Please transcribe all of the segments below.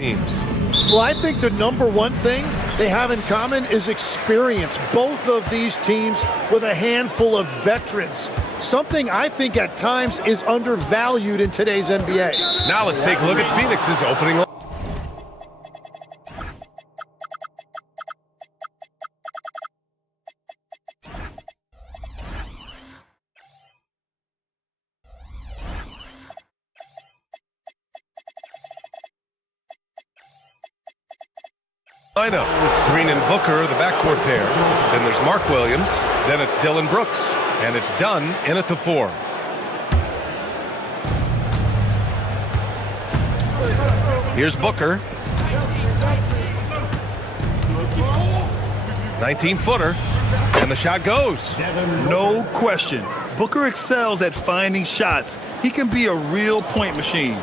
teams. Well, I think the number one thing they have in common is experience. Both of these teams with a handful of veterans. Something I think at times is undervalued in today's NBA. Now let's take a look at Phoenix's opening. I know. Green and Booker, the backcourt pair. Then there's Mark Williams. Then it's Dylan Brooks. And it's done in at the 4. Here's Booker. 19-footer. And the shot goes. No question. Booker excels at finding shots. He can be a real point machine.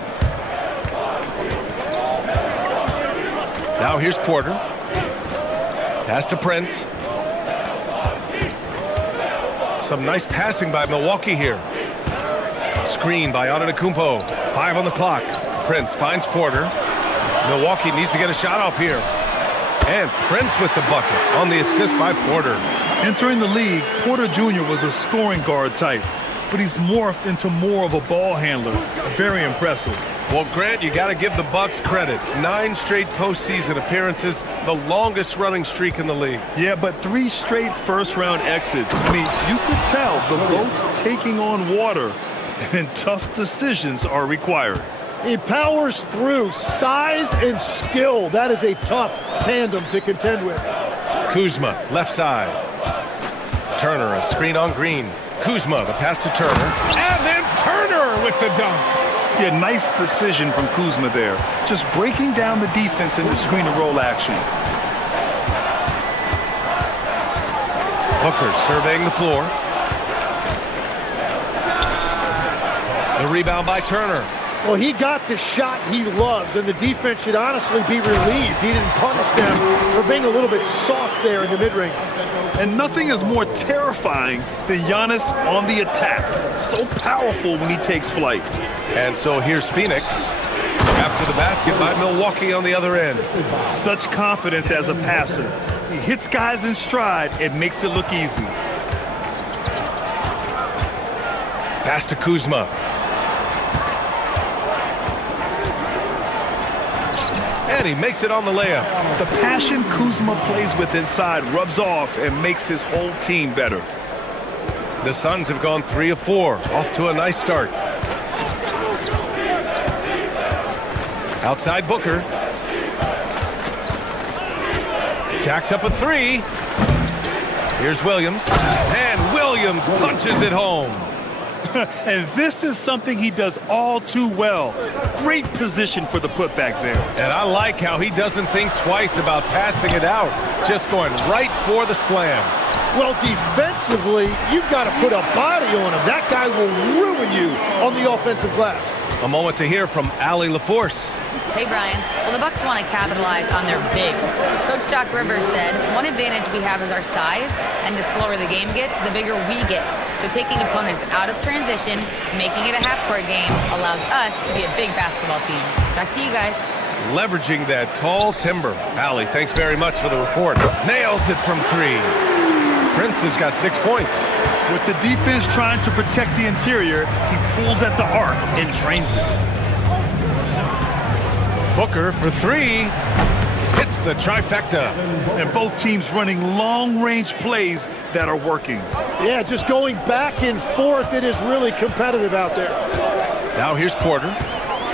Now here's Porter. Pass to Prince. Some nice passing by Milwaukee here. Screen by Antetokounmpo. 5 on the clock. Prince finds Porter. Milwaukee needs to get a shot off here. And Prince with the bucket on the assist by Porter. Entering the league, Porter Jr. was a scoring guard type, but he's morphed into more of a ball handler. Very impressive. Well, Grant, you got to give the Bucks credit. 9 straight postseason appearances, the longest running streak in the league. Yeah, but 3 straight first-round exits. I mean, you could tell the boat's taking on water, and tough decisions are required. He powers through. Size and skill. That is a tough tandem to contend with. Kuzma, left side. Turner, a screen on Green. Kuzma, the pass to Turner. And then Turner with the dunk. Yeah, nice decision from Kuzma there. Just breaking down the defense in the screen and roll action. Booker surveying the floor. The rebound by Turner. Well, he got the shot he loves, and the defense should honestly be relieved. He didn't punish them for being a little bit soft there in the mid-range. And nothing is more terrifying than Giannis on the attack. So powerful when he takes flight. And so here's Phoenix after the basket by Milwaukee on the other end. Such confidence as a passer. He hits guys in stride and makes it look easy. Pass to Kuzma. And he makes it on the layup. The passion Kuzma plays with inside rubs off and makes his whole team better. The Suns have gone 3 of 4, off to a nice start. Outside Booker. Jacks up a 3. Here's Williams. And Williams punches it home. And this is something he does all too well. Great position for the putback there. And I like how he doesn't think twice about passing it out. Just going right for the slam. Well, defensively, you've got to put a body on him. That guy will ruin you on the offensive glass. A moment to hear from Allie LaForce. Hey, Brian. Well, the Bucks want to capitalize on their bigs. Coach Doc Rivers said, one advantage we have is our size, and the slower the game gets, the bigger we get. So taking opponents out of transition, making it a half-court game, allows us to be a big basketball team. Back to you guys. Leveraging that tall timber. Allie, thanks very much for the report. Nails it from 3. Prince has got 6 points. With the defense trying to protect the interior, he pulls at the arc and drains it. Booker for 3. Hits the trifecta. And both teams running long-range plays that are working. Yeah, just going back and forth. It is really competitive out there. Now here's Porter.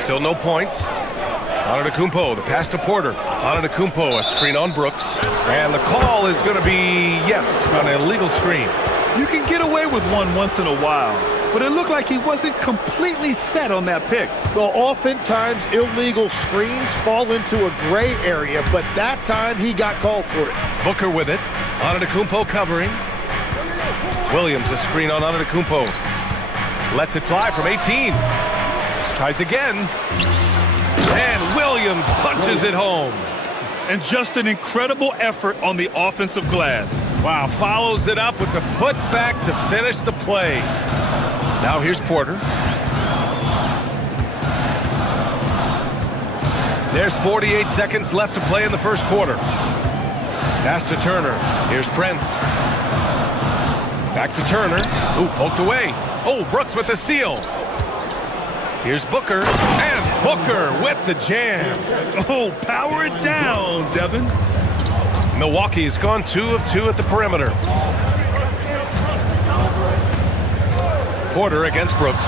Still no points. Antetokounmpo, the pass to Porter. Antetokounmpo, a screen on Brooks. And the call is going to be, yes, an illegal screen. You can get away with one once in a while, but it looked like he wasn't completely set on that pick. Well, oftentimes illegal screens fall into a gray area, but that time he got called for it. Booker with it. Antetokounmpo covering. Williams, a screen on Antetokounmpo. Lets it fly from 18. Tries again. And Williams punches it home. And just an incredible effort on the offensive glass. Wow, follows it up with the putback to finish the play. Now here's Porter. There's 48 seconds left to play in the first quarter. Pass to Turner. Here's Prince. Back to Turner. Ooh, poked away. Oh, Brooks with the steal. Here's Booker. And Booker with the jam. Oh, power it down, Devin. Milwaukee's gone 2 of 2 at the perimeter. Porter against Brooks.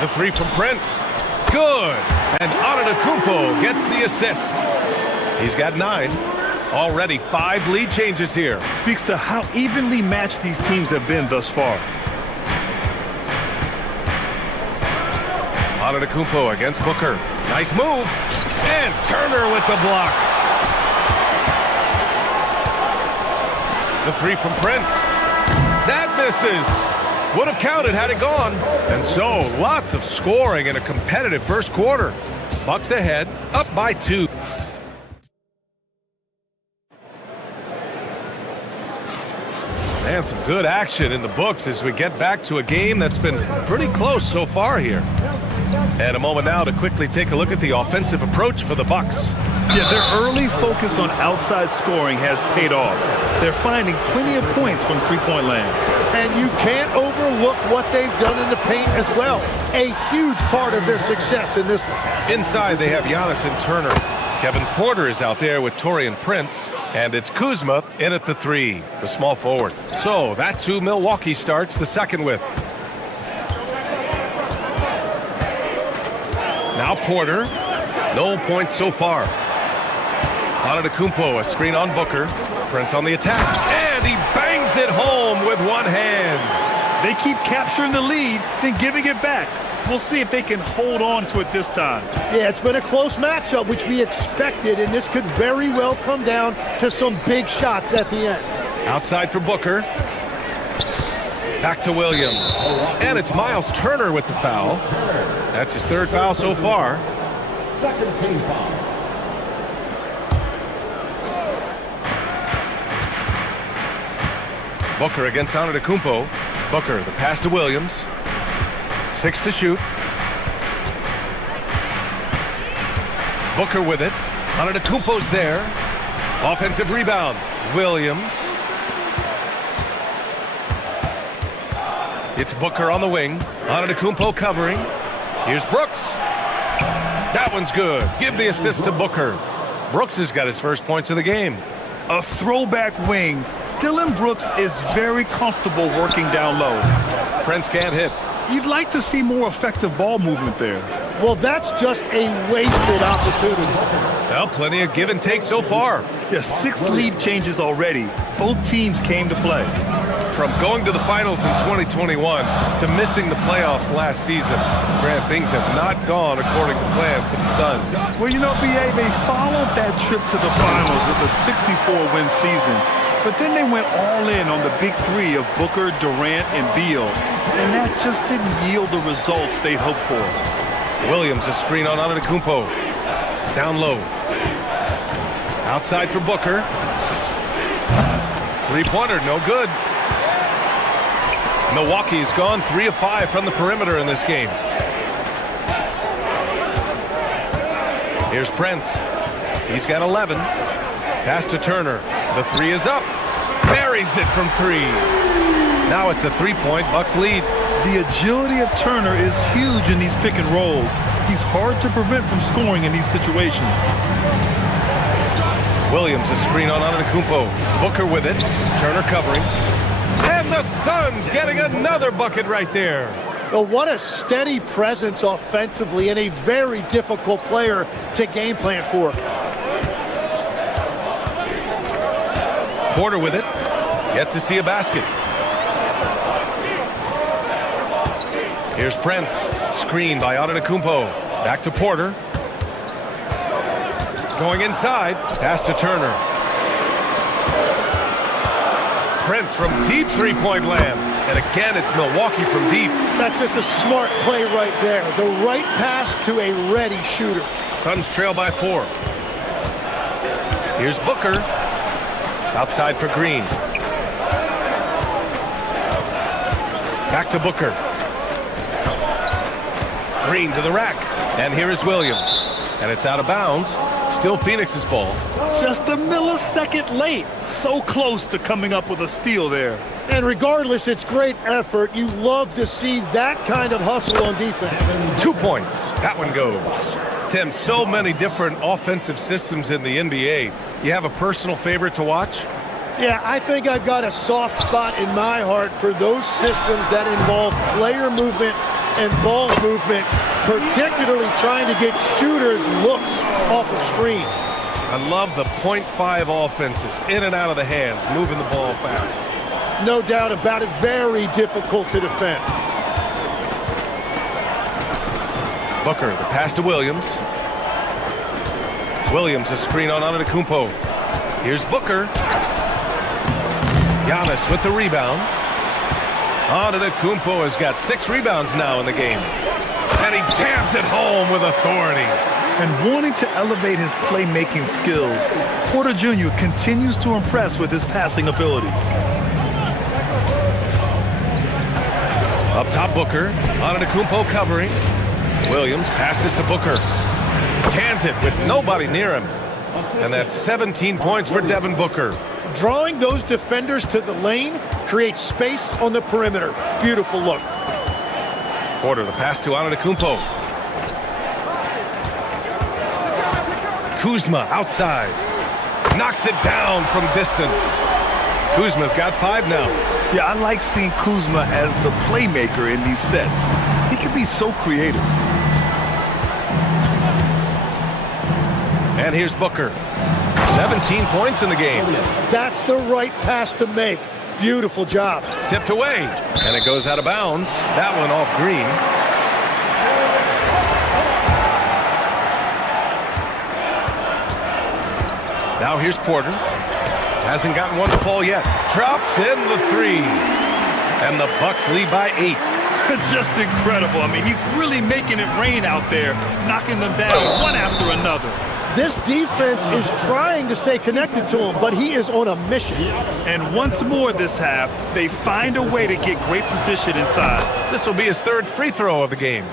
The three from Prince. Good. And Antetokounmpo gets the assist. He's got 9. Already 5 lead changes here. Speaks to how evenly matched these teams have been thus far. Antetokounmpo against Booker. Nice move. And Turner with the block. The three from Prince. That misses. Would have counted had it gone. And so, lots of scoring in a competitive first quarter. Bucks ahead, up by 2. And some good action in the books as we get back to a game that's been pretty close so far here. And a moment now to quickly take a look at the offensive approach for the Bucks. Yeah, their early focus on outside scoring has paid off. They're finding plenty of points from three-point land. And you can't overlook what they've done in the paint as well. A huge part of their success in this one. Inside, they have Giannis and Turner. Kevin Porter is out there with Taurean Prince. And it's Kuzma in at the 3, the small forward. So that's who Milwaukee starts the second with. Now Porter. No points so far. Antetokounmpo, a screen on Booker. Prince on the attack. And he bangs it home with one hand. They keep capturing the lead, then giving it back. We'll see if they can hold on to it this time. Yeah, it's been a close matchup, which we expected, and this could very well come down to some big shots at the end. Outside for Booker. Back to Williams. And it's Miles Turner with the foul. That's his 3rd foul so far. Second team foul. Booker against Antetokounmpo. Booker, the pass to Williams. 6 to shoot. Booker with it. Antetokounmpo's there. Offensive rebound. Williams. It's Booker on the wing. Antetokounmpo covering. Here's Brooks. That one's good. Give the assist to Booker. Brooks has got his first points of the game. A throwback wing. Dylan Brooks is very comfortable working down low. Prince can't hit. You'd like to see more effective ball movement there. Well, that's just a wasted opportunity. Well, plenty of give and take so far. Yeah, 6 lead changes already. Both teams came to play. From going to the finals in 2021 to missing the playoffs last season, Grant, things have not gone according to plan for the Suns. Well, you know, BA, they followed that trip to the finals with a 64-win season. But then they went all in on the big 3 of Booker, Durant, and Beal. And that just didn't yield the results they'd hoped for. Williams, a screen on Antetokounmpo. Down low. Outside for Booker. 3-pointer, no good. Milwaukee's gone 3 of 5 from the perimeter in this game. Here's Prince. He's got 11. Pass to Turner. The 3 is up. Buries it from 3. Now it's a 3-point Bucks lead. The agility of Turner is huge in these pick and rolls. He's hard to prevent from scoring in these situations. Williams, a screen on Antetokounmpo. Booker with it. Turner covering. And the Suns getting another bucket right there. Well, what a steady presence offensively and a very difficult player to game plan for. Porter with it. Yet to see a basket. Here's Prince. Screen by Antetokounmpo. Back to Porter. Going inside. Pass to Turner. Prince from deep 3-point land. And again, it's Milwaukee from deep. That's just a smart play right there. The right pass to a ready shooter. Suns trail by 4. Here's Booker. Outside for Green. Back to Booker. Green to the rack. And here is Williams. And it's out of bounds. Still Phoenix's ball. Just a millisecond late. So close to coming up with a steal there. And regardless, it's great effort. You love to see that kind of hustle on defense. 2 points. That one goes. Tim, so many different offensive systems in the NBA. You have a personal favorite to watch? Yeah, I think I've got a soft spot in my heart for those systems that involve player movement and ball movement, particularly trying to get shooters looks off of screens. I love the .5 offenses, in and out of the hands, moving the ball fast. No doubt about it, very difficult to defend. Booker, the pass to Williams. Williams, a screen on Antetokounmpo. Here's Booker. Giannis with the rebound. Antetokounmpo has got 6 rebounds now in the game. And he jams it home with authority. And wanting to elevate his playmaking skills, Porter Jr. continues to impress with his passing ability. Up top, Booker. Antetokounmpo covering. Williams passes to Booker. Cans it with nobody near him. And that's 17 points for Devin Booker. Drawing those defenders to the lane creates space on the perimeter. Beautiful look. Porter, the pass to Antetokounmpo. Kuzma outside. Knocks it down from distance. Kuzma's got 5 now. Yeah, I like seeing Kuzma as the playmaker in these sets. He can be so creative. And here's Booker. 17 points in the game. That's the right pass to make. Beautiful job. Tipped away. And it goes out of bounds. That one off Green. Now here's Porter. Hasn't gotten one to fall yet. Drops in the 3. And the Bucks lead by 8. Just incredible. I mean, he's really making it rain out there, knocking them down one after another. This defense is trying to stay connected to him, but he is on a mission. And once more this half, they find a way to get great position inside. This will be his 3rd free throw of the game.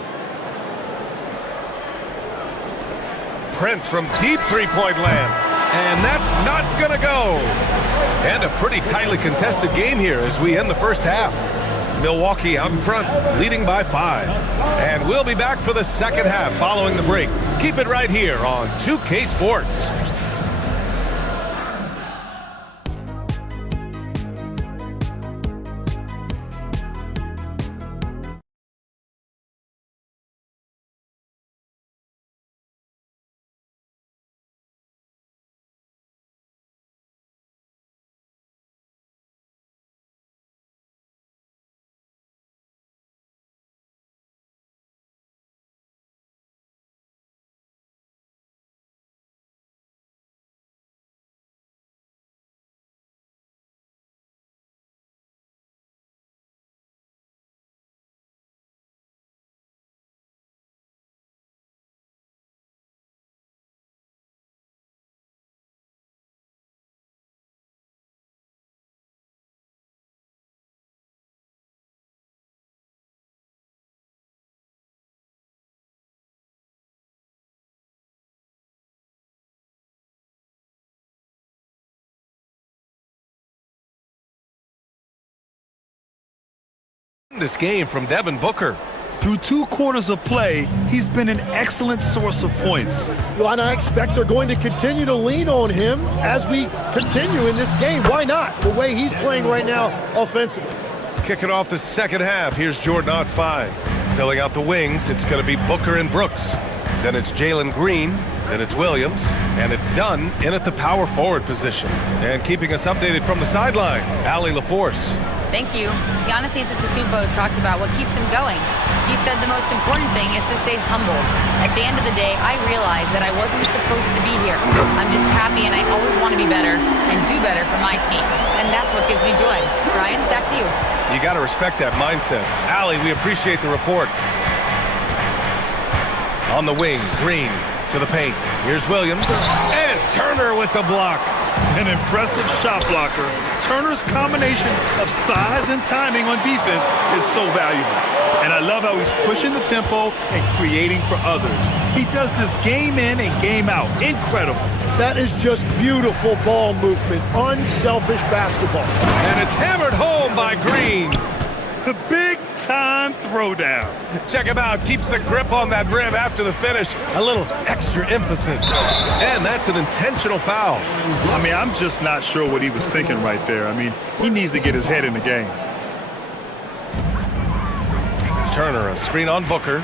Prince from deep three-point land. And that's not going to go. And a pretty tightly contested game here as we end the first half. Milwaukee out in front, leading by 5. And we'll be back for the second half following the break. Keep it right here on 2K Sports. This game from Devin Booker. Through 2 quarters of play, he's been an excellent source of points. And I expect they're going to continue to lean on him as we continue in this game. Why not? The way he's playing right now offensively. Kicking off the second half, here's Jordan Ott's 5. Filling out the wings, it's going to be Booker and Brooks. Then it's Jalen Green. Then it's Williams. And it's Dunn in at the power forward position. And keeping us updated from the sideline, Allie LaForce. Thank you. Giannis Antetokounmpo talked about what keeps him going. He said the most important thing is to stay humble. At the end of the day, I realized that I wasn't supposed to be here. I'm just happy and I always want to be better and do better for my team. And that's what gives me joy. Ryan, back to you. You got to respect that mindset. Allie, we appreciate the report. On the wing, Green to the paint. Here's Williams. And Turner with the block. An impressive shot blocker, Turner's combination of size and timing on defense is so valuable. And I love how he's pushing the tempo and creating for others. He does this game in and game out. Incredible. That is just beautiful ball movement, unselfish basketball. And it's hammered home by Green. The big-time throwdown. Check him out. Keeps the grip on that rim after the finish. A little extra emphasis. And that's an intentional foul. I mean, I'm just not sure what he was thinking right there. I mean, he needs to get his head in the game. Turner, a screen on Booker.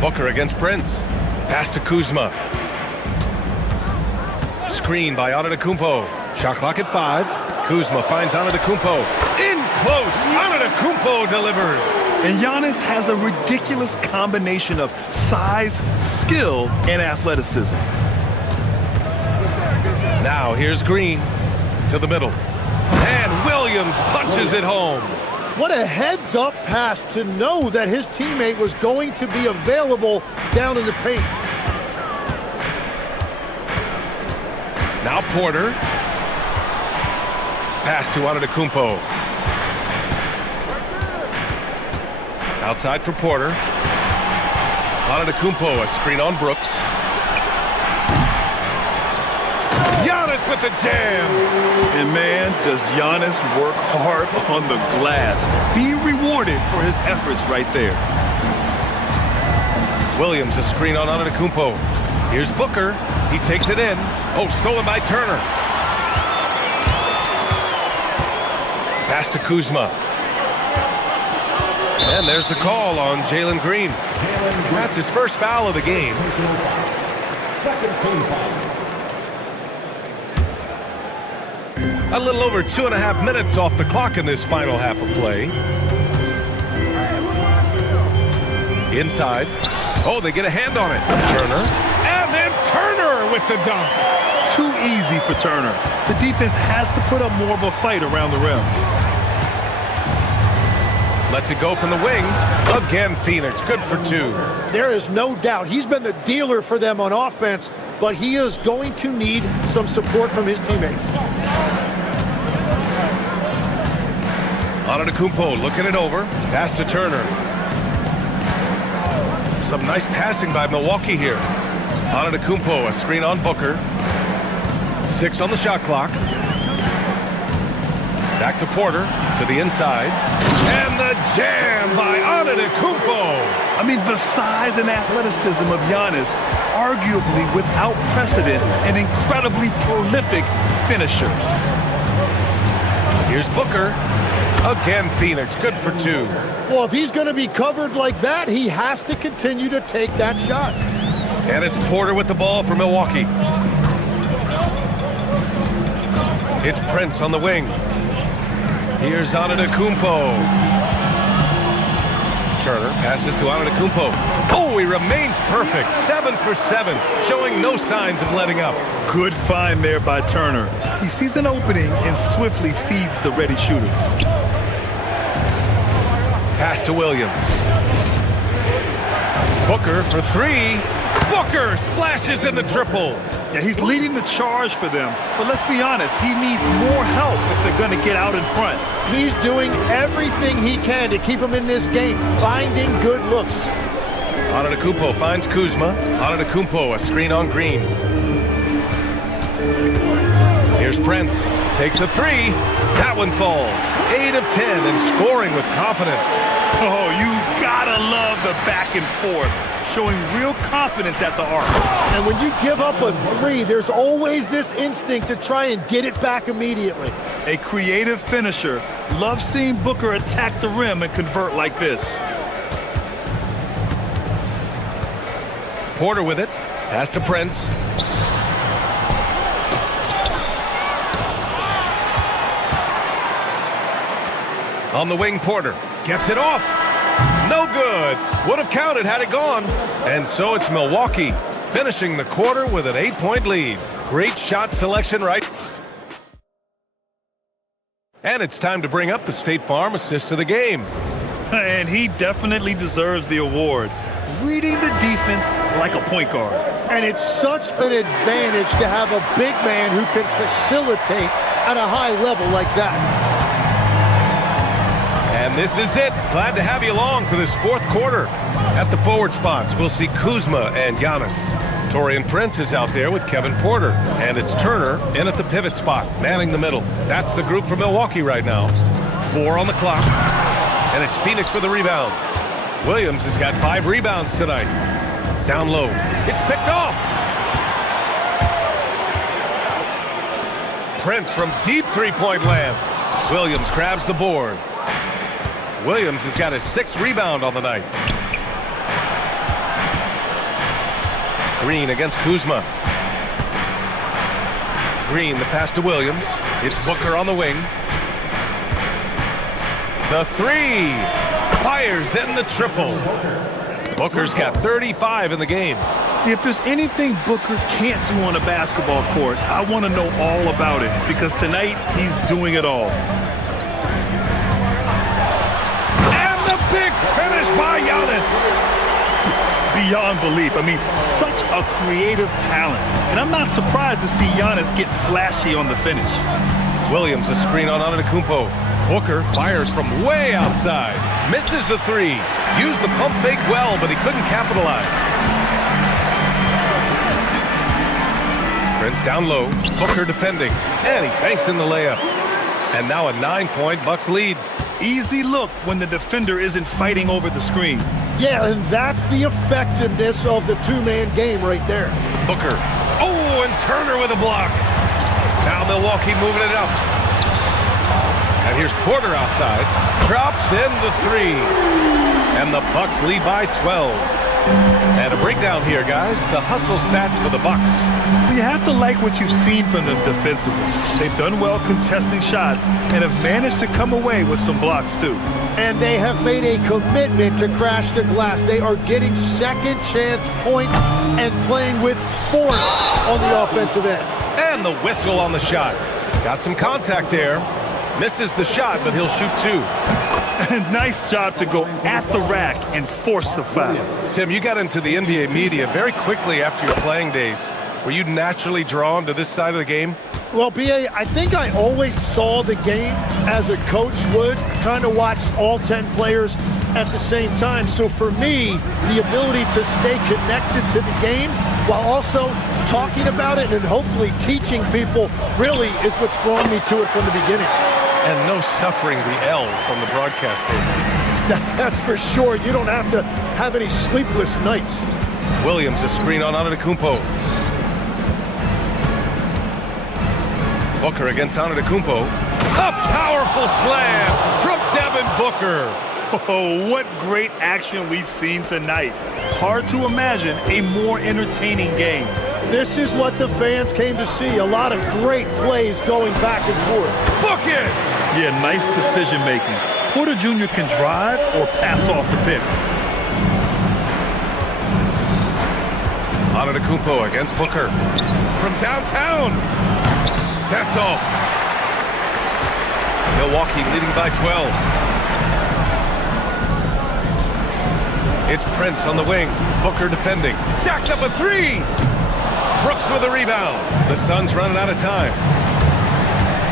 Booker against Prince. Pass to Kuzma. Screen by Antetokounmpo. Shot clock at 5. Kuzma finds Antetokounmpo. In close. Antetokounmpo delivers. And Giannis has a ridiculous combination of size, skill, and athleticism. Now here's Green to the middle. And Williams punches it home. What a heads-up pass to know that his teammate was going to be available down in the paint. Now Porter. Pass to Antetokounmpo. Outside for Porter. Antetokounmpo, a screen on Brooks. Giannis with the jam. And man, does Giannis work hard on the glass. Be rewarded for his efforts right there. Williams, a screen on Antetokounmpo. Here's Booker. He takes it in. Oh, stolen by Turner. Pass to Kuzma. And there's the call on Jalen Green. That's his first foul of the game. Second team foul. A little over 2.5 minutes off the clock in this final half of play. Inside. Oh, they get a hand on it. Turner. And then Turner with the dunk. Too easy for Turner. The defense has to put up more of a fight around the rim. Lets it go from the wing. Again, Phoenix. Good for 2. There is no doubt he's been the dealer for them on offense, but he is going to need some support from his teammates. Antetokounmpo looking it over. Pass to Turner. Some nice passing by Milwaukee here. Antetokounmpo, a screen on Booker. 6 on the shot clock. Back to Porter, to the inside. And the jam by Antetokounmpo. I mean, the size and athleticism of Giannis, arguably without precedent, an incredibly prolific finisher. Here's Booker. Again, Phoenix. Good for 2. Well, if he's going to be covered like that, he has to continue to take that shot. And it's Porter with the ball for Milwaukee. It's Prince on the wing. Here's Antetokounmpo. Turner passes to Antetokounmpo. Oh, he remains perfect. 7 for 7, showing no signs of letting up. Good find there by Turner. He sees an opening and swiftly feeds the ready shooter. Pass to Williams. Booker for 3. Booker splashes in the triple. Yeah, he's leading the charge for them. But let's be honest, he needs more help if they're going to get out in front. He's doing everything he can to keep him in this game, finding good looks. Antetokounmpo finds Kuzma. Antetokounmpo, a screen on Green. Here's Prince. Takes a 3. That one falls. 8 of 10 and scoring with confidence. Oh, you gotta love the back and forth, showing real confidence at the arc. And when you give up a 3, there's always this instinct to try and get it back immediately. A creative finisher. Love seeing Booker attack the rim and convert like this. Porter with it. Pass to Prince. On the wing, Porter gets it off. No good. Would have counted had it gone. And so it's Milwaukee finishing the quarter with an 8-point lead. Great shot selection, right? And it's time to bring up the State Farm assist of the game. And he definitely deserves the award. Reading the defense like a point guard. And it's such an advantage to have a big man who can facilitate at a high level like that. And this is it. Glad to have you along for this fourth quarter. At the forward spots, we'll see Kuzma and Giannis. Torian Prince is out there with Kevin Porter. And it's Turner in at the pivot spot, manning the middle. That's the group for Milwaukee right now. 4 on the clock. And it's Phoenix with the rebound. Williams has got 5 rebounds tonight. Down low. It's picked off. Prince from deep three-point land. Williams grabs the board. Williams has got his 6th rebound on the night. Green against Kuzma. Green, the pass to Williams. It's Booker on the wing. The 3. Fires in the triple. Booker's got 35 in the game. If there's anything Booker can't do on a basketball court, I want to know all about it, because tonight he's doing it all. And the big finish by Giannis. Beyond belief. I mean, such a creative talent. And I'm not surprised to see Giannis get flashy on the finish. Williams, a screen on Antetokounmpo. Booker fires from way outside. Misses the 3. Used the pump fake well, but he couldn't capitalize. Prince down low. Booker defending. And he banks in the layup. And now a 9-point Bucks lead. Easy look when the defender isn't fighting over the screen. Yeah, and that's the effectiveness of the two-man game right there. Booker. Oh, and Turner with a block. Now Milwaukee moving it up. And here's Porter outside. Drops in the 3. And the Bucks lead by 12. And a breakdown here, guys. The hustle stats for the Bucks. You have to like what you've seen from them defensively. They've done well contesting shots and have managed to come away with some blocks, too. And they have made a commitment to crash the glass. They are getting second chance points and playing with force on the offensive end. And the whistle on the shot. Got some contact there. Misses the shot, but he'll shoot 2. Nice job to go at the rack and force the foul. Tim, you got into the NBA media very quickly after your playing days. Were you naturally drawn to this side of the game? Well, B.A., I think I always saw the game as a coach would, trying to watch all 10 players at the same time. So for me, the ability to stay connected to the game while also talking about it and hopefully teaching people really is what's drawn me to it from the beginning. And no suffering the L from the broadcast table. That's for sure. You don't have to have any sleepless nights. Williams, a screen on Antetokounmpo. Booker against Antetokounmpo. A powerful slam from Devin Booker. Oh, what great action we've seen tonight. Hard to imagine a more entertaining game. This is what the fans came to see. A lot of great plays going back and forth. Book it! Yeah, nice decision making. Porter Jr. can drive or pass off the pick. Antetokounmpo against Booker. From downtown. That's off. Milwaukee leading by 12. It's Prince on the wing. Booker defending. Jacks up a 3. Brooks with a rebound. The Suns running out of time.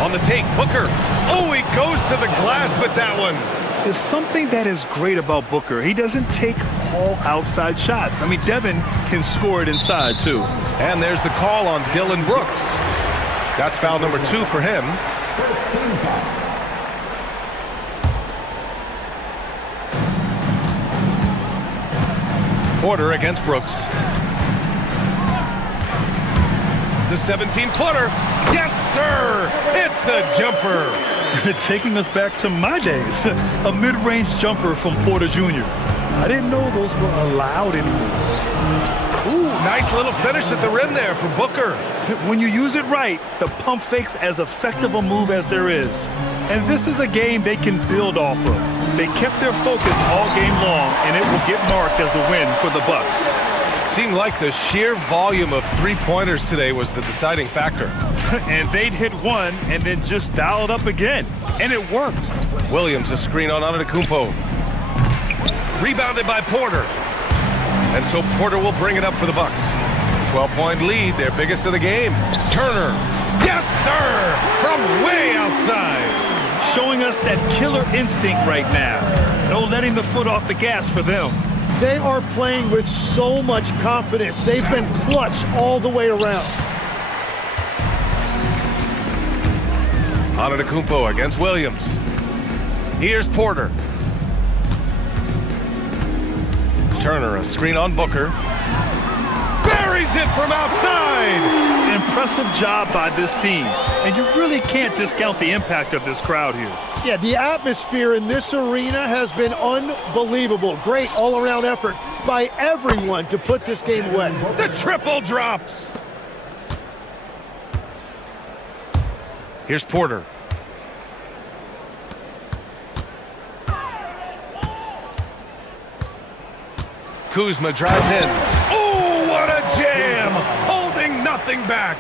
On the take, Booker. Oh, he goes to the glass with that one. There's something that is great about Booker. He doesn't take all outside shots. I mean, Devin can score it inside, too. And there's the call on Dylan Brooks. That's foul number 2 for him. Porter against Brooks. The 17-footer. Yes, sir! It's the jumper. Taking us back to my days. A mid-range jumper from Porter Jr. I didn't know those were allowed anymore. Ooh, nice little finish at the rim there for Booker. When you use it right, the pump fake's as effective a move as there is. And this is a game they can build off of. They kept their focus all game long, and it will get marked as a win for the Bucks. Seemed like the sheer volume of three-pointers today was the deciding factor. And they'd hit one and then just dial it up again. And it worked. Williams, a screen on Antetokounmpo. Rebounded by Porter. And so Porter will bring it up for the Bucks. 12-point lead, their biggest of the game. Turner. Yes, sir! From way outside. Showing us that killer instinct right now. No letting the foot off the gas for them. They are playing with so much confidence. They've been clutch all the way around. Antetokounmpo against Williams. Here's Porter. Turner, a screen on Booker. Buries it from outside! Impressive job by this team. And you really can't discount the impact of this crowd here. Yeah, the atmosphere in this arena has been unbelievable. Great all-around effort by everyone to put this game away. The triple drops! Here's Porter. Kuzma drives in. Oh, what a jam! Holding nothing back.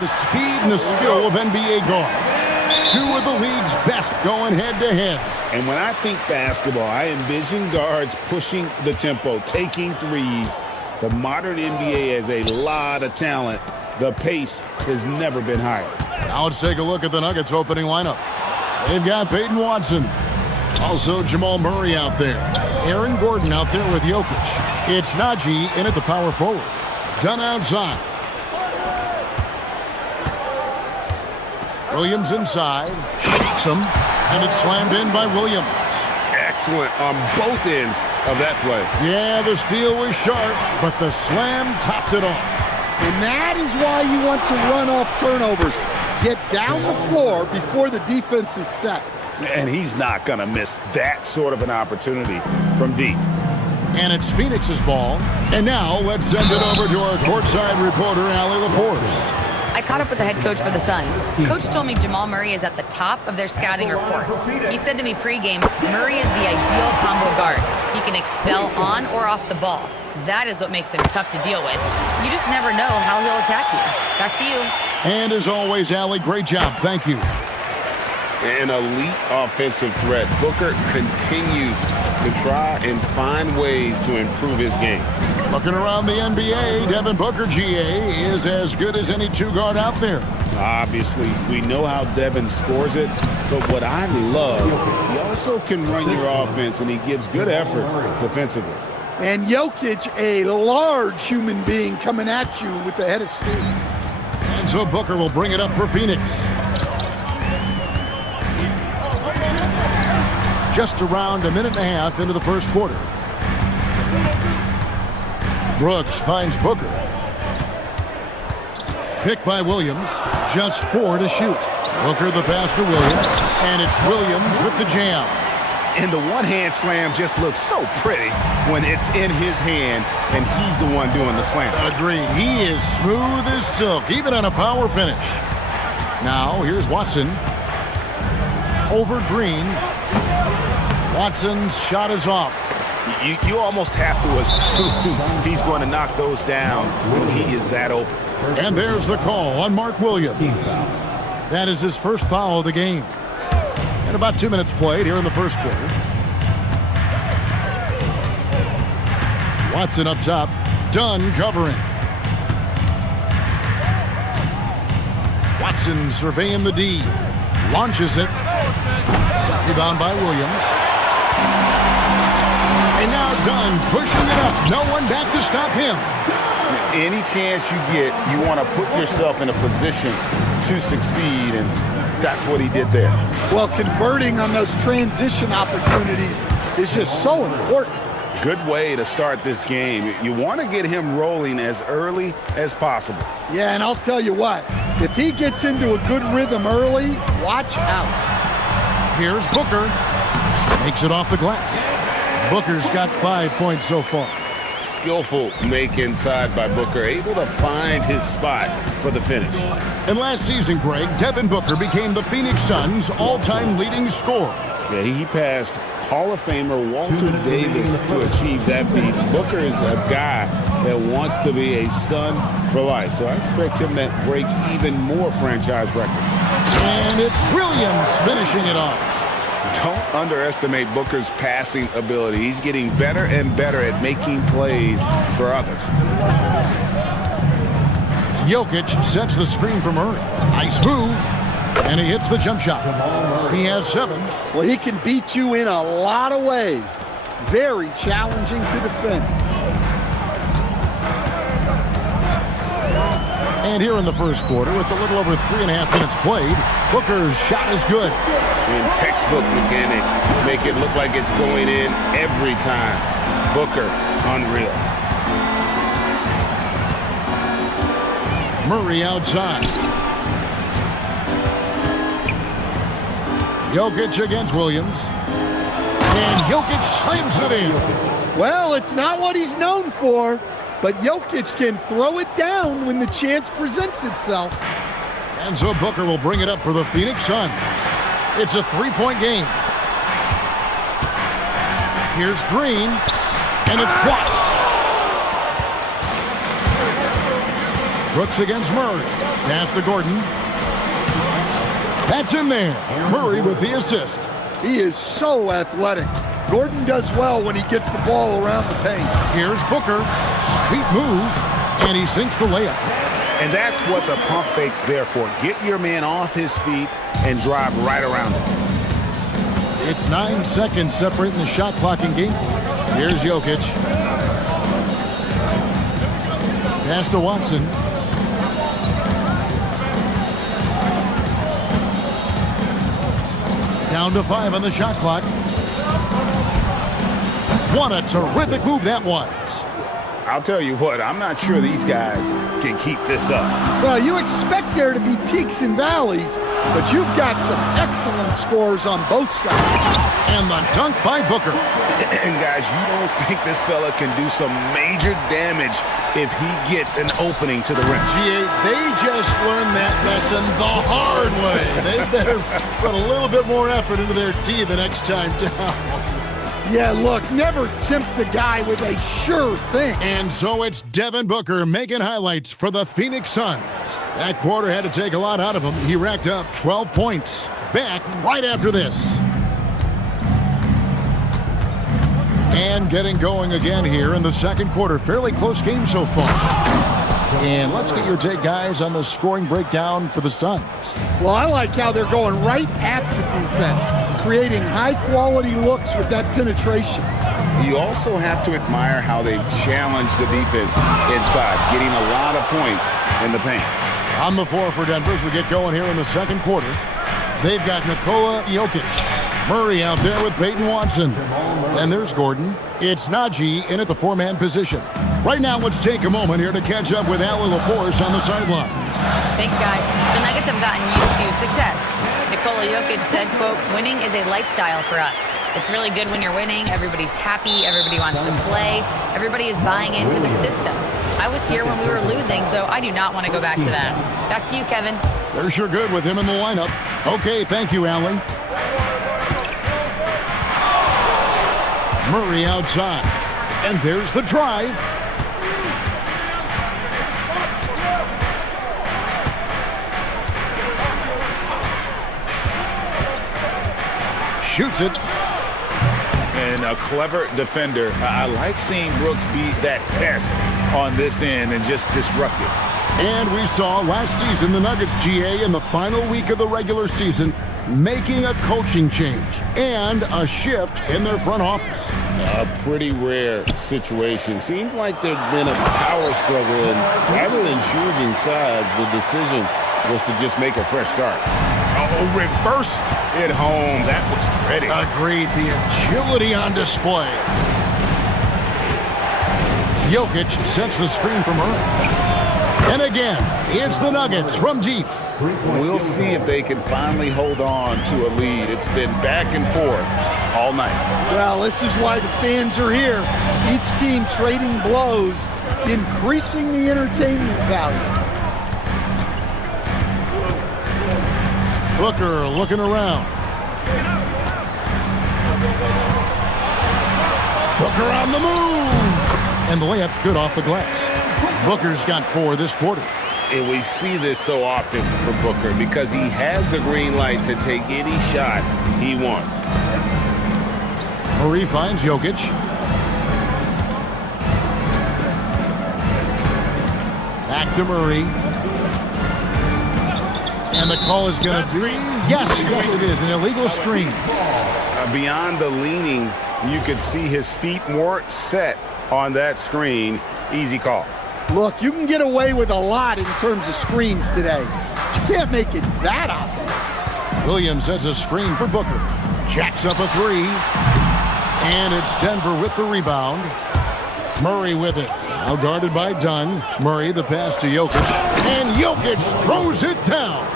The speed and the skill of NBA guards. Two of the league's best going head-to-head. And when I think basketball, I envision guards pushing the tempo, taking threes. The modern NBA has a lot of talent. The pace has never been higher. Now let's take a look at the Nuggets opening lineup. They've got Peyton Watson. Also Jamal Murray out there. Aaron Gordon out there with Jokic. It's Najee in at the power forward. Dunn outside. Williams inside. Shakes him. And it's slammed in by Williams. Excellent on both ends of that play. Yeah, the steal was sharp, but the slam topped it off. And that is why you want to run off turnovers. Get down the floor before the defense is set. And he's not going to miss that sort of an opportunity from deep. And it's Phoenix's ball. And now let's send it over to our courtside reporter, Allie LaForce. I caught up with the head coach for the Suns. Coach told me Jamal Murray is at the top of their scouting report. He said to me pregame, Murray is the ideal combo guard. He can excel on or off the ball. That is what makes him tough to deal with. You just never know how he'll attack you. Back to you. And as always, Allie, great job. Thank you. An elite offensive threat. Booker continues to try and find ways to improve his game. Looking around the NBA, Devin Booker, GA, is as good as any two-guard out there. Obviously, we know how Devin scores it, but what I love, he also can run your offense, and he gives good effort defensively. And Jokic, a large human being coming at you with the head of steam. And so Booker will bring it up for Phoenix. Just around a minute and a half into the first quarter. Brooks finds Booker. Picked by Williams. Just 4 to shoot. Booker the pass to Williams. And it's Williams with the jam. And the one-hand slam just looks so pretty when it's in his hand and he's the one doing the slam. Agreed. He is smooth as silk, even on a power finish. Now, here's Watson. Over Green. Watson's shot is off. You almost have to assume he's going to knock those down when he is that open. And there's the call on Mark Williams. That is his first foul of the game. And about 2 minutes played here in the first quarter. Watson up top. Dunn covering. Watson surveying the D. Launches it. Rebound by Williams. And now Dunn pushing it up. No one back to stop him. Any chance you get, you want to put yourself in a position to succeed, and that's what he did there. Well, converting on those transition opportunities is just so important. Good way to start this game. You want to get him rolling as early as possible. Yeah, and I'll tell you what, if he gets into a good rhythm early, watch out. Here's Booker. Makes it off the glass. Booker's got 5 points so far. Skillful make inside by Booker, able to find his spot for the finish. And last season, Greg, Devin Booker became the Phoenix Suns' all-time leading scorer. Yeah, he passed Hall of Famer Walter Davis to achieve that feat. Booker is a guy that wants to be a Sun for life, so I expect him to break even more franchise records. And it's Williams finishing it off. Don't underestimate Booker's passing ability. He's getting better and better at making plays for others. Jokic sets the screen for Murray. Nice move. And he hits the jump shot. He has 7. Well, he can beat you in a lot of ways. Very challenging to defend. And here in the first quarter, with a little over 3.5 minutes played, Booker's shot is good. And textbook mechanics make it look like it's going in every time. Booker, unreal. Murray outside. Jokic against Williams. And Jokic slams it in. Well, it's not what he's known for, but Jokic can throw it down when the chance presents itself. And so Booker will bring it up for the Phoenix Suns. It's a 3-point game. Here's Green, and it's blocked. Brooks against Murray. Pass to Gordon. That's in there. Murray with the assist. He is so athletic. Gordon does well when he gets the ball around the paint. Here's Booker. Sweet move. And he sinks the layup. And that's what the pump fake's there for. Get your man off his feet and drive right around him. It's 9 seconds separating the shot clock in game. Here's Jokic. Pass to Watson. Down to 5 on the shot clock. What a terrific move that was. I'll tell you what, I'm not sure these guys can keep this up. Well, you expect there to be peaks and valleys, but you've got some excellent scores on both sides. And the dunk by Booker. And guys, you don't think this fella can do some major damage if he gets an opening to the rim. GA, they just learned that lesson the hard way. They better put a little bit more effort into their tee the next time down. Yeah, look, never tempt the guy with a sure thing. And so it's Devin Booker making highlights for the Phoenix Suns. That quarter had to take a lot out of him. He racked up 12 points. Back right after this. And getting going again here in the second quarter. Fairly close game so far. And let's get your take, guys, on the scoring breakdown for the Suns. Well, I like how they're going right at the defense, creating high-quality looks with that penetration. You also have to admire how they've challenged the defense inside, getting a lot of points in the paint. On the floor for Denver as we get going here in the second quarter. They've got Nikola Jokic. Murray out there with Peyton Watson. And there's Gordon. It's Najee in at the four-man position. Right now, let's take a moment here to catch up with Allie LaForce on the sideline. Thanks, guys. The Nuggets have gotten used to success. Nikola Jokic said, quote, "Winning is a lifestyle for us. It's really good when you're winning. Everybody's happy. Everybody wants to play. Everybody is buying into the system. I was here when we were losing, so I do not want to go back to that." Back to you, Kevin. They're sure good with him in the lineup. Okay, thank you, Allie. Murray outside. And there's the drive. Shoots it. And a clever defender. I like seeing Brooks be that pest on this end and just disrupt it. And we saw last season the Nuggets, GA, in the final week of the regular season, making a coaching change and a shift in their front office. A pretty rare situation. Seemed like there'd been a power struggle, and rather than choosing sides, the decision was to just make a fresh start. Oh, reversed it home. That was pretty. Agreed. The agility on display. Jokic sets the screen for Murray. And again, it's the Nuggets from deep. We'll see if they can finally hold on to a lead. It's been back and forth all night. Well, this is why the fans are here. Each team trading blows, increasing the entertainment value. Booker looking around. Booker on the move. And the layup's good off the glass. Booker's got 4 this quarter. And we see this so often for Booker because he has the green light to take any shot he wants. Murray finds Jokic. Back to Murray. And the call is going to be... Yes, it is. An illegal screen. Beyond the leaning, you could see his feet more set on that screen. Easy call. Look, you can get away with a lot in terms of screens today. You can't make it that obvious. Williams has a screen for Booker. Jacks up a 3. And it's Denver with the rebound. Murray with it. Now guarded by Dunn. Murray, the pass to Jokic. And Jokic throws it down.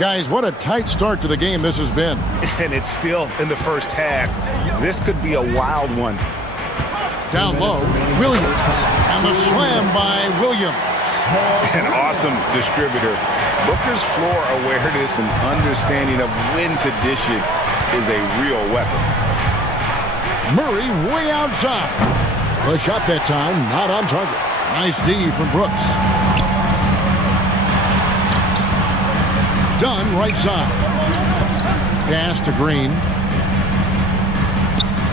Guys, what a tight start to the game this has been. And it's still in the first half. This could be a wild one. Down low, Williams. And the slam by Williams. An awesome distributor. Booker's floor awareness and understanding of when to dish it is a real weapon. Murray way outside. The shot that time, not on target. Nice D from Brooks. Dunn, right side. Pass to Green.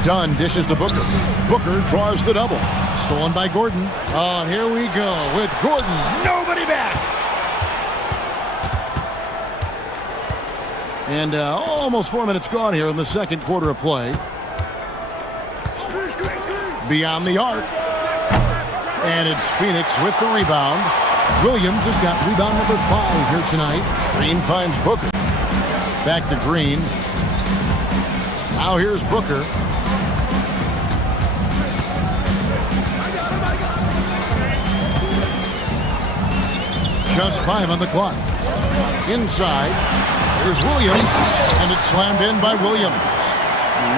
Dunn dishes to Booker. Booker draws the double. Stolen by Gordon. Oh, and here we go with Gordon. Nobody back. And almost 4 minutes gone here in the second quarter of play. Beyond the arc. And it's Phoenix with the rebound. Williams has got rebound number 5 here tonight. Green finds Booker. Back to Green. Now here's Booker. Just 5 on the clock. Inside, here's Williams, and it's slammed in by Williams.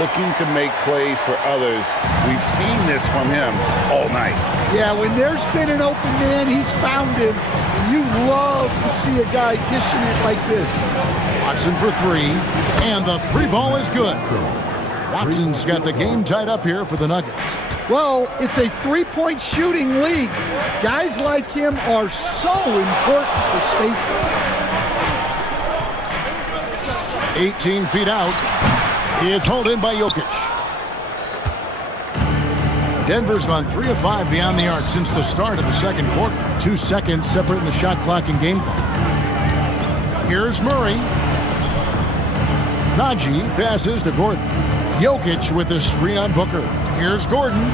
Looking to make plays for others. We've seen this from him all night. Yeah, when there's been an open man, he's found him. And you love to see a guy dishing it like this. Watson for 3, and the 3 ball is good. Watson's got the game tied up here for the Nuggets. Well, it's a three-point shooting league. Guys like him are so important for spacing. 18 feet out. It's hauled in by Jokic. Denver's gone 3 of 5 beyond the arc since the start of the second quarter. 2 seconds separating the shot clock and game clock. Here's Murray. Najee passes to Gordon. Jokic with the screen on Booker. Here's Gordon.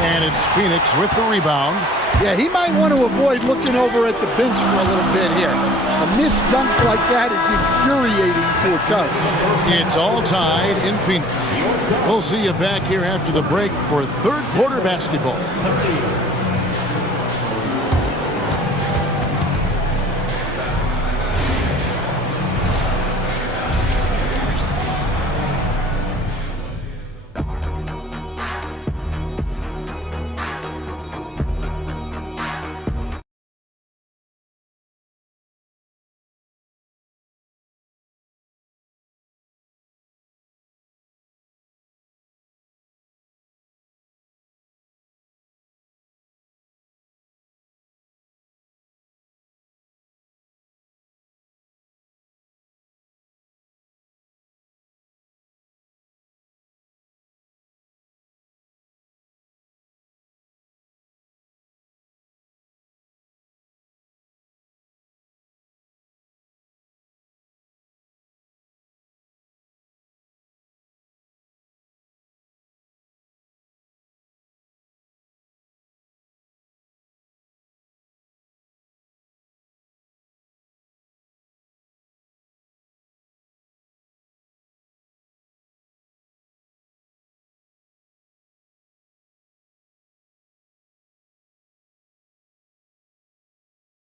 And it's Phoenix with the rebound. Yeah, he might want to avoid looking over at the bench for a little bit here. A missed dunk like that is infuriating to a coach. It's all tied in Phoenix. We'll see you back here after the break for third quarter basketball.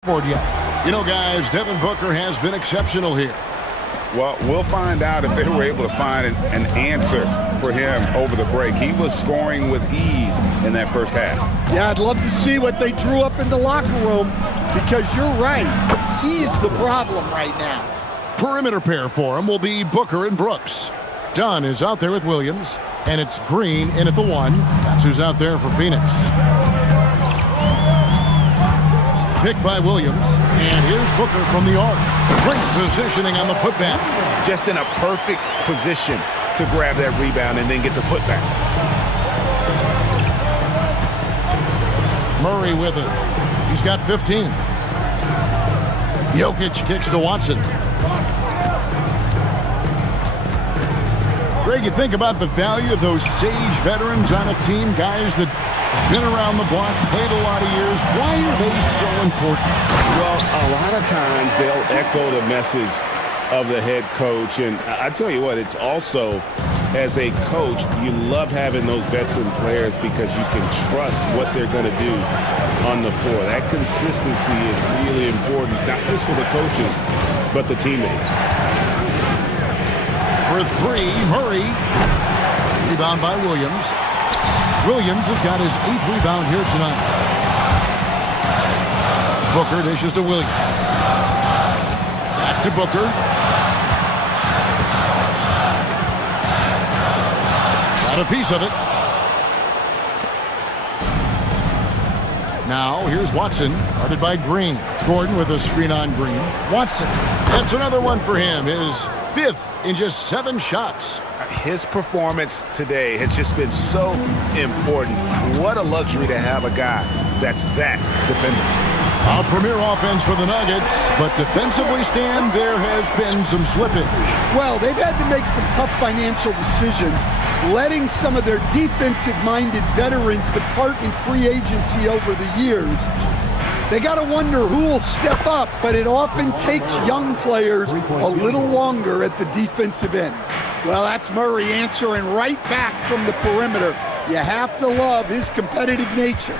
Yet. You know, guys, Devin Booker has been exceptional here. Well, we'll find out if they were able to find an answer for him over the break. He was scoring with ease in that first half. Yeah, I'd love to see what they drew up in the locker room because you're right. He's the problem right now. Perimeter pair for him will be Booker and Brooks. Dunn is out there with Williams, and it's Green in at the 1. That's who's out there for Phoenix. Picked by Williams, and here's Booker from the arc. Great positioning on the putback. Just in a perfect position to grab that rebound and then get the putback. Murray with it. He's got 15. Jokic kicks to Watson. Greg, you think about the value of those sage veterans on a team, guys that been around the block, played a lot of years. Why are they so important? Well, a lot of times they'll echo the message of the head coach. And I tell you what, it's also, as a coach, you love having those veteran players because you can trust what they're going to do on the floor. That consistency is really important, not just for the coaches, but the teammates. For 3, Murray. Rebound by Williams. Williams has got his 8th rebound here tonight. Booker dishes to Williams. Back to Booker. Got a piece of it. Now, here's Watson, guarded by Green. Gordon with a screen on Green. Watson, that's another one for him. His 5th in just 7 shots. His performance today has just been so important. What a luxury to have a guy that's that dependent. A premier offense for the Nuggets, but defensively, Stan, there has been some slippage. Well, they've had to make some tough financial decisions, letting some of their defensive-minded veterans depart in free agency over the years. They got to wonder who will step up, but it often takes young players a little longer at the defensive end. Well, that's Murray answering right back from the perimeter. You have to love his competitive nature.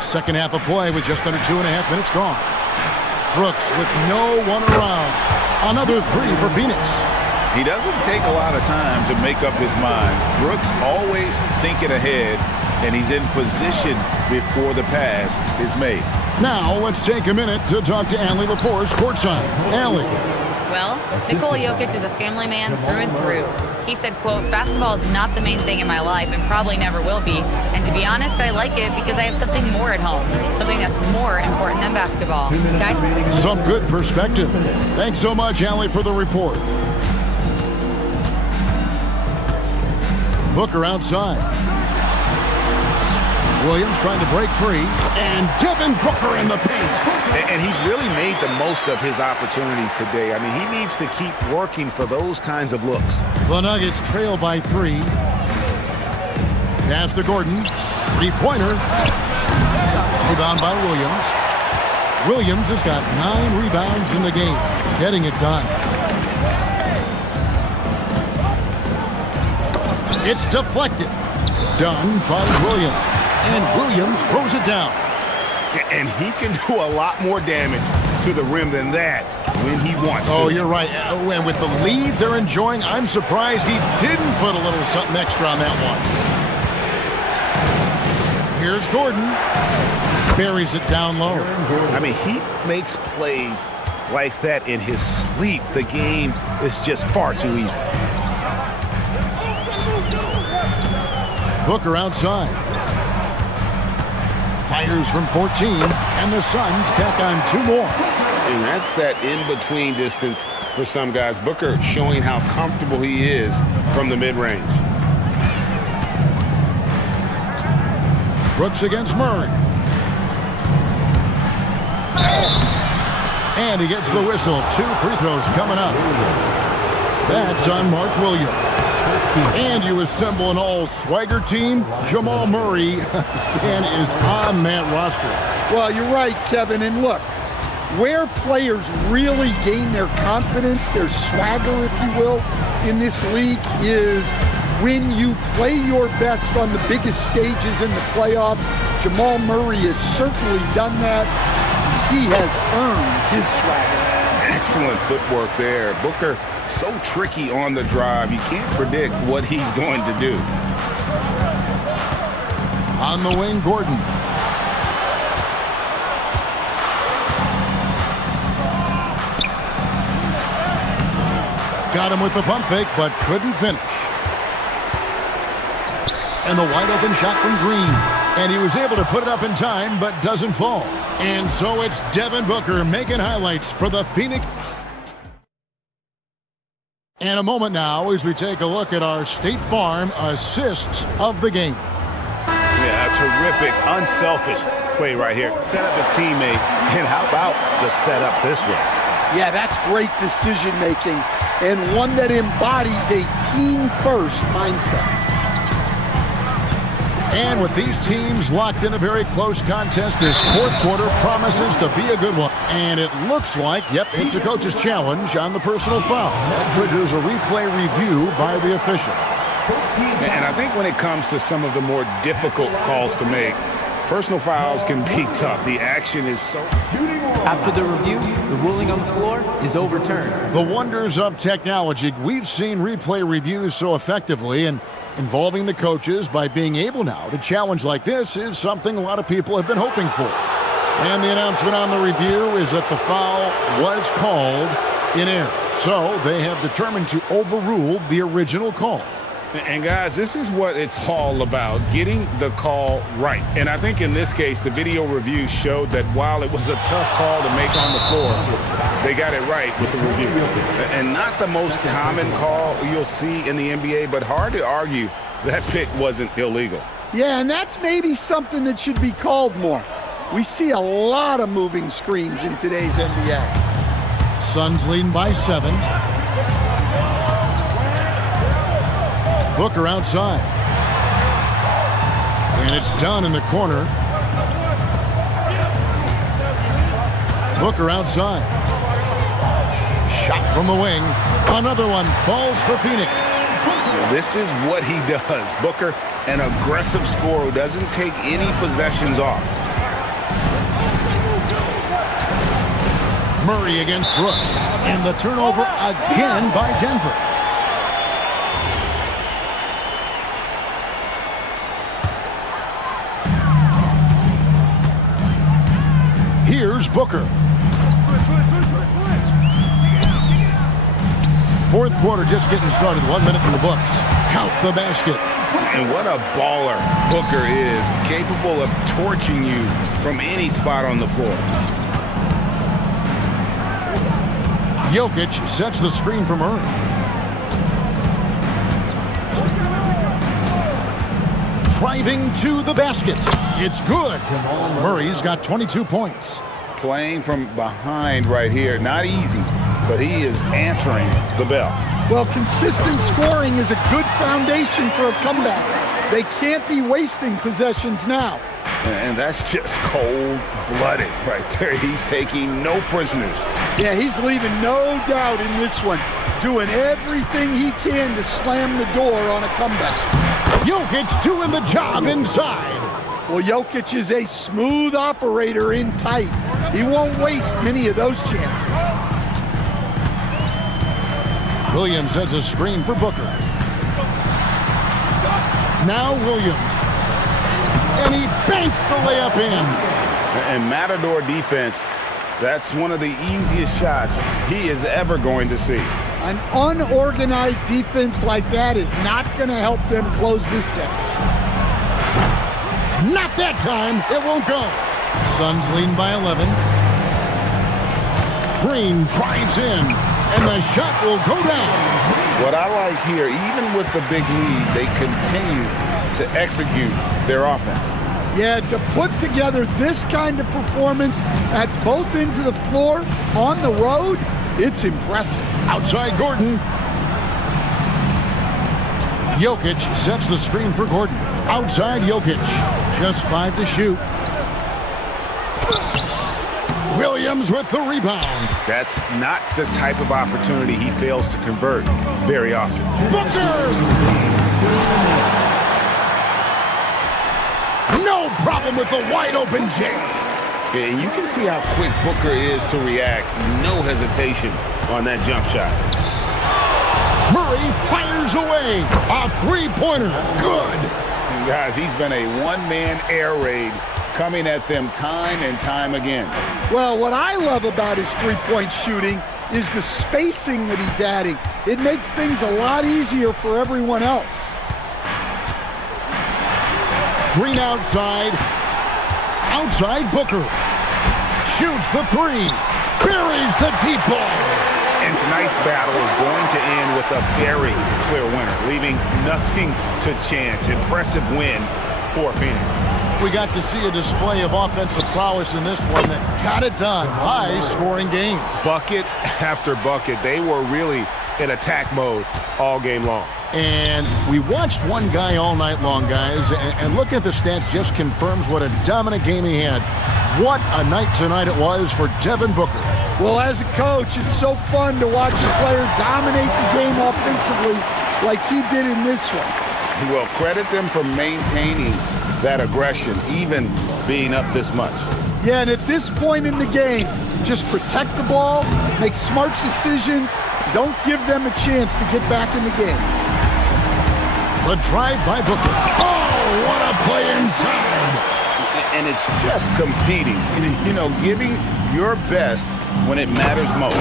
Second half of play with just under 2.5 minutes gone. Brooks with no one around. Another 3 for Phoenix. He doesn't take a lot of time to make up his mind. Brooks always thinking ahead, and he's in position before the pass is made. Now, let's take a minute to talk to Allie LaForce courtside. Allie. Well, Nikola Jokic is a family man through and through. He said, quote, basketball is not the main thing in my life and probably never will be. And to be honest, I like it because I have something more at home, something that's more important than basketball. Guys? Some good perspective. Thanks so much, Allie, for the report. Booker outside. Williams trying to break free, and Devin Booker in the paint. And he's really made the most of his opportunities today. I mean, he needs to keep working for those kinds of looks. The Nuggets trail by 3. Pass to Gordon. 3-pointer. Rebound by Williams. Williams has got 9 rebounds in the game, getting it done. It's deflected. Dunn finds Williams. And Williams throws it down. And he can do a lot more damage to the rim than that when he wants to. Oh, you're right. And with the lead they're enjoying, I'm surprised he didn't put a little something extra on that one. Here's Gordon. Buries it down low. I mean, he makes plays like that in his sleep. The game is just far too easy. Booker outside. Fires from 14, and the Suns tack on 2 more. And that's that in-between distance for some guys. Booker showing how comfortable he is from the mid-range. Brooks against Murray. And he gets the whistle. 2 free throws coming up. That's on Mark Williams. And you assemble an all-swagger team. Jamal Murray Stan is on that roster. Well, you're right, Kevin. And look, where players really gain their confidence, their swagger, if you will, in this league is when you play your best on the biggest stages in the playoffs. Jamal Murray has certainly done that. He has earned his swagger. Excellent footwork there. Booker so tricky on the drive. You can't predict what he's going to do. On the wing, Gordon. Got him with the pump fake, but couldn't finish. And the wide open shot from Green. And he was able to put it up in time, but doesn't fall. And so it's Devin Booker making highlights for the Phoenix. And a moment now as we take a look at our State Farm assists of the game. Yeah, a terrific, unselfish play right here. Set up his teammate, and how about the setup this way? Yeah, that's great decision-making, and one that embodies a team-first mindset. And with these teams locked in a very close contest, this 4th quarter promises to be a good one. And it looks like, yep, it's a coach's challenge on the personal foul. That triggers a replay review by the official. And I think when it comes to some of the more difficult calls to make, personal fouls can be tough. The action is so... After the review, the ruling on the floor is overturned. The wonders of technology. We've seen replay reviews so effectively, and involving the coaches by being able now to challenge like this is something a lot of people have been hoping for. And the announcement on the review is that the foul was called in error. So they have determined to overrule the original call. And guys, this is what it's all about, getting the call right. And I think in this case, the video review showed that while it was a tough call to make on the floor, they got it right with the review. And not the most common call you'll see in the NBA, but hard to argue that pick wasn't illegal. Yeah, and that's maybe something that should be called more. We see a lot of moving screens in today's NBA. Suns leading by 7. Booker outside. And it's done in the corner. Booker outside. Shot from the wing. Another one falls for Phoenix. This is what he does. Booker, an aggressive scorer who doesn't take any possessions off. Murray against Brooks. And the turnover again by Denver. Here's Booker. Fourth quarter just getting started. 1 minute in the books. Count the basket. And what a baller Booker is. Capable of torching you from any spot on the floor. Jokic sets the screen for Murray. Driving to the basket. It's good. Murray's got 22 points. Playing from behind right here. Not easy, but he is answering the bell. Well, consistent scoring is a good foundation for a comeback. They can't be wasting possessions now. And that's just cold-blooded right there. He's taking no prisoners. Yeah, he's leaving no doubt in this one. Doing everything he can to slam the door on a comeback. Jokic doing the job inside. Well, Jokic is a smooth operator in tight. He won't waste many of those chances. Williams has a screen for Booker. Now Williams. And he banks the layup in. And Matador defense, that's one of the easiest shots he is ever going to see. An unorganized defense like that is not going to help them close this deficit. Not that time. It won't go. Suns leading by 11. Green drives in, and the shot will go down. What I like here, even with the big lead, they continue to execute their offense. Yeah, to put together this kind of performance at both ends of the floor on the road, it's impressive. Outside Gordon. Jokic sets the screen for Gordon. Outside Jokic. Just 5 to shoot. Williams with the rebound. That's not the type of opportunity he fails to convert very often. Booker! No problem with the wide open jam. And you can see how quick Booker is to react. No hesitation on that jump shot. Murray fires away. A three-pointer. Good. And guys, he's been a one-man air raid coming at them time and time again. Well, what I love about his three-point shooting is the spacing that he's adding. It makes things a lot easier for everyone else. Green outside. Outside Booker. Shoots the three. Buries the deep ball. And tonight's battle is going to end with a very clear winner, leaving nothing to chance. Impressive win for Phoenix. We got to see a display of offensive prowess in this one that got it done. High-scoring game. Bucket after bucket. They were really in attack mode all game long. And we watched one guy all night long, guys, and looking at the stats just confirms what a dominant game he had. What a night tonight it was for Devin Booker. Well, as a coach, it's so fun to watch a player dominate the game offensively like he did in this one. Well, credit them for maintaining that aggression, even being up this much. Yeah, and at this point in the game, just protect the ball, make smart decisions, don't give them a chance to get back in the game. The drive by Booker. Oh, what a play inside. And it's just competing, you know, giving your best when it matters most.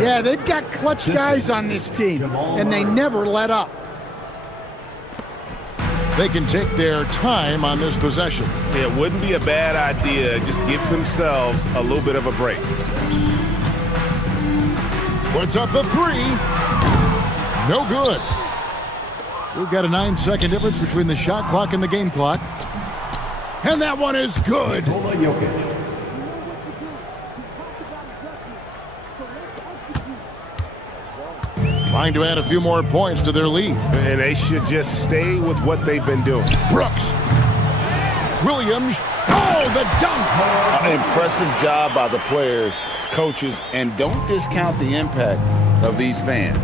Yeah, they've got clutch guys on this team, and they never let up. They can take their time on this possession. It wouldn't be a bad idea. Just give themselves a little bit of a break. Puts up the three. No good. We've got a 9-second difference between the shot clock and the game clock. And that one is good. Trying to add a few more points to their lead. And they should just stay with what they've been doing. Brooks. Williams. Oh, the dunk. An impressive job by the players, coaches, and don't discount the impact of these fans.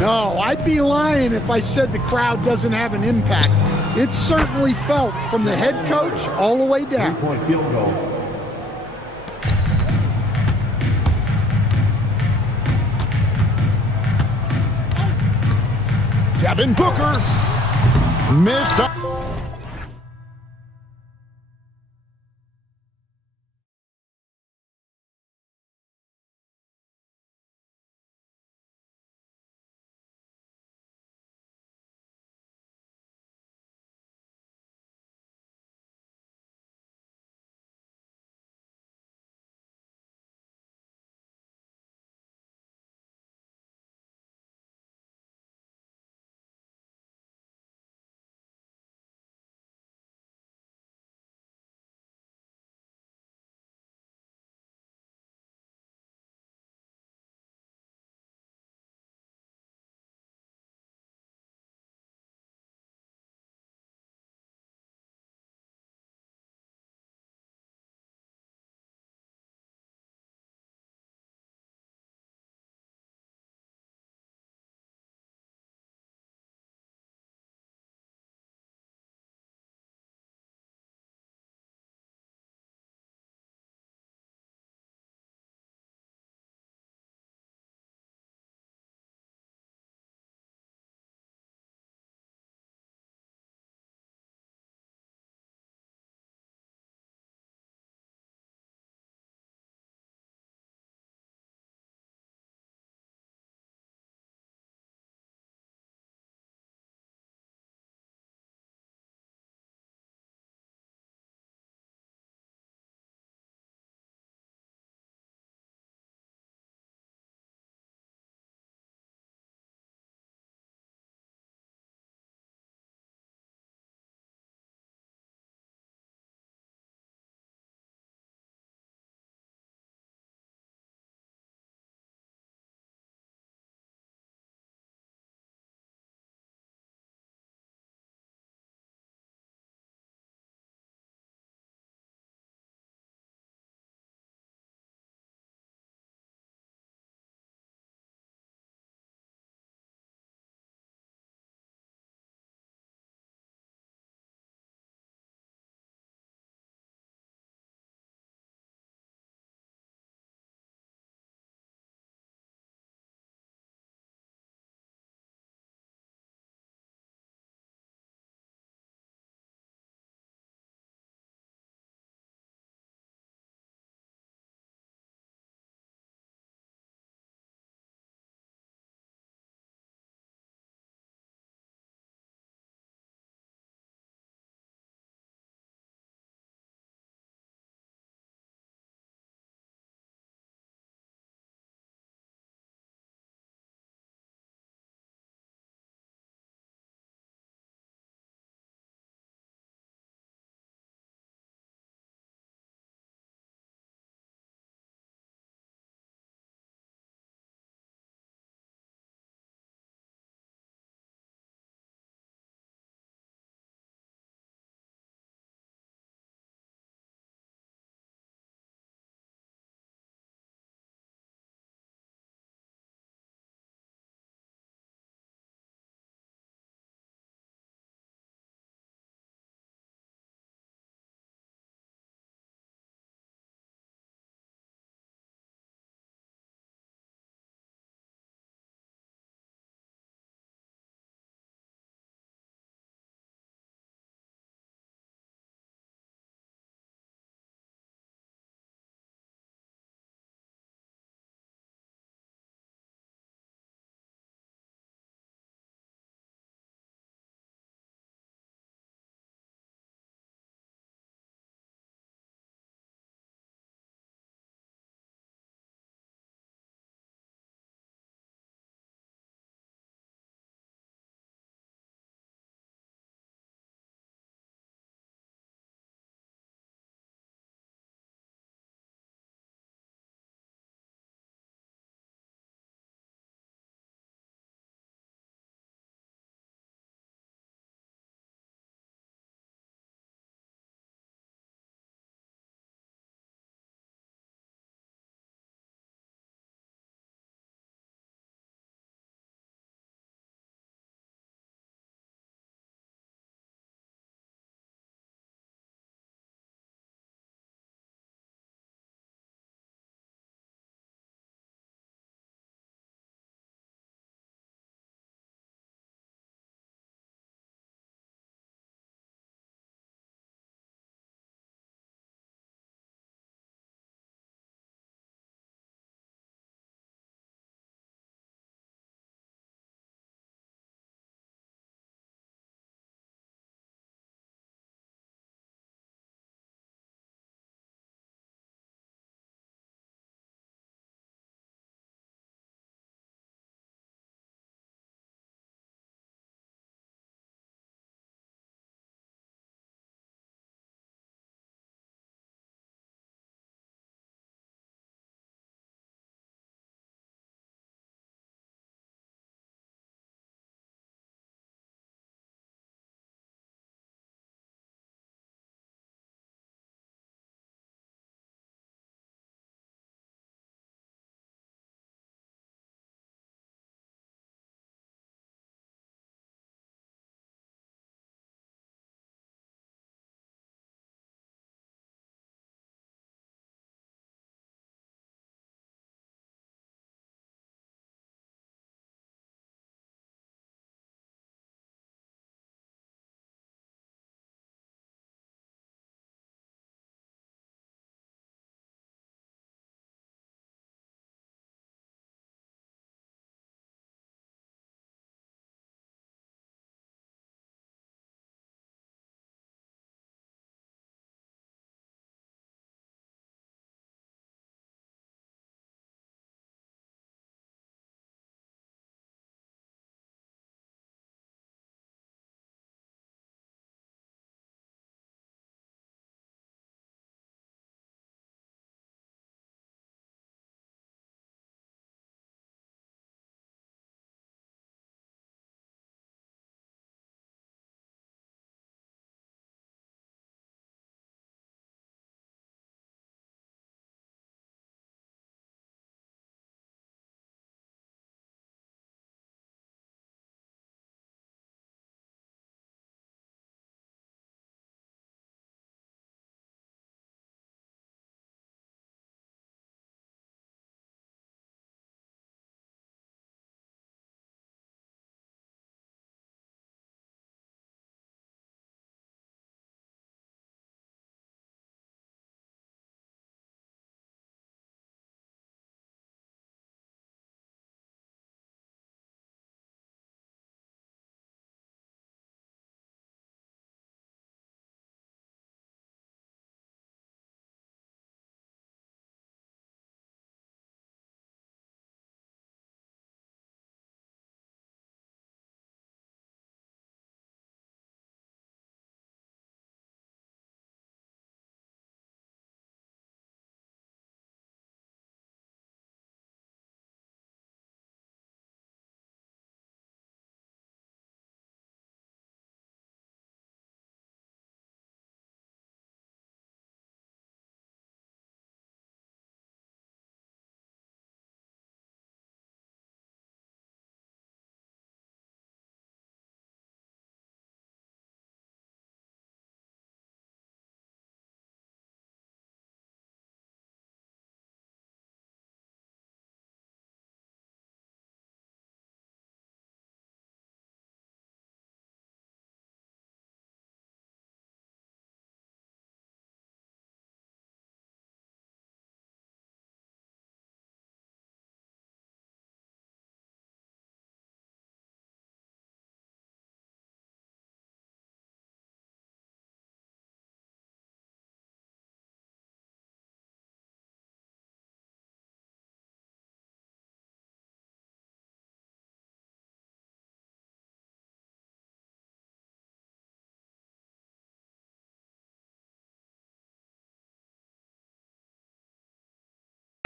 No, I'd be lying if I said the crowd doesn't have an impact. It's certainly felt from the head coach all the way down. 3-point field goal. Devin Booker. Missed.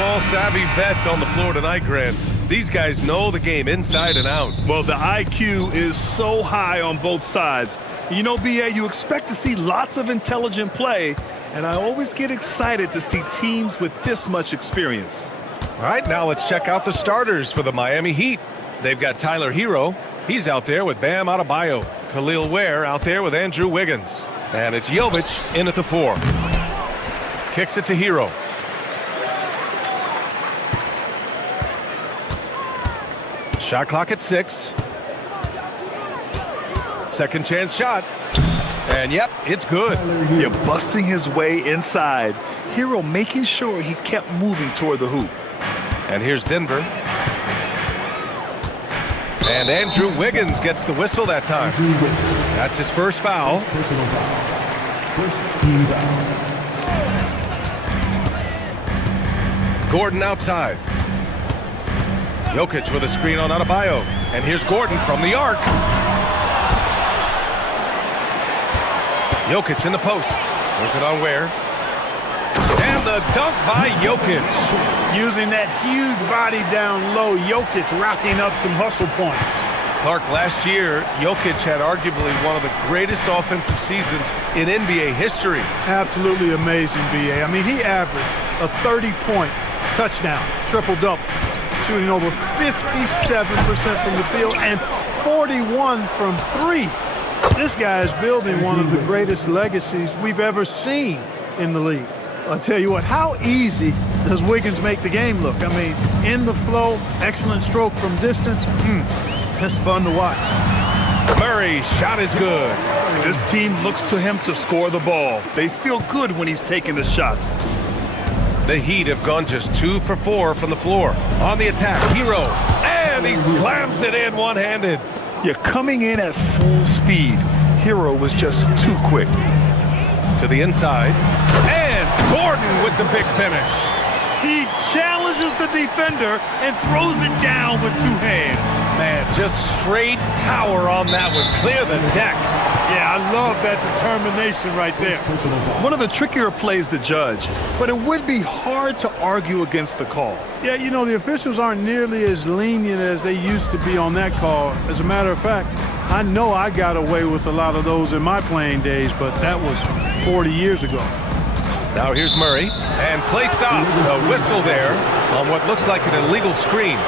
Ball-savvy vets on the floor tonight, Grant. These guys know the game inside and out. Well, the IQ is so high on both sides. You know, BA, you expect to see lots of intelligent play, and I always get excited to see teams with this much experience. All right, now let's check out the starters for the Miami Heat. They've got Tyler Hero. He's out there with Bam Adebayo. Khalil Ware out there with Andrew Wiggins. And it's Jovic in at the 4. Kicks it to Hero. Shot clock at 6. Second chance shot. And yep, it's good. You're busting his way inside. Hero making sure he kept moving toward the hoop. And here's Denver. And Andrew Wiggins gets the whistle that time. That's his first foul. Personal foul. First team foul. Gordon outside. Jokic with a screen on Adebayo. And here's Gordon from the arc. Jokic in the post. Working on Ware. And the dunk by Jokic. Using that huge body down low, Jokic racking up some hustle points. Clark, last year, Jokic had arguably one of the greatest offensive seasons in NBA history. Absolutely amazing, BA. I mean, he averaged a 30-point touchdown, triple-double, shooting over 57% from the field and 41 from 3. This guy is building one of the greatest legacies we've ever seen in the league. I'll tell you what, how easy does Wiggins make the game look? I mean, in the flow, excellent stroke from distance. It's fun to watch. Murray, shot is good. This team looks to him to score the ball. They feel good when he's taking the shots. The Heat have gone just 2 for 4 from the floor. On the attack, Hero. And he slams it in one-handed. You're coming in at full speed. Hero was just too quick. To the inside. And Gordon with the big finish. He challenges the defender and throws it down with 2 hands. Man, just straight power on that one. Clear the deck. Yeah, I love that determination right there. One of the trickier plays to judge, but it would be hard to argue against the call. Yeah, you know, the officials aren't nearly as lenient as they used to be on that call. As a matter of fact, I know I got away with a lot of those in my playing days, but that was 40 years ago. Now here's Murray, and play stops. A whistle there on what looks like an illegal screen.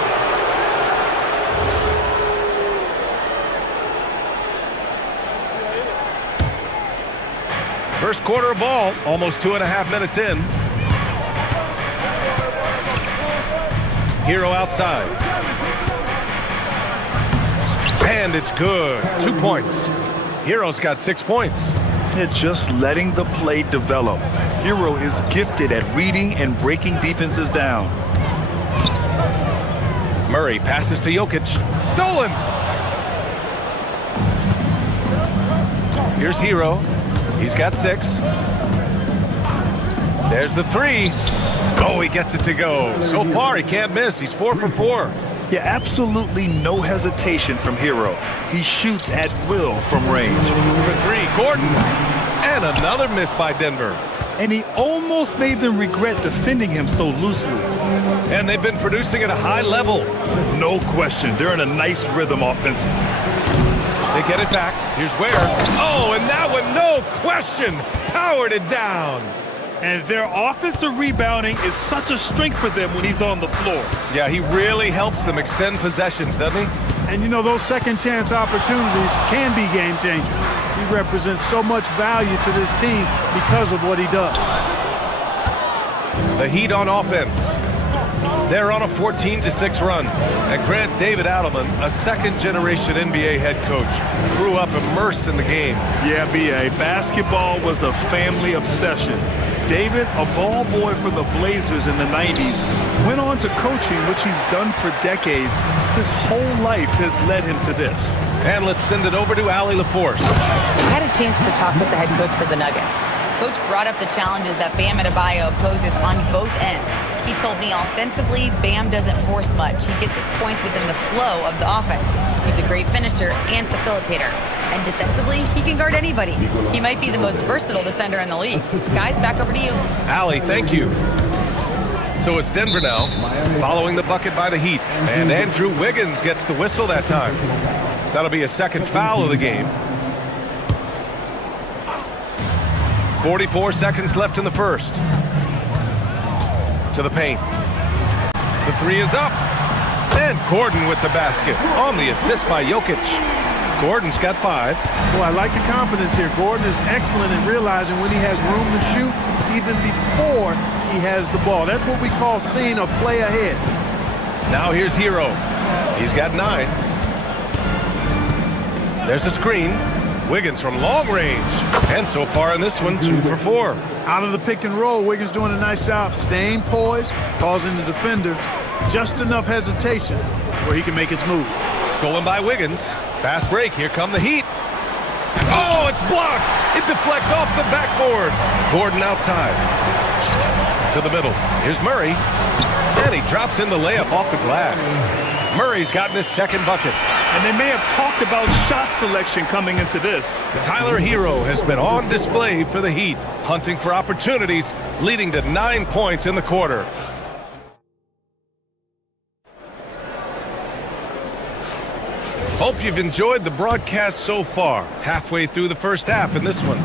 First quarter of ball, almost 2.5 minutes in. Hero outside. And it's good. 2 points. Hero's got 6 points. They're just letting the play develop. Hero is gifted at reading and breaking defenses down. Murray passes to Jokic. Stolen! Here's Hero. He's got 6. There's the 3. Oh, he gets it to go. So far, he can't miss. He's 4 for 4. Yeah, absolutely no hesitation from Hero. He shoots at will from range. For 3, Gordon. And another miss by Denver. And he almost made them regret defending him so loosely. And they've been producing at a high level. No question. They're in a nice rhythm offensively. They get it back. Here's Ware. Oh, and that one, no question, powered it down. And their offensive rebounding is such a strength for them when he's on the floor. Yeah, he really helps them extend possessions, doesn't he? And you know, those second chance opportunities can be game changers. He represents so much value to this team because of what he does. The Heat on offense. They're on a 14-6 run. And Grant, David Adelman, a second-generation NBA head coach, grew up immersed in the game. Yeah, B.A., basketball was a family obsession. David, a ball boy for the Blazers in the 90s, went on to coaching, which he's done for decades. His whole life has led him to this. And let's send it over to Allie LaForce. I had a chance to talk with the head coach for the Nuggets. Coach brought up the challenges that Bam Adebayo poses on both ends. He told me offensively, Bam doesn't force much. He gets his points within the flow of the offense. He's a great finisher and facilitator. And defensively, he can guard anybody. He might be the most versatile defender in the league. Guys, back over to you. Allie, thank you. So it's Denver now, following the bucket by the Heat. And Andrew Wiggins gets the whistle that time. That'll be a second foul of the game. 44 seconds left in the first. To the paint. The three is up. And Gordon with the basket on the assist by Jokic. Gordon's got 5. Well, I like the confidence here. Gordon is excellent in realizing when he has room to shoot even before he has the ball. That's what we call seeing a play ahead. Now here's Hero. He's got 9. There's a screen. Wiggins from long range. And so far in this one, 2 for 4. Out of the pick and roll, Wiggins doing a nice job staying poised, causing the defender just enough hesitation where he can make his move. Stolen by Wiggins. Fast break. Here come the Heat. Oh, it's blocked. It deflects off the backboard. Gordon outside. To the middle. Here's Murray. And he drops in the layup off the glass. Murray's gotten his second bucket. And they may have talked about shot selection coming into this. Tyler Hero has been on display for the Heat, hunting for opportunities, leading to 9 points in the quarter. Hope you've enjoyed the broadcast so far. Halfway through the first half in this one.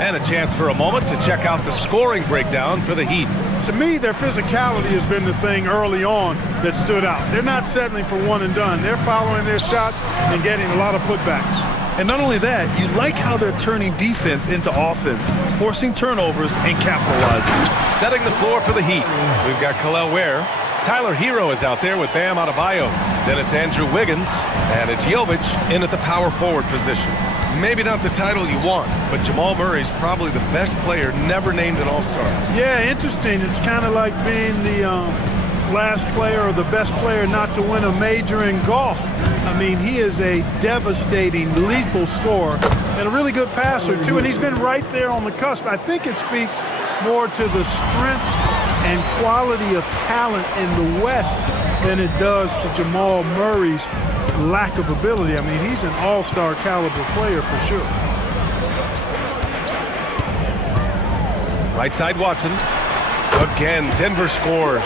And a chance for a moment to check out the scoring breakdown for the Heat. To me, their physicality has been the thing early on that stood out. They're not settling for one and done. They're following their shots and getting a lot of putbacks. And not only that, you like how they're turning defense into offense, forcing turnovers and capitalizing. Setting the floor for the Heat. We've got Khalil Ware. Tyler Hero is out there with Bam Adebayo. Then it's Andrew Wiggins, and it's Jovic in at the power forward position. Maybe not the title you want, but Jamal Murray's probably the best player never named an All-Star. Yeah, interesting. It's kind of like being the last player or the best player not to win a major in golf. I mean, he is a devastating, lethal scorer and a really good passer, too. And he's been right there on the cusp. I think it speaks more to the strength and quality of talent in the West than it does to Jamal Murray's lack of ability. I mean, he's an all-star caliber player for sure. Right side Watson. Again, Denver scores.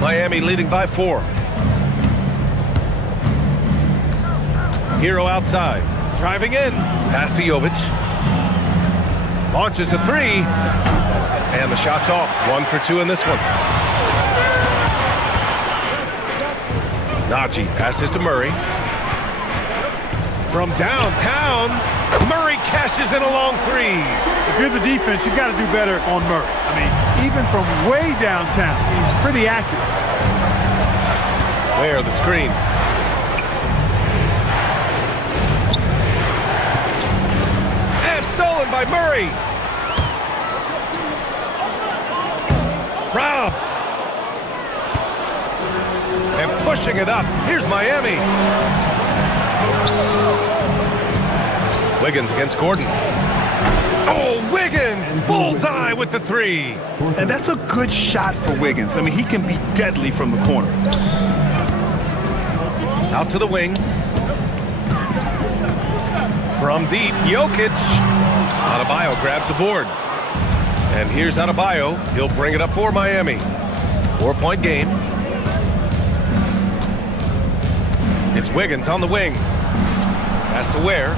Miami leading by 4. Hero outside. Driving in. Pass to Jovic. Launches a 3. And the shot's off. 1 for 2 in this one. Najee passes to Murray. From downtown, Murray cashes in a long 3. If you're the defense, you've got to do better on Murray. I mean, even from way downtown, he's pretty accurate. Where the screen. And stolen by Murray. Robbed. And pushing it up. Here's Miami. Wiggins against Gordon. Oh, Wiggins! Bullseye with the 3. And that's a good shot for Wiggins. I mean, he can be deadly from the corner. Out to the wing. From deep, Jokic. Adebayo grabs the board. And here's Adebayo. He'll bring it up for Miami. 4-point game. It's Wiggins on the wing. Pass to Ware.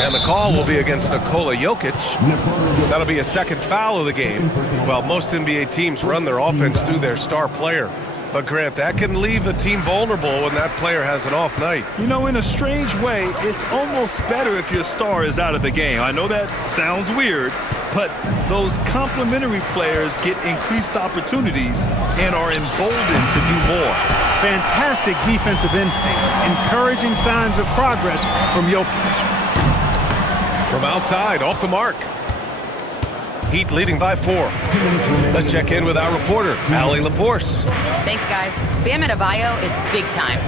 And the call will be against Nikola Jokic. That'll be a second foul of the game. Well, most NBA teams run their offense through their star player. But Grant, that can leave the team vulnerable when that player has an off night. You know, in a strange way, it's almost better if your star is out of the game. I know that sounds weird, but those complementary players get increased opportunities and are emboldened to do more. Fantastic defensive instincts, encouraging signs of progress from Jokic. From outside, off the mark. Heat leading by 4. Let's check in with our reporter, Allie LaForce. Thanks, guys. Bam Adebayo is big time.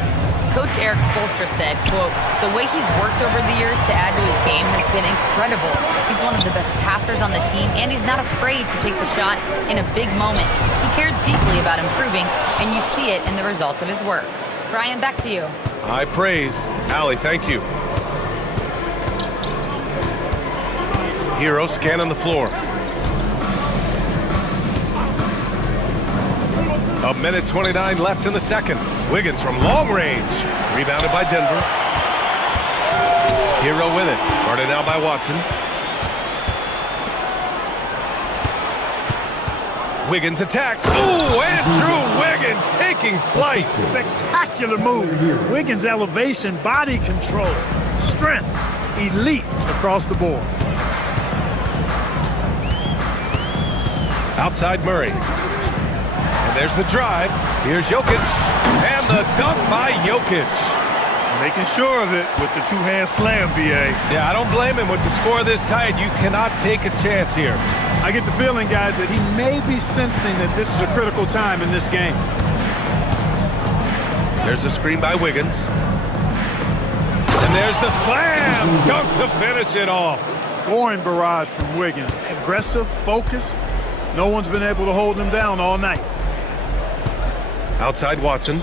Coach Eric Spoelstra said, quote, "The way he's worked over the years to add to his game has been incredible. He's one of the best passers on the team, and he's not afraid to take the shot in a big moment. He cares deeply about improving, and you see it in the results of his work." Brian, back to you. High praise. Allie, thank you. Hero scanning the floor. A minute 29 left in the second. Wiggins from long range. Rebounded by Denver. Hero with it. Guarded now by Watson. Wiggins attacks. Ooh, Andrew Wiggins taking flight. Spectacular move. Wiggins' elevation, body control, strength, elite across the board. Outside Murray. And there's the drive. Here's Jokic. And the dunk by Jokic. Making sure of it with the two-hand slam, B.A. Yeah, I don't blame him. With the score this tight, you cannot take a chance here. I get the feeling, guys, that he may be sensing that this is a critical time in this game. There's a screen by Wiggins. And there's the slam dunk to finish it off. Scoring barrage from Wiggins. Aggressive, focused. No one's been able to hold him down all night. Outside Watson.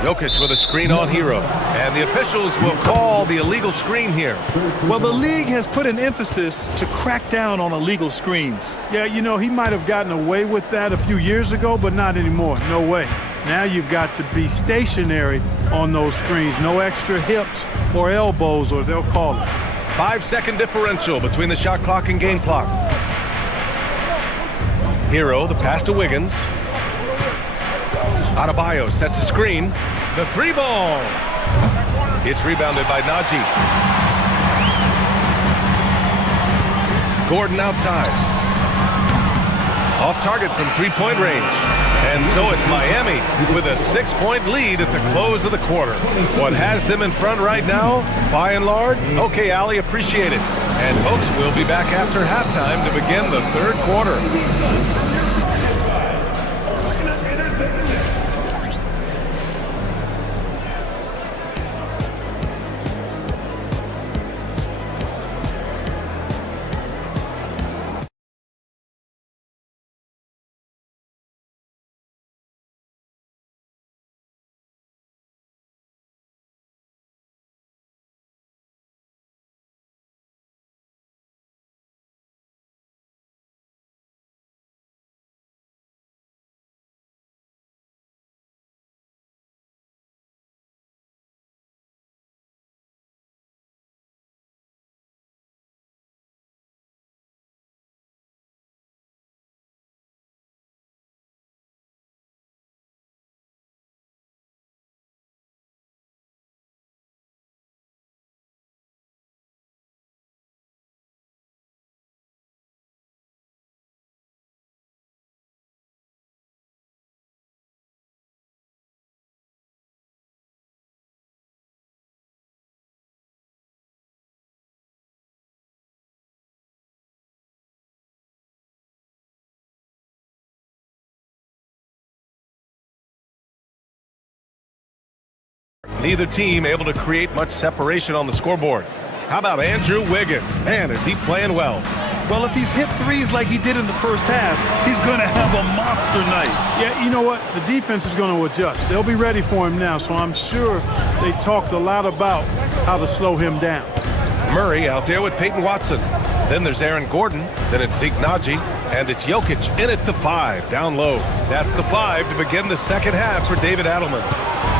Jokic with a screen on Hero. And the officials will call the illegal screen here. Well, the league has put an emphasis to crack down on illegal screens. Yeah, you know, he might have gotten away with that a few years ago, but not anymore. No way. Now you've got to be stationary on those screens. No extra hips or elbows, or they'll call it. 5-second differential between the shot clock and game clock. Hero, the pass to Wiggins. Adebayo sets a screen. The three ball. It's rebounded by Najee. Gordon outside. Off target from three-point range. And so it's Miami with a 6-point lead at the close of the quarter. What has them in front right now, by and large? Okay, Ali, appreciate it. And folks, we'll be back after halftime to begin the third quarter. Neither team able to create much separation on the scoreboard. How about Andrew Wiggins? Man, is he playing well. Well, if he's hit threes like he did in the first half, he's going to have a monster night. Yeah, you know what? The defense is going to adjust. They'll be ready for him now, so I'm sure they talked a lot about how to slow him down. Murray out there with Peyton Watson. Then there's Aaron Gordon. Then it's Zeke Najee. And it's Jokic in at the 5, down low. That's the 5 to begin the second half for David Adelman.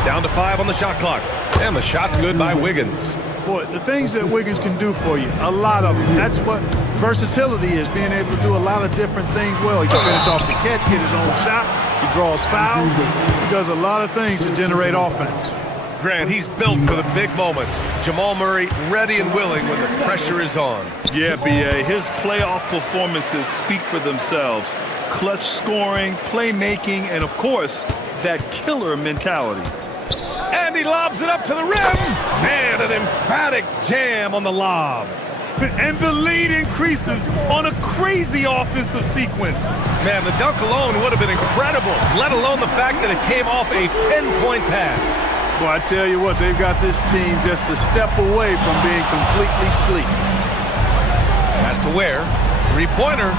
Down to 5 on the shot clock. And the shot's good by Wiggins. Boy, the things that Wiggins can do for you, a lot of them. That's what versatility is, being able to do a lot of different things well. He can finish off the catch, get his own shot. He draws fouls. He does a lot of things to generate offense. Grant, he's built for the big moments. Jamal Murray ready and willing when the pressure is on. Yeah, B.A., his playoff performances speak for themselves. Clutch scoring, playmaking, and of course, that killer mentality. And he lobs it up to the rim. Man, an emphatic jam on the lob. And the lead increases on a crazy offensive sequence. Man, the dunk alone would have been incredible, let alone the fact that it came off a 10-point pass. Well, I tell you what, they've got this team just a step away from being completely sleep. Pass to Ware. Three-pointer.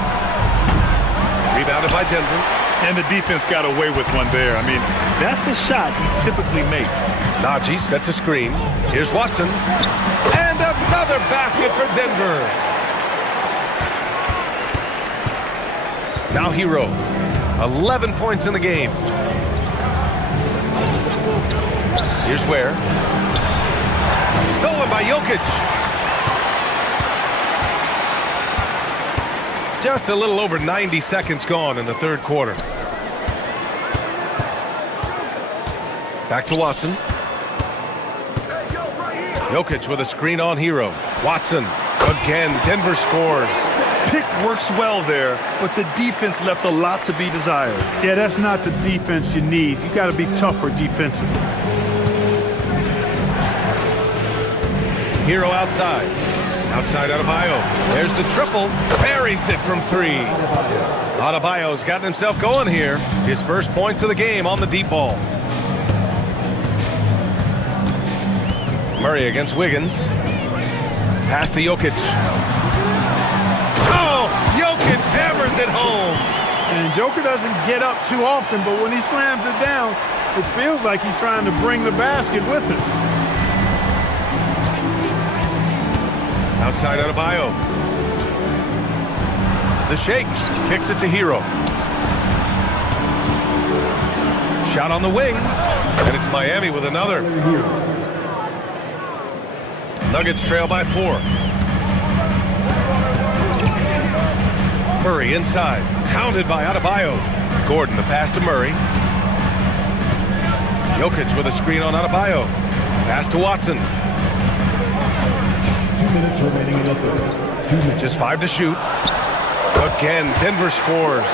Rebounded by Denver. And the defense got away with one there. I mean, that's a shot he typically makes. Najee sets a screen. Here's Watson. And another basket for Denver. Now Hero. 11 points in the game. Here's Ware. Stolen by Jokic. Just a little over 90 seconds gone in the third quarter. Back to Watson. Jokic with a screen on Hero. Watson again. Denver scores. Pick works well there, but the defense left a lot to be desired. Yeah, that's not the defense you need. You got to be tougher defensively. Hero outside. Outside Adebayo. There's the triple. Buries it from three. Adebayo's gotten himself going here. His first points of the game on the deep ball. Murray against Wiggins. Pass to Jokic. Oh! Jokic hammers it home. And Joker doesn't get up too often, but when he slams it down, it feels like he's trying to bring the basket with him. Outside Adebayo. The shake. Kicks it to Hero. Shot on the wing. And it's Miami with another. Nuggets trail by 4. Murray inside. Hounded by Adebayo. Gordon the pass to Murray. Jokic with a screen on Adebayo. Pass to Watson. 2 minutes remaining in the third. 2 minutes. Just 5 to shoot. Again, Denver scores.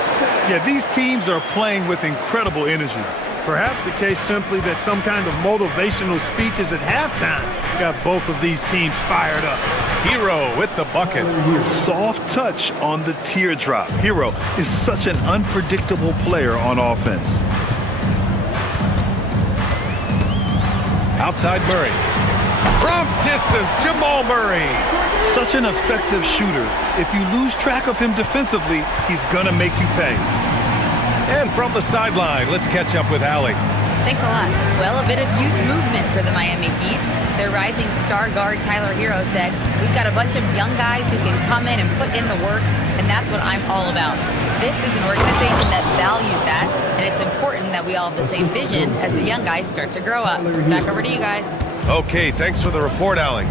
Yeah, these teams are playing with incredible energy. Perhaps the case simply that some kind of motivational speeches at halftime got both of these teams fired up. Hero with the bucket. Soft touch on the teardrop. Hero is such an unpredictable player on offense. Outside Murray. From distance, Jamal Murray. Such an effective shooter. If you lose track of him defensively, he's gonna make you pay. And from the sideline, let's catch up with Allie. Thanks a lot. Well, a bit of youth movement for the Miami Heat. Their rising star guard, Tyler Hero, said, "We've got a bunch of young guys who can come in and put in the work, and that's what I'm all about." This is an organization that values that, and it's important that we all have the same vision as the young guys start to grow up. Back over to you guys. Okay, thanks for the report, Allie.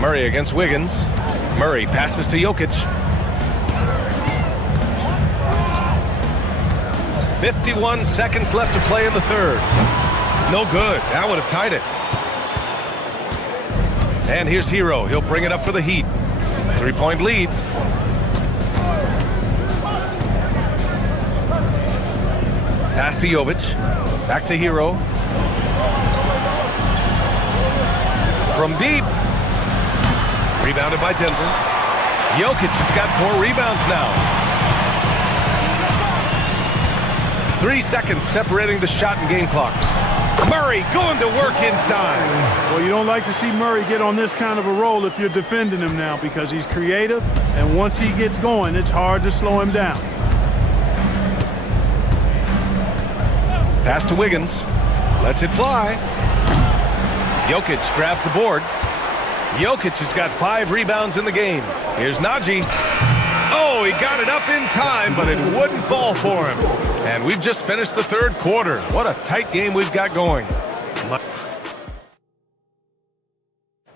Murray against Wiggins. Murray passes to Jokic. 51 seconds left to play in the third. No good. That would have tied it. And here's Hero. He'll bring it up for the Heat. 3-point lead. Pass to Jovic. Back to Hero. From deep. Rebounded by Denver. Jokic has got 4 rebounds now. 3 seconds separating the shot and game clocks. Murray going to work inside. Well, you don't like to see Murray get on this kind of a roll if you're defending him now, because he's creative, and once he gets going, it's hard to slow him down. Pass to Wiggins. Lets it fly. Jokic grabs the board. Jokic has got 5 rebounds in the game. Here's Najee. Oh, he got it up in time, but it wouldn't fall for him. And we've just finished the third quarter. What a tight game we've got going.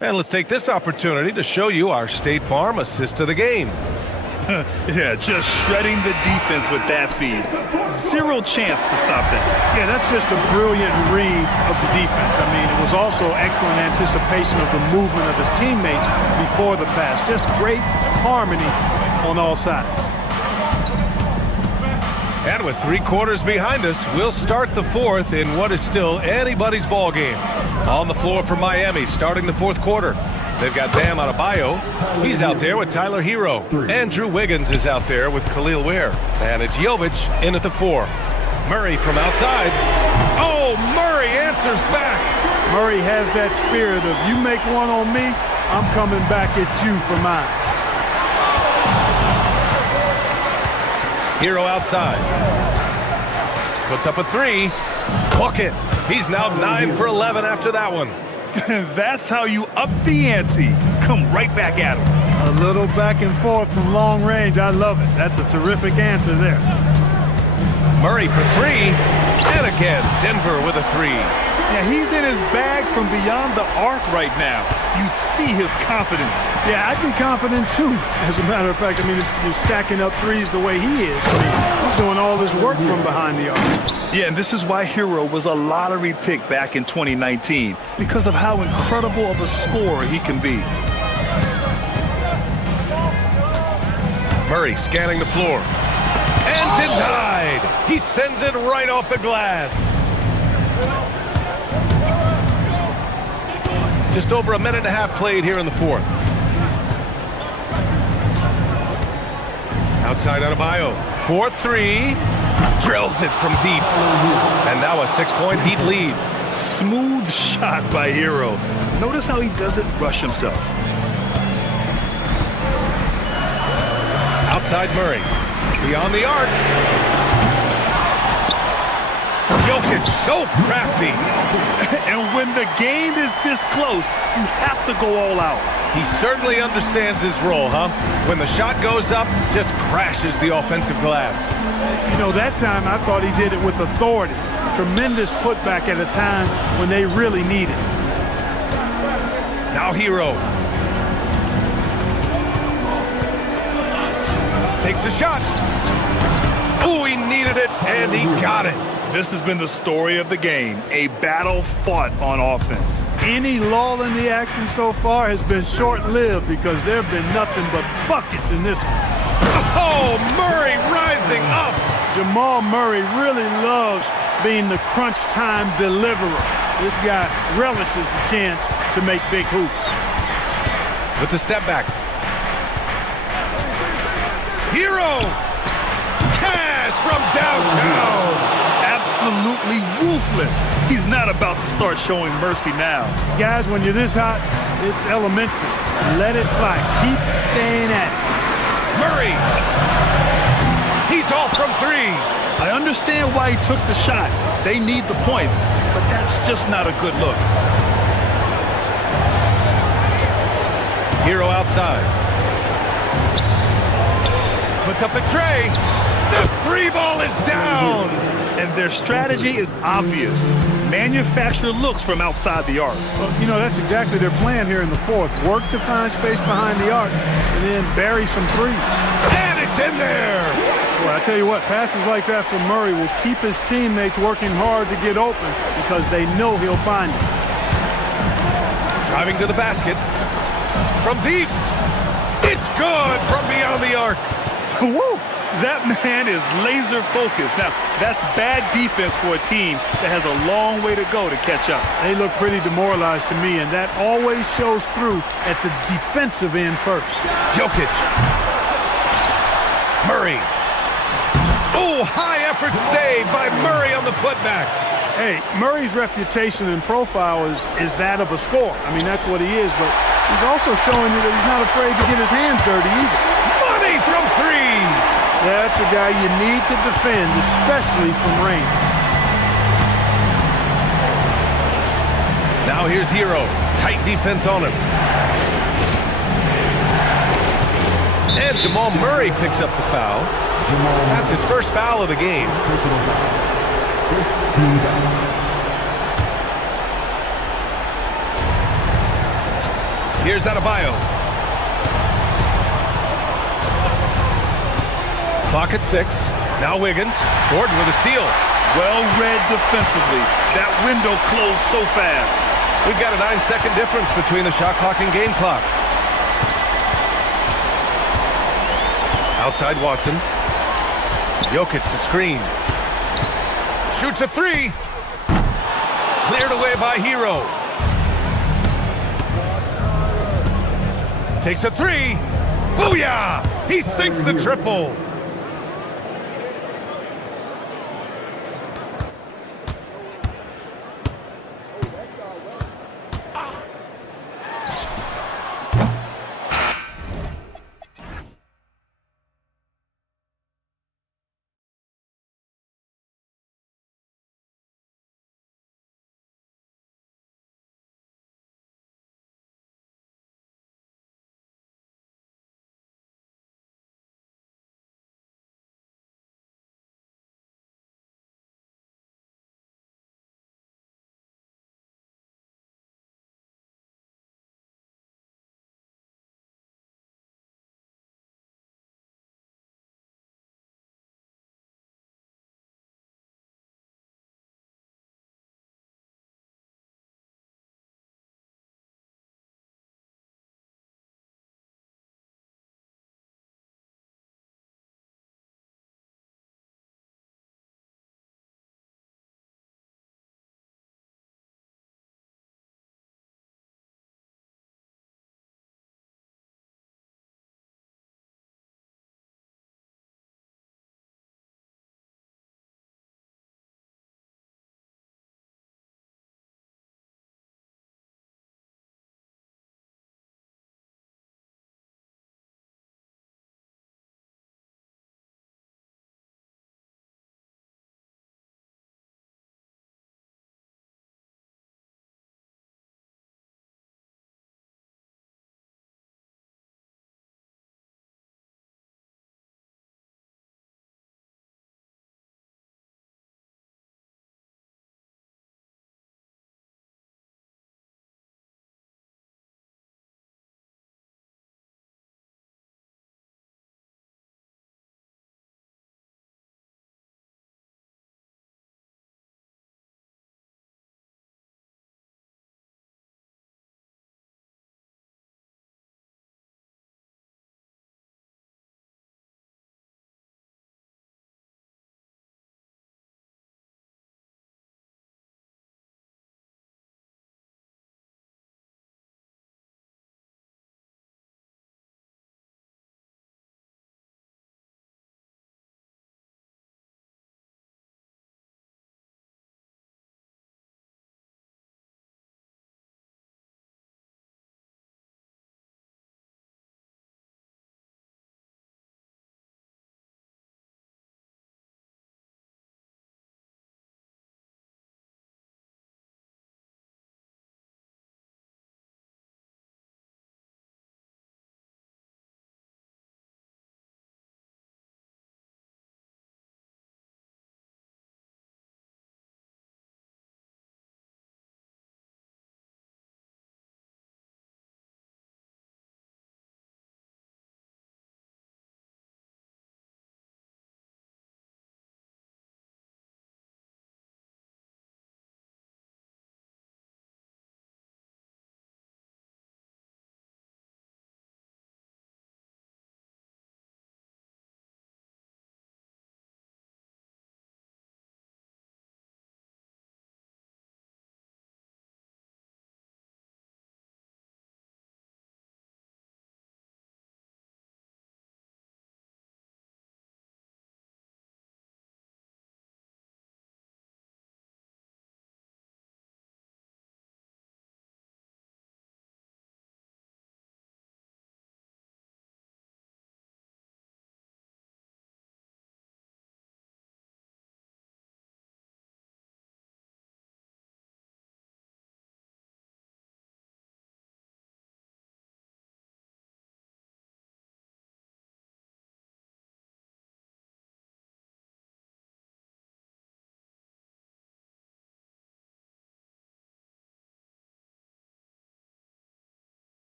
And let's take this opportunity to show you our State Farm assist to the game. Yeah, just shredding the defense with that feed. Zero chance to stop that. Yeah, that's just a brilliant read of the defense. I mean, it was also excellent anticipation of the movement of his teammates before the pass. Just great harmony on all sides. And with 3 quarters behind us, we'll start the fourth in what is still anybody's ball game. On the floor for Miami, starting the fourth quarter. They've got Bam Adebayo. He's out there with Tyler Hero. Andrew Wiggins is out there with Khalil Ware. And it's Jovic in at the 4. Murray from outside. Oh, Murray answers back. Murray has that spirit of, you make one on me, I'm coming back at you for mine. Hero outside. Puts up a 3. Bucket. He's now 9 for 11 after that one. That's how you up the ante. come right back at him. A little back and forth from long range. I love it. That's a terrific answer there. Murray for three. And again, Denver with a three. Yeah, he's in his bag from beyond the arc right now. You see his confidence. Yeah, I'd be confident too. As a matter of fact, I mean, if you're stacking up threes the way he is, I mean, he's doing all this work from behind the arc. Yeah, and this is why Hero was a lottery pick back in 2019, because of how incredible of a scorer he can be. Murray scanning the floor. And denied. He sends it right off the glass. Just over a minute and a half played here in the fourth. Outside Adebayo. 4-3. Drills it from deep. And now a 6-point Heat lead. Smooth shot by Hero. Notice how he doesn't rush himself. Outside Murray. Beyond the arc. Jokic, so crafty. And when the game is this close, you have to go all out. He certainly understands his role, huh? When the shot goes up, just crashes the offensive glass. You know, that time I thought he did it with authority. Tremendous putback at a time when they really need it. Now Hero. Takes the shot. Oh, he needed it, and he got it. This has been the story of the game, a battle fought on offense. Any lull in the action so far has been short-lived because there have been nothing but buckets in this one. Oh, Murray rising up. Jamal Murray really loves being the crunch time deliverer. This guy relishes the chance to make big hoops. With the step back. Hero! Cash from downtown! Absolutely ruthless. He's not about to start showing mercy now. Guys, when you're this hot, it's elementary. Let it fly. Keep staying at it. Murray! He's off from three. I understand why he took the shot. They need the points, but that's just not a good look. Hero outside. Puts up the tray. The free ball is down. And their strategy is obvious. Manufacture looks from outside the arc. Well, you know, that's exactly their plan here in the fourth. Work to find space behind the arc and then bury some threes. And it's in there. Well, I tell you what, passes like that from Murray will keep his teammates working hard to get open because they know he'll find it. Driving to the basket. From deep. It's good from beyond the arc. Woo! That man is laser focused. Now, that's bad defense for a team that has a long way to go to catch up. They look pretty demoralized to me, and that always shows through at the defensive end first. Jokic. Murray. Oh, high effort save by Murray on the putback. Hey, Murray's reputation and profile is that of a scorer. I mean, that's what he is, but he's also showing you that he's not afraid to get his hands dirty either. Money from three. That's a guy you need to defend, especially from range. Now here's Hero. Tight defense on him. And Jamal Murray picks up the foul. That's his first foul of the game. Here's Adebayo. Clock at 6. Now Wiggins. Gordon with a steal. Well read defensively. That window closed so fast. We've got a 9-second difference between the shot clock and game clock. Outside Watson. Jokic a screen. Shoots a three. Cleared away by Hero. Takes a three. Booyah! He sinks the triple.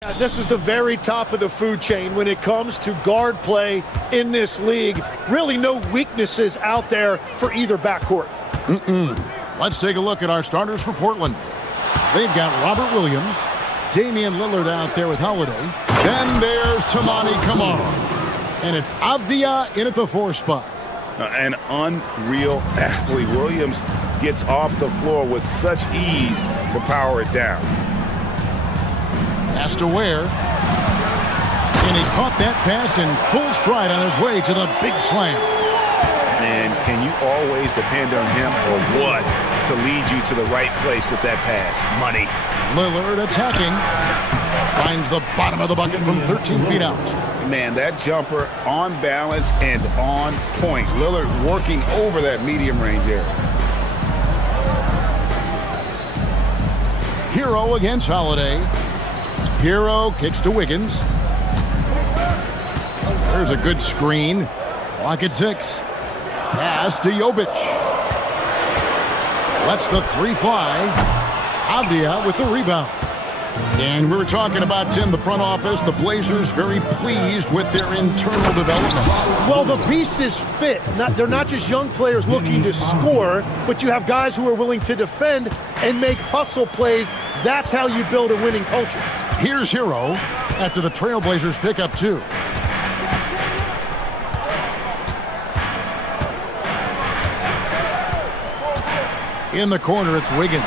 This is the very top of the food chain when it comes to guard play in this league. Really no weaknesses out there for either backcourt. Let's take a look at our starters for Portland. They've got Robert Williams, Damian Lillard out there with Holiday. Then there's Tamani Kamara. And it's Avdia in at the 4 spot. An unreal athlete. Williams gets off the floor with such ease to power it down. Pass to Ware. And he caught that pass in full stride on his way to the big slam. And can you always depend on him or what to lead you to the right place with that pass? Money. Lillard attacking. Finds the bottom of the bucket from 13 feet out. Man, that jumper on balance and on point. Lillard working over that medium range area. Hero against Holiday. Hero kicks to Wiggins. There's a good screen. Clock at 6. Pass to Jovic. Lets the 3 fly. Avdia with the rebound. And we were talking about, Tim, the front office, the Blazers very pleased with their internal development. Well, the pieces fit. They're not just young players looking to score, but you have guys who are willing to defend and make hustle plays. That's how you build a winning culture. Here's Hero after the Trailblazers pick up 2. In the corner, it's Wiggins.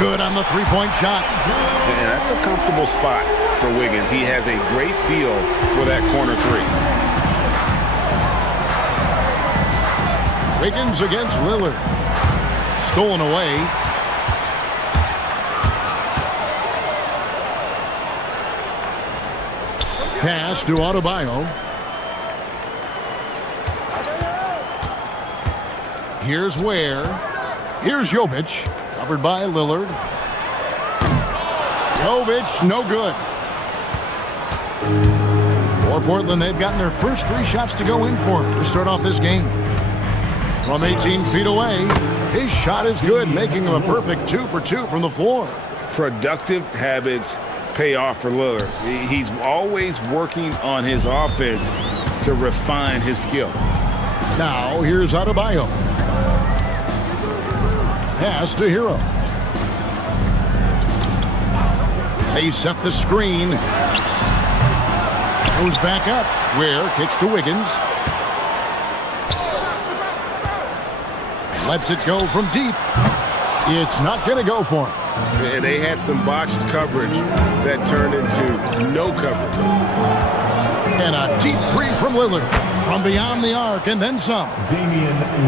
Good on the 3-point shot. And that's a comfortable spot for Wiggins. He has a great feel for that corner 3. Wiggins against Lillard. Stolen away. Pass to Adebayo. Here's Ware. Here's Jovic. Covered by Lillard. Jovic, no good. For Portland, they've gotten their first 3 shots to go in for to start off this game. From 18 feet away, his shot is good, making him a perfect 2 for 2 from the floor. Productive habits pay off for Lillard. He's always working on his offense to refine his skill. Now, here's Adebayo. Pass to Hero. They set the screen. Goes back up. Ware kicks to Wiggins. Lets it go from deep. It's not going to go for him. And they had some botched coverage that turned into no coverage. And a deep 3 from Lillard. From beyond the arc and then some.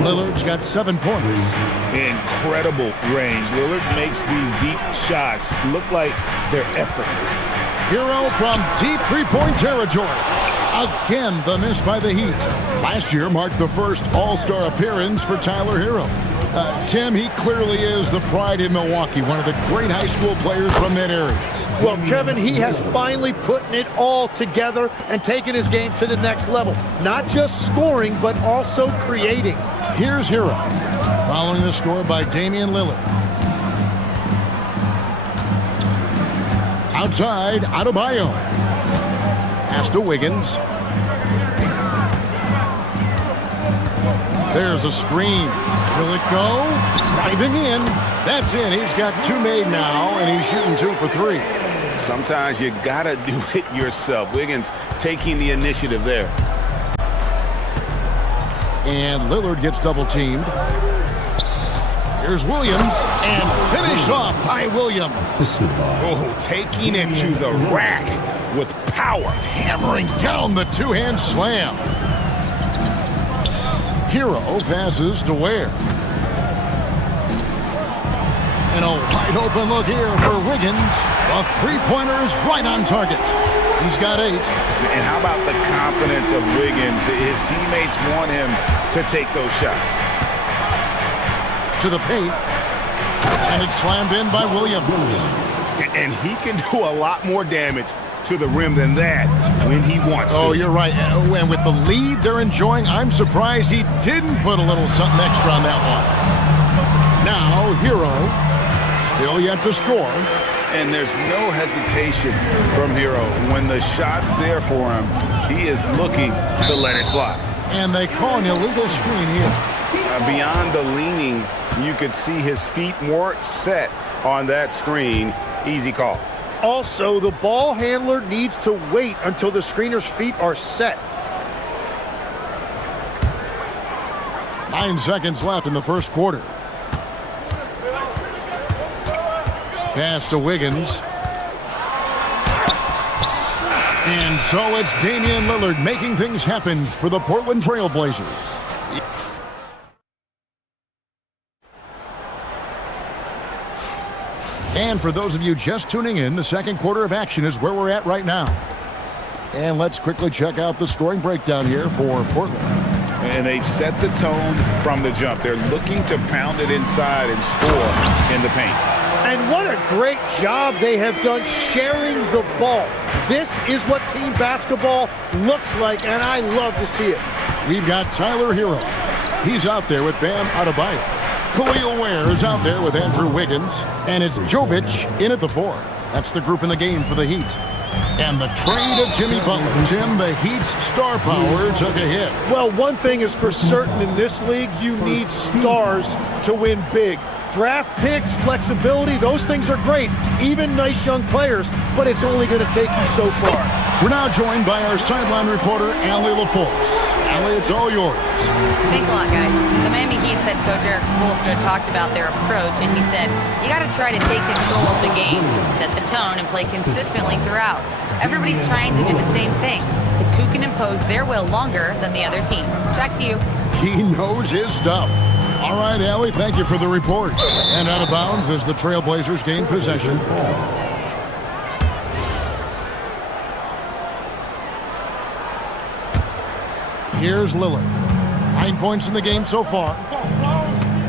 Lillard's got 7 points. Incredible range. Lillard makes these deep shots look like they're effortless. Hero from deep 3-point territory. Again, the miss by the Heat. Last year marked the first All-Star appearance for Tyler Hero. Tim, he clearly is the pride in Milwaukee, one of the great high school players from that area. Well, Kevin, he has finally put it all together and taken his game to the next level. Not just scoring, but also creating. Here's Hero, following the score by Damian Lillard. Outside, Adebayo. Pass to Wiggins. There's a screen. Will it go? Driving in. That's in. He's got 2 made now, and he's shooting 2 for 3. Sometimes you gotta do it yourself. Wiggins taking the initiative there. And Lillard gets double teamed. Here's Williams, and finished off by Williams. Oh, taking it to the rack with power. Hammering down the 2-hand slam. Hero passes to Ware. And a wide open look here for Wiggins. The 3-pointer is right on target. He's got 8. And how about the confidence of Wiggins? His teammates want him to take those shots. To the paint. And it's slammed in by Williams. And he can do a lot more damage to the rim than that when he wants to. Oh, you're right. And with the lead they're enjoying, I'm surprised he didn't put a little something extra on that one. Now, Hero Still yet to score. And there's no hesitation from Hero. When the shot's there for him, he is looking to let it fly. And they call an illegal screen here. Beyond the leaning, you could see his feet more set on that screen. Easy call. Also, the ball handler needs to wait until the screener's feet are set. 9 seconds left in the first quarter. Pass to Wiggins. And so it's Damian Lillard making things happen for the Portland Trail Blazers. And for those of you just tuning in, the second quarter of action is where we're at right now. And let's quickly check out the scoring breakdown here for Portland. And they've set the tone from the jump. They're looking to pound it inside and score in the paint. And what a great job they have done sharing the ball. This is what team basketball looks like, and I love to see it. We've got Tyler Hero. He's out there with Bam Adebayo. Khalil Ware is out there with Andrew Wiggins. And it's Jovic in at the 4. That's the group in the game for the Heat. And the trade of Jimmy Butler. Tim, the Heat's star power took a hit. Well, one thing is for certain in this league, you need stars to win big. Draft picks, flexibility, those things are great. Even nice young players, but it's only going to take you so far. We're now joined by our sideline reporter, Allie LaForce. Allie, it's all yours. Thanks a lot, guys. The Miami Heat's head coach Eric Spoelstra talked about their approach, and he said, you got to try to take control of the game, set the tone, and play consistently throughout. Everybody's trying to do the same thing. It's who can impose their will longer than the other team. Back to you. He knows his stuff. All right, Allie, thank you for the report. And out of bounds as the Trailblazers gain possession. Here's Lillard. 9 points in the game so far.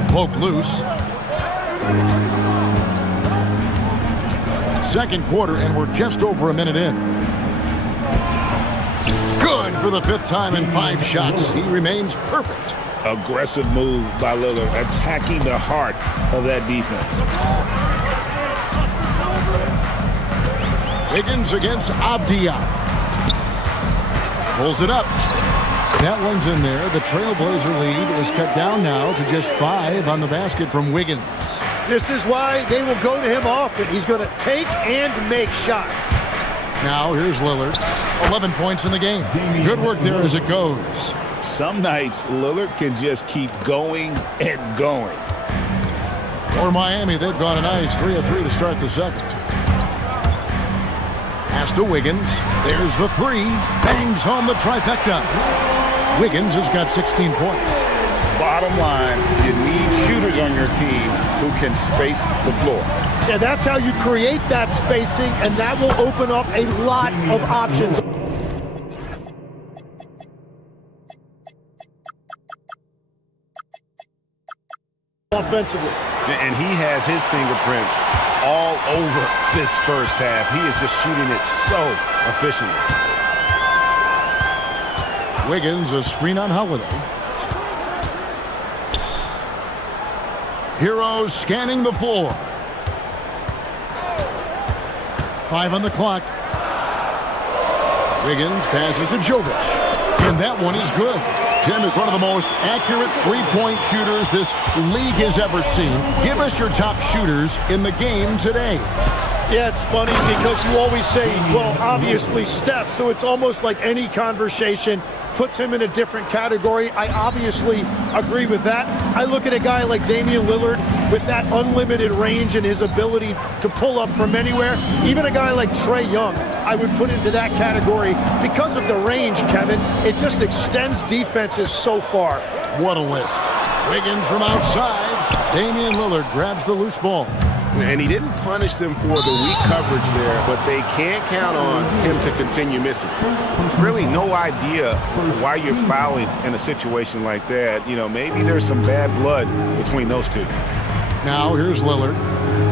Poked loose. Second quarter, and we're just over a minute in. Good for the 5th time in 5 shots. He remains perfect. Aggressive move by Lillard, attacking the heart of that defense. Wiggins against Abdia. Pulls it up. That one's in there. The Trailblazer lead is cut down now to just 5 on the basket from Wiggins. This is why they will go to him often. He's going to take and make shots. Now here's Lillard. 11 points in the game. Good work there as it goes. Some nights, Lillard can just keep going and going. For Miami, they've got a nice 3 of 3 to start the second. Pass to Wiggins. There's the 3. Bangs home the trifecta. Wiggins has got 16 points. Bottom line, you need shooters on your team who can space the floor. Yeah, that's how you create that spacing, and that will open up a lot of options. Offensively. And he has his fingerprints all over this first half. He is just shooting it so efficiently. Wiggins, a screen on Holiday. Hero scanning the floor. 5 on the clock. Wiggins passes to Jovic. And that one is good. Tim is one of the most accurate three-point shooters this league has ever seen. Give us your top shooters in the game today. Yeah, it's funny because you always say, well, obviously Steph, so it's almost like any conversation puts him in a different category. I obviously agree with that. I look at a guy like Damian Lillard with that unlimited range and his ability to pull up from anywhere. Even a guy like Trae Young, I would put into that category because of the range, Kevin. It just extends defenses so far. What a list. Wiggins from outside. Damian Lillard grabs the loose ball. And he didn't punish them for the weak coverage there, but they can't count on him to continue missing. Really no idea why you're fouling in a situation like that. You know, maybe there's some bad blood between those two. Now here's Lillard.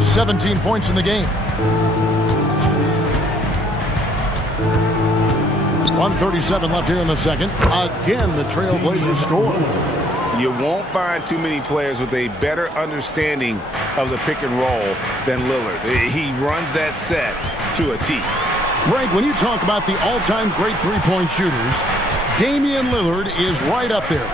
17 points in the game. 1:37 left here in the second. Again, the Trailblazers score. You won't find too many players with a better understanding of the pick and roll than Lillard. He runs that set to a T. Greg, when you talk about the all-time great three-point shooters, Damian Lillard is right up there.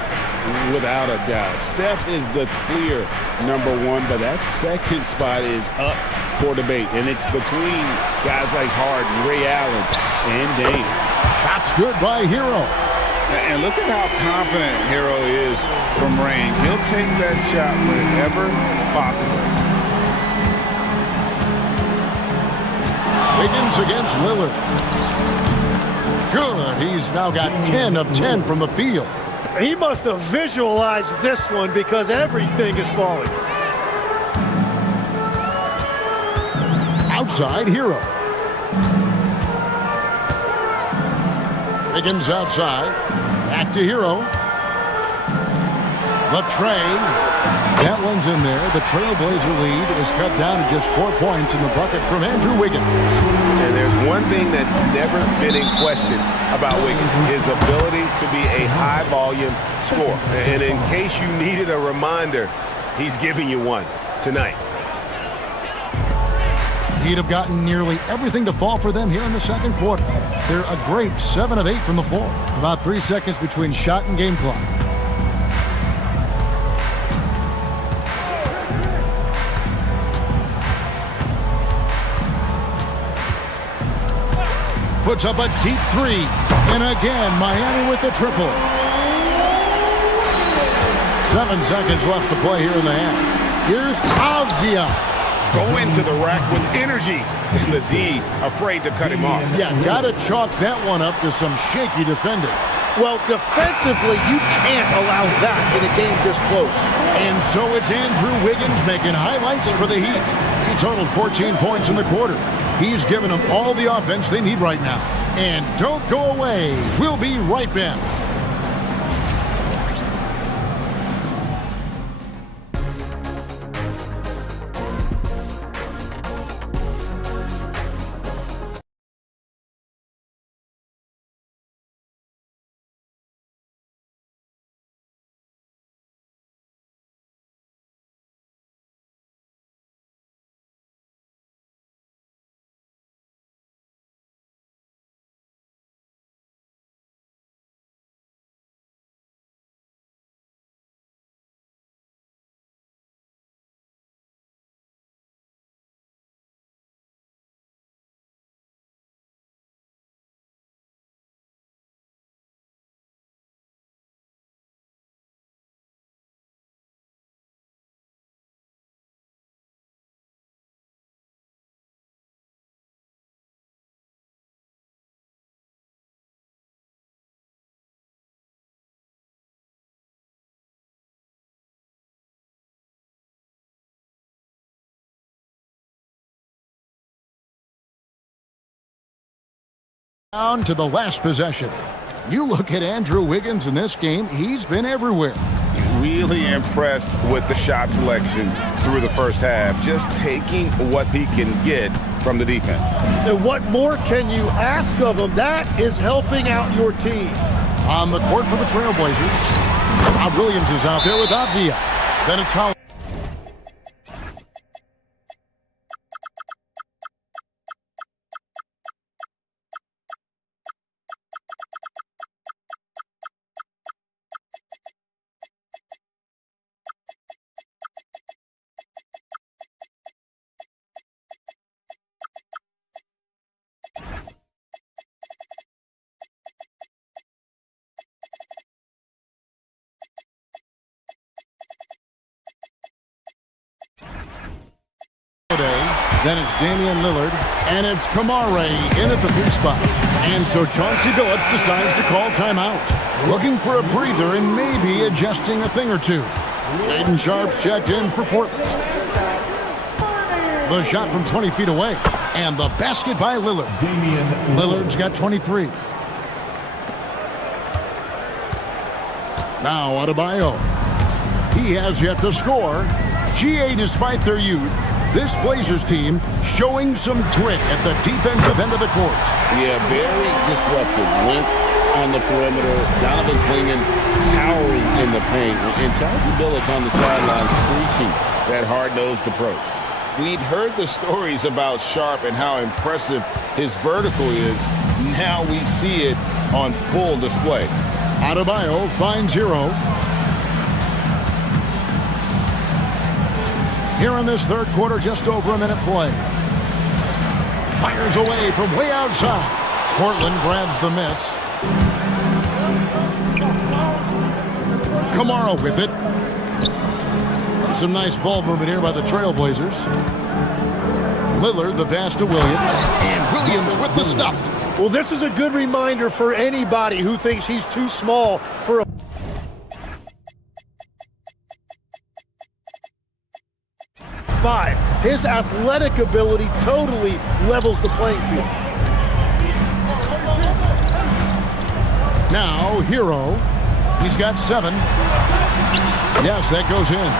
Without a doubt. Steph is the clear number one, but that second spot is up for debate. And it's between guys like Harden, Ray Allen, and Dame. Shot's good by Hero. And look at how confident Hero is from range. He'll take that shot whenever possible. Wiggins against Lillard. Good. He's now got 10 of 10 from the field. He must have visualized this one because everything is falling. Outside, Hero. Wiggins outside. Back to Hero. The tray. That one's in there. The Trailblazer lead is cut down to just 4 points in the bucket from Andrew Wiggins. And there's one thing that's never been in question about Wiggins, his ability to be a high-volume scorer. And in case you needed a reminder, he's giving you one tonight. He'd have gotten nearly everything to fall for them here in the second quarter. They're a great 7 of 8 from the floor. About 3 seconds between shot and game clock. Puts up a deep three. And again, Miami with the triple. 7 seconds left to play here in the half. Here's Avdia. Go into the rack with energy. And the D afraid to cut him off. Yeah, gotta chalk that one up to some shaky defending. Well, defensively, you can't allow that in a game this close. And so it's Andrew Wiggins making highlights for the Heat. He totaled 14 points in the quarter. He's given them all the offense they need right now. And don't go away. We'll be right back. Down to the last possession. You look at Andrew Wiggins in this game, he's been everywhere. Really impressed with the shot selection through the first half, just taking what he can get from the defense. And what more can you ask of him? That is helping out your team. On the court for the Trailblazers, Bob Williams is out there with Avdia. Then it's Holland. Then it's Damian Lillard, and it's Kamare in at the 3 spot. And so Chauncey Billups decides to call timeout. Looking for a breather and maybe adjusting a thing or two. Shaden Sharp's checked in for Portland. The shot from 20 feet away, and the basket by Lillard. Lillard's got 23. Now Adebayo. He has yet to score. GA, despite their youth, this Blazers team showing some grit at the defensive end of the court. Yeah, very disruptive. Length on the perimeter. Donovan Clingan towering in the paint. And Charles Billups on the sidelines preaching that hard-nosed approach. We'd heard the stories about Sharp and how impressive his vertical is. Now we see it on full display. Adebayo finds Hero. Here in this third quarter, just over a minute play. Fires away from way outside. Portland grabs the miss. Kamara with it. Some nice ball movement here by the Trailblazers. Lillard, the pass to Williams. And Williams with the stuff. Well, this is a good reminder for anybody who thinks he's too small for a five. His athletic ability totally levels the playing field. Now, Hero. He's got 7. Yes, that goes in.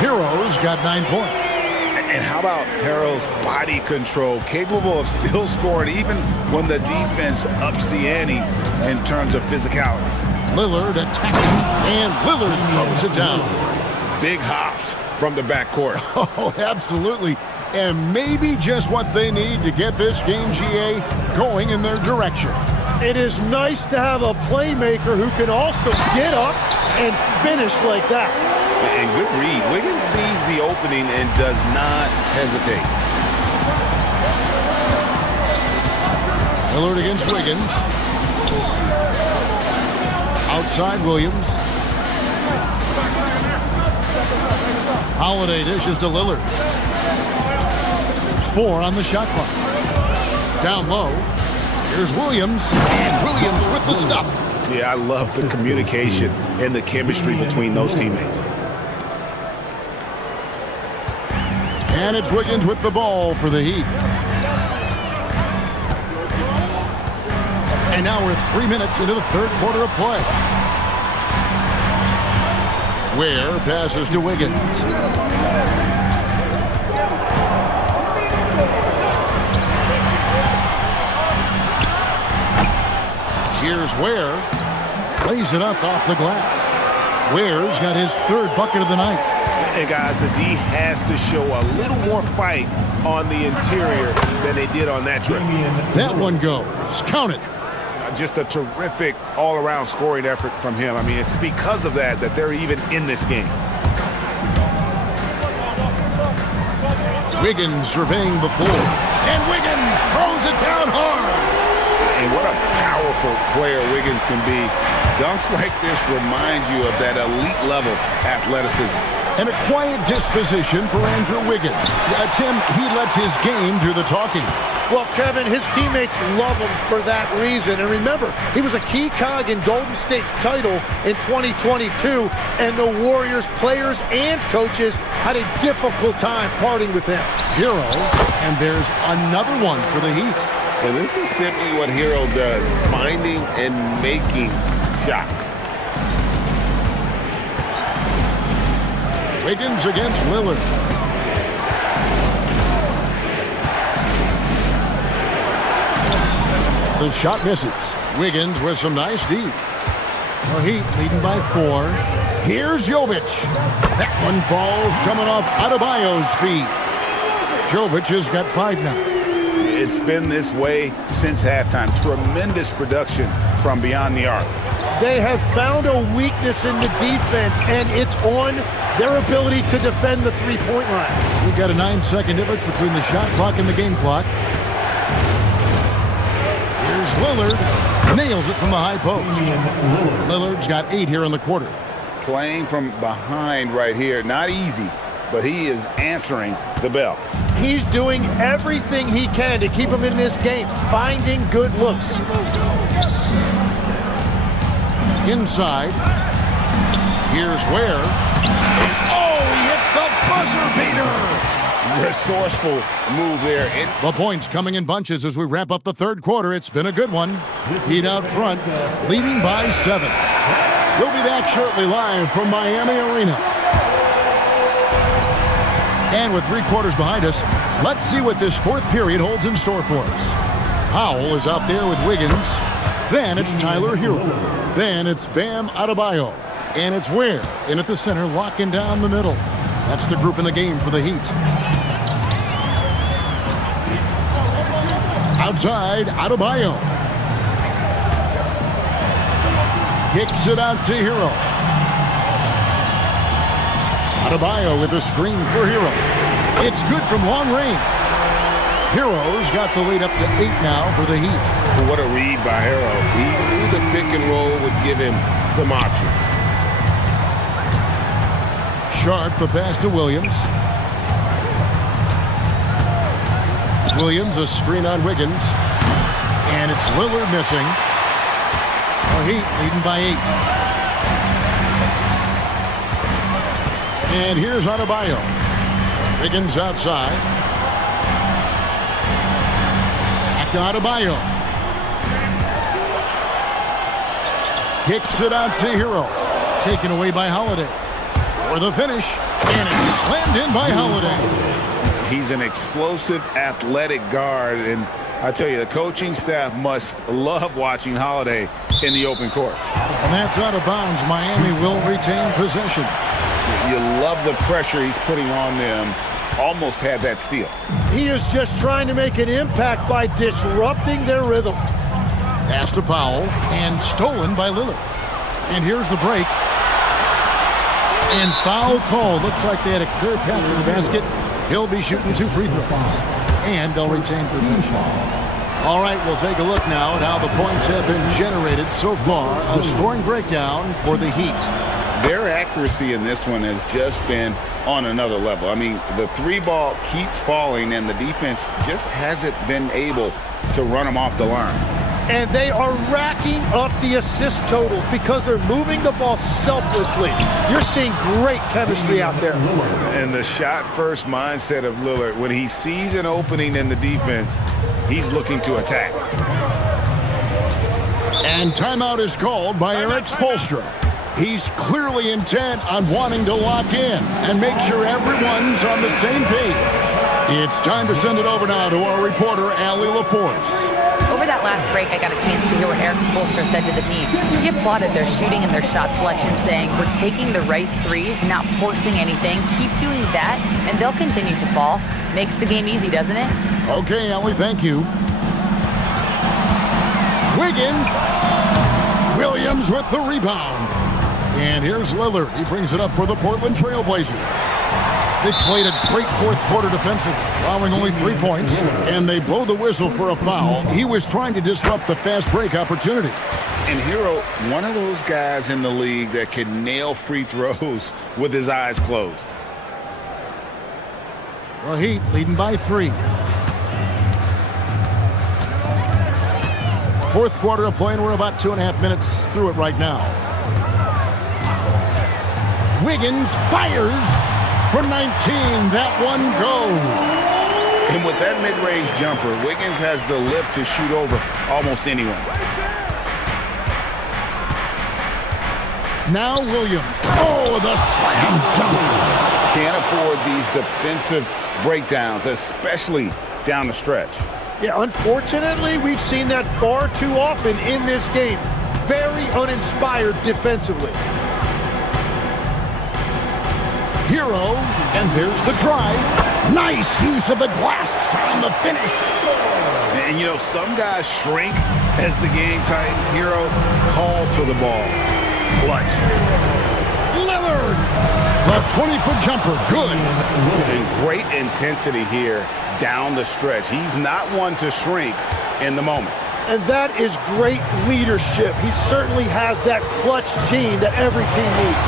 Hero's got 9 points. And how about Hero's body control, capable of still scoring even when the defense ups the ante in terms of physicality. Lillard attacking, and Lillard throws it down. Big hops from the backcourt. Oh, absolutely. And maybe just what they need to get this game, GA, going in their direction. It is nice to have a playmaker who can also get up and finish like that. And good read. Wiggins sees the opening and does not hesitate. Lillard against Wiggins. Outside Williams. Holiday dishes to Lillard. 4 on the shot clock. Down low. Here's Williams. And Williams with the stuff. Yeah, I love the communication and the chemistry between those teammates. And it's Wiggins with the ball for the Heat. And now we're 3 minutes into the third quarter of play. Ware passes to Wiggins. Here's Ware. Lays it up off the glass. Ware's got his 3rd bucket of the night. And guys, the D has to show a little more fight on the interior than they did on that trip. That one goes. Count it. Just a terrific all-around scoring effort from him. I mean, it's because of that they're even in this game. Wiggins surveying the floor. And Wiggins throws it down hard. And what a powerful player Wiggins can be. Dunks like this remind you of that elite level athleticism. And a quiet disposition for Andrew Wiggins. Tim, he lets his game do the talking. Well, Kevin, his teammates love him for that reason. And remember, he was a key cog in Golden State's title in 2022, and the Warriors players and coaches had a difficult time parting with him. Hero, and there's another one for the Heat. And this is simply what Hero does, finding and making shots. Wiggins against Lillard. The shot misses. Wiggins with some nice D. The Heat leading by 4. Here's Jovic. That one falls coming off Adebayo's feet. Jovic has got 5 now. It's been this way since halftime. Tremendous production from beyond the arc. They have found a weakness in the defense, and it's on their ability to defend the three-point line. We've got a 9-second difference between the shot clock and the game clock. Here's Lillard. Nails it from the high post. Lillard's got 8 here in the quarter. Playing from behind right here. Not easy, but he is answering the bell. He's doing everything he can to keep him in this game, finding good looks. Inside. Here's Ware. Oh, he hits the buzzer beater. Resourceful move there. The points coming in bunches as we wrap up the third quarter. It's been a good one. Heat out front, leading by 7. We'll be back shortly live from Miami Arena. And with 3 quarters behind us, let's see what this fourth period holds in store for us. Powell is out there with Wiggins. Then it's Tyler Hero. Then it's Bam Adebayo. And it's Ware in at the center, locking down the middle. That's the group in the game for the Heat. Outside, Adebayo. Kicks it out to Hero. Adebayo with a screen for Hero. It's good from long range. Hero's got the lead up to 8 now for the Heat. What a read by Hero. He knew the pick and roll would give him some options. Sharp, the pass to Williams. Williams, a screen on Wiggins. And it's Lillard missing. The Heat leading by 8. And here's Adebayo. Wiggins outside. Back to Adebayo. Kicks it out to Hero. Taken away by Holiday. For the finish. And it's slammed in by Holiday. He's an explosive, athletic guard, and I tell you, the coaching staff must love watching Holiday in the open court. And that's out of bounds. Miami will retain possession. You love the pressure he's putting on them. Almost had that steal. He is just trying to make an impact by disrupting their rhythm. Pass to Powell, and stolen by Lillard. And here's the break. And foul call. Looks like they had a clear path to the basket. He'll be shooting 2 free throws. And they'll retain possession. All right, we'll take a look now at how the points have been generated so far. A scoring breakdown for the Heat. Their accuracy in this one has just been on another level. I mean, the 3-ball keeps falling, and the defense just hasn't been able to run them off the line. And they are racking up the assist totals because they're moving the ball selflessly. You're seeing great chemistry out there. And the shot-first mindset of Lillard, when he sees an opening in the defense, he's looking to attack. And timeout is called by Eric Spoelstra. He's clearly intent on wanting to lock in and make sure everyone's on the same page. It's time to send it over now to our reporter, Allie LaForce. Over that last break, I got a chance to hear what Eric Spoelstra said to the team. He applauded their shooting and their shot selection, saying, "We're taking the right threes, not forcing anything. Keep doing that, and they'll continue to fall." Makes the game easy, doesn't it? Okay, Allie, thank you. Wiggins. Williams with the rebound. And here's Lillard. He brings it up for the Portland Trail Blazers. They played a great fourth quarter defensively, allowing only 3 points, and they blow the whistle for a foul. He was trying to disrupt the fast break opportunity. And Hero, one of those guys in the league that can nail free throws with his eyes closed. The Heat leading by 3. Fourth quarter of play, and we're about 2.5 minutes through it right now. Wiggins fires for 19. That one goes. And with that mid-range jumper, Wiggins has the lift to shoot over almost anyone. Now Williams. Oh, the slam dunk. Can't afford these defensive breakdowns, especially down the stretch. Yeah, unfortunately, we've seen that far too often in this game. Very uninspired defensively. Hero, and there's the drive. Nice use of the glass on the finish. And, you know, some guys shrink as the game tightens. Hero calls for the ball. Clutch. Lillard. The 20-foot jumper. Good. And great intensity here down the stretch. He's not one to shrink in the moment. And that is great leadership. He certainly has that clutch gene that every team needs.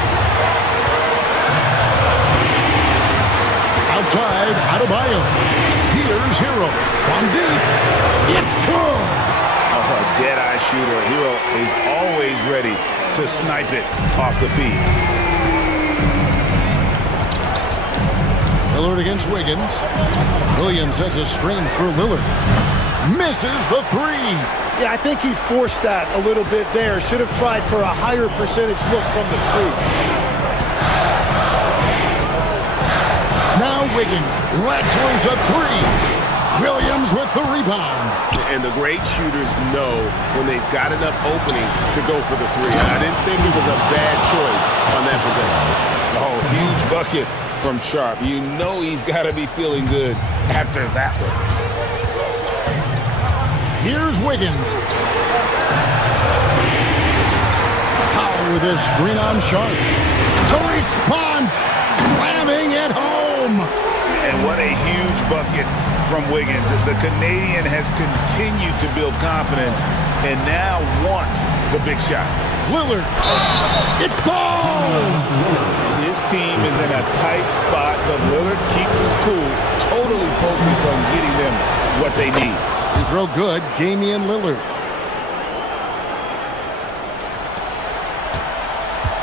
Outside, Adebayo. Here's Hero. From deep. It's good. Oh, a dead-eye shooter. Hero is always ready to snipe it off the feed. Lillard against Wiggins. Williams has a screen for Lillard. Misses the 3. Yeah, I think he forced that a little bit there. Should have tried for a higher percentage look from the 3. Now Wiggins lets loose a 3. Williams with the rebound. And the great shooters know when they've got enough opening to go for the three. I didn't think it was a bad choice on that possession. Oh, huge bucket from Sharp. You know he's got to be feeling good after that one. Here's Wiggins. Powell with his screen on Sharp. The response, slamming it home. And what a huge bucket from Wiggins. The Canadian has continued to build confidence and now wants the big shot. Lillard. It falls. His team is in a tight spot, but Lillard keeps his cool, totally focused on getting them what they need. They throw good, Damian Lillard.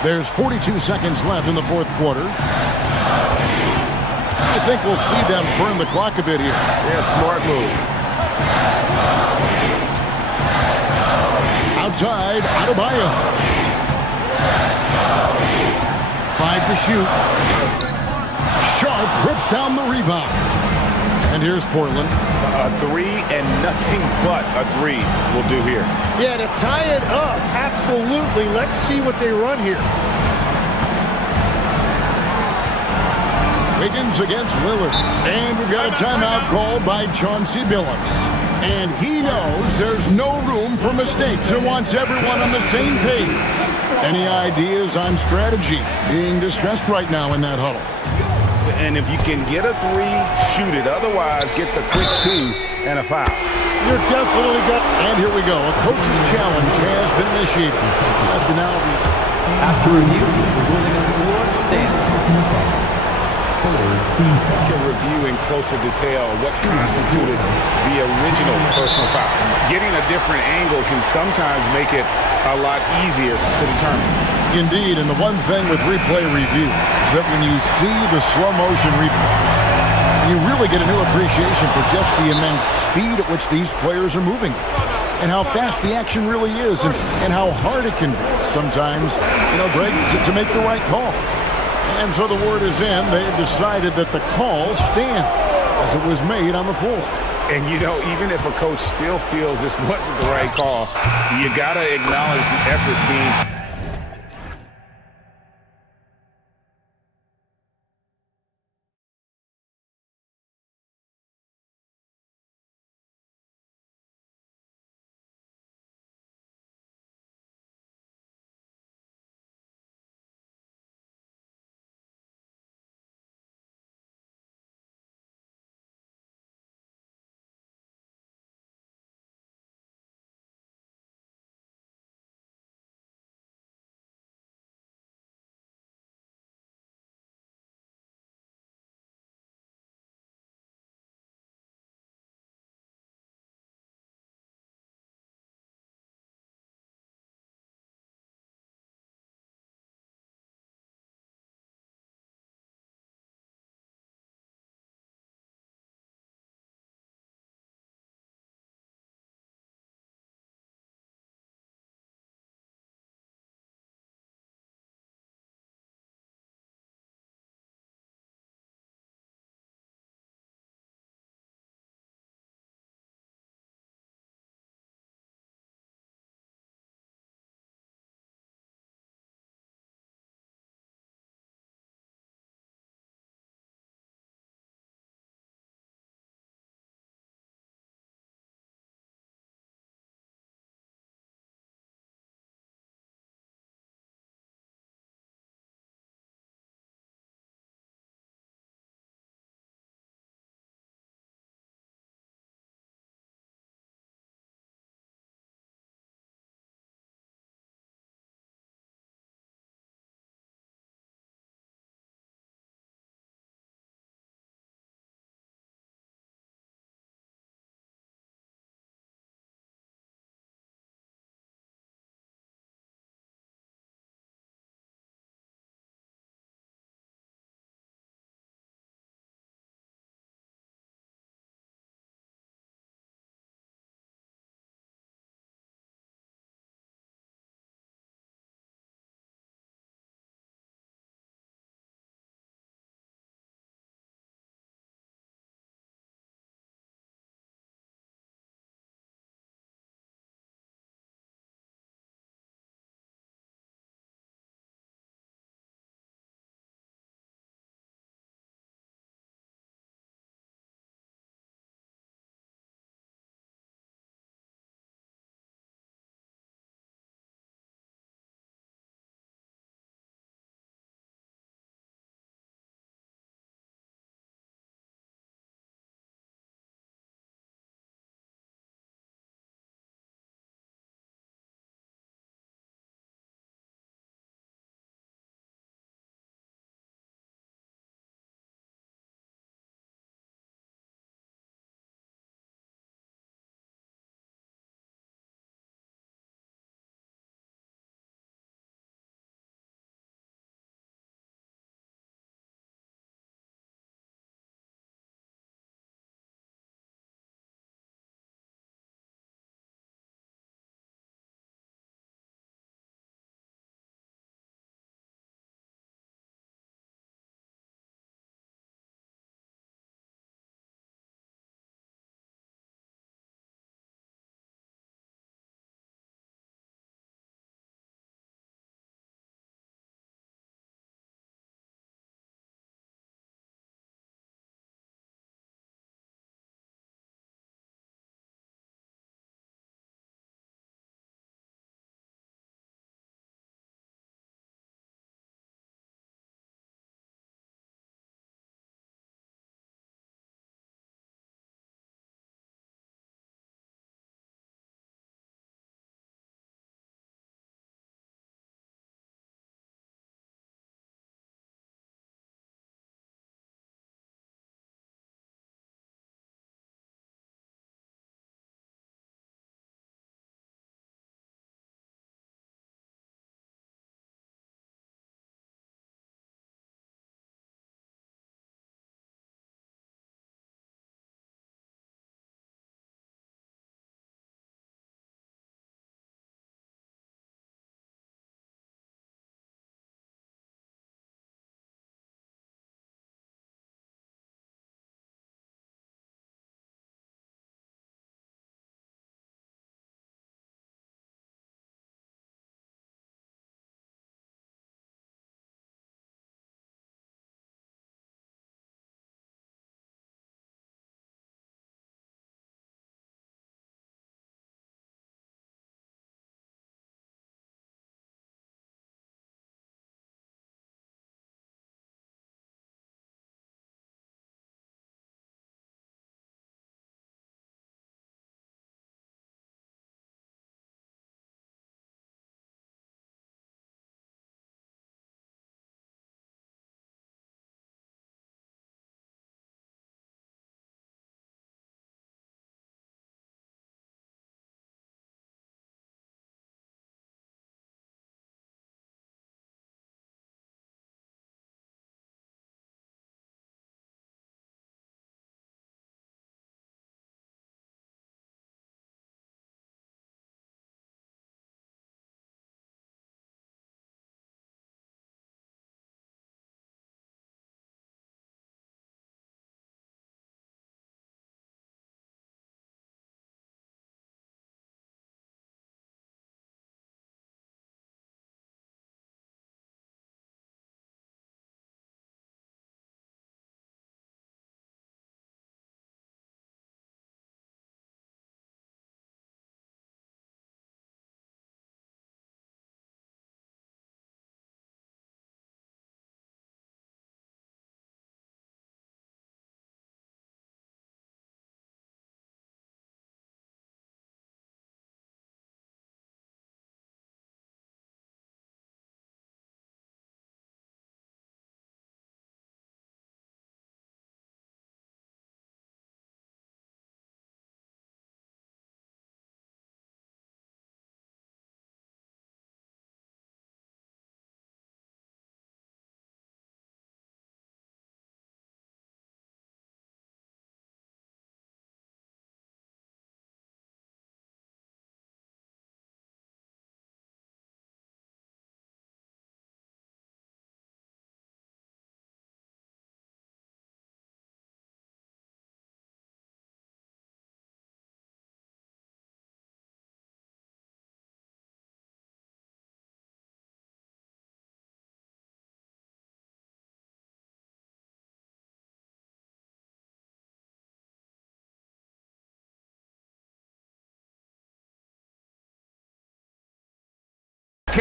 There's 42 seconds left in the fourth quarter. I think we'll see them burn the clock a bit here. Yeah, smart move. Outside, Adebayo. 5 to shoot. Sharp rips down the rebound. And here's Portland. A three and nothing but a three will do here. Yeah, to tie it up, absolutely. Let's see what they run here. Wiggins against Lillard. And we've got a timeout called by Chauncey Billups. And he knows there's no room for mistakes and wants everyone on the same page. Any ideas on strategy being discussed right now in that huddle? And if you can get a three, shoot it. Otherwise, get the quick two and a foul. You're definitely got. And here we go. A coach's challenge has been initiated. After review, the ruling on the floor stands. Let's get a review in closer detail what constituted the original personal foul. Getting a different angle can sometimes make it a lot easier to determine. Indeed, and the one thing with replay review is that when you see the slow motion replay, you really get a new appreciation for just the immense speed at which these players are moving and how fast the action really is and how hard it can be sometimes, Greg, to make the right call. And so the word is in. They've decided that the call stands as it was made on the floor. And, even if a coach still feels this wasn't the right call, you got to acknowledge the effort being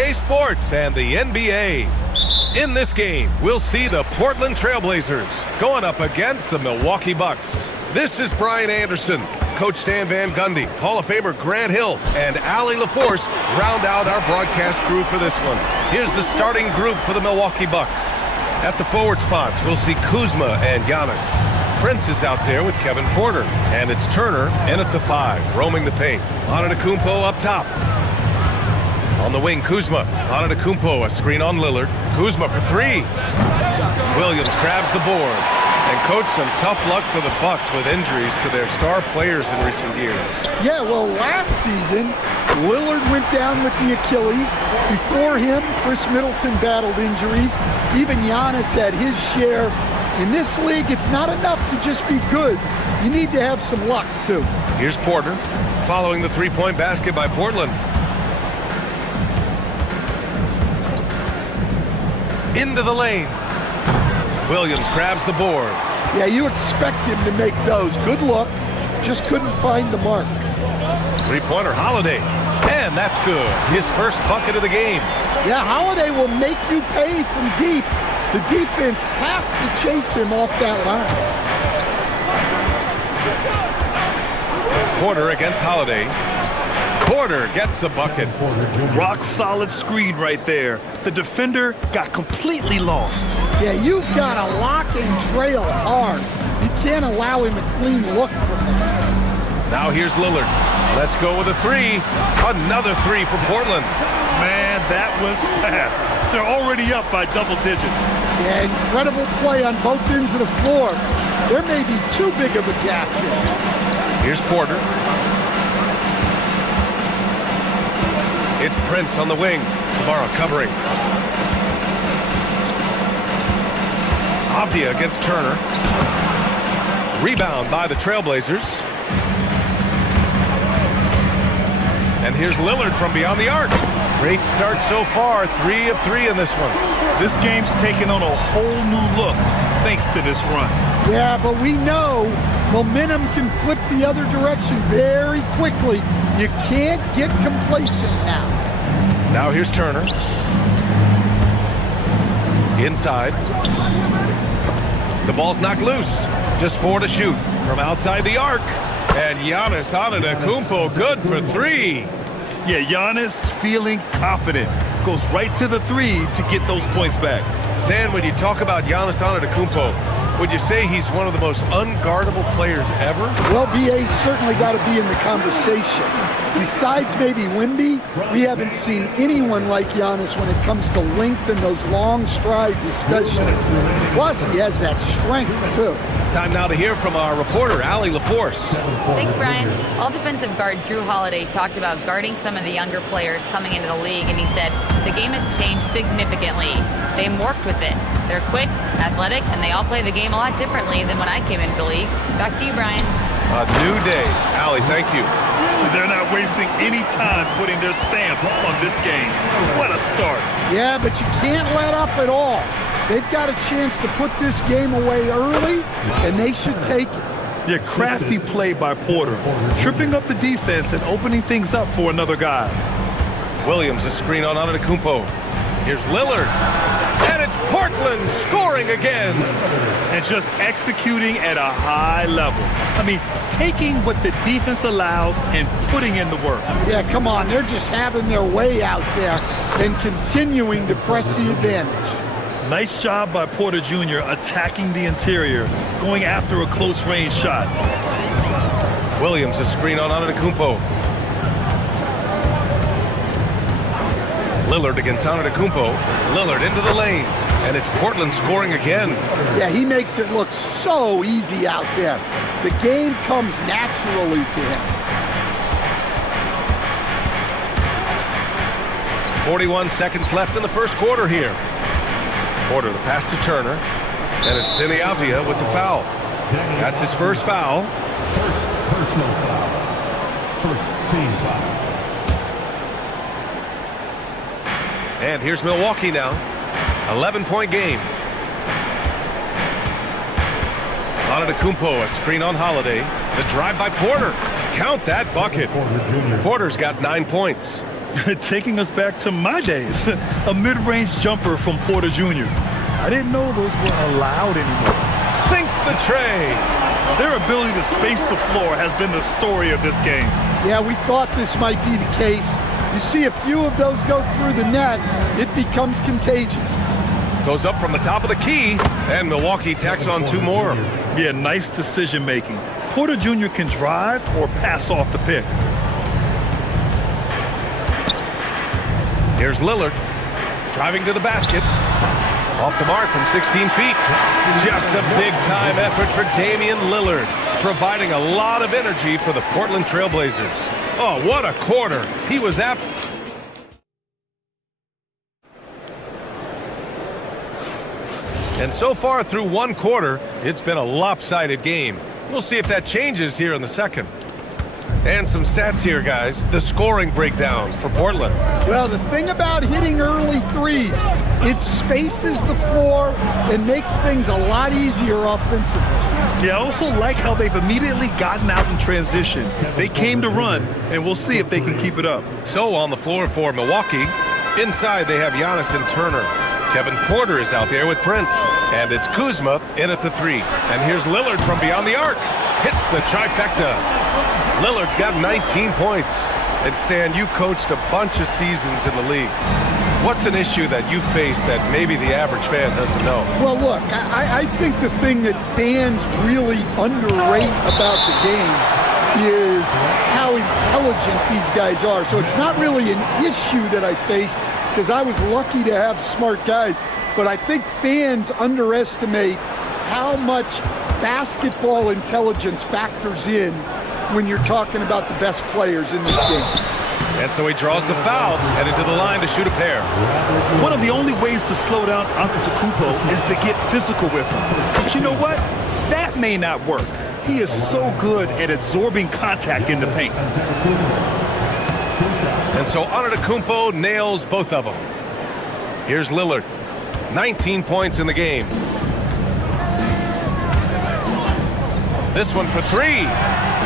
2K Sports and the NBA. In this game, we'll see the Portland Trailblazers going up against the Milwaukee Bucks. This is Brian Anderson. Coach Stan Van Gundy, Hall of Famer Grant Hill, and Ali LaForce round out our broadcast crew for this one. Here's the starting group for the Milwaukee Bucks. At the forward spots, we'll see Kuzma and Giannis. Prince is out there with Kevin Porter, and it's Turner in at the 5, roaming the paint. Antetokounmpo up top. On the wing, Kuzma. Antetokounmpo, a screen on Lillard. Kuzma for 3. Williams grabs the board. And coach, some tough luck for the Bucks with injuries to their star players in recent years. Yeah, well, last season, Lillard went down with the Achilles. Before him, Chris Middleton battled injuries. Even Giannis had his share. In this league, it's not enough to just be good. You need to have some luck, too. Here's Porter, following the three-point basket by Portland. Into the lane. Williams grabs the board. Yeah, you expect him to make those. Good look. Just couldn't find the mark. Three-pointer, Holiday. And that's good. His first bucket of the game. Yeah, Holiday will make you pay from deep. The defense has to chase him off that line. Porter against Holiday. Porter gets the bucket. Rock solid screen right there. The defender got completely lost. Yeah, you've got to lock and trail hard. You can't allow him a clean look from there. Now here's Lillard. Let's go with a 3. Another 3 for Portland. Man, that was fast. They're already up by double digits. Yeah, incredible play on both ends of the floor. There may be too big of a gap here. Here's Porter. It's Prince on the wing. Kamara covering. Avdia against Turner. Rebound by the Trailblazers. And here's Lillard from beyond the arc. Great start so far. 3 of 3 in this one. This game's taken on a whole new look thanks to this run. Yeah, but we know momentum can flip the other direction very quickly. You can't get complacent now. Now here's Turner. Inside. The ball's knocked loose. Just 4 to shoot from outside the arc. And Giannis Antetokounmpo good for 3. Yeah, Giannis feeling confident. Goes right to the 3 to get those points back. Stan, when you talk about Giannis Antetokounmpo, would you say he's one of the most unguardable players ever? Well, BA's certainly got to be in the conversation. Besides maybe Wemby, we haven't seen anyone like Giannis when it comes to length and those long strides especially. Plus, he has that strength, too. Time now to hear from our reporter, Ali LaForce. Thanks, Brian. All defensive guard Drew Holiday talked about guarding some of the younger players coming into the league, and he said, the game has changed significantly. They morphed with it. They're quick, athletic, and they all play the game a lot differently than when I came into the league. Back to you, Brian. A new day. Ali, thank you. They're not wasting any time putting their stamp on this game. What a start. Yeah, but you can't let up at all. They've got a chance to put this game away early, and they should take it. Yeah, crafty play by Porter, tripping up the defense and opening things up for another guy. Williams, a screen on Antetokounmpo. Here's Lillard. And it's Portland scoring again. And just executing at a high level. I mean, taking what the defense allows and putting in the work. Yeah, come on. They're just having their way out there and continuing to press the advantage. Nice job by Porter Jr. attacking the interior, going after a close-range shot. Williams, a screen on Antetokounmpo. Lillard against Antetokounmpo. Lillard into the lane. And it's Portland scoring again. Yeah, he makes it look so easy out there. The game comes naturally to him. 41 seconds left in the first quarter here. Porter, the pass to Turner. And it's Deni Avdia with the foul. That's his first foul. First personal foul. First team foul. And here's Milwaukee now. 11-point game. Antetokounmpo, a screen on Holiday. The drive by Porter. Count that bucket. Porter's got 9 points. Taking us back to my days. A mid-range jumper from Porter Jr. I didn't know those were allowed anymore. Sinks the tray. Their ability to space the floor has been the story of this game. Yeah, we thought this might be the case. You see a few of those go through the net, it becomes contagious. Goes up from the top of the key, and Milwaukee tacks on 2 more. Yeah, nice decision making. Porter Jr. can drive or pass off the pick. Here's Lillard, driving to the basket. Off the mark from 16 feet. Just a big-time effort for Damian Lillard, providing a lot of energy for the Portland Trailblazers. Oh, what a quarter. He was apt. And so far through 1 quarter, it's been a lopsided game. We'll see if that changes here in the second. And some stats here, guys. The scoring breakdown for Portland. Well, the thing about hitting early threes, it spaces the floor and makes things a lot easier offensively. Yeah, I also like how they've immediately gotten out in transition. They came to run, and we'll see if they can keep it up. So on the floor for Milwaukee, inside they have Giannis and Turner. Kevin Porter is out there with Prince. And it's Kuzma in at the 3. And here's Lillard from beyond the arc. Hits the trifecta. Lillard's got 19 points. And Stan, you coached a bunch of seasons in the league. What's an issue that you face that maybe the average fan doesn't know? Well, look, I think the thing that fans really underrate about the game is how intelligent these guys are. So it's not really an issue that I face because I was lucky to have smart guys. But I think fans underestimate how much basketball intelligence factors in when you're talking about the best players in this game. And so he draws the foul, headed to the line to shoot a pair. One of the only ways to slow down Antetokounmpo is to get physical with him. But you know what? That may not work. He is so good at absorbing contact in the paint. And so Antetokounmpo nails both of them. Here's Lillard. 19 points in the game. This one for 3.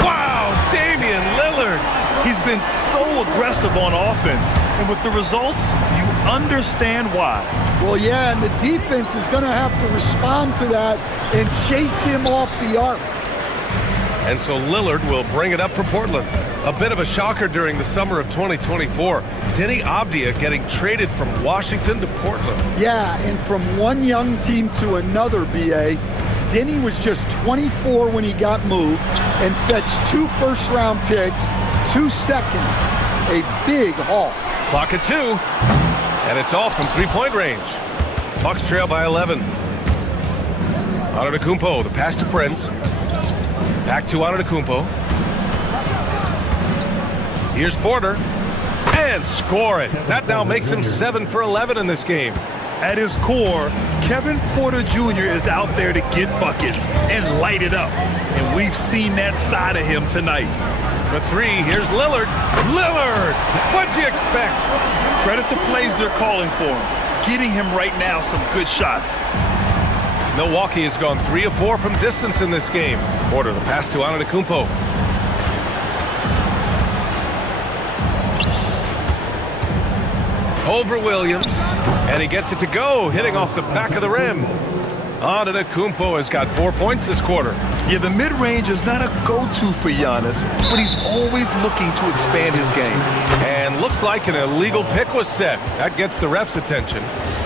Wow, Damian Lillard. He's been so aggressive on offense, and with the results, you understand why. Well, yeah, and the defense is going to have to respond to that and chase him off the arc. And so Lillard will bring it up for Portland. A bit of a shocker during the summer of 2024. Denny Avdia getting traded from Washington to Portland. Yeah, and from one young team to another, B.A., Denny was just 24 when he got moved and fetched 2 first-round picks, 2 seconds, a big haul. Clock at 2, and it's off from 3-point range. Bucks trail by 11. Antetokounmpo, the pass to Prince. Back to Antetokounmpo. Here's Porter, and score it. That now makes him 7 for 11 in this game. At his core, Kevin Porter Jr. is out there to get buckets and light it up. And we've seen that side of him tonight. For 3, here's Lillard. Lillard! What'd you expect? Credit the plays they're calling for him. Getting him right now some good shots. Milwaukee has gone 3 of 4 from distance in this game. Porter, the pass to Antetokounmpo. Over Williams, and he gets it to go, hitting off the back of the rim. Antetokounmpo has got 4 points this quarter. Yeah, the mid-range is not a go-to for Giannis, but he's always looking to expand his game. And looks like an illegal pick was set. That gets the ref's attention.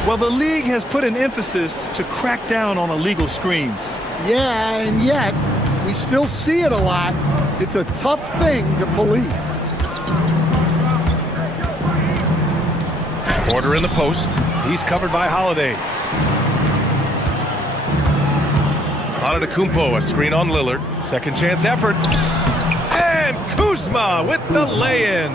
Well, the league has put an emphasis to crack down on illegal screens. Yeah, and yet, we still see it a lot. It's a tough thing to police. Porter in the post. He's covered by Holiday. Antetokounmpo, a screen on Lillard. Second chance effort. And Kuzma with the lay-in.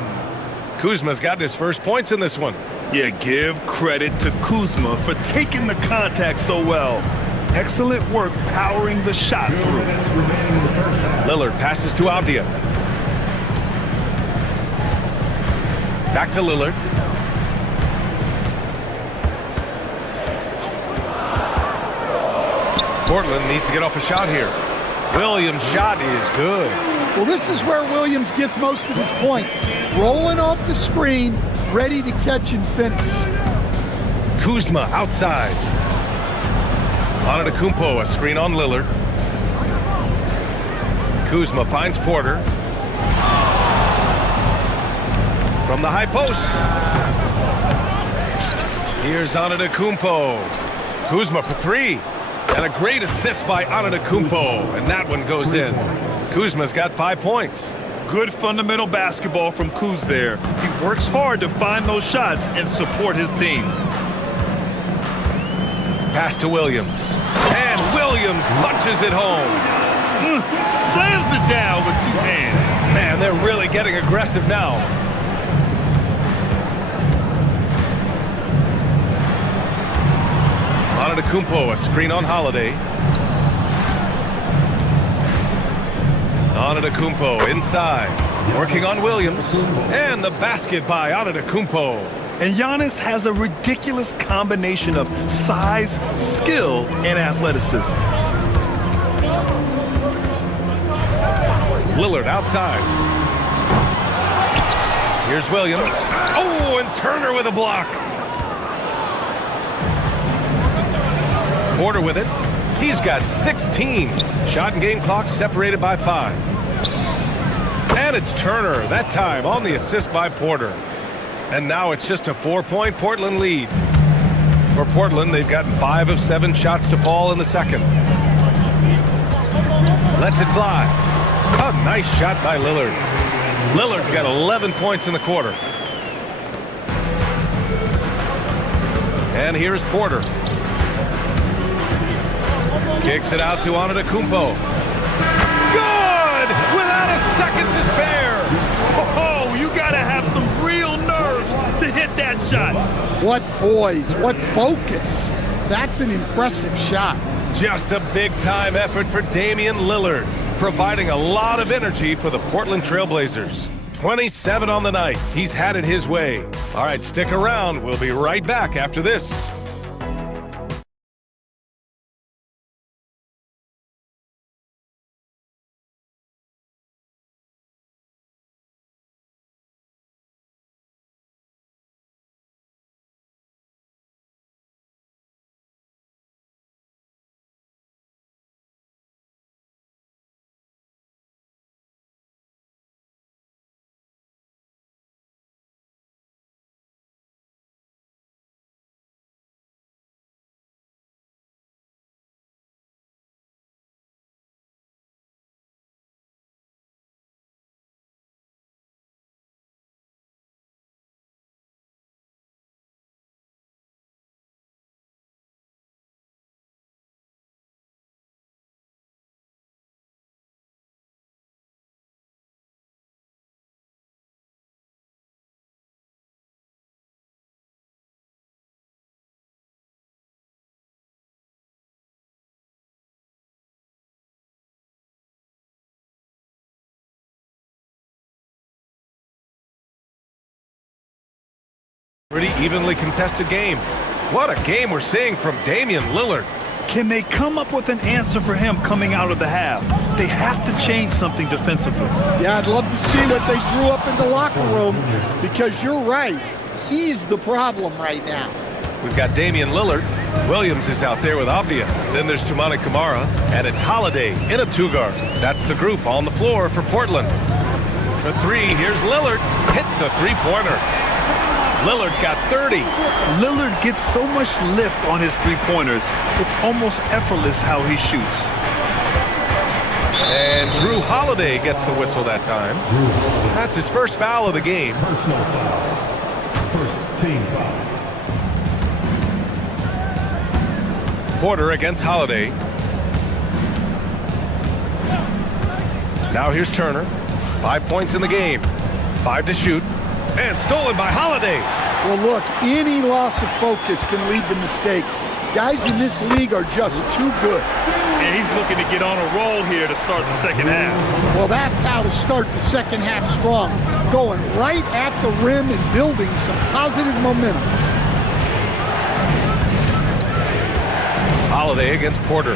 Kuzma's gotten his first points in this one. Yeah, give credit to Kuzma for taking the contact so well. Excellent work powering the shot through. Lillard passes to Avdia. Back to Lillard. Portland needs to get off a shot here. Williams' shot is good. Well, this is where Williams gets most of his points. Rolling off the screen, ready to catch and finish. Kuzma outside. Antetokounmpo, a screen on Lillard. Kuzma finds Porter. From the high post. Here's Antetokounmpo. Kuzma for three. And a great assist by Antetokounmpo. And that one goes in. Kuzma's got 5 points. Good fundamental basketball from Kuz there. He works hard to find those shots and support his team. Pass to Williams. And Williams punches it home. Slams it down with two hands. Man, they're really getting aggressive now. Antetokounmpo, a screen on Holiday. Antetokounmpo inside, working on Williams. And the basket by Antetokounmpo. And Giannis has a ridiculous combination of size, skill, and athleticism. Lillard outside. Here's Williams. Oh, and Turner with a block. Porter with it. He's got 16. Shot and game clock separated by 5. And it's Turner, that time on the assist by Porter. And now it's just a 4-point Portland lead. For Portland, they've gotten 5 of 7 shots to fall in the second. Lets it fly. A nice shot by Lillard. Lillard's got 11 points in the quarter. And here's Porter. Kicks it out to Antetokounmpo. Good! Without a second to spare. Oh, you gotta have some real nerves to hit that shot. What poise, what focus. That's an impressive shot. Just a big-time effort for Damian Lillard, providing a lot of energy for the Portland Trail Blazers. 27 on the night. He's had it his way. All right, stick around. We'll be right back after this. Pretty evenly contested game. What a game we're seeing from Damian Lillard. Can they come up with an answer for him coming out of the half? They have to change something defensively. Yeah, I'd love to see what they drew up in the locker room, because you're right. He's the problem right now. We've got Damian Lillard. Williams is out there with Avdia. Then there's Tumani Kamara, and it's Holiday in a two-guard. That's the group on the floor for Portland. For three, here's Lillard. Hits the three-pointer. Lillard's got 30. Lillard gets so much lift on his three-pointers. It's almost effortless how he shoots. And Drew Holiday gets the whistle that time. That's his first foul of the game. Personal foul. First team foul. Porter against Holiday. Now here's Turner. 5 points in the game. 5 to shoot. And stolen by Holiday. Well, look, any loss of focus can lead to mistakes. Guys in this league are just too good. And he's looking to get on a roll here to start the second half. Well, that's how to start the second half strong. Going right at the rim and building some positive momentum. Holiday against Porter.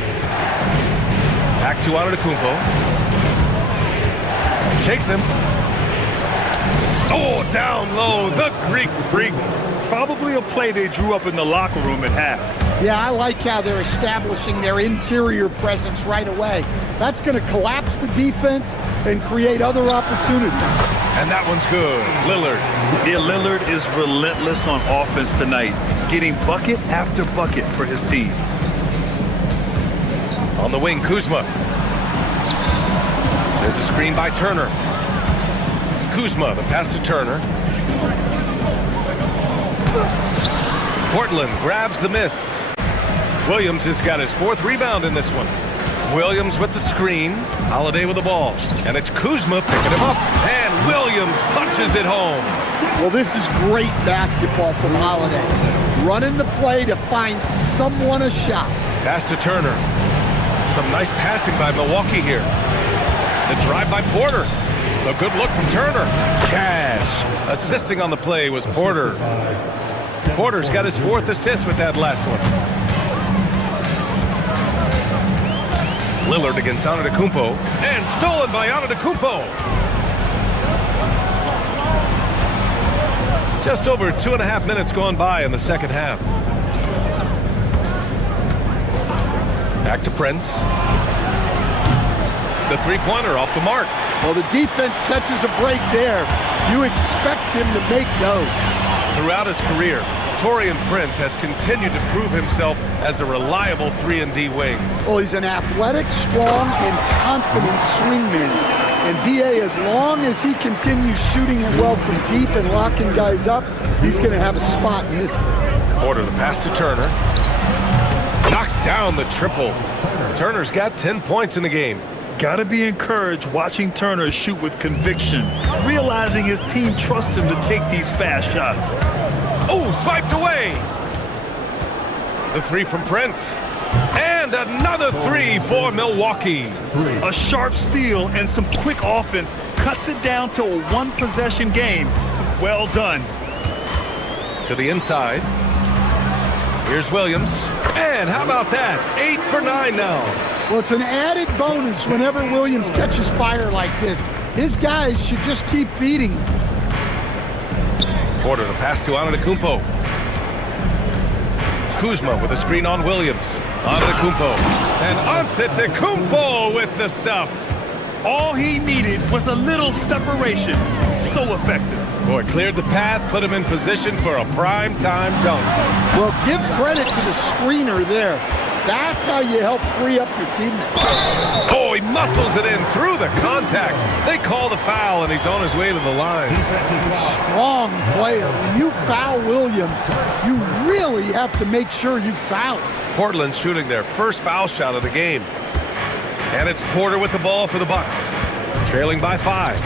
Back to Antetokounmpo. Shakes him. Oh, down low, the Greek freak. Probably a play they drew up in the locker room at half. Yeah, I like how they're establishing their interior presence right away. That's going to collapse the defense and create other opportunities. And that one's good. Lillard. Yeah, Lillard is relentless on offense tonight, getting bucket after bucket for his team. On the wing, Kuzma. There's a screen by Turner. Kuzma, the pass to Turner. Portland grabs the miss. Williams has got his 4th rebound in this one. Williams with the screen. Holiday with the ball. And it's Kuzma picking him up. And Williams punches it home. Well, this is great basketball from Holiday. Running the play to find someone a shot. Pass to Turner. Some nice passing by Milwaukee here. The drive by Porter. A good look from Turner. Cash. Assisting on the play was Porter. Porter's got his 4th assist with that last one. Lillard against Antetokounmpo. And stolen by Antetokounmpo. Just over 2.5 minutes gone by in the second half. Back to Prince. The 3-pointer off the mark. Well, the defense catches a break there. You expect him to make those. Throughout his career, Taurean Prince has continued to prove himself as a reliable 3-and-D wing. Well, he's an athletic, strong, and confident swingman. And B.A., as long as he continues shooting it well from deep and locking guys up, he's going to have a spot in this thing. Porter, the pass to Turner. Knocks down the triple. Turner's got 10 points in the game. Gotta be encouraged watching Turner shoot with conviction, realizing his team trusts him to take these fast shots. Oh, swiped away. The 3 from Prince. And another 3 for Milwaukee. A sharp steal and some quick offense cuts it down to a 1-possession game. Well done. To the inside. Here's Williams. And how about that? 8 for 9 now. Well, it's an added bonus whenever Williams catches fire like this. His guys should just keep feeding him. Porter, the pass to Antetokounmpo. Kuzma with a screen on Williams. Antetokounmpo. And Antetokounmpo with the stuff. All he needed was a little separation. So effective. Boy, cleared the path, put him in position for a prime-time dunk. Well, give credit to the screener there. That's how you help free up your teammates. Oh, he muscles it in through the contact. They call the foul, and he's on his way to the line. Strong player. When you foul Williams, you really have to make sure you foul him. Portland shooting their first foul shot of the game. And it's Porter with the ball for the Bucks. Trailing by 5.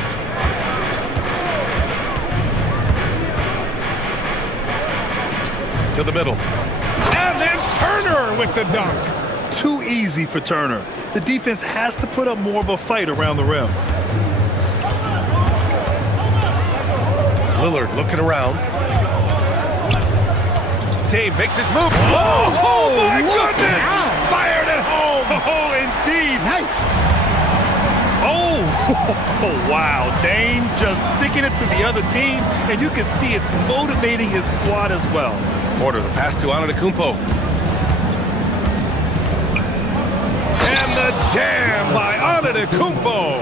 To the middle. And then Turner with the dunk. Too easy for Turner. The defense has to put up more of a fight around the rim. Lillard looking around. Dave makes his move. Oh my goodness! Fired at home. Oh, indeed. Nice. Oh, wow. Dame just sticking it to the other team, and you can see it's motivating his squad as well. Porter, the pass to Antetokounmpo. And the jam by Antetokounmpo.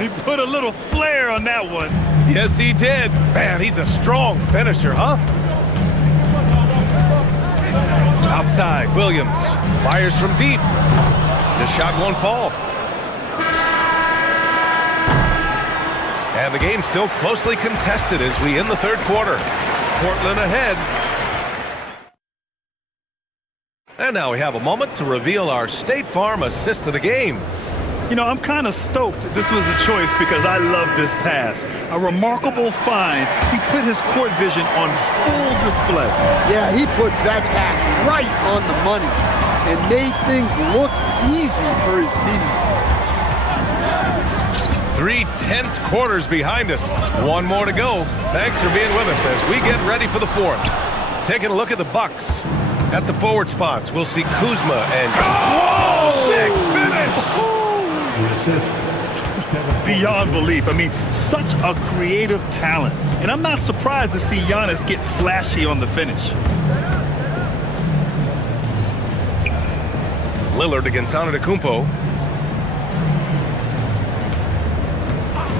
He put a little flair on that one. Yes, he did. Man, he's a strong finisher, huh? Outside, Williams fires from deep. The shot won't fall. And the game's still closely contested as we end the third quarter. Portland ahead. And now we have a moment to reveal our State Farm assist of the game. You know, I'm kind of stoked this was a choice because I love this pass. A remarkable find. He put his court vision on full display. Yeah, he puts that pass right on the money and made things look easy for his team. 3 tense quarters behind us. One more to go. Thanks for being with us as we get ready for the fourth. Taking a look at the Bucks. At the forward spots, we'll see Kuzma and... Whoa! Big finish! Beyond belief. I mean, such a creative talent. And I'm not surprised to see Giannis get flashy on the finish. Lillard against Antetokounmpo.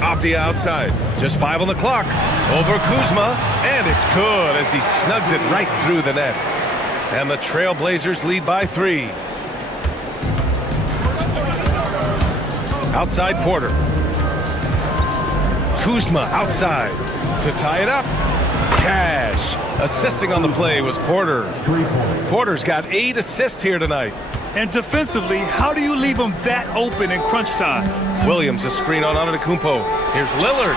Off the outside. Just 5 on the clock. Over Kuzma. And it's good as he snugs it right through the net. And the Trailblazers lead by 3. Outside Porter. Kuzma outside to tie it up. Cash. Assisting on the play was Porter. Porter's got 8 assists here tonight. And defensively, how do you leave him that open in crunch time? Williams a screen on Antetokounmpo. Here's Lillard.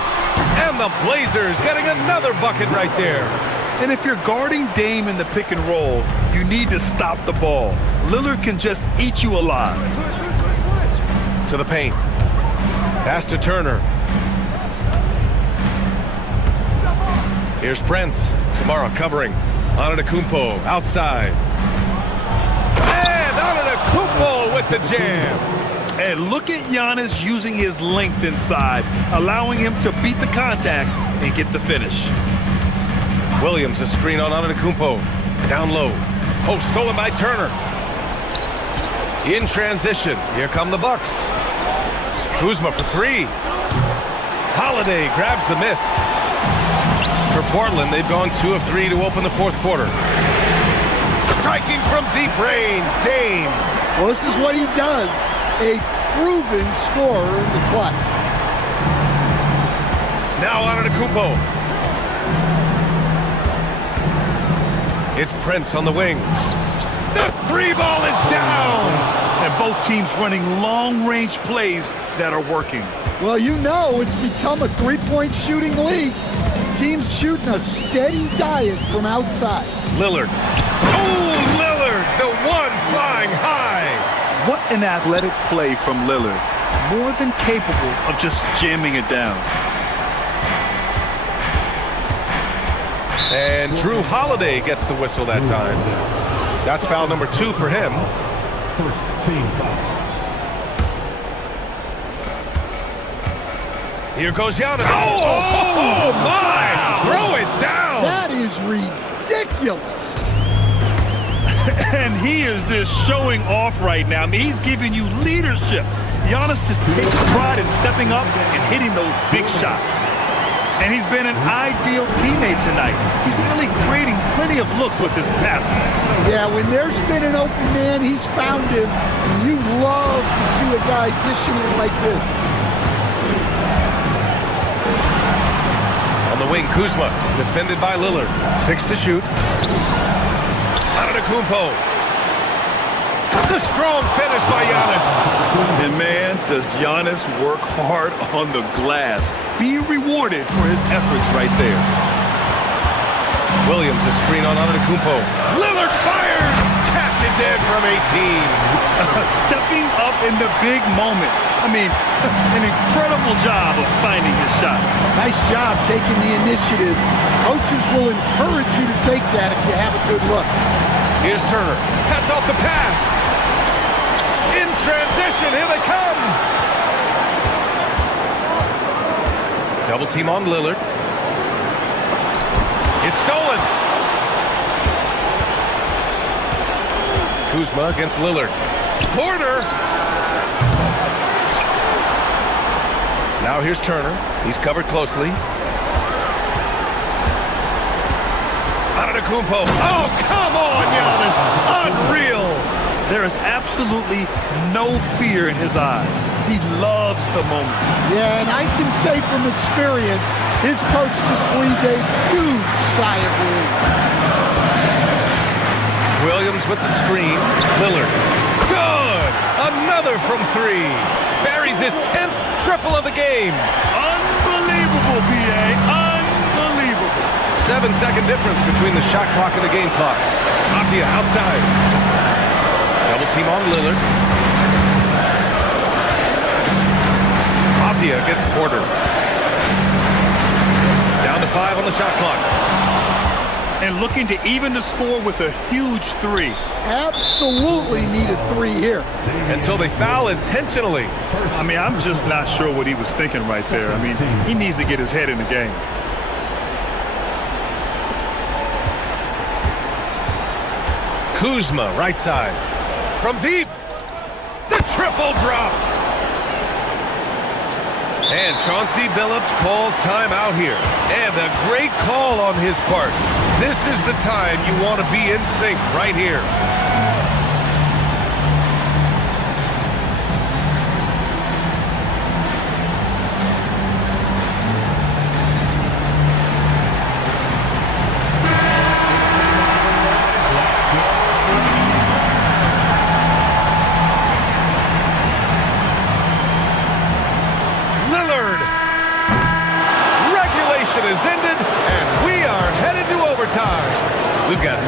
And the Blazers getting another bucket right there. And if you're guarding Dame in the pick and roll, you need to stop the ball. Lillard can just eat you alive. To the paint. Pass to Turner. Here's Prince. Kamara covering. Antetokounmpo outside. And Antetokounmpo with the jam. And look at Giannis using his length inside, allowing him to beat the contact and get the finish. Williams a screen on Antetokounmpo. Down low. Oh, stolen by Turner. In transition. Here come the Bucks. Kuzma for 3. Holiday grabs the miss. For Portland, they've gone 2 of 3 to open the 4th quarter. Striking from deep range, Dame. Well, this is what he does. A proven scorer in the clutch. Now Antetokounmpo. It's Prince on the wing. The 3 ball is down. And both teams running long-range plays that are working. Well, you know it's become a three-point shooting league. Teams shooting a steady diet from outside. Lillard. Oh, Lillard, the one flying high. What an athletic play from Lillard. More than capable of just jamming it down. And Drew Holiday gets the whistle that time. That's foul number 2 for him. First team foul. Here goes Giannis. Oh, my! Throw it down! That is ridiculous. And he is just showing off right now. I mean, he's giving you leadership. Giannis just takes pride in stepping up and hitting those big shots. And he's been an ideal teammate tonight. He's really creating plenty of looks with his passing. Yeah, when there's been an open man, he's found him. And you love to see a guy dishing it like this. On the wing, Kuzma, defended by Lillard. 6 to shoot. Antetokounmpo. The strong finish by Giannis. And man, does Giannis work hard on the glass. Being rewarded for his efforts right there. Williams a screen on Antetokounmpo. Lillard fires! Cashes in from 18. Stepping up in the big moment. I mean, an incredible job of finding his shot. Nice job taking the initiative. Coaches will encourage you to take that if you have a good look. Here's Turner. Cuts off the pass. In transition, here they come. Double team on Lillard. It's stolen. Kuzma against Lillard. Porter. Now here's Turner. He's covered closely. Antetokounmpo. Oh, come on, Giannis. Unreal. There is absolutely no fear in his eyes. He loves the moment. Yeah, and I can say from experience, his coach just breathed a huge sigh of relief. Williams with the screen. Lillard. Good. Another from 3. Buries his 10th triple of the game. Unbelievable, B.A. Unbelievable. 7-second difference between the shot clock and the game clock. Akia outside. Double team on Lillard. Akia against Porter. Down to 5 on the shot clock. and looking to even the score with a huge three. Absolutely needed 3 here. And so they foul intentionally. I mean, I'm just not sure what he was thinking right there. I mean, he needs to get his head in the game. Kuzma, right side. From deep. The triple drops. And Chauncey Billups calls timeout here. And a great call on his part. This is the time you want to be in sync right here. Is ended, and we are headed to overtime. We've got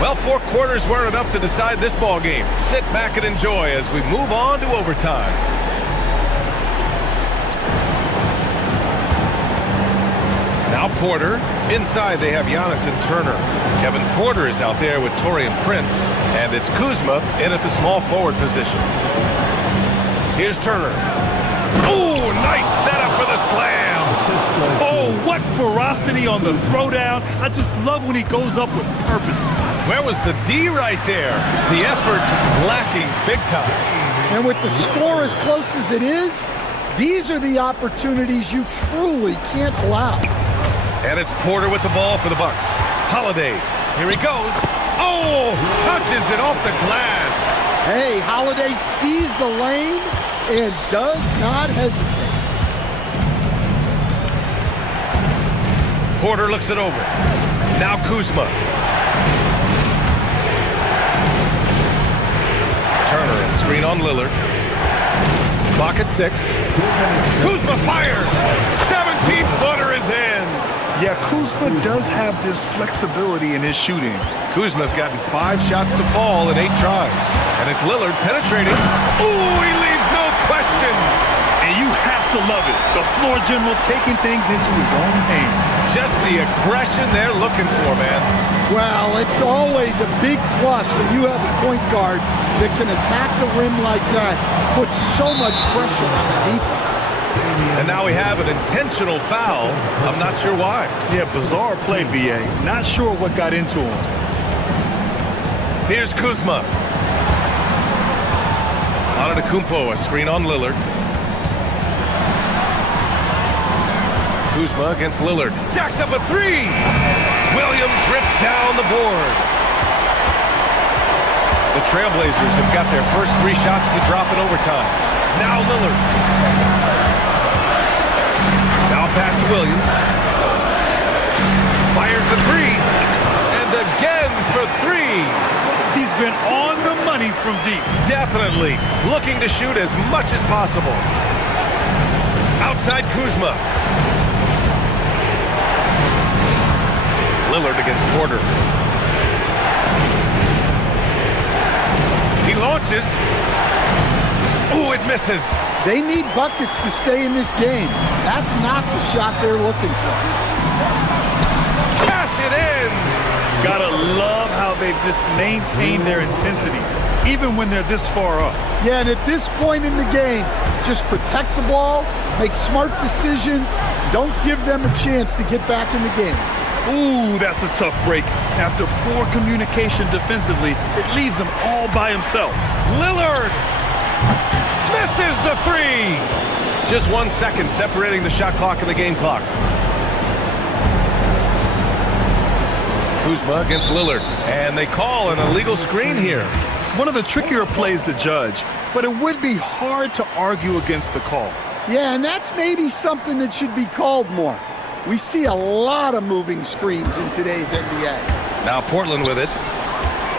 well, 4 quarters weren't enough to decide this ball game. Sit back and enjoy as we move on to overtime. Now Porter. Inside they have Giannis and Turner. Kevin Porter is out there with Taurean Prince, and it's Kuzma in at the small forward position. Here's Turner. Oh, nice setup for the slam. Oh, what ferocity on the throwdown. I just love when he goes up with purpose. Where was the D right there? The effort lacking big time. And with the score as close as it is, these are the opportunities you truly can't allow. And it's Porter with the ball for the Bucks. Holiday, here he goes. Oh, touches it off the glass. Hey, Holiday sees the lane and does not hesitate. Porter looks it over. Now Kuzma. Turner, a screen on Lillard. Clock at 6. Kuzma fires. 17-footer is in. Yeah, Kuzma does have this flexibility in his shooting. Kuzma's gotten 5 shots to fall in 8 tries. And it's Lillard penetrating. Ooh, he leaves no question. And you have to love it. The floor general taking things into his own hands. Just the aggression they're looking for, man. Well, it's always a big plus when you have a point guard that can attack the rim like that, put so much pressure on the defense. And now we have an intentional foul. I'm not sure why. Yeah, bizarre play, B.A. Not sure what got into him. Here's Kuzma. Antetokounmpo, a screen on Lillard. Kuzma against Lillard. Jacks up a 3. Williams rips down the board. The Trailblazers have got their first 3 shots to drop in overtime. Now Lillard. Now pass to Williams. Fires the 3. And again for 3. He's been on the money from deep. Definitely looking to shoot as much as possible. Outside Kuzma. Lillard against Porter. He launches. Ooh, it misses. They need buckets to stay in this game. That's not the shot they're looking for. Cash it in. Gotta love how they've just maintained their intensity, even when they're this far up. Yeah, and at this point in the game, just protect the ball, make smart decisions, don't give them a chance to get back in the game. Ooh, that's a tough break. After poor communication defensively, it leaves him all by himself. Lillard misses the 3. Just 1 second separating the shot clock and the game clock. Kuzma against Lillard. And they call an illegal screen here. One of the trickier plays to judge, but it would be hard to argue against the call. Yeah, and that's maybe something that should be called more. We see a lot of moving screens in today's NBA. Now Portland with it.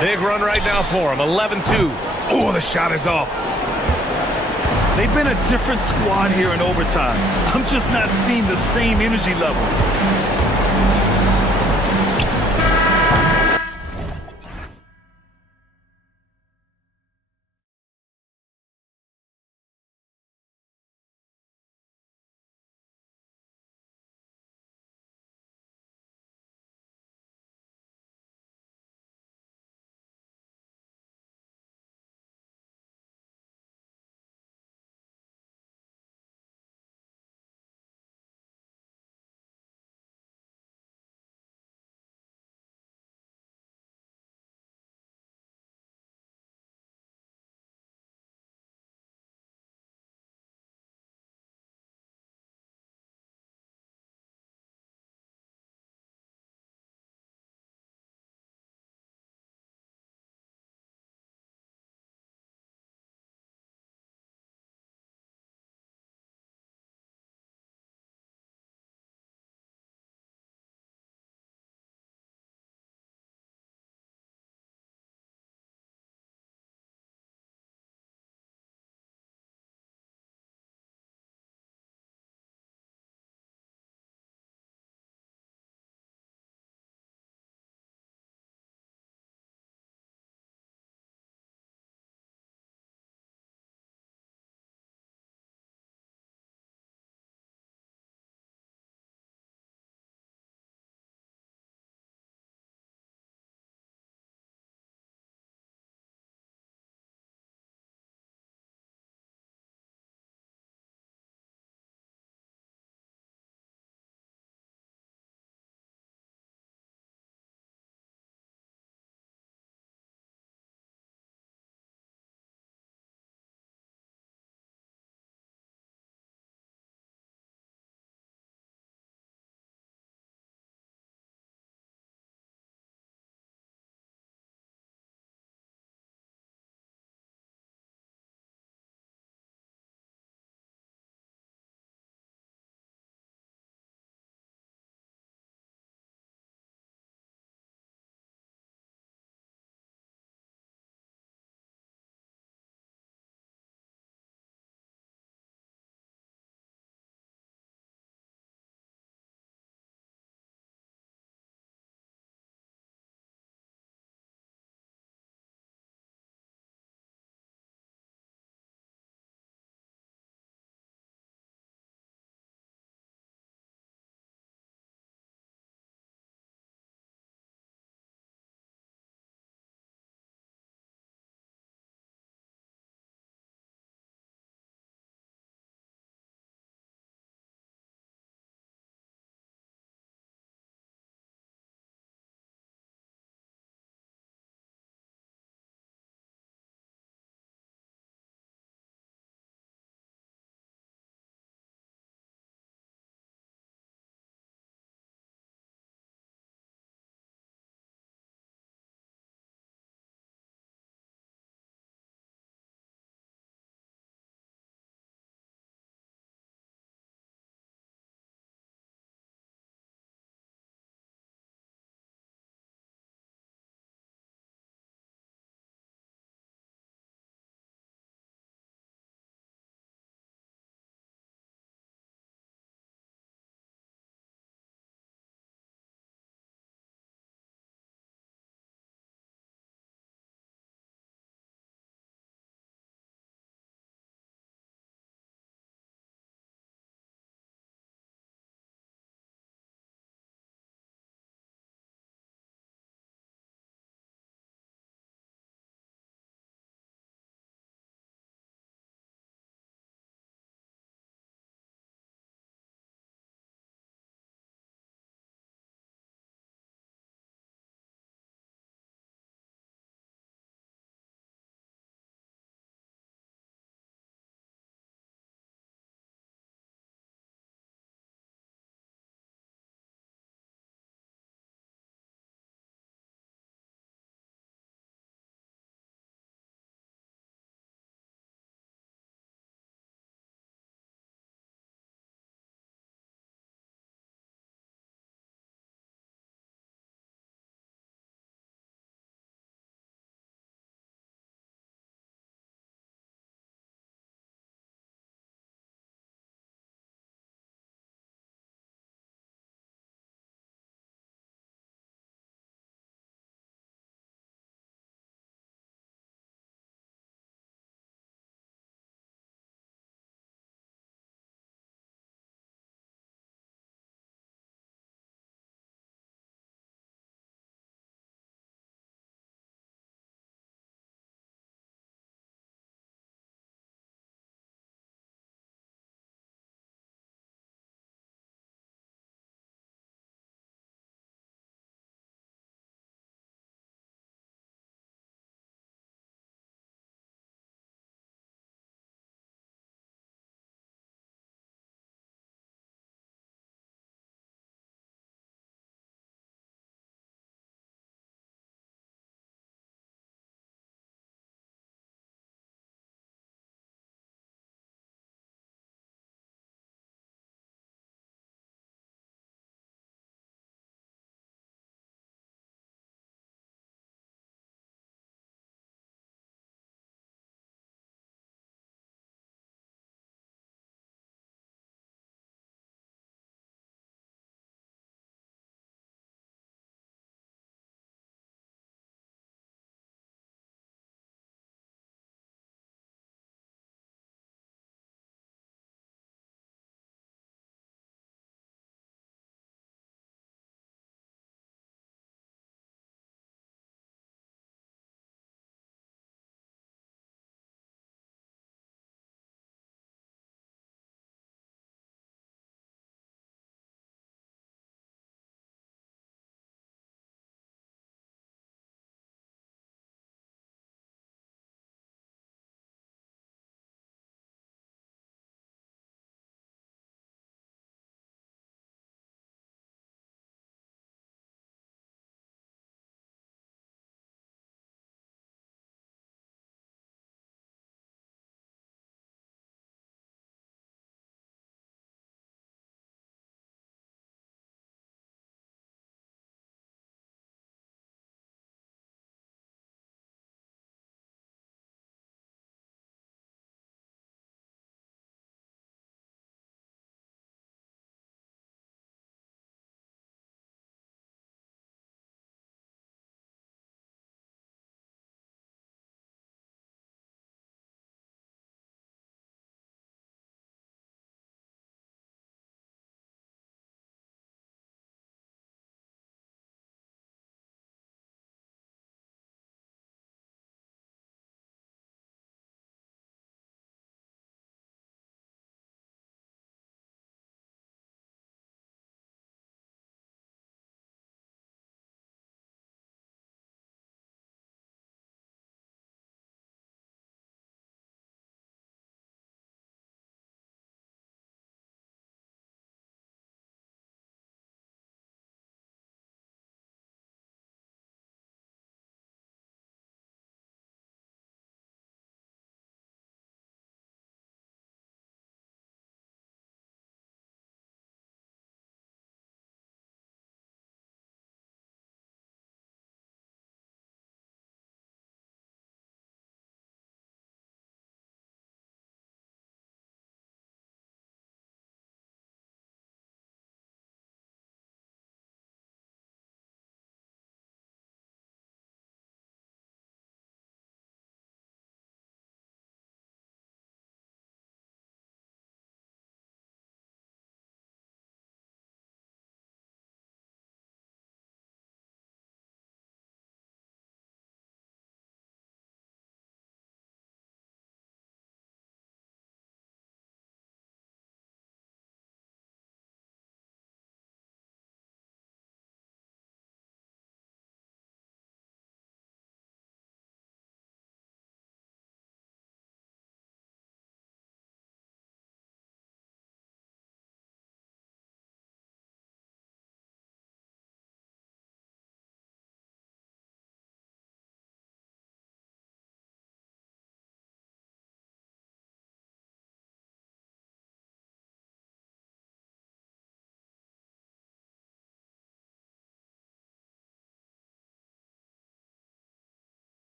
Big run right now for him. 11-2. Oh, the shot is off. They've been a different squad here in overtime. I'm just not seeing the same energy level.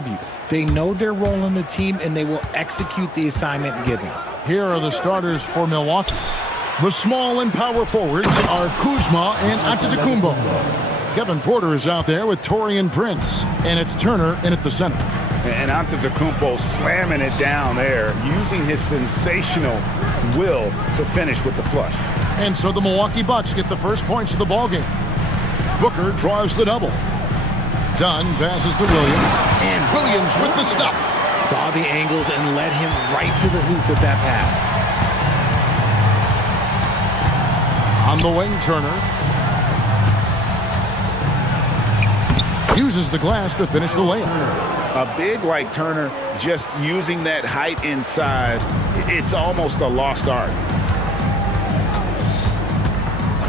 contribute. They know their role in the team, and they will execute the assignment given. Here are the starters for Milwaukee. The small and power forwards are Kuzma and Antetokounmpo. Kevin Porter is out there with Taurean Prince, and it's Turner in at the center. And Antetokounmpo slamming it down there, using his sensational will to finish with the flush. And so the Milwaukee Bucks get the first points of the ballgame. Booker draws the double. Dunn passes to Williams, and Williams with the stuff. Saw the angles and led him right to the hoop with that pass. On the wing, Turner uses the glass to finish the layup. A big like Turner, just using that height inside, it's almost a lost art.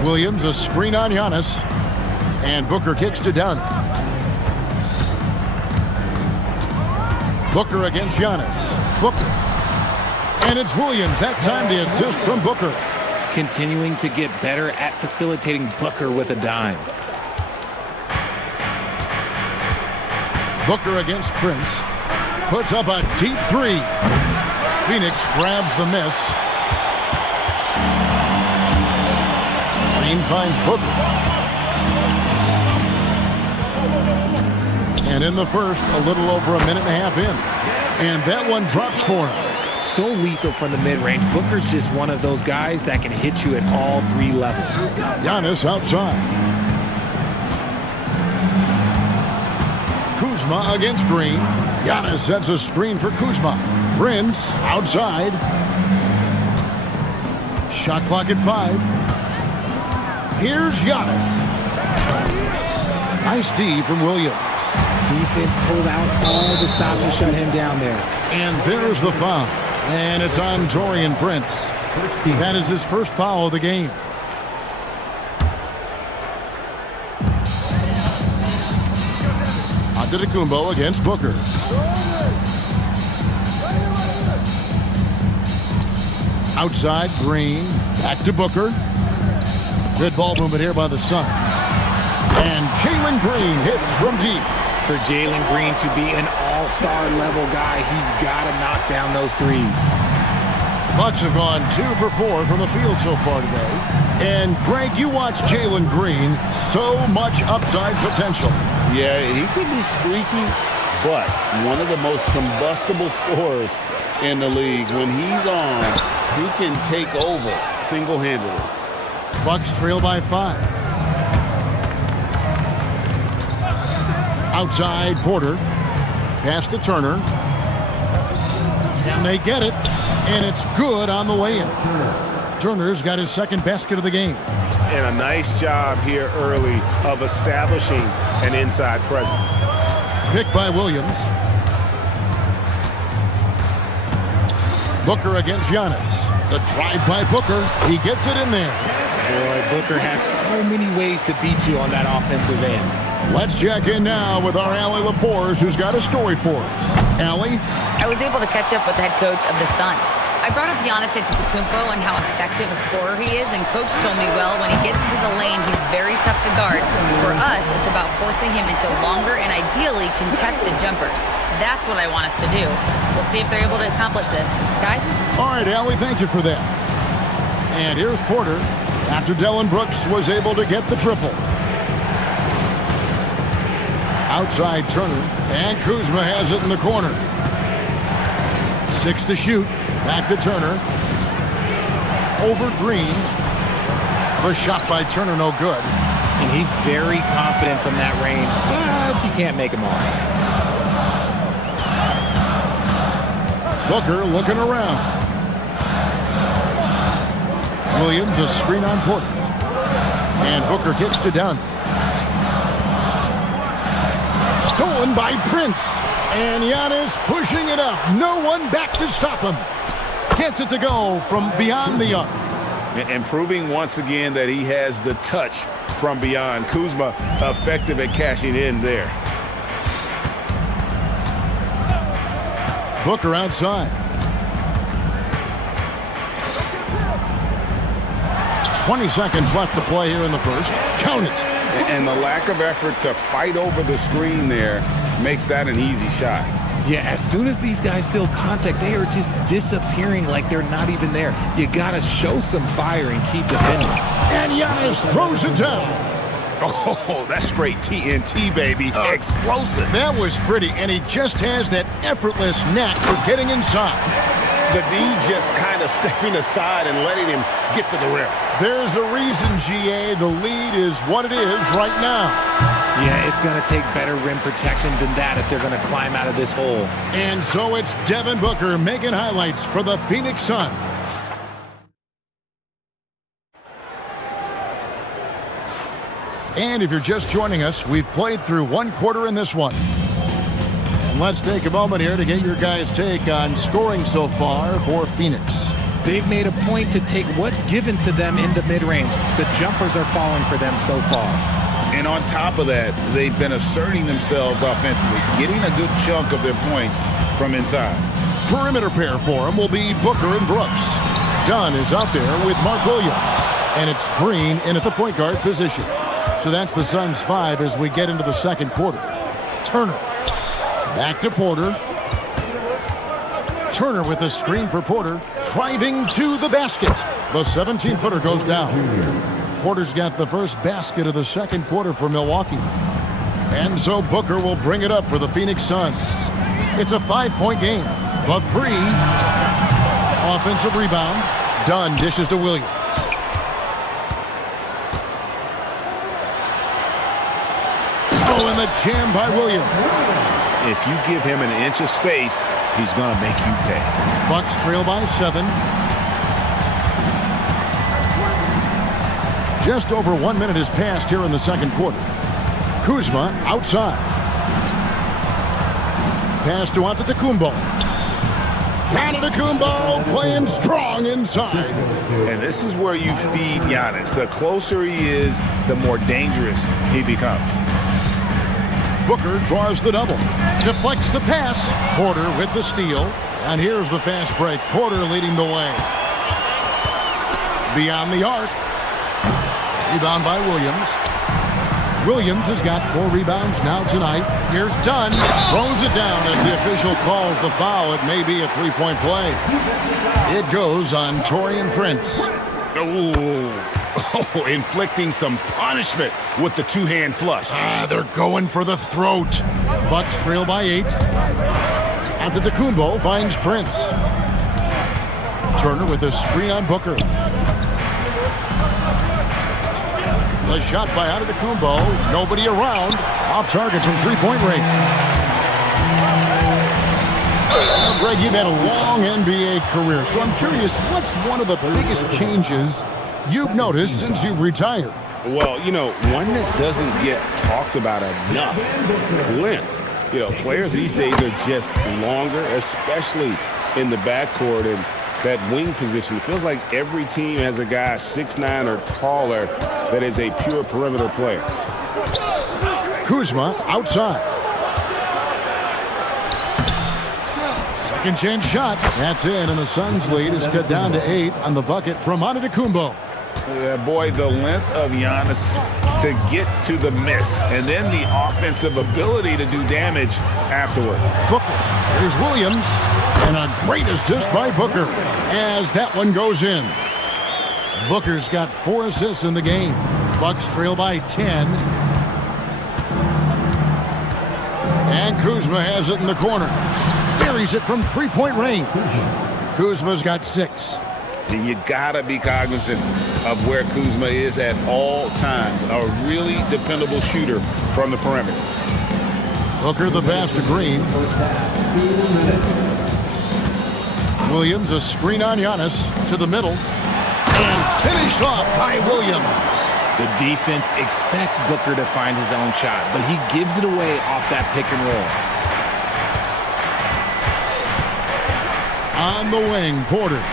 Williams, a screen on Giannis, and Booker kicks to Dunn. Booker against Giannis. Booker. And it's Williams. That time the assist from Booker. Continuing to get better at facilitating Booker with a dime. Booker against Prince. Puts up a deep three. Phoenix grabs the miss. Green finds Booker. And in the first, a little over a minute and a half in. And that one drops for him. So lethal from the mid-range. Booker's just one of those guys that can hit you at all three levels. Giannis outside. Kuzma against Green. Giannis sets a screen for Kuzma. Prince outside. Shot clock at 5. Here's Giannis. Nice D from Williams. Defense pulled out all the stops to shut him down there. And there's the foul. And it's on Taurean Prince. That is his first foul of the game. Antetokounmpo against Booker. Outside, Green. Back to Booker. Good ball movement here by the Suns. And Jalen Green hits from deep. For Jalen Green to be an all-star level guy, he's got to knock down those threes. Bucks have gone 2 for 4 from the field so far today. And Greg, you watch Jalen Green, so much upside potential. Yeah, he could be streaky, but one of the most combustible scorers in the league. When he's on, he can take over single-handedly. Bucks trail by 5. Outside, Porter. Pass to Turner. And they get it. And it's good on the way in. Turner's got his second basket of the game. And a nice job here early of establishing an inside presence. Picked by Williams. Booker against Giannis. The drive by Booker. He gets it in there. Boy, Booker has so many ways to beat you on that offensive end. Let's check in now with our Allie LaForce, who's got a story for us. Allie? I was able to catch up with the head coach of the Suns. I brought up Giannis Antetokounmpo and how effective a scorer he is, and coach told me, well, when he gets into the lane, he's very tough to guard. For us, it's about forcing him into longer and ideally contested jumpers. That's what I want us to do. We'll see if they're able to accomplish this. Guys? All right, Allie, thank you for that. And here's Porter after Dillon Brooks was able to get the triple. Outside Turner, and Kuzma has it in the corner. 6 to shoot. Back to Turner. Over Green. The shot by Turner, no good. And he's very confident from that range, but you can't make him all. Booker looking around. Williams, a screen on Porter. And Booker kicks to Dunn. Stolen by Prince. And Giannis pushing it up. No one back to stop him. Gets it to go from beyond the arc. And proving once again that he has the touch from beyond. Kuzma effective at cashing in there. Booker outside. 20 seconds left to play here in the first. Count it. And the lack of effort to fight over the screen there makes that an easy shot. Yeah, as soon as these guys feel contact, they are just disappearing like they're not even there. You gotta show some fire and keep defending. And Giannis throws it down. Oh, that's straight TNT, baby. Explosive. That was pretty, and he just has that effortless knack for getting inside. The D just kind of stepping aside and letting him get to the rim. There's a reason, GA. The lead is what it is right now. Yeah, it's going to take better rim protection than that if they're going to climb out of this hole. And so it's Devin Booker making highlights for the Phoenix Suns. And if you're just joining us, we've played through one quarter in this one. And let's take a moment here to get your guys' take on scoring so far for Phoenix. They've made a point to take what's given to them in the mid-range. The jumpers are falling for them so far. And on top of that, they've been asserting themselves offensively, getting a good chunk of their points from inside. Perimeter pair for them will be Booker and Brooks. Dunn is out there with Mark Williams. And it's Green in at the point guard position. So that's the Suns' 5 as we get into the second quarter. Turner. Back to Porter. Turner with a screen for Porter. Driving to the basket. The 17-footer goes down. Porter's got the first basket of the second quarter for Milwaukee. And so Booker will bring it up for the Phoenix Suns. It's a 5-point game. The 3. Offensive rebound. Dunn dishes to Williams. Oh, and the jam by Williams. If you give him an inch of space, he's going to make you pay. Bucks trail by 7. Just over 1 minute has passed here in the second quarter. Kuzma outside. Pass to Antetokounmpo. Antetokounmpo playing strong inside. And this is where you feed Giannis. The closer he is, the more dangerous he becomes. Booker draws the double. Deflects the pass. Porter with the steal. And here's the fast break. Porter leading the way. Beyond the arc. Rebound by Williams. Williams has got 4 rebounds now tonight. Here's Dunn. Throws it down as the official calls the foul. It may be a 3-point play. It goes on Taurean Prince. Oh, inflicting some punishment with the two-hand flush. They're going for the throat. Bucks trail by 8. Antetokounmpo finds Prince. Turner with a screen on Booker. The shot by Antetokounmpo. Nobody around. Off target from 3-point range. Greg, you've had a long NBA career, so I'm curious, what's one of the biggest changes you've noticed since you've retired? Well, you know, one that doesn't get talked about enough. Length. You know, players these days are just longer, especially in the backcourt and that wing position. It feels like every team has a guy 6'9" or taller that is a pure perimeter player. Kuzma outside. Second chance shot. That's in, and the Suns' lead is cut down to 8 on the bucket from Antetokounmpo. Yeah, boy, the length of Giannis to get to the miss, and then the offensive ability to do damage afterward. Booker. Here's Williams, and a great assist by Booker as that one goes in. Booker's got 4 assists in the game. Bucks trail by 10. And Kuzma has it in the corner. Buries it from 3-point range. Kuzma's got 6. You gotta be cognizant of where Kuzma is at all times. A really dependable shooter from the perimeter. Booker the pass to Green. Williams a screen on Giannis to the middle. And finished off by Williams. The defense expects Booker to find his own shot, but he gives it away off that pick and roll. On the wing, Porter.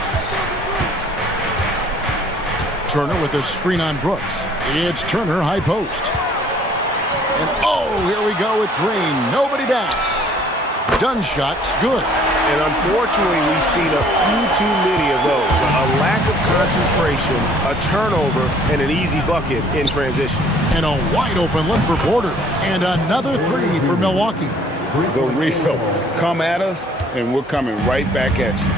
Turner with a screen on Brooks. It's Turner, high post. And oh, here we go with Green. Nobody back. Dunn shot's good. And unfortunately, we've seen a few too many of those. A lack of concentration, a turnover, and an easy bucket in transition. And a wide open look for Porter. And another 3 for Milwaukee. the real. Come at us, and we're coming right back at you.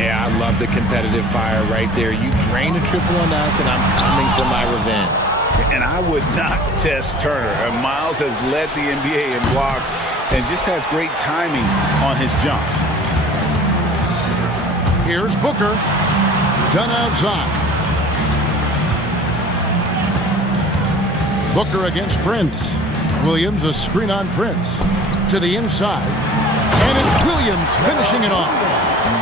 Yeah, I love the competitive fire right there. You drain a triple on us, and I'm coming for my revenge. And I would not test Turner. And Miles has led the NBA in blocks and just has great timing on his jumps. Here's Booker. Done outside. Booker against Prince. Williams, a screen on Prince. To the inside. And it's Williams finishing it off.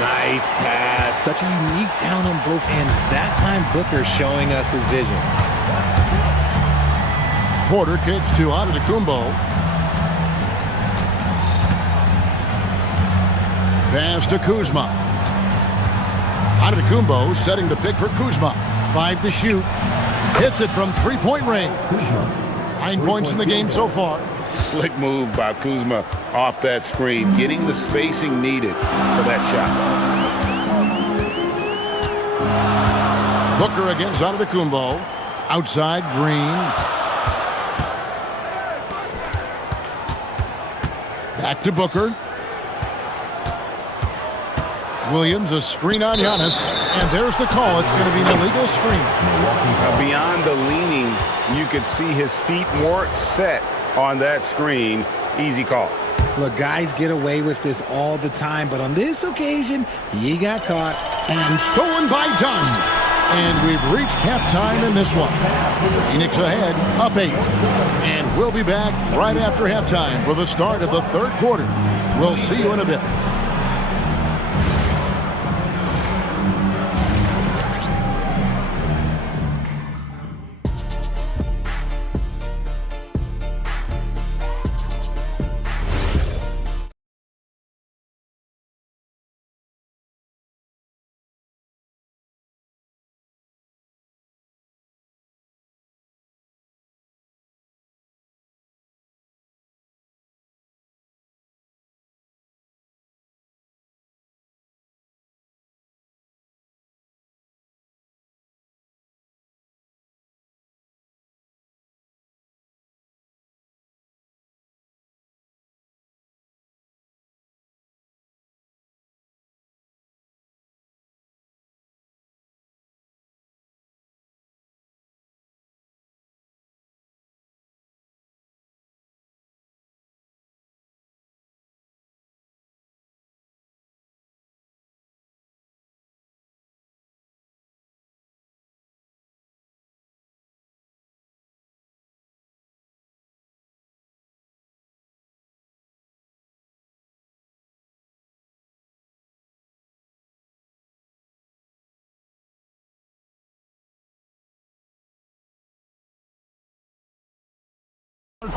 Nice pass. Such a unique talent on both ends. That time, Booker showing us his vision. Porter kicks to Antetokounmpo. Pass to Kuzma. Antetokounmpo setting the pick for Kuzma. 5 to shoot. Hits it from three-point range. 9 points in the game so far. Slick move by Kuzma off that screen, getting the spacing needed for that shot. Booker against Antetokounmpo. Outside, Green. Back to Booker. Williams, a screen on Giannis. And there's the call. It's going to be an illegal screen. Beyond the leaning, you could see his feet more set on that screen. Easy call. Look, guys get away with this all the time, but on this occasion, he got caught. And stolen by Dunn. And we've reached halftime in this one. Phoenix ahead, up 8. And we'll be back right after halftime for the start of the third quarter. We'll see you in a bit.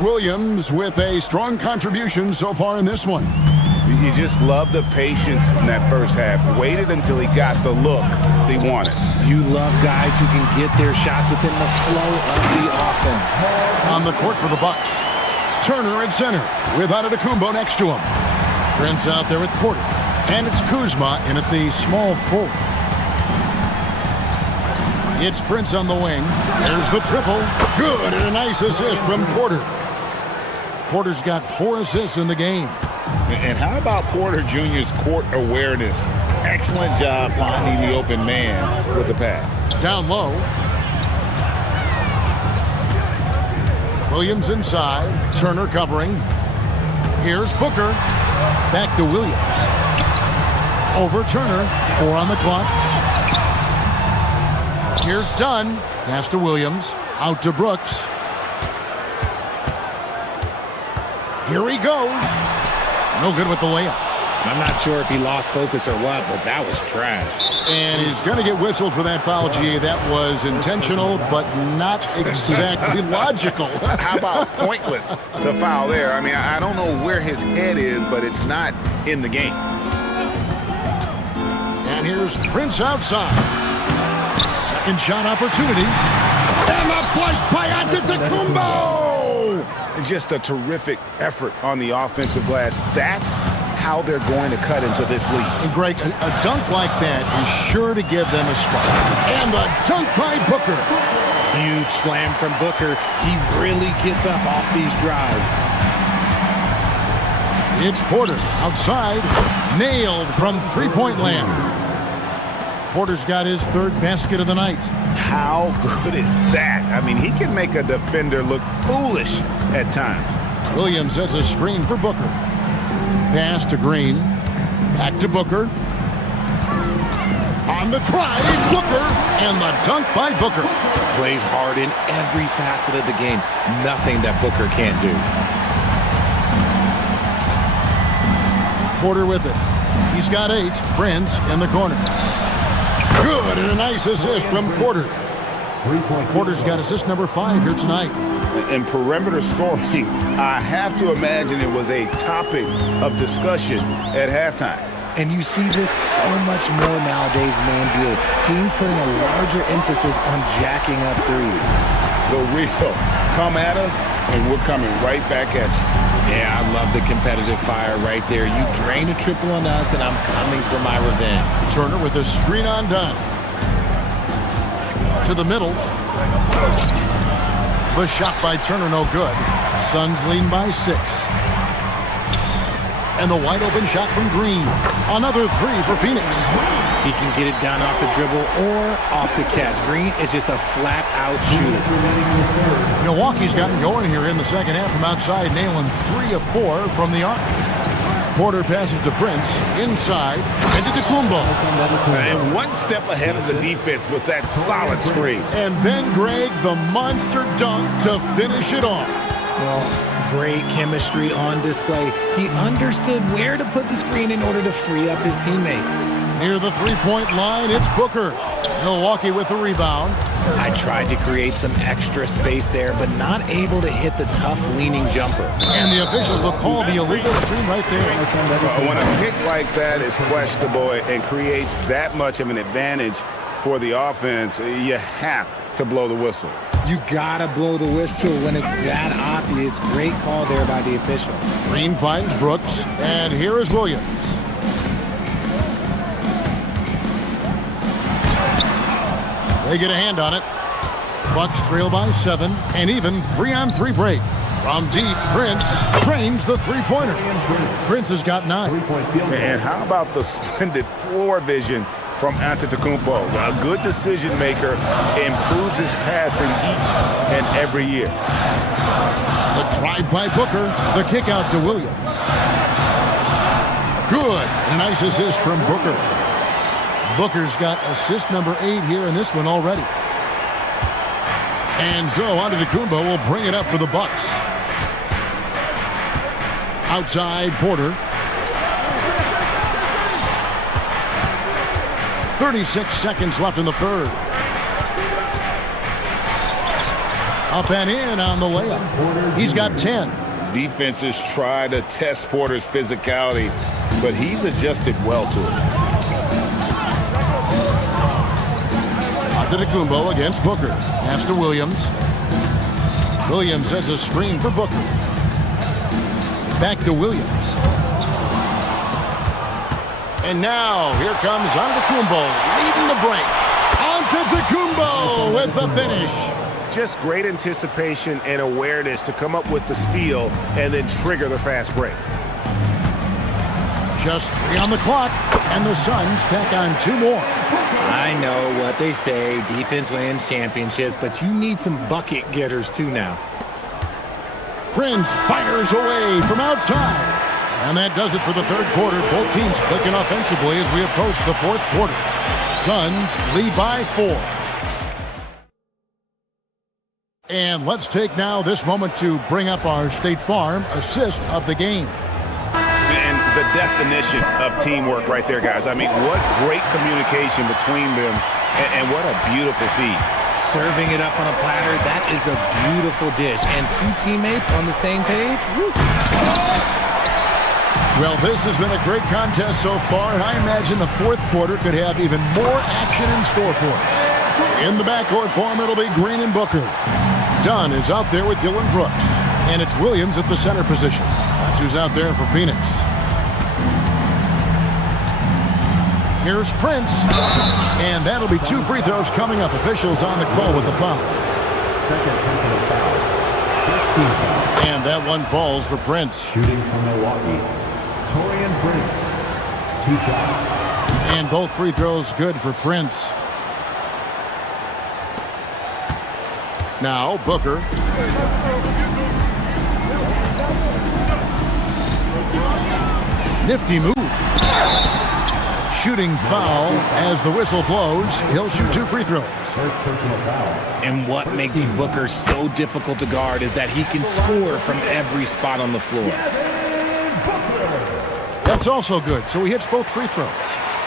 Williams with a strong contribution so far in this one. You just love the patience in that first half. Waited until he got the look they wanted. You love guys who can get their shots within the flow of the offense. On the court for the Bucks. Turner at center with Antetokounmpo next to him. Prince out there with Porter. And it's Kuzma in at the small forward. It's Prince on the wing. There's the triple. Good, and a nice assist from Porter. Porter's got 4 assists in the game. And how about Porter Jr.'s court awareness? Excellent job finding the open man with the pass. Down low. Williams inside. Turner covering. Here's Booker. Back to Williams. Over Turner. 4 on the clock. Here's Dunn. Pass to Williams. Out to Brooks. Here he goes. No good with the layup. I'm not sure if he lost focus or what, but that was trash. And he's going to get whistled for that foul, G. That was intentional, but not exactly logical. How about pointless to foul there? I mean, I don't know where his head is, but it's not in the game. And here's Prince outside. Second shot opportunity. And a flush by Antetokounmpo! Just a terrific effort on the offensive glass. That's how they're going to cut into this lead. And Greg, a dunk like that is sure to give them a spark. And the dunk by Booker. Huge slam from Booker. He really gets up off these drives. It's Porter outside, nailed from three-point land. Porter's got his third basket of the night. How good is that? I mean, he can make a defender look foolish at times. Williams sets a screen for Booker. Pass to Green. Back to Booker. On the drive, Booker, and the dunk by Booker. Plays hard in every facet of the game. Nothing that Booker can't do. Porter with it. He's got 8. Prince in the corner. Good, and a nice assist from Porter. Porter's got assist number 5 here tonight. In perimeter scoring, I have to imagine it was a topic of discussion at halftime. And you see this so much more nowadays in the NBA. Teams putting a larger emphasis on jacking up threes. The real come at us, and we're coming right back at you. Yeah, I love the competitive fire right there. You drain a triple on us, and I'm coming for my revenge. Turner with a screen on done. To the middle. The shot by Turner, no good. Suns lead by 6. And the wide open shot from Green. Another 3 for Phoenix. He can get it down off the dribble or off the catch. Green is just a flat-out shooter. Milwaukee's gotten going here in the second half from outside, nailing 3 of 4 from the arc. Porter passes to Prince, inside, and to Kumbo. And one step ahead of the defense with that solid screen. And then Greg, the monster dunk to finish it off. Well, great chemistry on display. He understood where to put the screen in order to free up his teammate. Near the three-point line, it's Booker. Milwaukee with the rebound. I tried to create some extra space there, but not able to hit the tough leaning jumper. And the officials will call the illegal screen right there. When a kick like that is questionable and creates that much of an advantage for the offense, you have to blow the whistle. You gotta blow the whistle when it's that obvious. Great call there by the official. Green finds Brooks, and here is Williams. They get a hand on it. Bucks trail by 7, and even 3-on-3 break. From deep, Prince trains the three-pointer. Prince has got 9. And how about the splendid floor vision from Antetokounmpo? A good decision maker, improves his passing each and every year. The drive by Booker, the kick out to Williams. Good, a nice assist from Booker. Booker's got assist number 8 here in this one already. And so Antetokounmpo will bring it up for the Bucks. Outside Porter. 36 seconds left in the third. Up and in on the layup. He's got 10. Defenses try to test Porter's physicality, but he's adjusted well to it. Antetokounmpo against Booker. Pass to Williams. Williams has a screen for Booker. Back to Williams. And now, here comes Antetokounmpo leading the break. Antetokounmpo with the finish. Just great anticipation and awareness to come up with the steal and then trigger the fast break. Just 3 on the clock, and the Suns tack on 2 more. I know what they say, defense wins championships, but you need some bucket getters too now. Prince fires away from outside. And that does it for the third quarter. Both teams clicking offensively as we approach the fourth quarter. Suns lead by 4. And let's take now this moment to bring up our State Farm assist of the game. And the definition of teamwork right there, guys. I mean, what great communication between them, and what a beautiful feed. Serving it up on a platter, that is a beautiful dish. And 2 teammates on the same page. Woo. Well, this has been a great contest so far, and I imagine the fourth quarter could have even more action in store for us. In the backcourt form, it'll be Green and Booker. Dunn is out there with Dylan Brooks, and it's Williams at the center position. That's who's out there for Phoenix. Here's Prince, and that'll be 2 free throws coming up. Officials on the call with the foul. Second technical foul. First team foul. And that one falls for Prince. Shooting from Milwaukee, Torian Prince. 2 shots. And both free throws good for Prince. Now Booker. Nifty move. Shooting foul as the whistle blows. He'll shoot 2 free throws. First personal foul. And what makes Booker so difficult to guard is that he can score from every spot on the floor. That's also good, so he hits both free throws.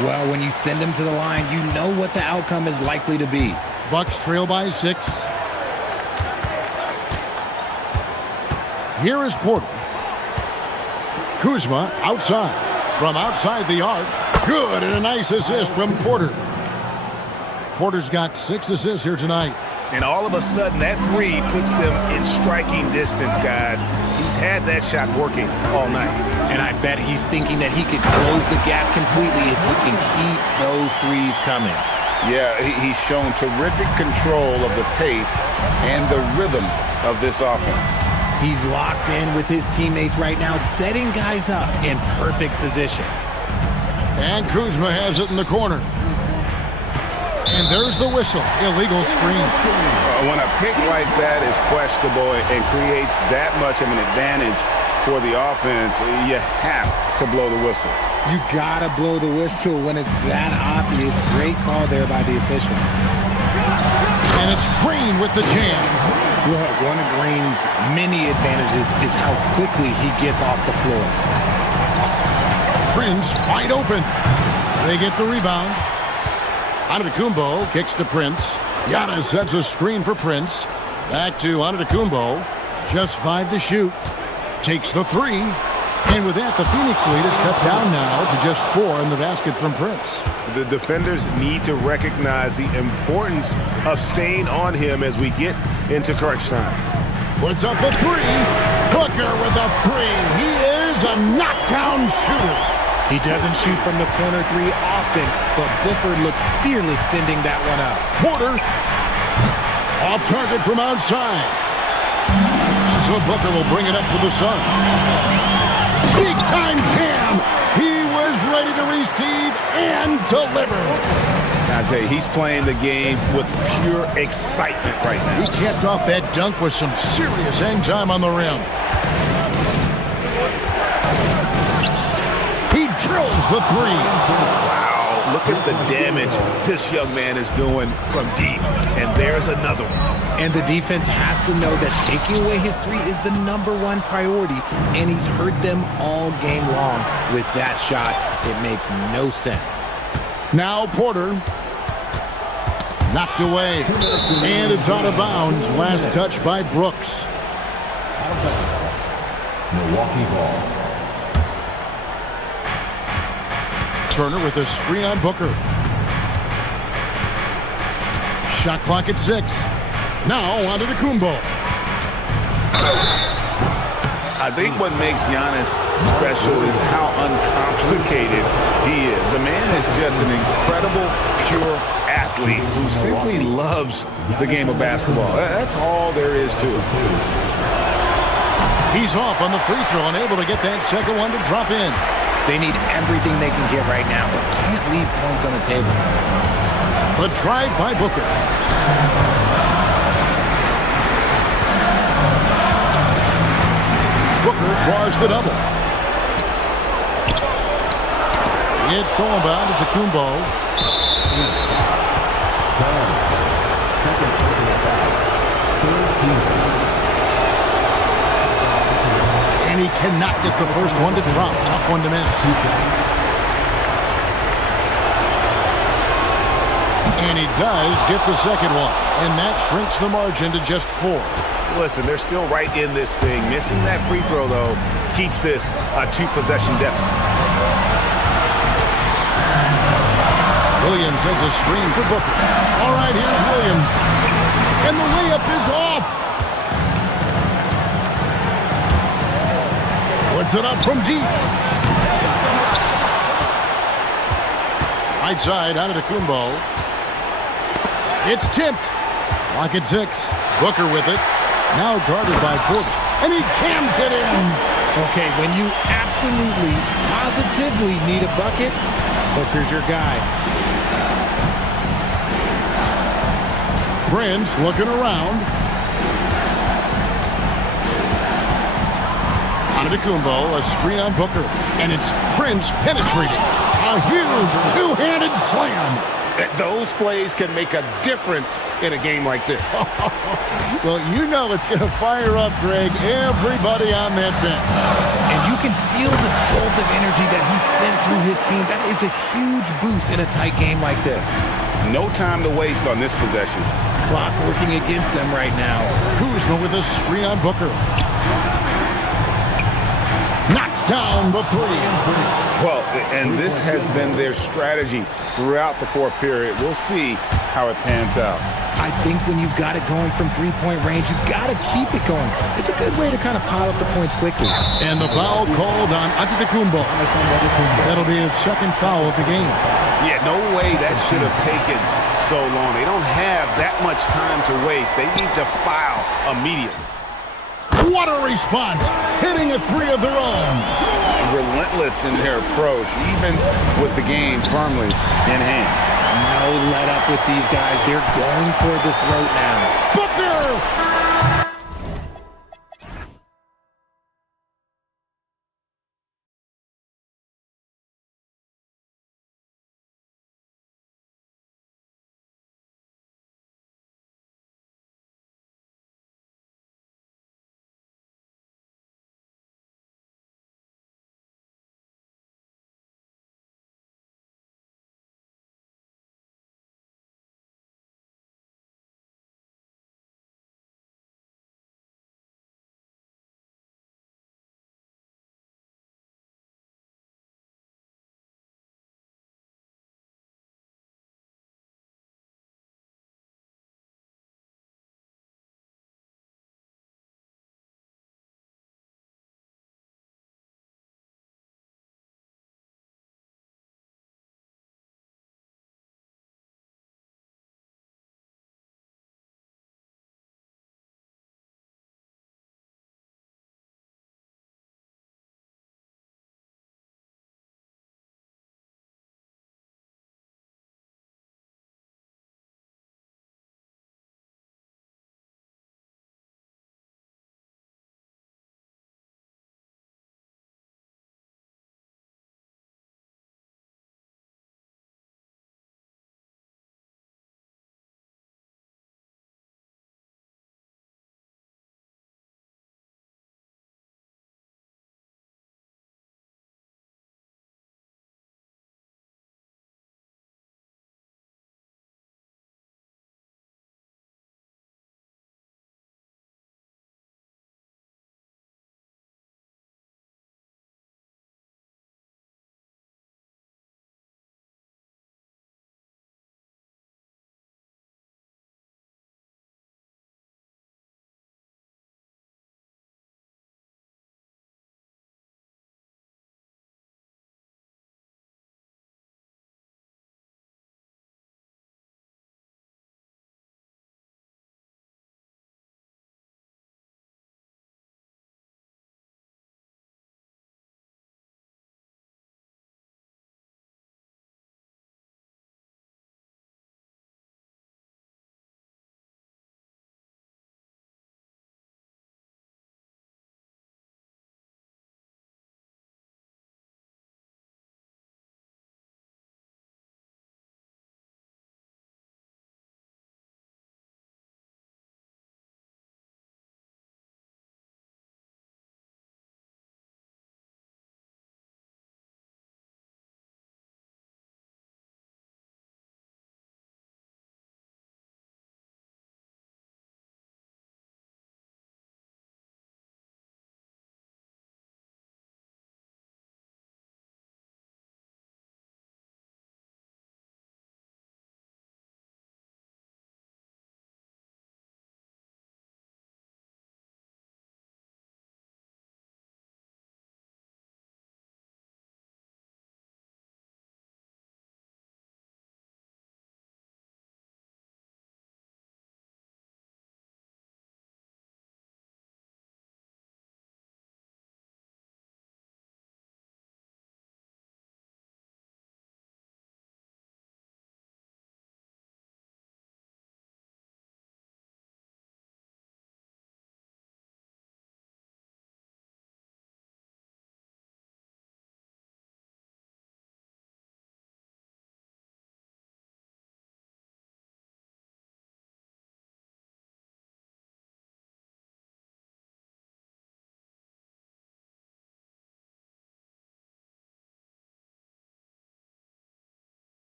Well, when you send him to the line, you know what the outcome is likely to be. Bucks trail by 6. Here is Porter. Kuzma outside. From outside the arc. Good, and a nice assist from Porter. Porter's got 6 assists here tonight. And all of a sudden, that 3 puts them in striking distance, guys. He's had that shot working all night. And I bet he's thinking that he could close the gap completely if he can keep those 3s coming. Yeah, he's shown terrific control of the pace and the rhythm of this offense. He's locked in with his teammates right now, setting guys up in perfect position. And Kuzma has it in the corner. And there's the whistle. Illegal screen. When a pick like that is questionable and creates that much of an advantage for the offense, you have to blow the whistle. You gotta blow the whistle when it's that obvious. Great call there by the official. And it's Green with the jam. Look, one of Green's many advantages is how quickly he gets off the floor. Prince wide open. They get the rebound. Antetokounmpo kicks to Prince. Giannis sets a screen for Prince. Back to Antetokounmpo. Just 5 to shoot. Takes the 3. And with that, the Phoenix lead is cut down now to just 4 in the basket from Prince. The defenders need to recognize the importance of staying on him as we get into crunch time. Puts up a 3. Booker with a 3. He is a knockdown shooter. He doesn't shoot from the corner 3 often, but Booker looks fearless sending that one up. Porter off target from outside. So Booker will bring it up to the Sun. Big time jam. He was ready to receive and deliver. I tell you, he's playing the game with pure excitement right now. He capped off that dunk with some serious hang time on the rim. He drills the 3. Wow, look at the damage this young man is doing from deep. And there's another one. And the defense has to know that taking away his 3 is the #1 priority, and he's hurt them all game long. With that shot, it makes no sense. Now Porter. Knocked away. And it's out of bounds. Last touch by Brooks. Milwaukee ball. Turner with a screen on Booker. Shot clock at 6. Now onto the Antetokounmpo. I think what makes Giannis special is how uncomplicated he is. The man is just an incredible, pure athlete who simply loves the game of basketball. That's all there is to it. He's off on the free throw, unable to get that second one to drop in. They need everything they can get right now, but can't leave points on the table. The drive by Booker. Booker draws the double. It's all about Antetokounmpo. Second personal foul. 13. And he cannot get the first one to drop. Tough one to miss. And he does get the second one. And that shrinks the margin to just 4. Listen, they're still right in this thing. Missing that free throw, though, keeps this a 2-possession deficit. Williams has a screen for Booker. All right, here's Williams. And the layup is off. Puts it up from deep. Right side, Antetokounmpo. It's tipped. Clock at 6. Booker with it. Now guarded by Porter. and he jams it in. Okay, when you absolutely, positively need a bucket, Booker's your guy. Prince looking around. Antetokounmpo, a screen on Booker, and it's Prince penetrating. A huge two-handed slam. Those plays can make a difference in a game like this. Well, you know it's going to fire up, Greg, everybody on that bench. And you can feel the jolt of energy that he sent through his team. That is a huge boost in a tight game like this. No time to waste on this possession. Clock working against them right now. Kuzma with a screen on Booker. Knocks down the three. Well, and this has been their strategy throughout the fourth period. We'll see how it pans out. I think when you've got it going from three-point range, you've got to keep it going. It's a good way to kind of pile up the points quickly. And the foul called on Antetokounmpo. That'll be his second foul of the game. Yeah, no way that should have taken so long. They don't have that much time to waste. They need to foul immediately. What a response, hitting a three of their own. Relentless in their approach, even with the game firmly in hand. No let up with these guys. They're going for the throat now. Booker!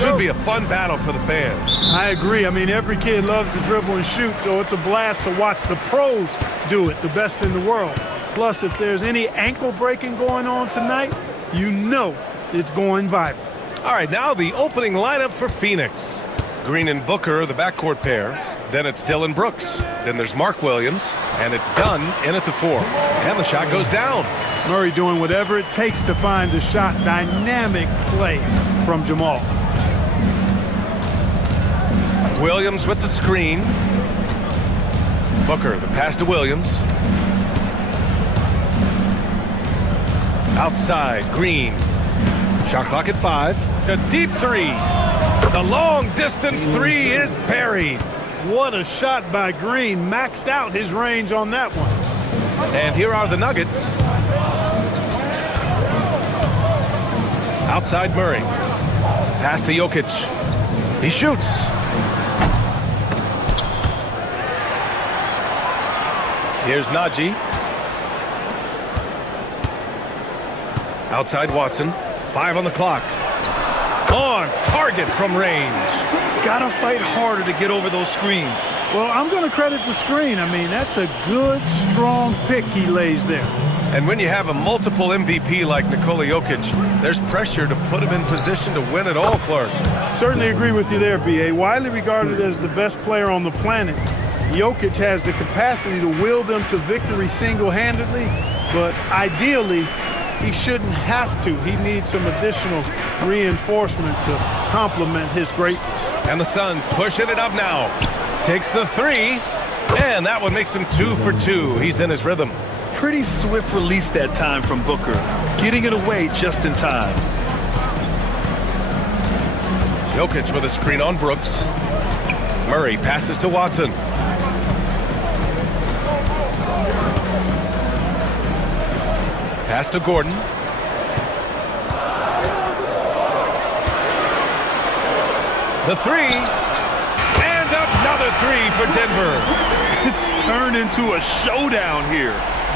Should be a fun battle for the fans. I agree. I mean, every kid loves to dribble and shoot, so it's a blast to watch the pros do it, the best in the world. Plus, if there's any ankle breaking going on tonight, you know it's going viral. All right, now the opening lineup for Phoenix. Green and Booker are the backcourt pair. Then it's Dylan Brooks. Then there's Mark Williams. And it's Dunn in at the 4. And the shot goes down. Murray doing whatever it takes to find the shot. Dynamic play from Jamal. Williams with the screen. Booker, the pass to Williams. Outside, Green. Shot clock at 5. A deep 3. The long distance 3 is buried. What a shot by Green. Maxed out his range on that one. And here are the Nuggets. Outside Murray. Pass to Jokic. He shoots. Here's Najee. Outside Watson. 5 on the clock. On target from range. Gotta fight harder to get over those screens. Well, I'm going to credit the screen. I mean, that's a good, strong pick he lays there. And when you have a multiple MVP like Nikola Jokic, there's pressure to put him in position to win it all, Clark. Certainly agree with you there, B.A. Widely regarded as the best player on the planet, Jokic has the capacity to will them to victory single-handedly, but ideally, he shouldn't have to. He needs some additional reinforcement to complement his greatness. And the Suns pushing it up now. Takes the 3, and that one makes him 2 for 2. He's in his rhythm. Pretty swift release that time from Booker, getting it away just in time. Jokic with a screen on Brooks. Murray passes to Watson. Pass to Gordon. The 3. And another 3 for Denver. It's turned into a showdown here.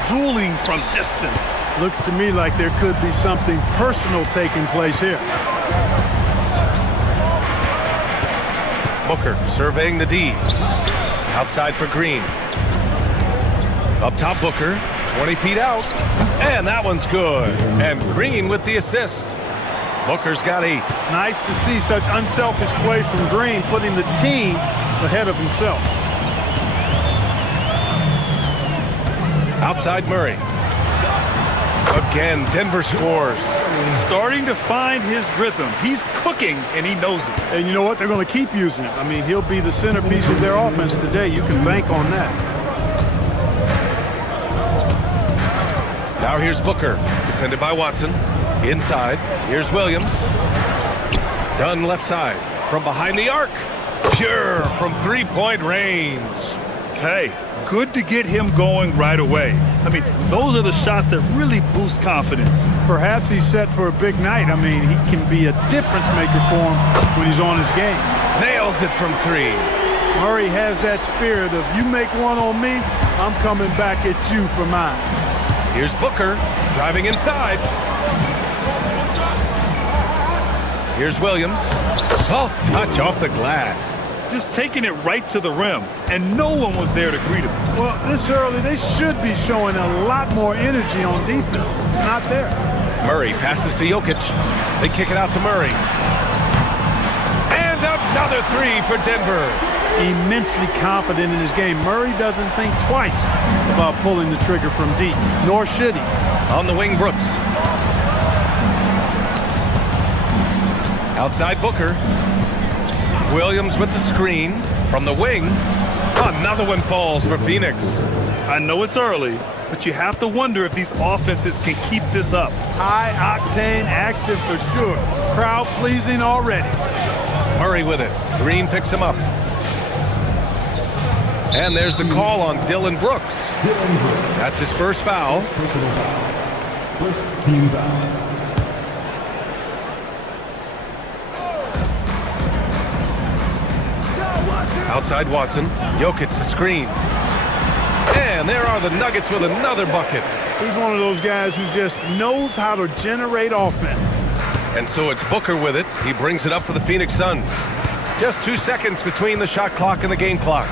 Dueling from distance. Looks to me like there could be something personal taking place here. Booker surveying the D. Outside for Green. Up top Booker. 20 feet out. And that one's good. And Green with the assist. Booker's got 8. Nice to see such unselfish play from Green, putting the team ahead of himself. Outside Murray. Again, Denver scores. Starting to find his rhythm. He's cooking, and he knows it. And you know what? They're going to keep using it. I mean, he'll be the centerpiece of their offense today. You can bank on that. Now here's Booker, defended by Watson. Inside, here's Williams. Dunn left side, from behind the arc. Pure from three-point range. Hey, good to get him going right away. I mean, those are the shots that really boost confidence. Perhaps he's set for a big night. I mean, he can be a difference maker for him when he's on his game. Nails it from 3. Murray has that spirit of, you make one on me, I'm coming back at you for mine. Here's Booker, driving inside. Here's Williams. Soft touch off the glass. Just taking it right to the rim, and no one was there to greet him. Well, this early, they should be showing a lot more energy on defense. It's not there. Murray passes to Jokic. They kick it out to Murray. And another 3 for Denver. Immensely confident in his game. Murray doesn't think twice about pulling the trigger from deep, nor should he. On the wing, Brooks. Outside Booker. Williams with the screen from the wing. Another one falls for Phoenix. I know it's early, but you have to wonder if these offenses can keep this up. High-octane action for sure. Crowd-pleasing already. Murray with it. Green picks him up. And there's the call on Dylan Brooks. That's his first foul. First team foul. Outside Watson. Jokic the screen. And there are the Nuggets with another bucket. He's one of those guys who just knows how to generate offense. And so it's Booker with it. He brings it up for the Phoenix Suns. Just 2 seconds between the shot clock and the game clock.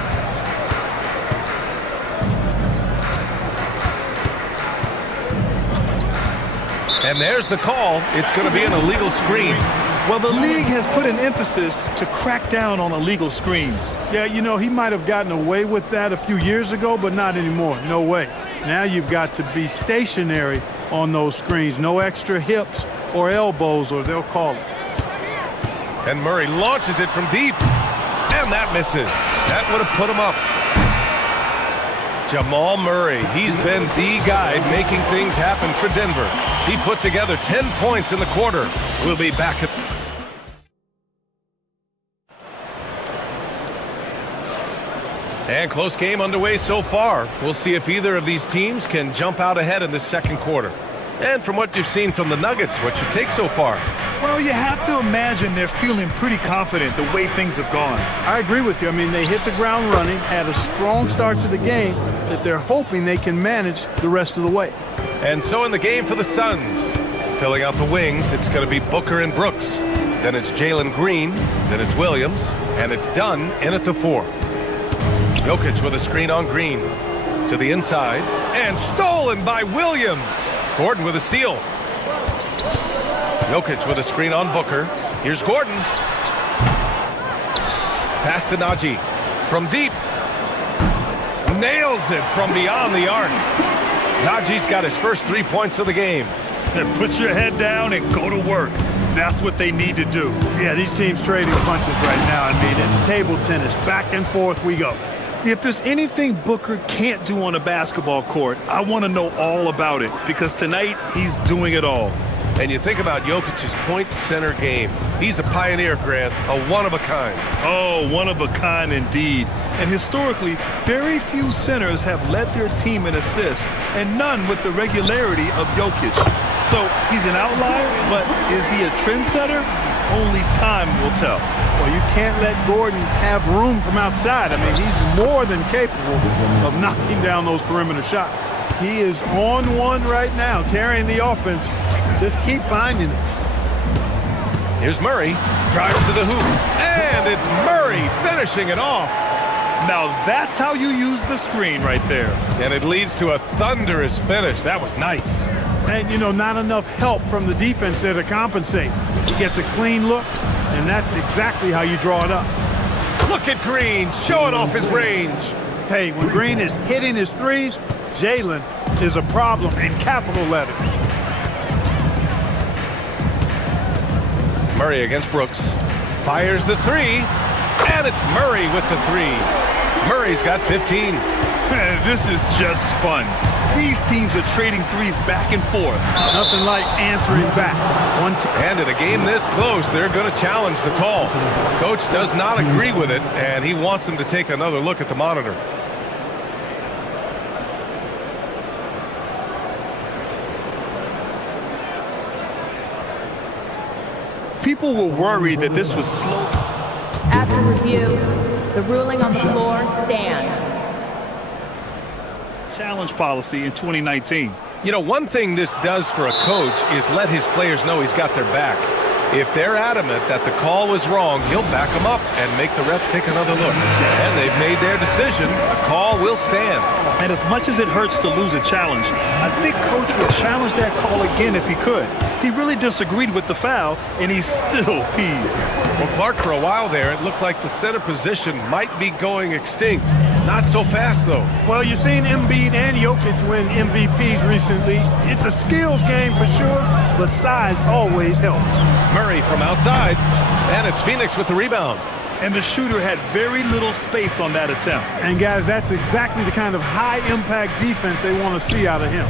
And there's the call. It's going to be an illegal screen. Well, the league has put an emphasis to crack down on illegal screens. Yeah, you know, he might have gotten away with that a few years ago, but not anymore. No way. Now you've got to be stationary on those screens. No extra hips or elbows, or they'll call it. And Murray launches it from deep. And that misses. That would have put him up. Jamal Murray, he's been the guy making things happen for Denver. He put together 10 points in the quarter. We'll be back at... And close game underway so far. We'll see if either of these teams can jump out ahead in this second quarter. And from what you've seen from the Nuggets, what's your take so far? Well, you have to imagine they're feeling pretty confident the way things have gone. I agree with you. I mean, they hit the ground running, had a strong start to the game that they're hoping they can manage the rest of the way. And so in the game for the Suns, filling out the wings, it's going to be Booker and Brooks. Then it's Jalen Green, then it's Williams, and it's Dunn in at the 4. Jokic with a screen on Green. To the inside, and stolen by Williams. Gordon with a steal. Jokic with a screen on Booker. Here's Gordon. Pass to Najee. From deep. Nails it from beyond the arc. Najee's got his first 3 points of the game. And put your head down and go to work. That's what they need to do. Yeah, these teams trading punches right now. I mean, it's table tennis. Back and forth we go. If there's anything Booker can't do on a basketball court, I want to know all about it, because tonight he's doing it all. And you think about Jokic's point center game. He's a pioneer, Grant, a one-of-a-kind. Oh, one-of-a-kind indeed. And historically, very few centers have led their team in assists, and none with the regularity of Jokic. So he's an outlier, but is he a trendsetter? Only time will tell. Well, you can't let Gordon have room from outside. I mean, he's more than capable of knocking down those perimeter shots. He is on one right now, carrying the offense. Just keep finding it. Here's Murray, drives to the hoop, and it's Murray finishing it off. Now that's how you use the screen right there. And it leads to a thunderous finish. That was nice. And, you know, not enough help from the defense there to compensate. He gets a clean look, and that's exactly how you draw it up. Look at Green showing off his range. Hey, when Green is hitting his threes, Jalen is a problem in capital letters. Murray against Brooks. Fires the 3, and it's Murray with the 3. Murray's got 15. This is just fun. These teams are trading threes back and forth. Nothing like answering back. And in a game this close, they're going to challenge the call. Coach does not agree with it, and he wants them to take another look at the monitor. People were worried that this was slow. After review, the ruling on the floor stands. Challenge policy in 2019. You know, one thing this does for a coach is let his players know he's got their back. If they're adamant that the call was wrong, he'll back them up and make the ref take another look. And they've made their decision. The call will stand. And as much as it hurts to lose a challenge, I think Coach would challenge that call again if he could. He really disagreed with the foul, and he's still peeved. Well, Clark, for a while there, it looked like the center position might be going extinct. Not so fast, though. Well, you've seen Embiid and Jokic win MVPs recently. It's a skills game for sure, but size always helps. Murray from outside, and it's Phoenix with the rebound. And the shooter had very little space on that attempt. And, guys, that's exactly the kind of high-impact defense they want to see out of him.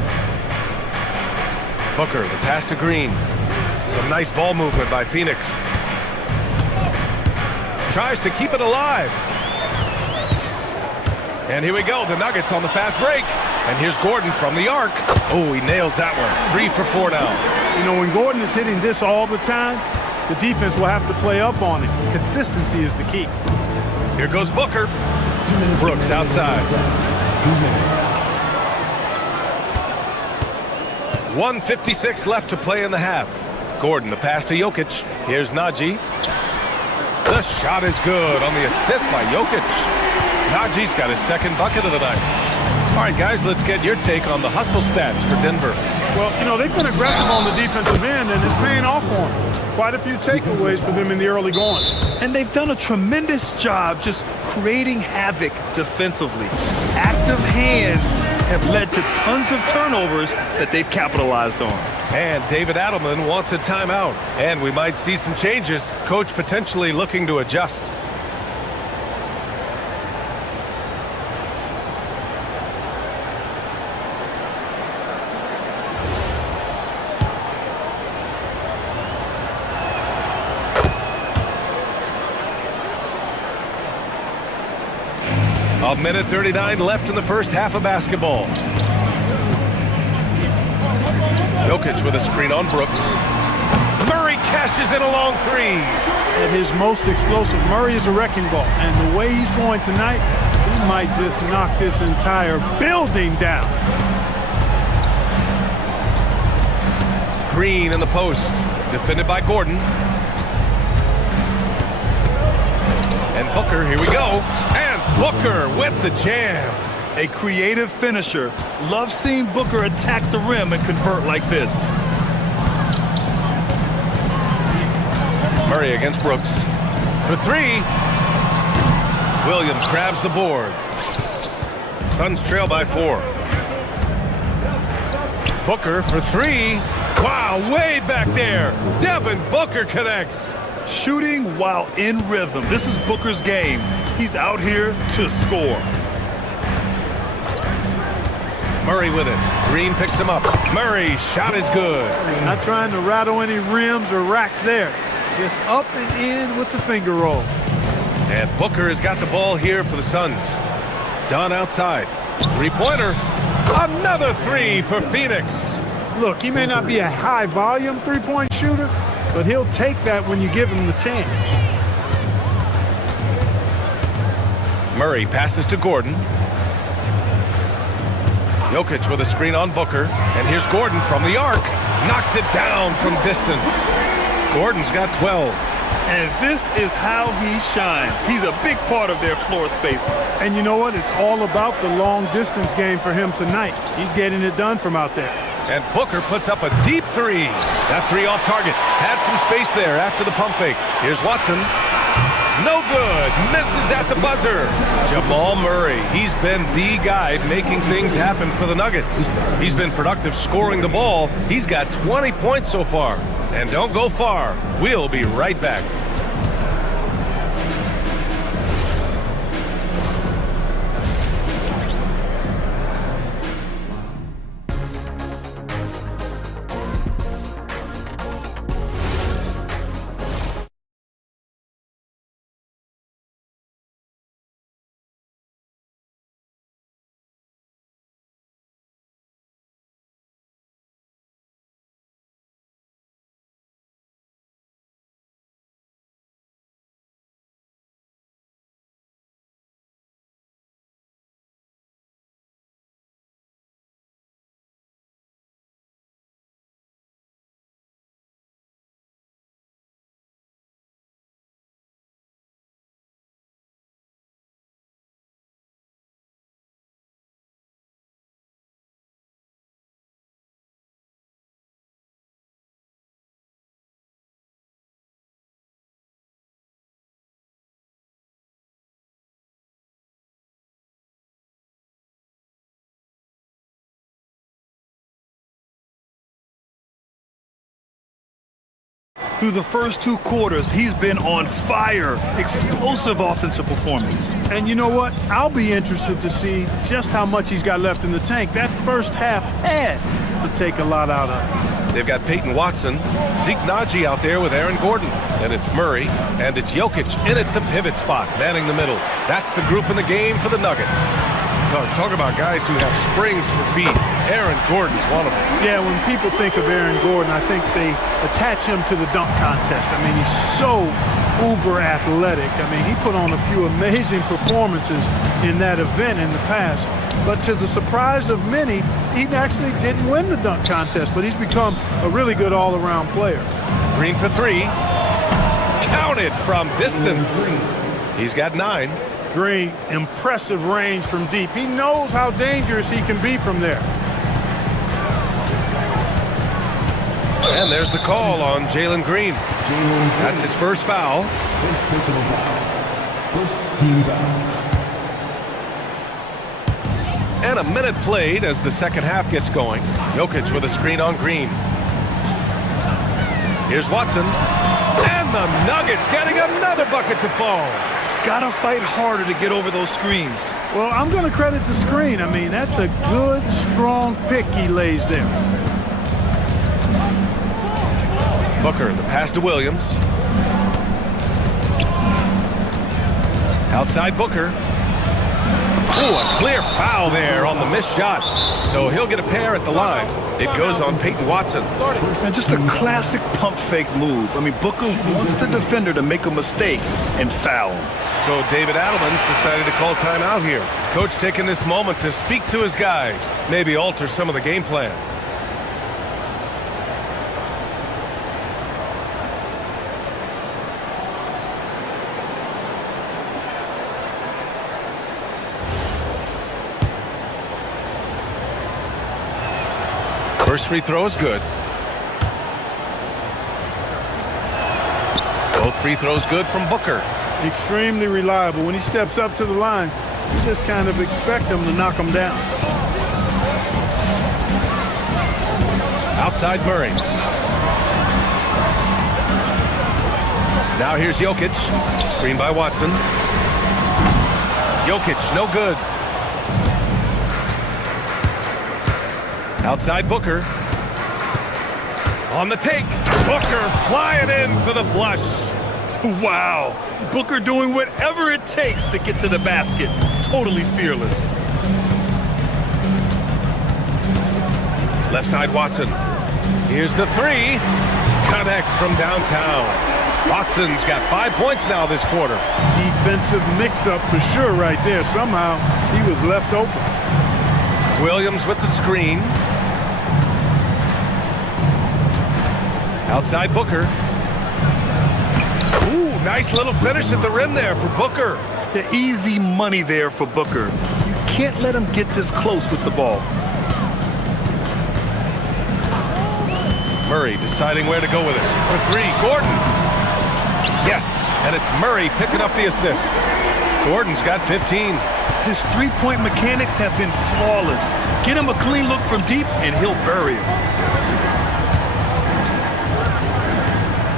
Booker, the pass to Green. Some nice ball movement by Phoenix. Tries to keep it alive. And here we go, the Nuggets on the fast break. And here's Gordon from the arc. Oh, he nails that one. 3 for 4 now. You know, when Gordon is hitting this all the time, the defense will have to play up on it. Consistency is the key. Here goes Booker. Brooks outside. 1:56 left to play in the half. Gordon, the pass to Jokic. Here's Najee. The shot is good on the assist by Jokic. Najee's got his second bucket of the night. All right, guys, let's get your take on the hustle stats for Denver. Well, you know, they've been aggressive on the defensive end, and it's paying off for them. Quite a few takeaways for them in the early going. And they've done a tremendous job just creating havoc defensively. Active hands have led to tons of turnovers that they've capitalized on. And David Adelman wants a timeout. And we might see some changes. Coach potentially looking to adjust. A minute 39 left in the first half of basketball. Jokic with a screen on Brooks. Murray cashes in a long three. At his most explosive, Murray is a wrecking ball. And the way he's going tonight, he might just knock this entire building down. Green in the post. Defended by Gordon. And Booker, here we go. And Booker with the jam. A creative finisher. Love seeing Booker attack the rim and convert like this. Murray against Brooks. For three. Williams grabs the board. Suns trail by 4. Booker for three. Wow, way back there. Devin Booker connects. Shooting while in rhythm. This is Booker's game. He's out here to score. Murray with it. Green picks him up. Murray, shot is good. Not trying to rattle any rims or racks there. Just up and in with the finger roll. And Booker has got the ball here for the Suns. Dunn outside. Three-pointer. Another three for Phoenix. Look, he may not be a high-volume three-point shooter, but he'll take that when you give him the chance. Murray passes to Gordon. Jokic with a screen on Booker. And here's Gordon from the arc. Knocks it down from distance. Gordon's got 12. And this is how he shines. He's a big part of their floor spacing. And you know what? It's all about the long-distance game for him tonight. He's getting it done from out there. And Booker puts up a deep three. That three off target. Had some space there after the pump fake. Here's Watson. No good. Misses at the buzzer. Jamal Murray. He's been the guy making things happen for the Nuggets. He's been productive scoring the ball. He's got 20 points so far. And don't go far. We'll be right back. Through the first 2 quarters, he's been on fire. Explosive offensive performance. And you know what? I'll be interested to see just how much he's got left in the tank. That first half had to take a lot out of him. They've got Peyton Watson, Zeke Naji out there with Aaron Gordon. And it's Murray, and it's Jokic in at the pivot spot, manning the middle. That's the group in the game for the Nuggets. Talk about guys who have springs for feet. Aaron Gordon's one of them. Yeah, when people think of Aaron Gordon, I think they attach him to the dunk contest. I mean, he's so uber athletic. I mean, he put on a few amazing performances in that event in the past. But to the surprise of many, he actually didn't win the dunk contest, but he's become a really good all-around player. Green for three. Counted from distance. He's got 9. Green, impressive range from deep. He knows how dangerous he can be from there. And there's the call on Jalen Green. That's his first foul. First personal foul. First team foul. And a minute played as the second half gets going. Jokic with a screen on Green. Here's Watson. And the Nuggets getting another bucket to fall. Gotta fight harder to get over those screens. Well, I'm going to credit the screen. I mean, that's a good, strong pick he lays there. Booker, the pass to Williams. Outside Booker. Ooh, a clear foul there on the missed shot. So he'll get a pair at the line. It goes on Peyton Watson. And just a classic pump fake move. I mean, Booker wants the defender to make a mistake and foul. So David Adelman's decided to call timeout here. Coach taking this moment to speak to his guys, maybe alter some of the game plan. First free throw is good. Both free throws good from Booker. Extremely reliable. When he steps up to the line, you just kind of expect him to knock him down. Outside Murray. Now here's Jokic. Screen by Watson. Jokic, no good. Outside Booker. On the take. Booker flying in for the flush. Wow. Booker doing whatever it takes to get to the basket. Totally fearless. Left side Watson. Here's the three. Connects from downtown. Watson's got 5 points now this quarter. Defensive mix-up for sure right there. Somehow he was left open. Williams with the screen. Outside Booker. Ooh, nice little finish at the rim there for Booker. The easy money there for Booker. You can't let him get this close with the ball. Murray deciding where to go with it. For three, Gordon. Yes, and it's Murray picking up the assist. Gordon's got 15. His three-point mechanics have been flawless. Get him a clean look from deep, and he'll bury him.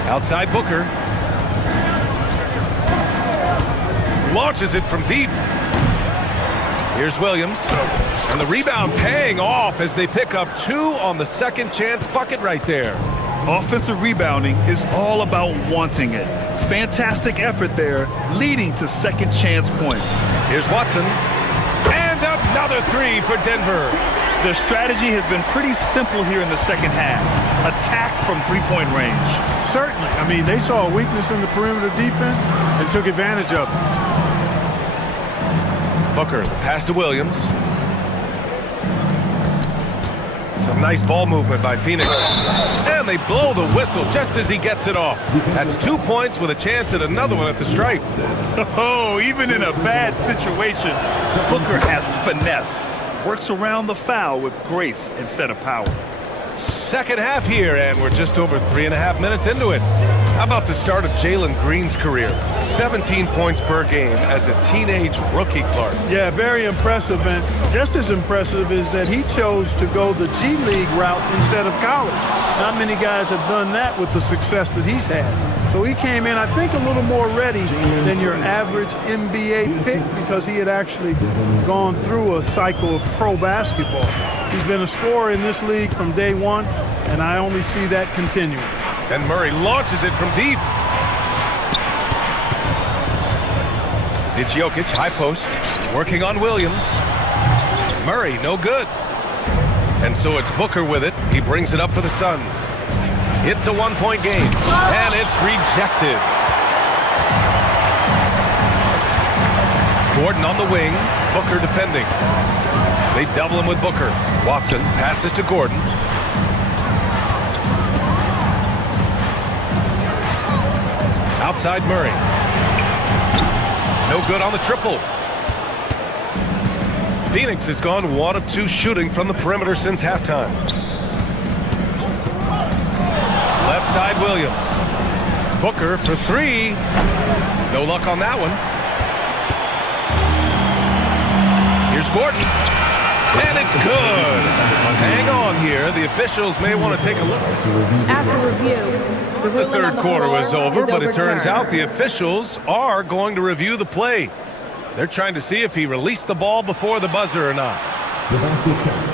Outside Booker. Launches it from deep. Here's Williams. And the rebound paying off as they pick up 2 on the second chance bucket right there. Offensive rebounding is all about wanting it. Fantastic effort there, leading to second chance points. Here's Watson. And another three for Denver. Their strategy has been pretty simple here in the second half. Attack from three-point range. Certainly. I mean, they saw a weakness in the perimeter defense and took advantage of it. Booker, the pass to Williams. Some nice ball movement by Phoenix. And they blow the whistle just as he gets it off. That's 2 points with a chance at another one at the stripe. Oh, even in a bad situation, Booker has finesse. Works around the foul with grace instead of power. Second half here, and we're just over 3.5 minutes into it. How about the start of Jalen Green's career? 17 points per game as a teenage rookie, Clark. Yeah, very impressive, and just as impressive is that he chose to go the G League route instead of college. Not many guys have done that with the success that he's had. So he came in, I think, a little more ready than your average NBA pick because he had actually gone through a cycle of pro basketball. He's been a scorer in this league from day one, and I only see that continuing. And Murray launches it from deep. It's Jokic, high post, working on Williams. Murray, no good. And so it's Booker with it. He brings it up for the Suns. It's a 1-point game, and it's rejected. Gordon on the wing, Booker defending. They double him with Booker. Watson passes to Gordon. Outside Murray. No good on the triple. Phoenix has gone 1 of 2 shooting from the perimeter since halftime. Left side Williams. Booker for 3. No luck on that one. Here's Gordon. And it's good. But hang on here. The officials may want to take a look. After review, The third quarter was over, but it turns out the officials are going to review the play. They're trying to see if he released the ball before the buzzer or not.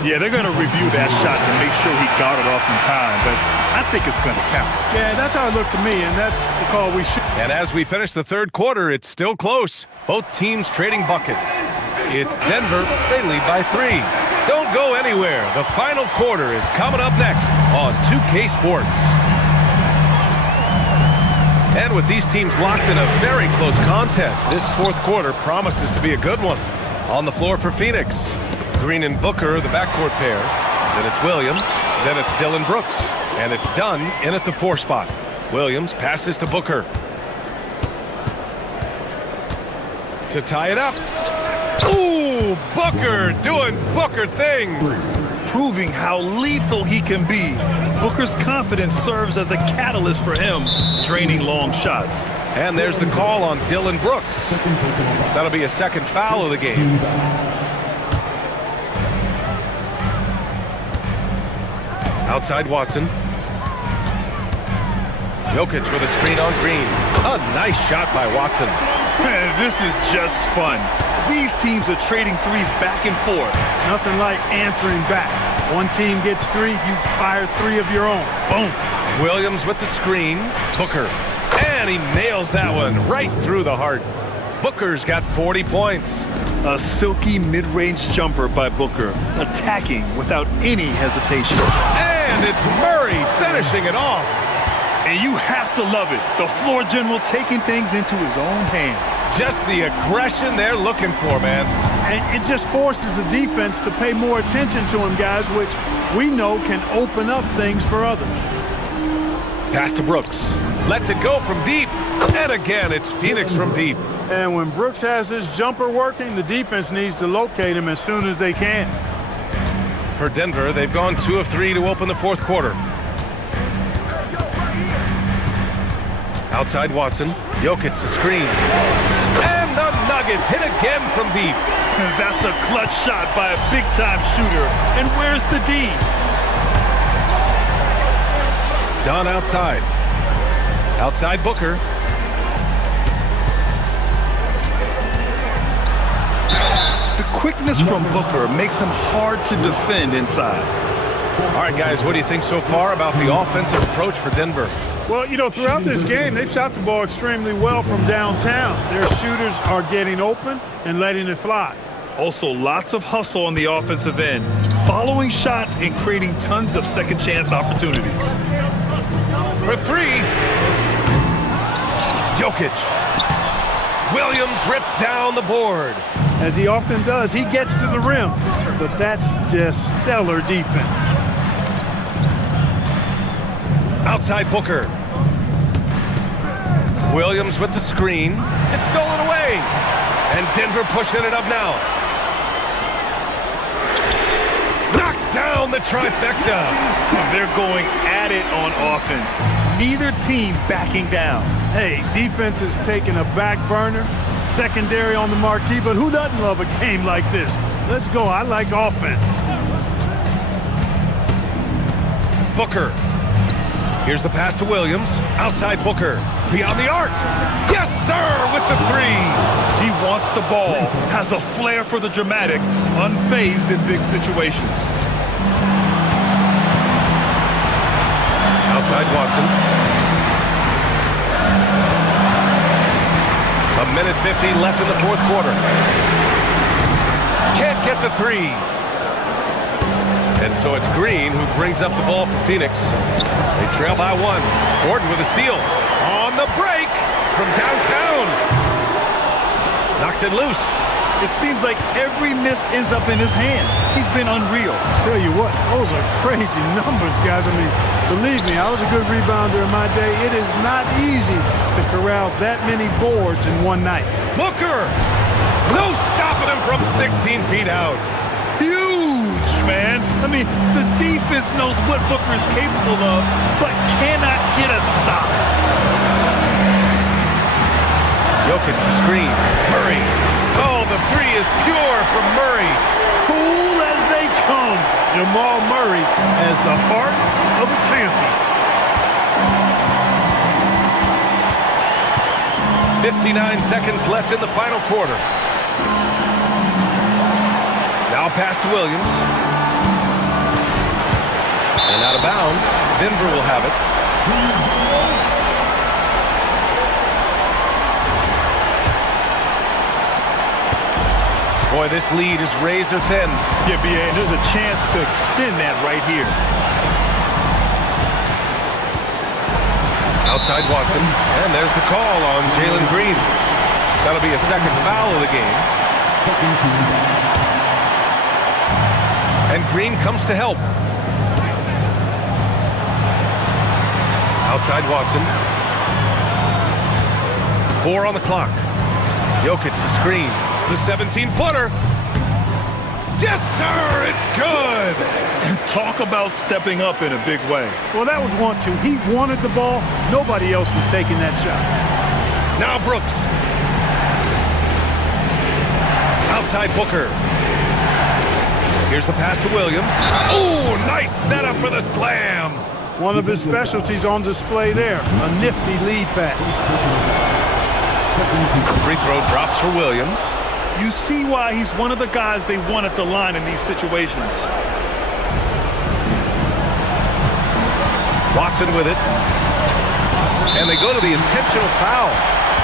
Yeah, they're going to review that shot to make sure he got it off in time, but I think it's going to count. Yeah, that's how it looked to me, and that's the call we should. And as we finish the third quarter, it's still close. Both teams trading buckets. It's Denver. They lead by 3. Don't go anywhere. The final quarter is coming up next on 2K Sports. And with these teams locked in a very close contest, this fourth quarter promises to be a good one. On the floor for Phoenix, Green and Booker, the backcourt pair. Then it's Williams. Then it's Dylan Brooks. And it's Dunn in at the 4 spot. Williams passes to Booker. To tie it up. Ooh, Booker doing Booker things. Proving how lethal he can be. Booker's confidence serves as a catalyst for him, draining long shots. And there's the call on Dylan Brooks. That'll be a second foul of the game. Outside Watson. Jokic with a screen on Green. A nice shot by Watson. This is just fun. These teams are trading threes back and forth. Nothing like answering back. One team gets 3, you fire 3 of your own. Boom. Williams with the screen. Booker. And he nails that one right through the heart. Booker's got 40 points. A silky mid-range jumper by Booker, attacking without any hesitation. And it's Murray finishing it off. And you have to love it. The floor general taking things into his own hands. Just the aggression they're looking for, man. And it just forces the defense to pay more attention to him, guys, which we know can open up things for others. Pass to Brooks. Lets it go from deep. And again, it's Phoenix from deep. And when Brooks has his jumper working, the defense needs to locate him as soon as they can. For Denver, they've gone 2 of 3 to open the fourth quarter. Outside Watson. Jokic the screen. And the Nuggets hit again from deep. That's a clutch shot by a big-time shooter. And where's the D? Dunn outside. Outside Booker. The quickness from Booker makes him hard to defend inside. All right, guys, what do you think so far about the offensive approach for Denver? Well, you know, throughout this game, they've shot the ball extremely well from downtown. Their shooters are getting open and letting it fly. Also, lots of hustle on the offensive end, following shots and creating tons of second chance opportunities. For 3. Jokic. Williams rips down the board. As he often does, he gets to the rim, but that's just stellar defense. Outside Booker. Williams with the screen. It's stolen away. And Denver pushing it up now. Knocks down the trifecta. They're going at it on offense. Neither team backing down. Hey, defense is taking a back burner, secondary on the marquee, but who doesn't love a game like this? Let's go. I like offense. Booker. Here's the pass to Williams. Outside Booker. Beyond the arc. Yes, sir, with the 3. He wants the ball, has a flair for the dramatic, unfazed in big situations. Outside Watson. A minute 50 left in the fourth quarter. Can't get the 3. And so it's Green who brings up the ball for Phoenix. They trail by 1. Gordon with a steal. On the break from downtown. Knocks it loose. It seems like every miss ends up in his hands. He's been unreal. Tell you what, those are crazy numbers, guys. I mean, believe me, I was a good rebounder in my day. It is not easy to corral that many boards in one night. Booker! No stopping him from 16 feet out. Huge, man. I mean, the defense knows what Booker is capable of, but cannot get a stop. Jokic to screen. Murray. Oh, the three is pure from Murray. Cool as they come. Jamal Murray has the heart of a champion. 59 seconds left in the final quarter. Now pass to Williams. And out of bounds. Denver will have it. Boy, this lead is razor thin. Yeah, BA, and there's a chance to extend that right here. Outside Watson. And there's the call on Jalen Green. That'll be a second foul of the game. And Green comes to help. Outside Watson. 4 on the clock. Jokic to screen. The 17-footer. Yes, sir, it's good. Talk about stepping up in a big way. Well, that was 1-2. He wanted the ball. Nobody else was taking that shot. Now Brooks. Outside Booker. Here's the pass to Williams. Oh, nice setup for the slam. One of his specialties on display there. A nifty lead pass. Free throw drops for Williams. You see why he's one of the guys they want at the line in these situations. Watson with it. And they go to the intentional foul.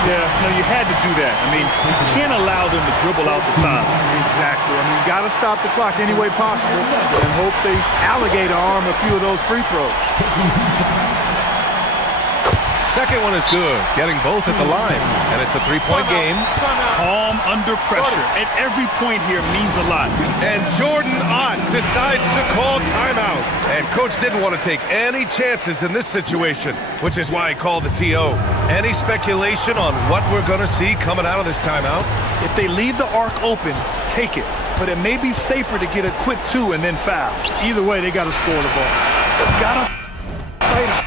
Yeah, no, you had to do that. I mean, you can't allow them to dribble out the time. Exactly. I mean, you got to stop the clock any way possible and hope they alligator arm a few of those free throws. Second one is good, getting both at the line. And it's a three-point game. Calm under pressure. And every point here means a lot. And Jordan Ott decides to call timeout. And coach didn't want to take any chances in this situation, which is why he called the TO. Any speculation on what we're going to see coming out of this timeout? If they leave the arc open, take it. But it may be safer to get a quick 2 and then foul. Either way, they got to score the ball. Got to fight.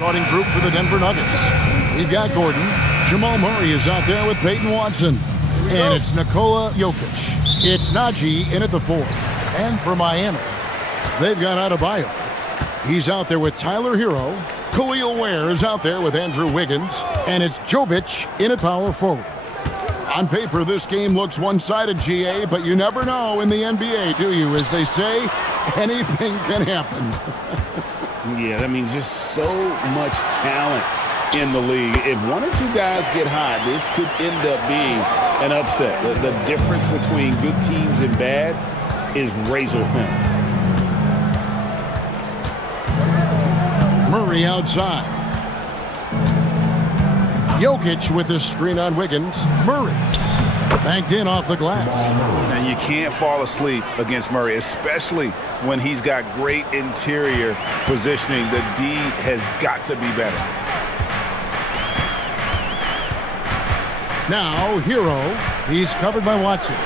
Starting group for the Denver Nuggets. We've got Gordon. Jamal Murray is out there with Peyton Watson. And it's Nikola Jokic. It's Najee in at the 4. And for Miami, they've got Adebayo. He's out there with Tyler Hero. Khalil Ware is out there with Andrew Wiggins. And it's Jovic in at power forward. On paper, this game looks one-sided, GA, but you never know in the NBA, do you? As they say, anything can happen. Yeah, that means just so much talent in the league. If one or two guys get hot, this could end up being an upset. The difference between good teams and bad is razor thin. Murray outside. Jokic with his screen on Wiggins. Murray banked in off the glass. And you can't fall asleep against Murray, especially when he's got great interior positioning. The D has got to be better. Now, Hero. He's covered by Watson.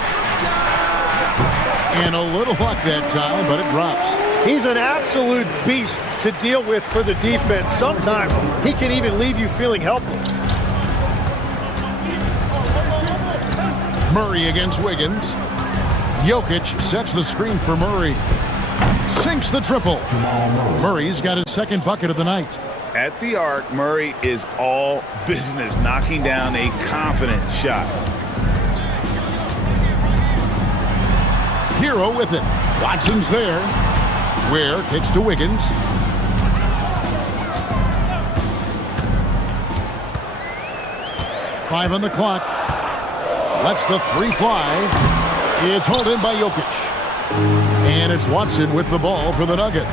And a little luck that time, but it drops. He's an absolute beast to deal with for the defense. Sometimes he can even leave you feeling helpless. Murray against Wiggins. Jokic sets the screen for Murray. Sinks the triple. Murray's got his second bucket of the night. At the arc, Murray is all business, knocking down a confident shot. Hero with it. Watson's there. Ware kicks to Wiggins. Five on the clock. Lets the three fly. It's hauled in by Jokic. And it's Watson with the ball for the Nuggets.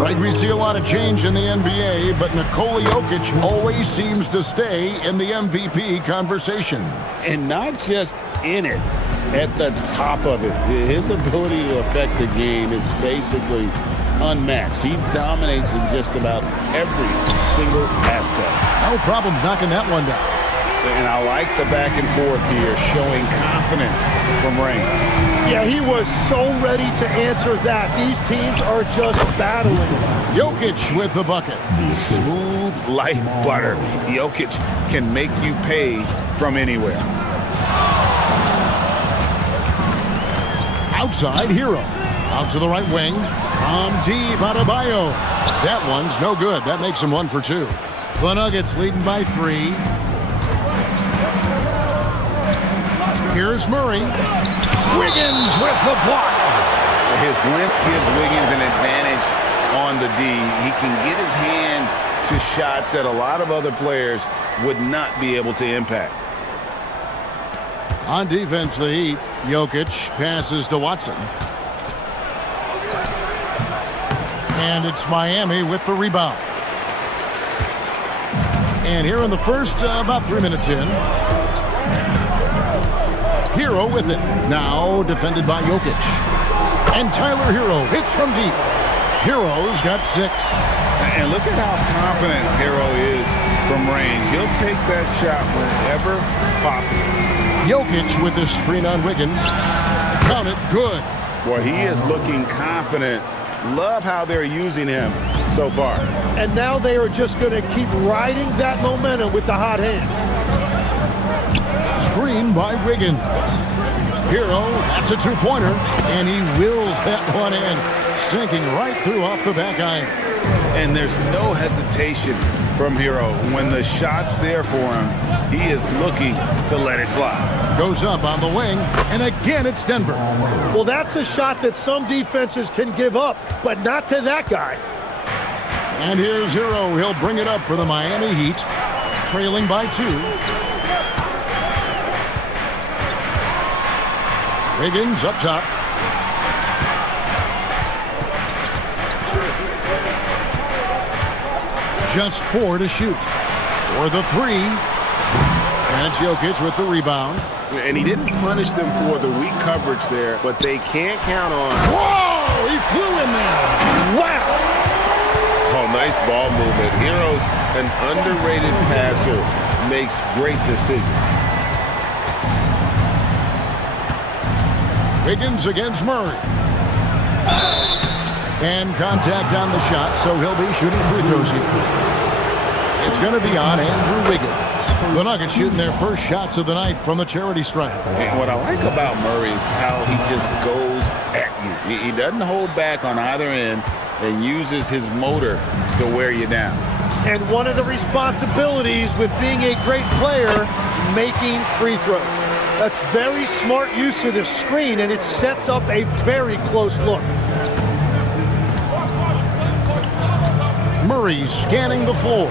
Right, we see a lot of change in the NBA, but Nikola Jokic always seems to stay in the MVP conversation. And not just in it, at the top of it. His ability to affect the game is basically unmatched. He dominates in just about every single aspect. No problems knocking that one down. And I like the back and forth here, showing confidence from Rain. Yeah, he was so ready to answer that. These teams are just battling. Jokic with the bucket. Smooth like butter. Jokic can make you pay from anywhere. Outside, Hero. Out to the right wing. From deep, Adebayo. That one's no good. That makes him 1 for 2. The Nuggets leading by 3. Here's Murray. Wiggins with the block. His length gives Wiggins an advantage on the D. He can get his hand to shots that a lot of other players would not be able to impact. On defense, the Heat. Jokic passes to Watson. And it's Miami with the rebound. And here in the first, about 3 minutes in. Hero with it. Now defended by Jokic. And Tyler Hero hits from deep. Hero's got 6. And look at how confident Hero is from range. He'll take that shot wherever possible. Jokic with the screen on Wiggins. Count it, good. Boy, he is looking confident. Love how they're using him so far. And now they are just going to keep riding that momentum with the hot hand. Screen by Wiggins. Hero, that's a two-pointer, and he wills that one in, sinking right through off the back iron. And there's no hesitation from Hero. When the shot's there for him, he is looking to let it fly. Goes up on the wing, and again it's Denver. Well, that's a shot that some defenses can give up, but not to that guy. And here's Hero. He'll bring it up for the Miami Heat, trailing by 2. Wiggins up top. Just 4 to shoot. For the 3. And it's Jokic with the rebound. And he didn't punish them for the weak coverage there, but they can't count on. Whoa! He flew in there. Wow! Oh, nice ball movement. Hero's an underrated passer, makes great decisions. Wiggins against Murray. And contact on the shot, so he'll be shooting free throws here. It's going to be on Andrew Wiggins. The Nuggets shooting their first shots of the night from the charity stripe. And what I like about Murray is how he just goes at you. He doesn't hold back on either end and uses his motor to wear you down. And one of the responsibilities with being a great player is making free throws. That's very smart use of the screen, and it sets up a very close look. Murray scanning the floor.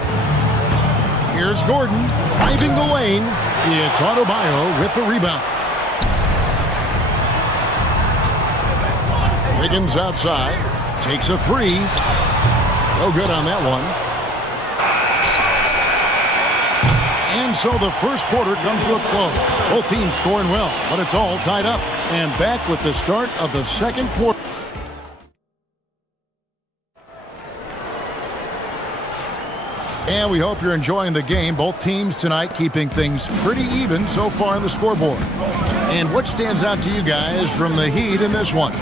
Here's Gordon driving the lane. It's Adebayo with the rebound. Wiggins outside. Takes a three. No good on that one. And so the first quarter comes to a close. Both teams scoring well, but it's all tied up. And back with the start of the second quarter. And we hope you're enjoying the game. Both teams tonight keeping things pretty even so far on the scoreboard. And what stands out to you guys from the Heat in this one?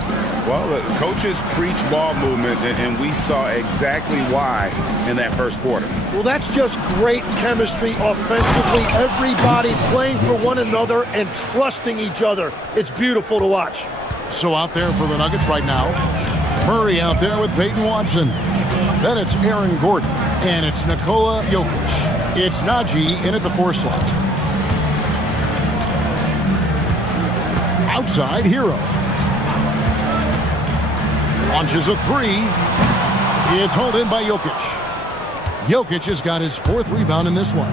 Well, the coaches preach ball movement, and we saw exactly why in that first quarter. Well, that's just great chemistry offensively. Everybody playing for one another and trusting each other. It's beautiful to watch. So out there for the Nuggets right now, Murray out there with Peyton Watson. Then it's Aaron Gordon, and it's Nikola Jokic. It's Najee in at the 4 slot. Outside, Hero. Launches a 3. It's hauled in by Jokic. Jokic has got his 4th rebound in this one.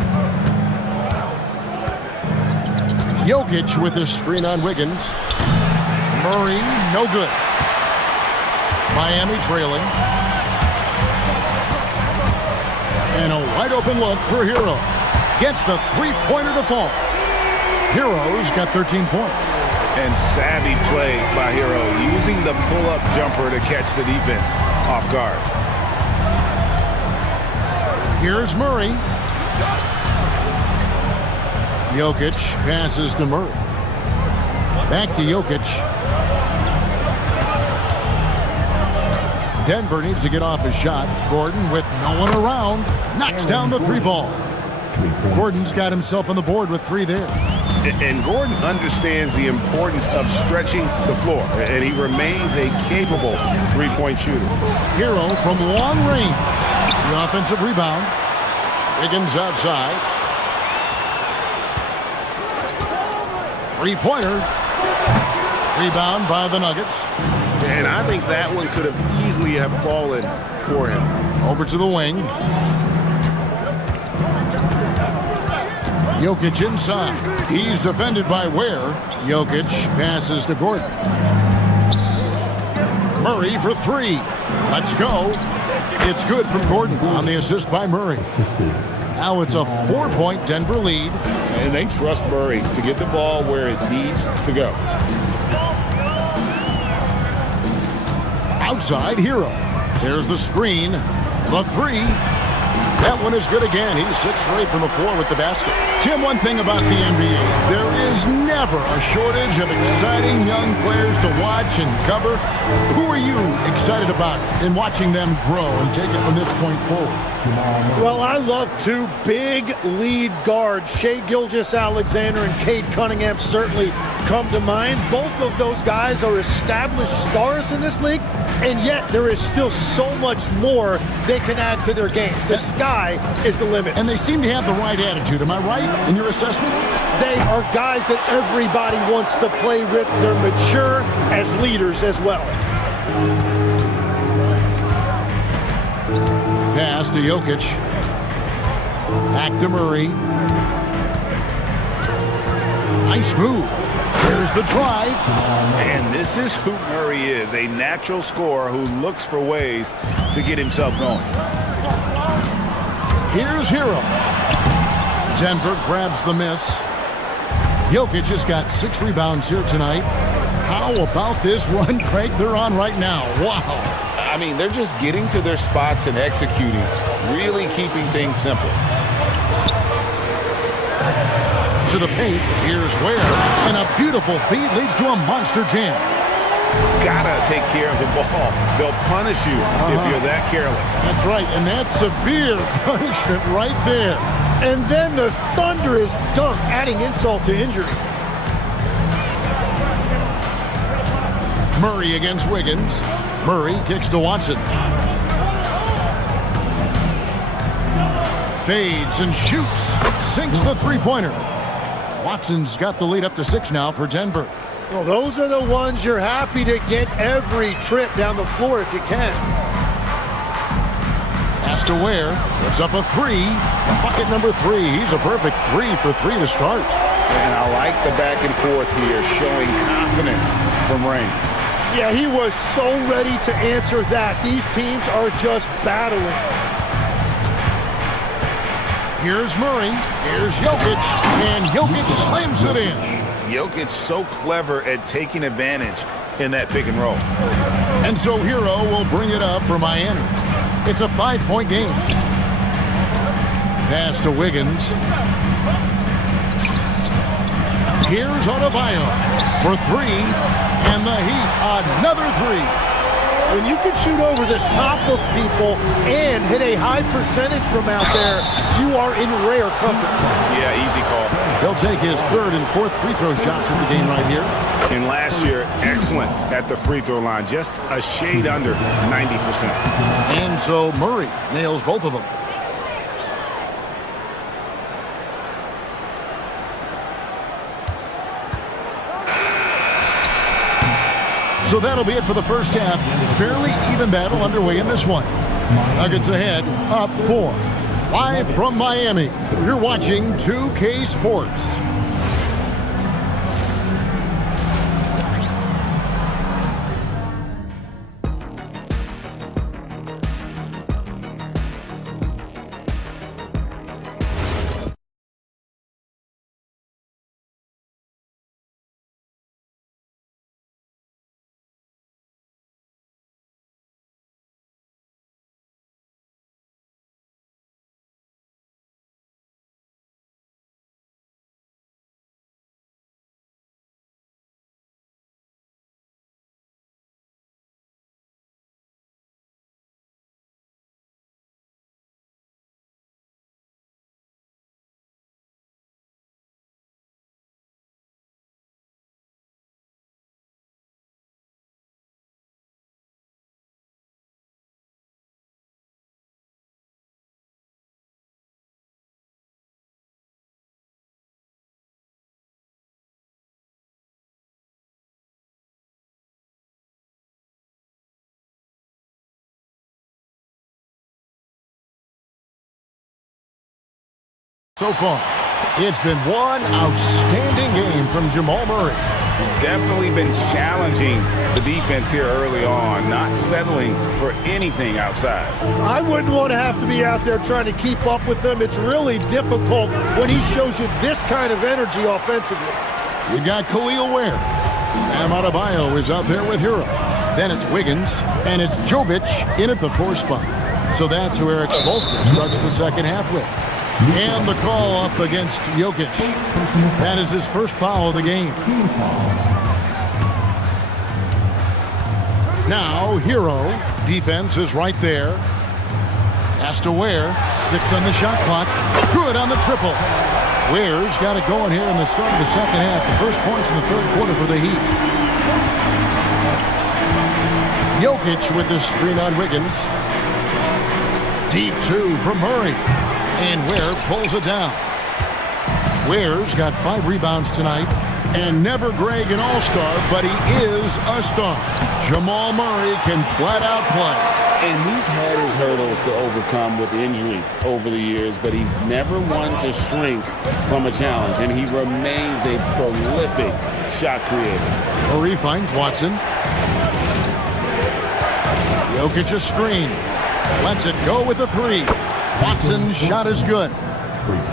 Jokic with his screen on Wiggins. Murray, no good. Miami trailing. And a wide open look for Hero. Gets the 3-pointer to fall. Hero's got 13 points. And savvy play by Hero, using the pull-up jumper to catch the defense off guard. Here's Murray. Jokic passes to Murray. Back to Jokic. Denver needs to get off his shot. Gordon with no one around. Knocks down the 3 ball. Gordon's got himself on the board with 3 there. And Gordon understands the importance of stretching the floor, and he remains a capable 3-point shooter. Hero from long range. The offensive rebound. Wiggins outside. 3-pointer. Rebound by the Nuggets. And I think that one could have easily have fallen for him. Over to the wing. Jokic inside. He's defended by Ware. Jokic passes to Gordon. Murray for 3. Let's go. It's good from Gordon on the assist by Murray. Now it's a 4-point Denver lead. And they trust Murray to get the ball where it needs to go. Outside, Hero. There's the screen. The 3. That one is good again. He's 6 for 8 from the floor with the basket. Jim, one thing about the NBA, there is never a shortage of exciting young players to watch and cover. Who are you excited about in watching them grow and take it from this point forward? Well, I love 2 big lead guards. Shai Gilgeous-Alexander and Cade Cunningham certainly come to mind. Both of those guys are established stars in this league, and yet there is still so much more they can add to their games. The sky is the limit. And they seem to have the right attitude. Am I right in your assessment? They are guys that everybody wants to play with. They're mature as leaders as well. Pass to Jokic. Back to Murray. Nice move. There's the drive. And this is who Murray is, a natural scorer who looks for ways to get himself going. Here's Hero. Denver grabs the miss. Jokic has got 6 rebounds here tonight. How about this run, Craig, they're on right now? Wow. I mean, they're just getting to their spots and executing, really keeping things simple. To the paint, here's Ware, and a beautiful feed leads to a monster jam. gotta take care of the ball. They'll punish you if you're that careless. That's right, and that's severe punishment right there. And then the thunderous dunk, adding insult to injury. Murray against Wiggins. Murray kicks to Watson. Fades and shoots. Sinks the three-pointer. Watson's got the lead up to 6 now for Denver. Well, those are the ones you're happy to get every trip down the floor if you can. Has to wear. Puts up a 3. Bucket number 3. He's a perfect 3 for 3 to start. And I like the back and forth here, showing confidence from Rain. Yeah, he was so ready to answer that. These teams are just battling. Here's Murray. Here's Jokic. And Jokic slams it in. Jokic so clever at taking advantage in that pick and roll. And so Hero will bring it up for Miami. It's a 5-point game. Pass to Wiggins. Here's Adebayo for 3. And the Heat, another 3. When you can shoot over the top of people and hit a high percentage from out there, you are in rare company. Yeah, easy call. He'll take his 3rd and 4th free throw shots in the game right here. And last year, excellent at the free throw line, just a shade under 90%. And so Murray nails both of them. So that'll be it for the first half. Fairly even battle underway in this one. Nuggets ahead, up 4. Live from Miami, you're watching 2K Sports. So far, it's been one outstanding game from Jamal Murray. Definitely been challenging the defense here early on, not settling for anything outside. I wouldn't want to have to be out there trying to keep up with them. It's really difficult when he shows you this kind of energy offensively. We've got Khalil Ware. Bam Adebayo is out there with Hero. Then it's Wiggins, and it's Jovic in at the 4 spot. So that's who Eric Spoelstra starts the second half with. And the call up against Jokic. That is his first foul of the game. Now, Hero. Defense is right there. Has to Ware. 6 on the shot clock. Good on the triple. Ware's got it going here in the start of the second half. The first points in the third quarter for the Heat. Jokic with the screen on Wiggins. Deep 2 from Murray. And Ware pulls it down. Ware's got 5 rebounds tonight. And never Greg an all-star, but he is a star. Jamal Murray can flat out play. And he's had his hurdles to overcome with injury over the years, but he's never one to shrink from a challenge. And he remains a prolific shot creator. Murray finds Watson. Jokic a screen. Lets it go with a 3. Watson's shot is good.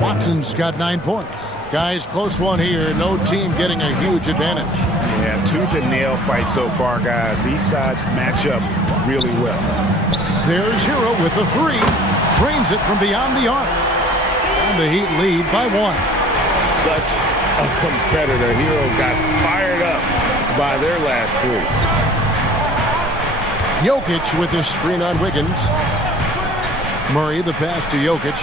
Watson's got 9 points. Guys, close one here. No team getting a huge advantage. Yeah, tooth and nail fight so far, guys. These sides match up really well. There's Hero with the 3. Drains it from beyond the arc. And the Heat lead by 1. Such a competitor. Hero got fired up by their last 3. Jokic with his screen on Wiggins. Murray, the pass to Jokic.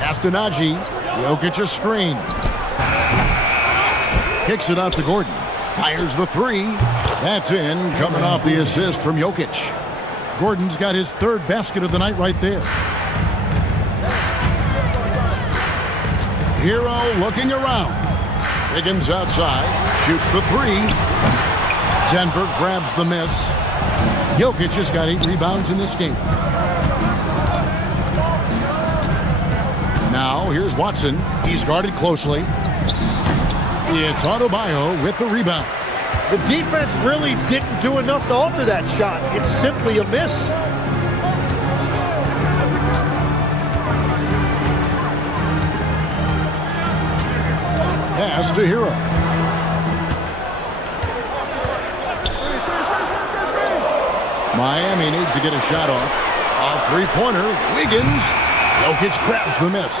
Pass to Najee. Jokic a screen. Kicks it out to Gordon. Fires the 3. That's in, coming off the assist from Jokic. Gordon's got his 3rd basket of the night right there. Hero looking around. Wiggins outside. Shoots the 3. Denver grabs the miss. Jokic has got 8 rebounds in this game. Now, here's Watson. He's guarded closely. It's Adebayo with the rebound. The defense really didn't do enough to alter that shot. It's simply a miss. Pass to Hero. Miami needs to get a shot off. A 3-pointer. Wiggins. Jokic grabs the miss.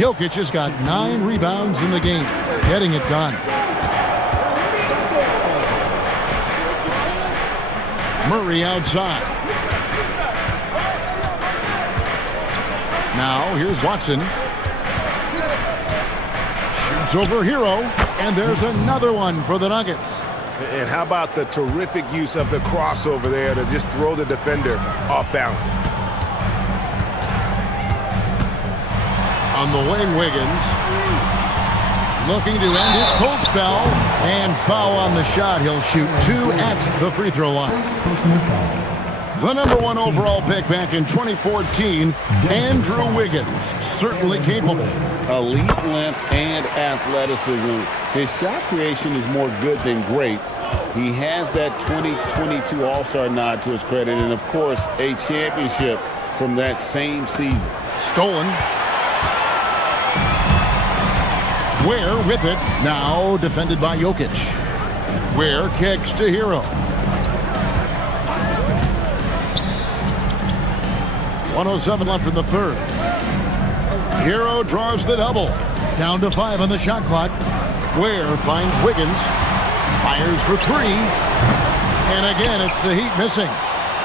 Jokic has got 9 rebounds in the game. Getting it done. Murray outside. Now here's Watson. Shoots over Hero. And there's another one for the Nuggets. And how about the terrific use of the crossover there to just throw the defender off balance. On the wing, Wiggins. Looking to end his cold spell. And foul on the shot. He'll shoot 2 at the free throw line. The number 1 overall pick back in 2014, Andrew Wiggins. Certainly capable. Elite length and athleticism. His shot creation is more good than great. He has that 2022 All-Star nod to his credit. And, of course, a championship from that same season. Stolen. Ware with it. Now defended by Jokic. Ware kicks to Hero. 1:07 left in the 3rd. Hero draws the double. Down to 5 on the shot clock. Ware finds Wiggins. Fires for 3. And again, it's the Heat missing.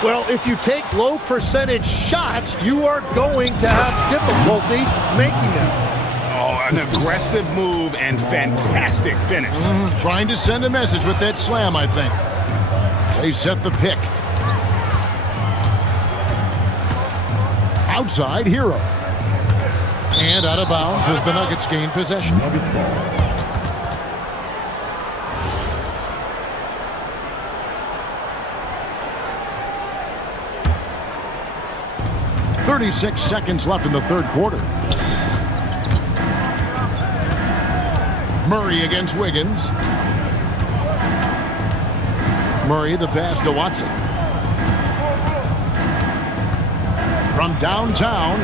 Well, if you take low percentage shots, you are going to have difficulty making them. Oh, an aggressive move and fantastic finish. Trying to send a message with that slam, I think. They set the pick. Outside, Hero. And out of bounds as the Nuggets gain possession. Nuggets ball. 36 seconds left in the 3rd quarter. Murray against Wiggins. Murray, the pass to Watson. From downtown,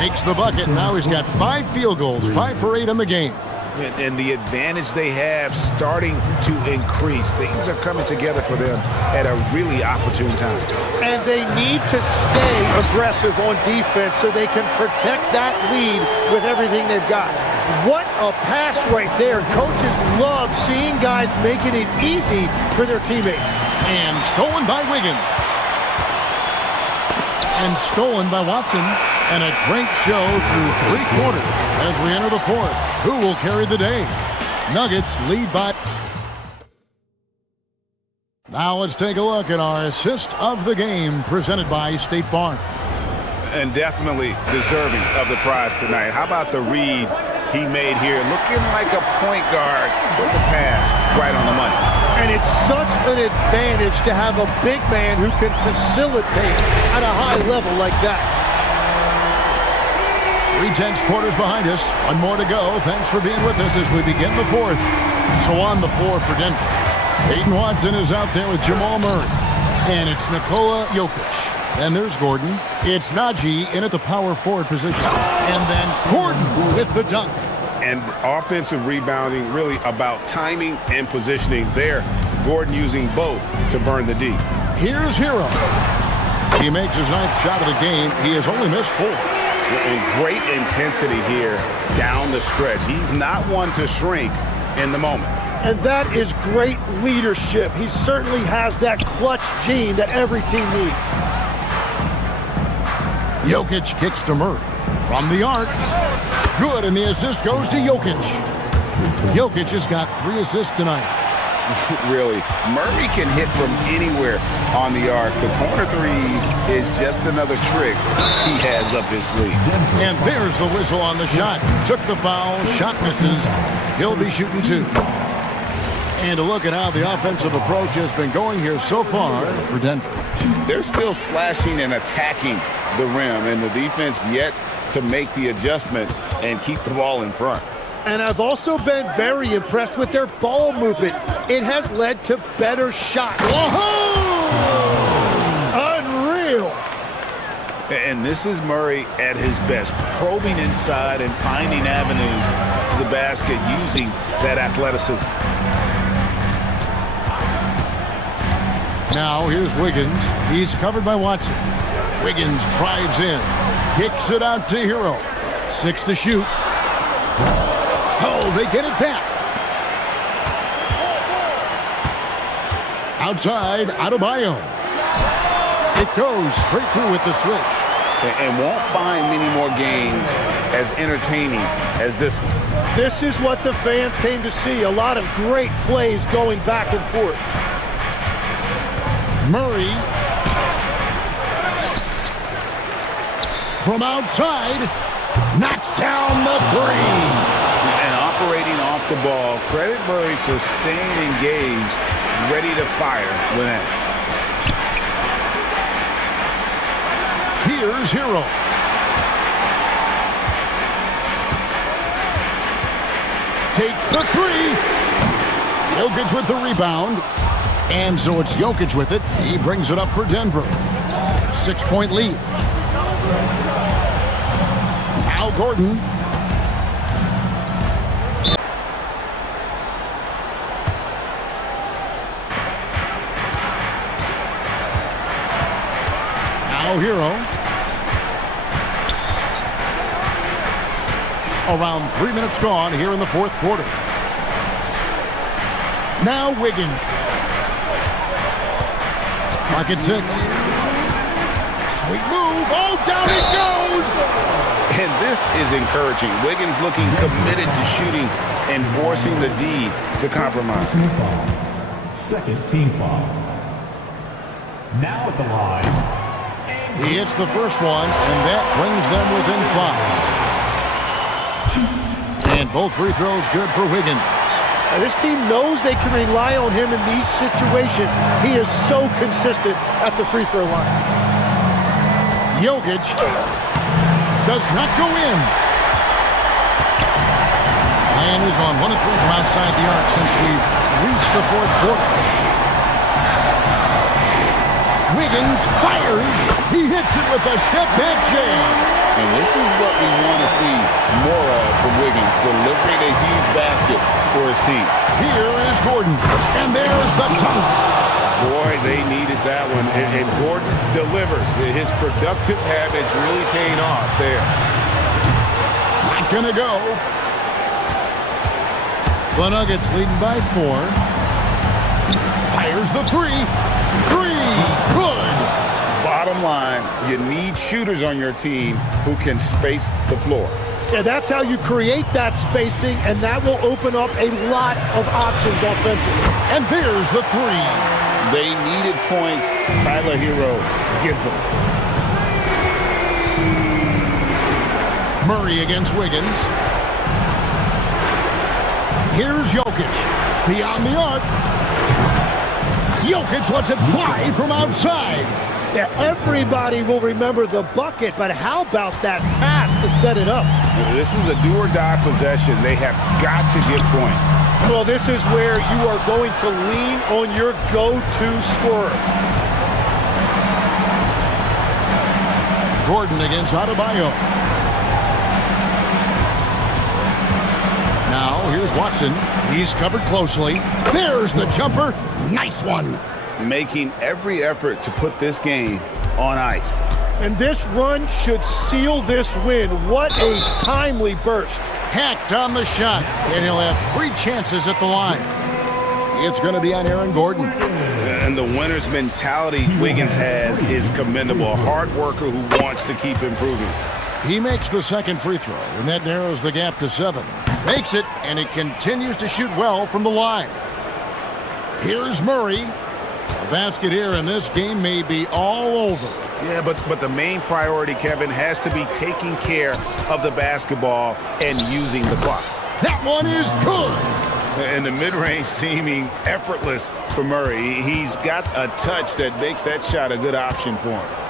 makes the bucket. Now he's got 5 field goals, 5 for 8 in the game. And the advantage they have starting to increase. Things are coming together for them at a really opportune time. And they need to stay aggressive on defense so they can protect that lead with everything they've got. What a pass right there. Coaches love seeing guys making it easy for their teammates. And stolen by Wiggins. And stolen by Watson. And a great show through 3 quarters as we enter the 4th. Who will carry the day? Nuggets lead by... Now let's take a look at our assist of the game presented by State Farm. And definitely deserving of the prize tonight. How about the read he made here? Looking like a point guard with the pass right on the money. And it's such an advantage to have a big man who can facilitate at a high level like that. 3/10 quarters behind us. 1 more to go. Thanks for being with us as we begin the 4th. So on the floor for Denver. Peyton Watson is out there with Jamal Murray. And it's Nikola Jokic. And there's Gordon. It's Najee in at the power forward position. And then Gordon with the dunk. And offensive rebounding really about timing and positioning there. Gordon using both to burn the D. Here's Hero. He makes his 9th shot of the game. He has only missed 4. And great intensity here down the stretch. He's not one to shrink in the moment. And that is great leadership. He certainly has that clutch gene that every team needs. Jokic kicks to Murray. From the arc. Good, and the assist goes to Jokic. Jokic has got 3 assists tonight. Really, Murray can hit from anywhere on the arc. The corner three is just another trick he has up his sleeve. And there's the whistle on the shot. Took the foul, shot misses. He'll be shooting 2. And a look at how the offensive approach has been going here so far for Denver. They're still slashing and attacking the rim, and the defense yet to make the adjustment and keep the ball in front. And I've also been very impressed with their ball movement. It has led to better shots. Whoa! Unreal! And this is Murray at his best, probing inside and finding avenues to the basket using that athleticism. Now here's Wiggins. He's covered by Watson. Wiggins drives in. Kicks it out to Hero. 6 to shoot. Oh, they get it back. Outside, Adebayo. It goes straight through with the switch. And won't find many more games as entertaining as this one. This is what the fans came to see. A lot of great plays going back and forth. Murray. From outside, knocks down the 3. And operating off the ball, credit Murray for staying engaged, ready to fire when asked. Here's Hero. Takes the 3. Jokic with the rebound. And so it's Jokic with it. He brings it up for Denver. 6-point lead. Now Gordon. Now Hero. Around 3 minutes gone here in the 4th quarter. Now Wiggins. Clock at 6. Sweet move. Oh, down it goes! And this is encouraging. Wiggins looking committed to shooting and forcing the D to compromise. Team foul. Second team foul. Now at the line. He hits the first one, and that brings them within 5. And both free throws good for Wiggins. And this team knows they can rely on him in these situations. He is so consistent at the free throw line. Jokic does not go in. And is on 1 of 3 from outside the arc since we've reached the 4th quarter. Wiggins fires. He hits it with a step-back jam. And this is what we want to see more of from Wiggins, delivering a huge basket for his team. Here is Gordon, and there's the dunk. Boy, they needed that one, and Gordon delivers. His productive habits really paying off there. Not gonna go. The Nuggets leading by 4. Fires the 3. 3, good. Bottom line, you need shooters on your team who can space the floor. Yeah, that's how you create that spacing, and that will open up a lot of options offensively. And there's the 3. They needed points. Tyler Hero gives them. Murray against Wiggins. Here's Jokic. Beyond the arc. Jokic lets it fly from outside. Yeah, everybody will remember the bucket, but how about that pass to set it up? This is a do-or-die possession. They have got to get points. Well, this is where you are going to lean on your go-to scorer. Gordon against Adebayo. Now, here's Watson. He's covered closely. There's the jumper. Nice one. Making every effort to put this game on ice. And this run should seal this win. What a timely burst. Hacked on the shot, and he'll have 3 chances at the line. It's going to be on Aaron Gordon. And the winner's mentality Wiggins has is commendable. A hard worker who wants to keep improving. He makes the second free throw, and that narrows the gap to 7. Makes it, and he continues to shoot well from the line. Here's Murray. The basket here, and this game may be all over. Yeah, but the main priority, Kevin, has to be taking care of the basketball and using the clock. That one is good. And the mid-range seeming effortless for Murray. He's got a touch that makes that shot a good option for him.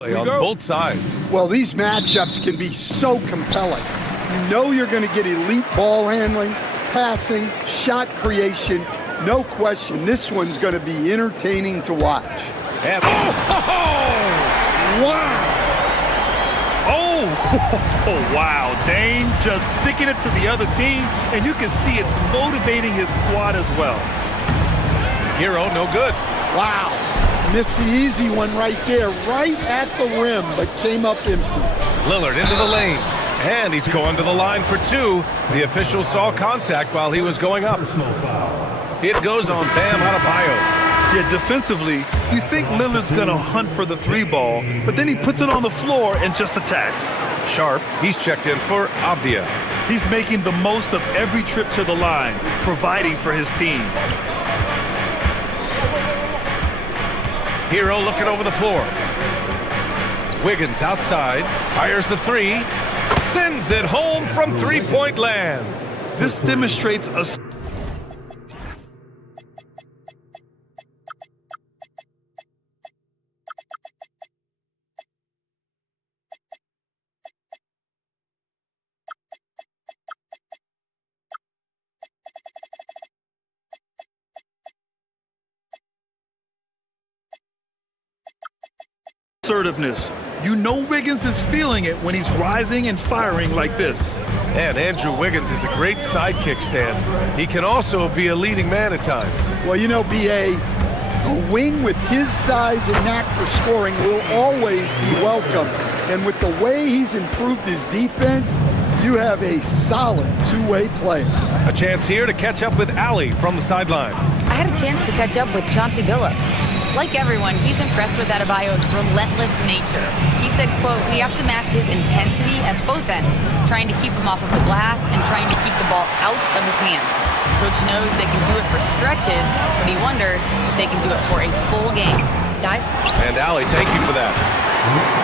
On both sides. Well, these matchups can be so compelling. You know you're going to get elite ball handling, passing, shot creation. No question, this one's going to be entertaining to watch. And Wow! Oh, wow. Dane just sticking it to the other team, and you can see it's motivating his squad as well. Hero, no good. Wow. Missed the easy one right there, right at the rim, but came up empty. Lillard into the lane. And he's going to the line for two. The official saw contact while he was going up. It goes on Bam Adebayo. Yeah, defensively, you think Lillard's going to hunt for the three ball, but then he puts it on the floor and just attacks. Sharp, he's checked in for Abdia. He's making the most of every trip to the line, providing for his team. Hero looking over the floor. Wiggins outside, fires the three, sends it home from three-point land. This demonstrates a assertiveness. You know Wiggins is feeling it when he's rising and firing like this. And Andrew Wiggins is a great sidekick, Stan. He can also be a leading man at times. Well, you know, B.A., a wing with his size and knack for scoring will always be welcome. And with the way he's improved his defense, you have a solid two-way player. A chance here to catch up with Allie from the sideline. I had a chance to catch up with Chauncey Billups. Like everyone, he's impressed with Adebayo's relentless nature. He said, quote, "We have to match his intensity at both ends, trying to keep him off of the glass and trying to keep the ball out of his hands. Coach knows they can do it for stretches, but he wonders if they can do it for a full game." Guys? And Allie, thank you for that.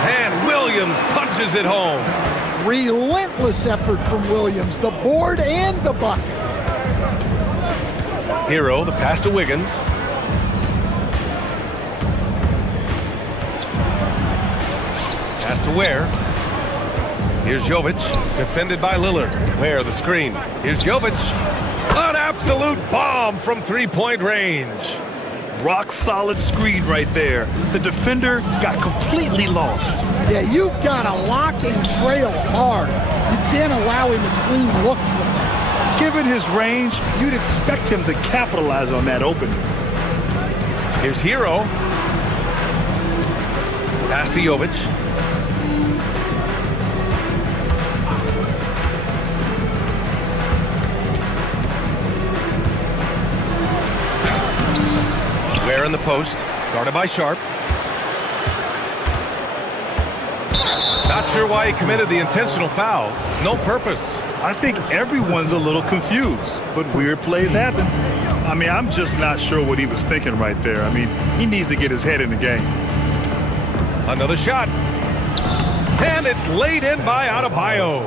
And Williams punches it home. Relentless effort from Williams, the board and the bucket. Hero, the pass to Wiggins. Pass to Ware. Here's Jovic, defended by Lillard. Ware, the screen. Here's Jovic. An absolute bomb from three-point range. Rock solid screen right there. The defender got completely lost. Yeah, you've got to lock and trail hard. You can't allow him a clean look from that. Given his range, you'd expect him to capitalize on that opening. Here's Hero. Pass to Jovic. Ware in the post, guarded by Sharp. Not sure why he committed the intentional foul. No purpose. I think everyone's a little confused, but weird plays happen. I mean, I'm just not sure what he was thinking right there. I mean, he needs to get his head in the game. Another shot. And it's laid in by Adebayo.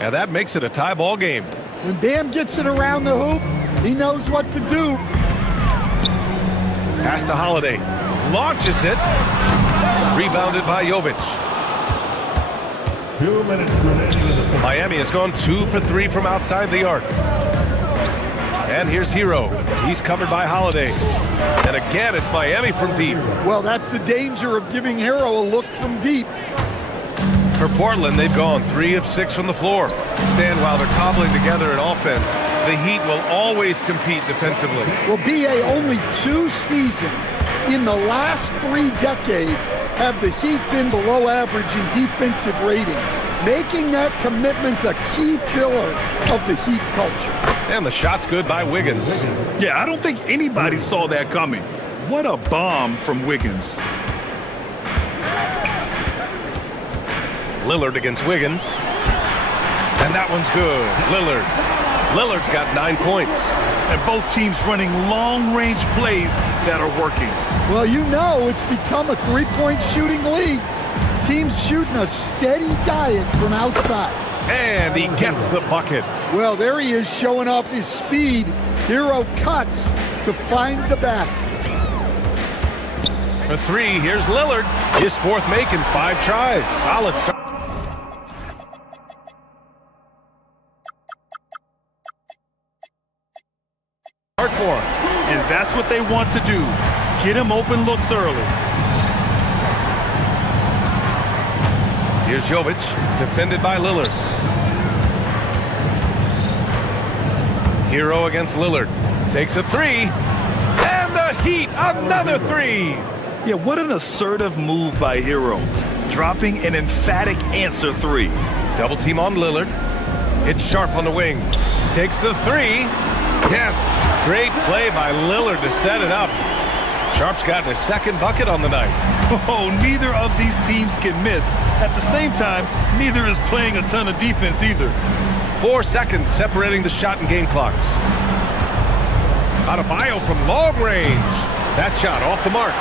And that makes it a tie ball game. When Bam gets it around the hoop, he knows what to do. Pass to Holiday. Launches it. Rebounded by Jovic. 2 minutes remaining. Miami has gone 2 for 3 from outside the arc. And here's Hero. He's covered by Holiday. And again, it's Miami from deep. Well, that's the danger of giving Hero a look from deep. For Portland, they've gone 3 of 6 from the floor. Stan, while they're cobbling together an offense, the Heat will always compete defensively. Well, B.A., only 2 seasons in the last 3 decades have the Heat been below average in defensive rating, making that commitment a key pillar of the Heat culture. And the shot's good by Wiggins. Yeah, I don't think anybody saw that coming. What a bomb from Wiggins. Lillard against Wiggins. And that one's good. Lillard's got 9 points. And both teams running long-range plays that are working. Well, you know it's become a three-point shooting league. Teams shooting a steady diet from outside. And he gets the bucket. Well, there he is showing off his speed. Hero cuts to find the basket. for three. Here's Lillard. His fourth make in 5 tries. Solid start. For him. And that's what they want to do. Get him open looks early. Here's Jovic, defended by Lillard. Hero against Lillard. Takes a three. And the Heat, another three. Yeah, what an assertive move by Hero. Dropping an emphatic answer three. Double team on Lillard. It's Sharp on the wing. Takes the three. Yes, great play by Lillard to set it up. Sharp's gotten his second bucket on the night. Oh, neither of these teams can miss. At the same time, neither is playing a ton of defense either. 4 seconds separating the shot and game clocks. Adebayo from long range. That shot off the mark.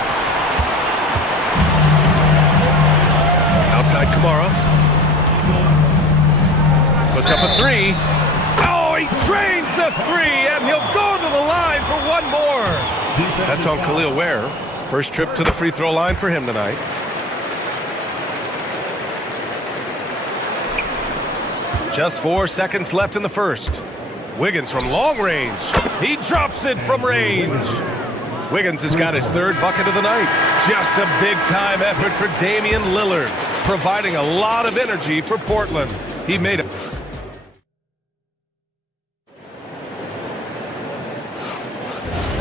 Outside Kamara. Puts up a three. Oh, he drains the three, and he'll go to the line for one more. That's on Khalil Ware. First trip to the free throw line for him tonight. Just 4 seconds left in the first. Wiggins from long range. He drops it from range. Wiggins has got his third bucket of the night. Just a big-time effort for Damian Lillard, providing a lot of energy for Portland. He made it.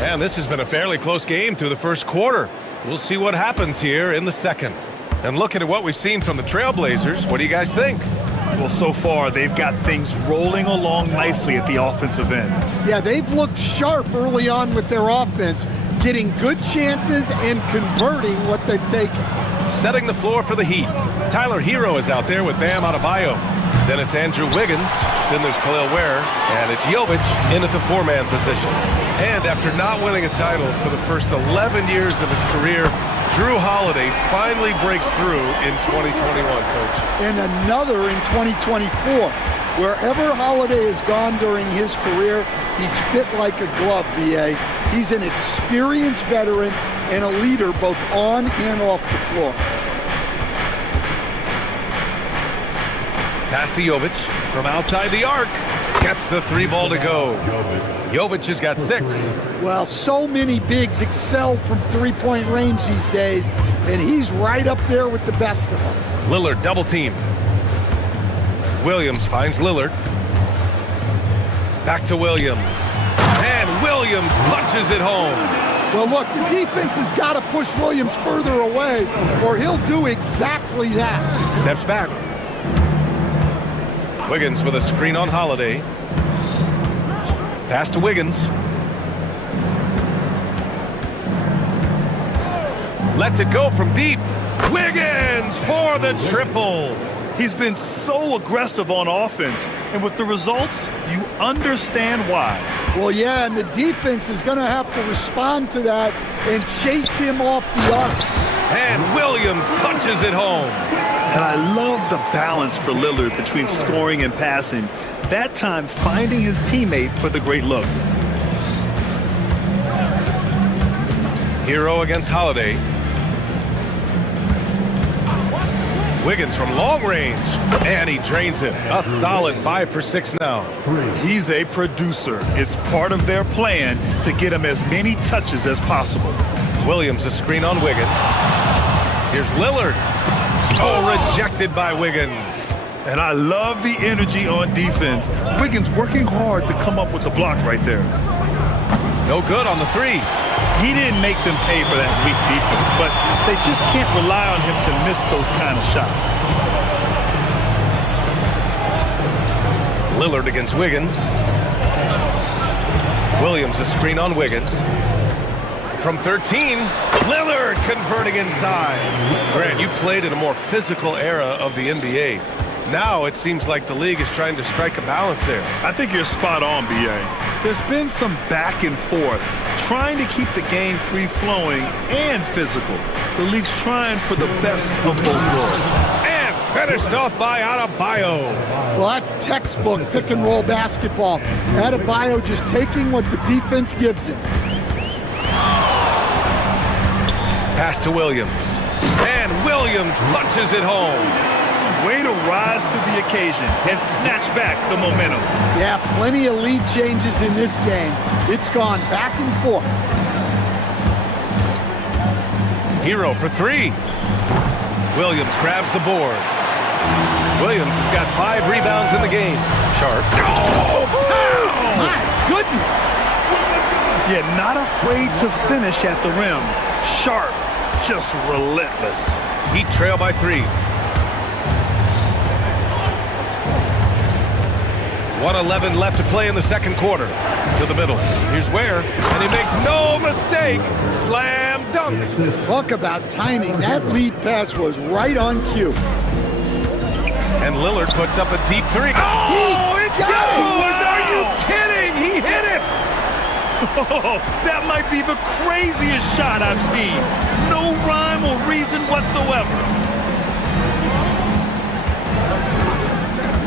And this has been a fairly close game through the first quarter. We'll see what happens here in the second. And looking at what we've seen from the Trailblazers, what do you guys think? Well, so far, they've got things rolling along nicely at the offensive end. Yeah, they've looked sharp early on with their offense, getting good chances and converting what they've taken. Setting the floor for the Heat. Tyler Hero is out there with Bam Adebayo. Then it's Andrew Wiggins. Then there's Khalil Ware. And it's Jovic in at the 4-man position. And after not winning a title for the first 11 years of his career, Drew Holiday finally breaks through in 2021, Coach. And another in 2024. Wherever Holiday has gone during his career, he's fit like a glove, B.A. He's an experienced veteran and a leader both on and off the floor. Pass to Jovic from outside the arc. Gets the 3-ball to go. Jovic has got 6. Well, so many bigs excel from three-point range these days, and he's right up there with the best of them. Lillard double team. Williams finds Lillard. Back to Williams. And Williams punches it home. Well, look, the defense has got to push Williams further away, or he'll do exactly that. Steps back. Wiggins with a screen on Holiday. Pass to Wiggins. Lets it go from deep. Wiggins for the triple. He's been so aggressive on offense, and with the results, you understand why. Well, yeah, and the defense is going to have to respond to that and chase him off the arc. And Williams punches it home. And I love the balance for Lillard between scoring and passing. That time, finding his teammate for the great look. Hero against Holiday. Wiggins from long range, and he drains it. A solid 5 for 6 now. He's a producer. It's part of their plan to get him as many touches as possible. Williams a screen on Wiggins. Here's Lillard. Oh, rejected by Wiggins. And I love the energy on defense. Wiggins working hard to come up with the block right there. No good on the 3. He didn't make them pay for that weak defense, but they just can't rely on him to miss those kind of shots. Lillard against Wiggins. Williams a screen on Wiggins. From 13, Lillard converting inside. Grant, you played in a more physical era of the NBA. Now it seems like the league is trying to strike a balance there. I think you're spot on, B.A. There's been some back and forth, trying to keep the game free-flowing and physical. The league's trying for the best of both worlds. And finished off by Adebayo. Well, that's textbook pick-and-roll basketball. Adebayo just taking what the defense gives him. Pass to Williams. And Williams punches it home. Way to rise to the occasion and snatch back the momentum. Yeah, plenty of lead changes in this game. It's gone back and forth. Hero for three. Williams grabs the board. Williams has got 5 rebounds in the game. Sharp. Oh, pow! My goodness! Yeah, not afraid to finish at the rim. Sharp, just relentless. Heat trail by 3. 1:11 left to play in the second quarter. To the middle. Here's Ware, and he makes no mistake. Slam dunk. Talk about timing. That lead pass was right on cue. And Lillard puts up a deep 3. Oh, it goes! Are you kidding? He hit it! Oh, that might be the craziest shot I've seen. No rhyme or reason whatsoever.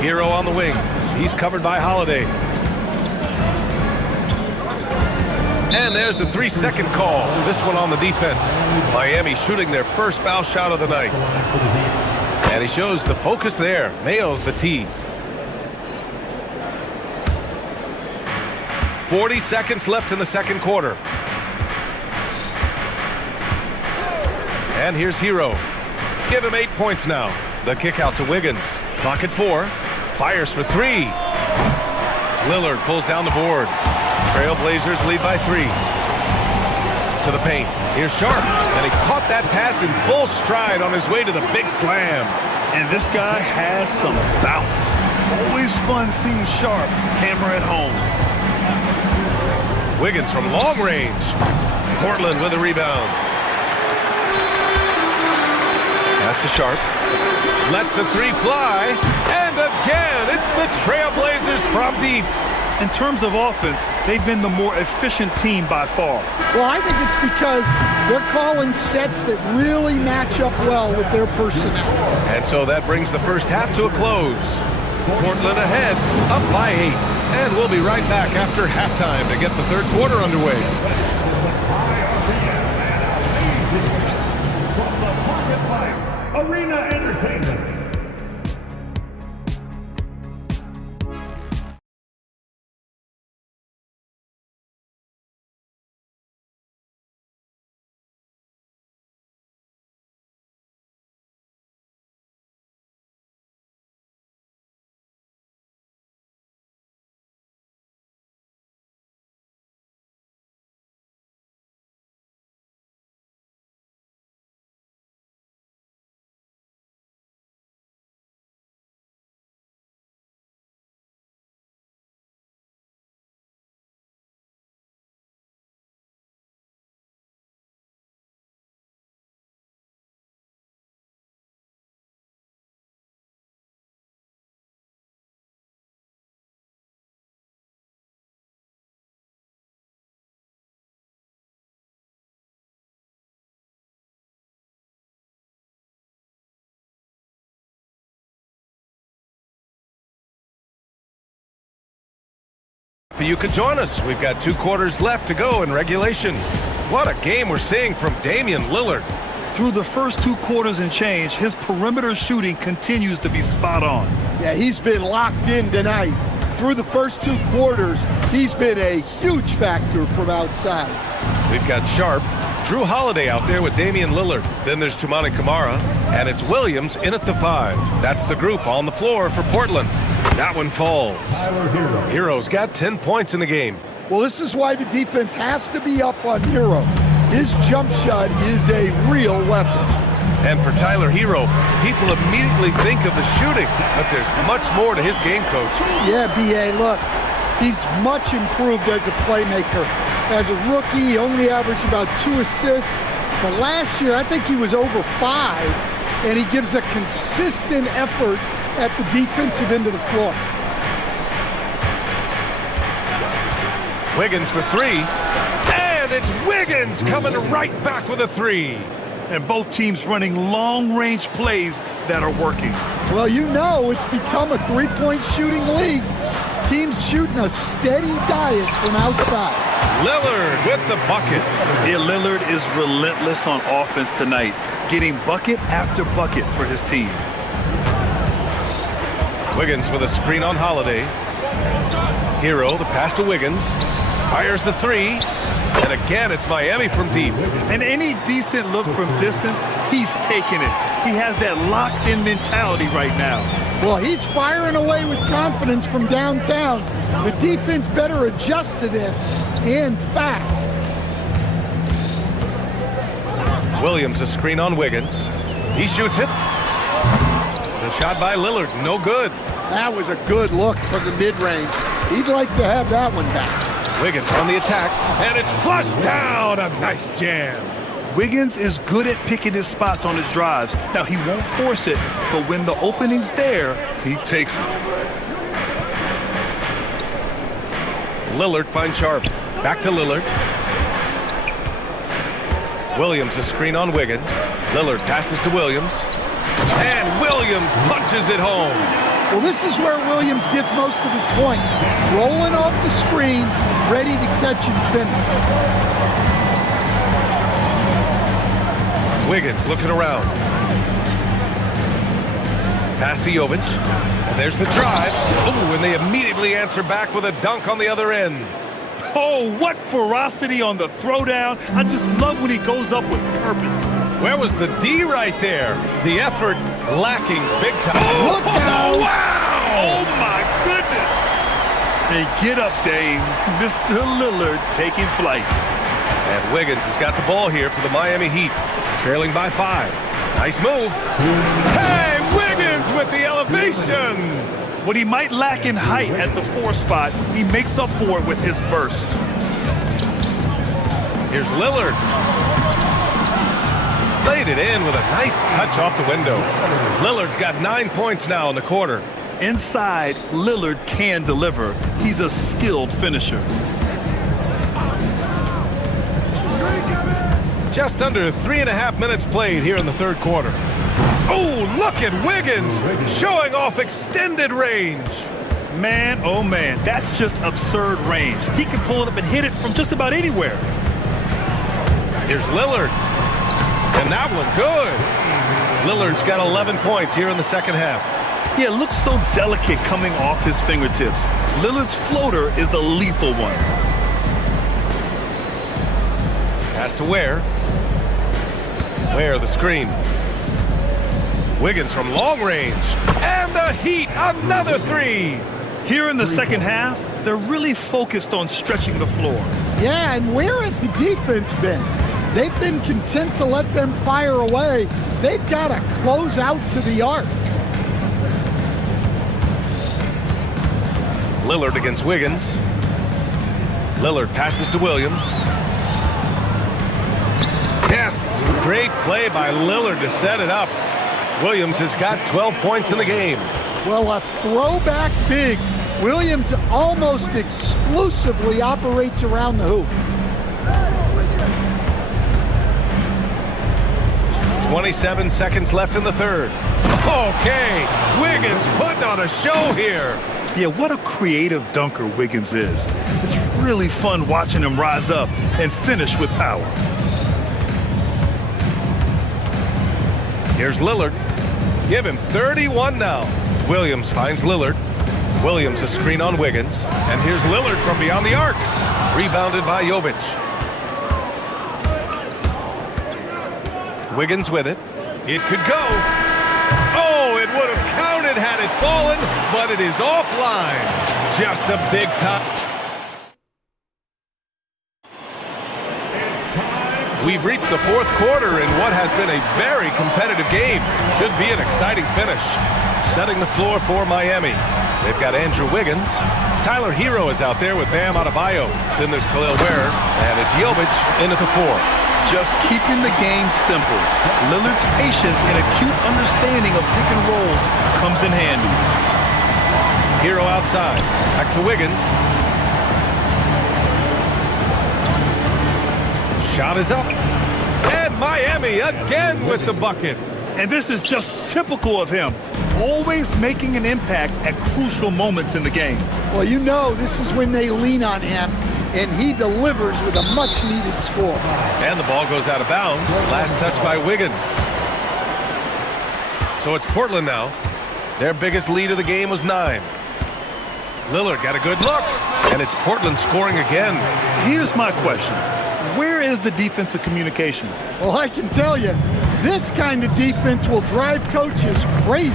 Hero on the wing. He's covered by Holiday. And there's a 3-second call. This one on the defense. Miami shooting their first foul shot of the night. And he shows the focus there. Nails the tee. 40 seconds left in the second quarter. And here's Hero. Give him 8 points now. The kick out to Wiggins. Clock at 4. Fires for 3. Lillard pulls down the board. Trailblazers lead by 3. To the paint. Here's Sharp. And he caught that pass in full stride on his way to the big slam. And this guy has some bounce. Always fun seeing Sharp hammer it home. Wiggins from long range. Portland with a rebound. Pass to Sharp. Lets the 3 fly. And again, it's the Trailblazers from deep. In terms of offense, they've been the more efficient team by far. Well, I think it's because they're calling sets that really match up well with their personnel. And so that brings the first half to a close. Portland ahead, up by 8. And we'll be right back after halftime to get the third quarter underway. Arena Entertainment. You could join us. We've got 2 quarters left to go in regulation. What a game we're seeing from Damian Lillard. Through the first 2 quarters and change, his perimeter shooting continues to be spot on. Yeah, he's been locked in tonight. Through the first 2 quarters, he's been a huge factor from outside. We've got Sharp, Drew Holiday out there with Damian Lillard. Then there's Toumani Camara, and it's Williams in at the 5. That's the group on the floor for Portland. That one falls. Hero's got 10 points in the game. Well, this is why the defense has to be up on Hero. His jump shot is a real weapon. And for Tyler Hero, people immediately think of the shooting, but there's much more to his game, Coach. Yeah, B.A., look, he's much improved as a playmaker. As a rookie, he only averaged about 2 assists, but last year I think he was over 5, and he gives a consistent effort at the defensive end of the floor. Wiggins for 3, and it's Wiggins coming right back with a 3. And both teams running long-range plays that are working. Well, you know it's become a 3-point shooting league. Teams shooting a steady diet from outside. Lillard with the bucket. Yeah, Lillard is relentless on offense tonight, getting bucket after bucket for his team. Wiggins with a screen on Holiday. Hero, the pass to Wiggins. Fires the three. And again, it's Miami from deep. And any decent look from distance, he's taking it. He has that locked-in mentality right now. Well, he's firing away with confidence from downtown. The defense better adjust to this, and fast. Williams, a screen on Wiggins. He shoots it. The shot by Lillard, no good. That was a good look from the mid-range. He'd like to have that one back. Wiggins on the attack, and it's flushed down. A nice jam. Wiggins is good at picking his spots on his drives. Now, he won't force it, but when the opening's there, he takes it. Lillard finds Sharp. Back to Lillard. Williams, a screen on Wiggins. Lillard passes to Williams. And Williams punches it home. Well, this is where Williams gets most of his points. Rolling off the screen, ready to catch and finish. Wiggins looking around. Pass to Jovic. And there's the drive. Ooh, and they immediately answer back with a dunk on the other end. Oh, what ferocity on the throwdown. I just love when he goes up with purpose. Where was the D right there? The effort lacking big time. Look out! Wow! Oh, my goodness. And get up, Dame. Mr. Lillard taking flight. And Wiggins has got the ball here for the Miami Heat, trailing by 5. Nice move. Hey, Wiggins with the elevation. What he might lack in height at the 4 spot, he makes up for it with his burst. Here's Lillard. Laid it in with a nice touch off the window. Lillard's got 9 points now in the quarter. Inside, Lillard can deliver. He's a skilled finisher. Just under 3.5 minutes played here in the third quarter. Oh, look at Wiggins showing off extended range. Man, oh man, that's just absurd range. He can pull it up and hit it from just about anywhere. Here's Lillard. And that one good. Lillard's got 11 points here in the second half. Yeah, it looks so delicate coming off his fingertips. Lillard's floater is a lethal one. Pass to Ware. Ware, the screen. Wiggins from long range. And the Heat, another 3. Here in the second half, they're really focused on stretching the floor. Yeah, and where has the defense been? They've been content to let them fire away. They've got to close out to the arc. Lillard against Wiggins. Lillard passes to Williams. Yes, great play by Lillard to set it up. Williams has got 12 points in the game. Well, a throwback big. Williams almost exclusively operates around the hoop. 27 seconds left in the third. Okay, Wiggins putting on a show here. Yeah, what a creative dunker Wiggins is. It's really fun watching him rise up and finish with power. Here's Lillard. Give him 31 now. Williams finds Lillard. Williams a screen on Wiggins. And here's Lillard from beyond the arc. Rebounded by Jovic. Wiggins with it. It could go. Oh, it would have counted had it fallen, but it is offline. Just a big touch. We've reached the fourth quarter in what has been a very competitive game. Should be an exciting finish. Setting the floor for Miami. They've got Andrew Wiggins. Tyler Hero is out there with Bam Adebayo. Then there's Khalil Ware, and it's Jovic in at the 4. Just keeping the game simple. Lillard's patience and acute understanding of pick and rolls comes in handy. Hero outside. Back to Wiggins. Shot is up. And Miami again with the bucket. And this is just typical of him. Always making an impact at crucial moments in the game. Well, you know this is when they lean on him. and he delivers with a much-needed score. And the ball goes out of bounds. Last touch by Wiggins. So it's Portland now. Their biggest lead of the game was 9. Lillard got a good look, and it's Portland scoring again. Here's my question. Where is the defensive communication? Well, I can tell you, this kind of defense will drive coaches crazy.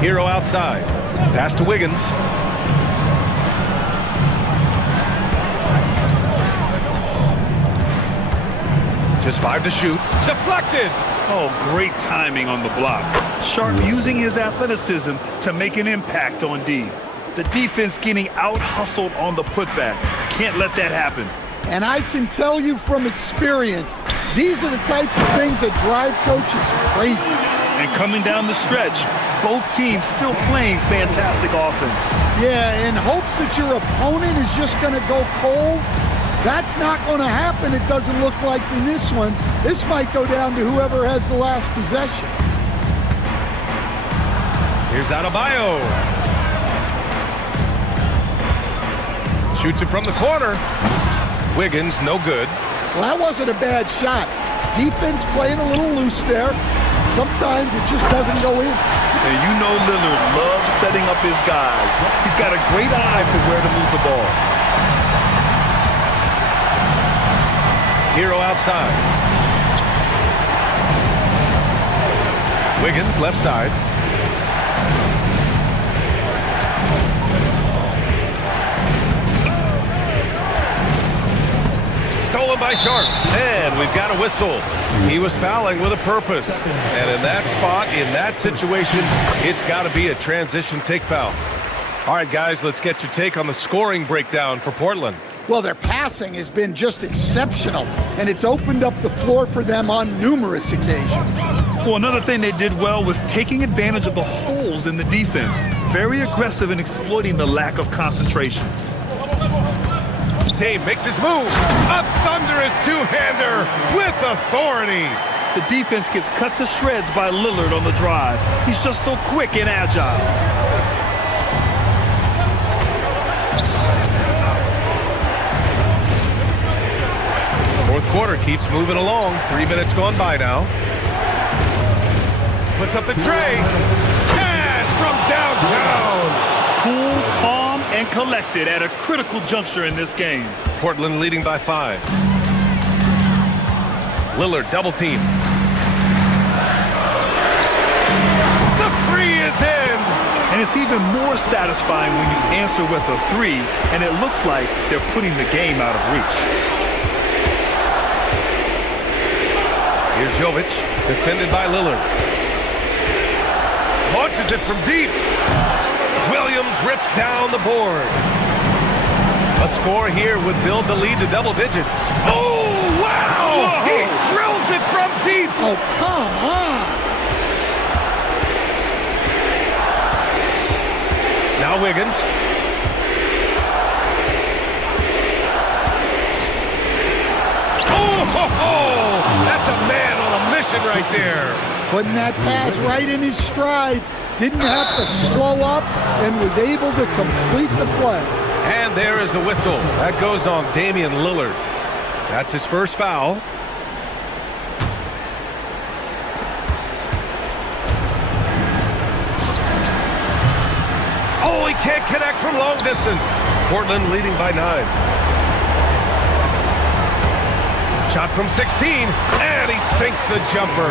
Hero outside. Pass to Wiggins. Just 5 to shoot. Deflected! Oh, great timing on the block. Sharp using his athleticism to make an impact on D. The defense getting out-hustled on the putback. Can't let that happen. And I can tell you from experience, these are the types of things that drive coaches crazy. And coming down the stretch, both teams still playing fantastic offense. Yeah, in hopes that your opponent is just going to go cold, that's not going to happen, it doesn't look like in this one. This might go down to whoever has the last possession. Here's Adebayo. Shoots it from the corner. Wiggins, no good. Well, that wasn't a bad shot. Defense playing a little loose there. Sometimes it just doesn't go in. And you know Lillard loves setting up his guys. He's got a great eye for where to move the ball. Hero outside. Wiggins left side. Stolen by Sharp. And we've got a whistle. He was fouling with a purpose. And in that spot, in that situation, it's got to be a transition take foul. All right, guys, let's get your take on the scoring breakdown for Portland. Well, their passing has been just exceptional, and it's opened up the floor for them on numerous occasions. Well, another thing they did well was taking advantage of the holes in the defense. Very aggressive in exploiting the lack of concentration. Dave makes his move. A thunderous two-hander with authority. The defense gets cut to shreds by Lillard on the drive. He's just so quick and agile. Fourth quarter keeps moving along. 3 minutes gone by now. Puts up the tray. Cash from downtown. Cool, calm, and collected at a critical juncture in this game. Portland leading by 5. Lillard double team. The three is in. And it's even more satisfying when you answer with a 3, and it looks like they're putting the game out of reach. Here's Jovic, defended by Lillard. Launches it from deep. Williams rips down the board. A score here would build the lead to double digits. Oh, wow! Whoa. He drills it from deep. Oh, come on. Now Wiggins. Oh, that's a man on a mission right there. Putting that pass right in his stride. Didn't have to slow up and was able to complete the play. And there is a whistle. That goes on Damian Lillard. That's his first foul. Oh, he can't connect from long distance. Portland leading by 9. Shot from 16, and he sinks the jumper.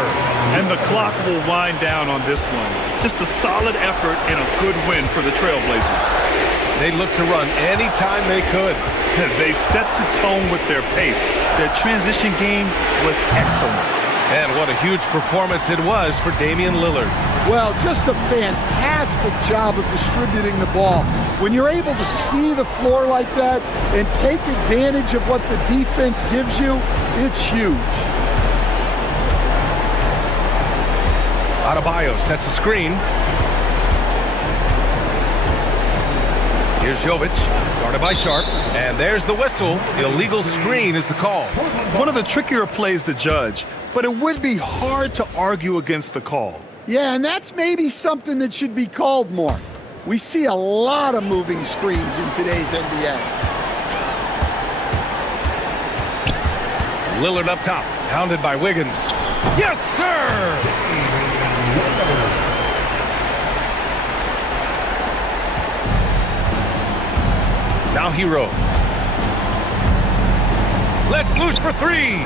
And the clock will wind down on this one. Just a solid effort and a good win for the Trailblazers. They looked to run anytime they could. They set the tone with their pace. Their transition game was excellent. And what a huge performance it was for Damian Lillard. Well, just a fantastic job of distributing the ball. When you're able to see the floor like that and take advantage of what the defense gives you, it's huge. Adebayo sets a screen. Here's Jovic, guarded by Sharp, and there's the whistle. Illegal screen is the call. One of the trickier plays to judge, but it would be hard to argue against the call. Yeah, and that's maybe something that should be called more. We see a lot of moving screens in today's NBA. Lillard up top, pounded by Wiggins. Yes, sir! Now Hero. Let's loose for three.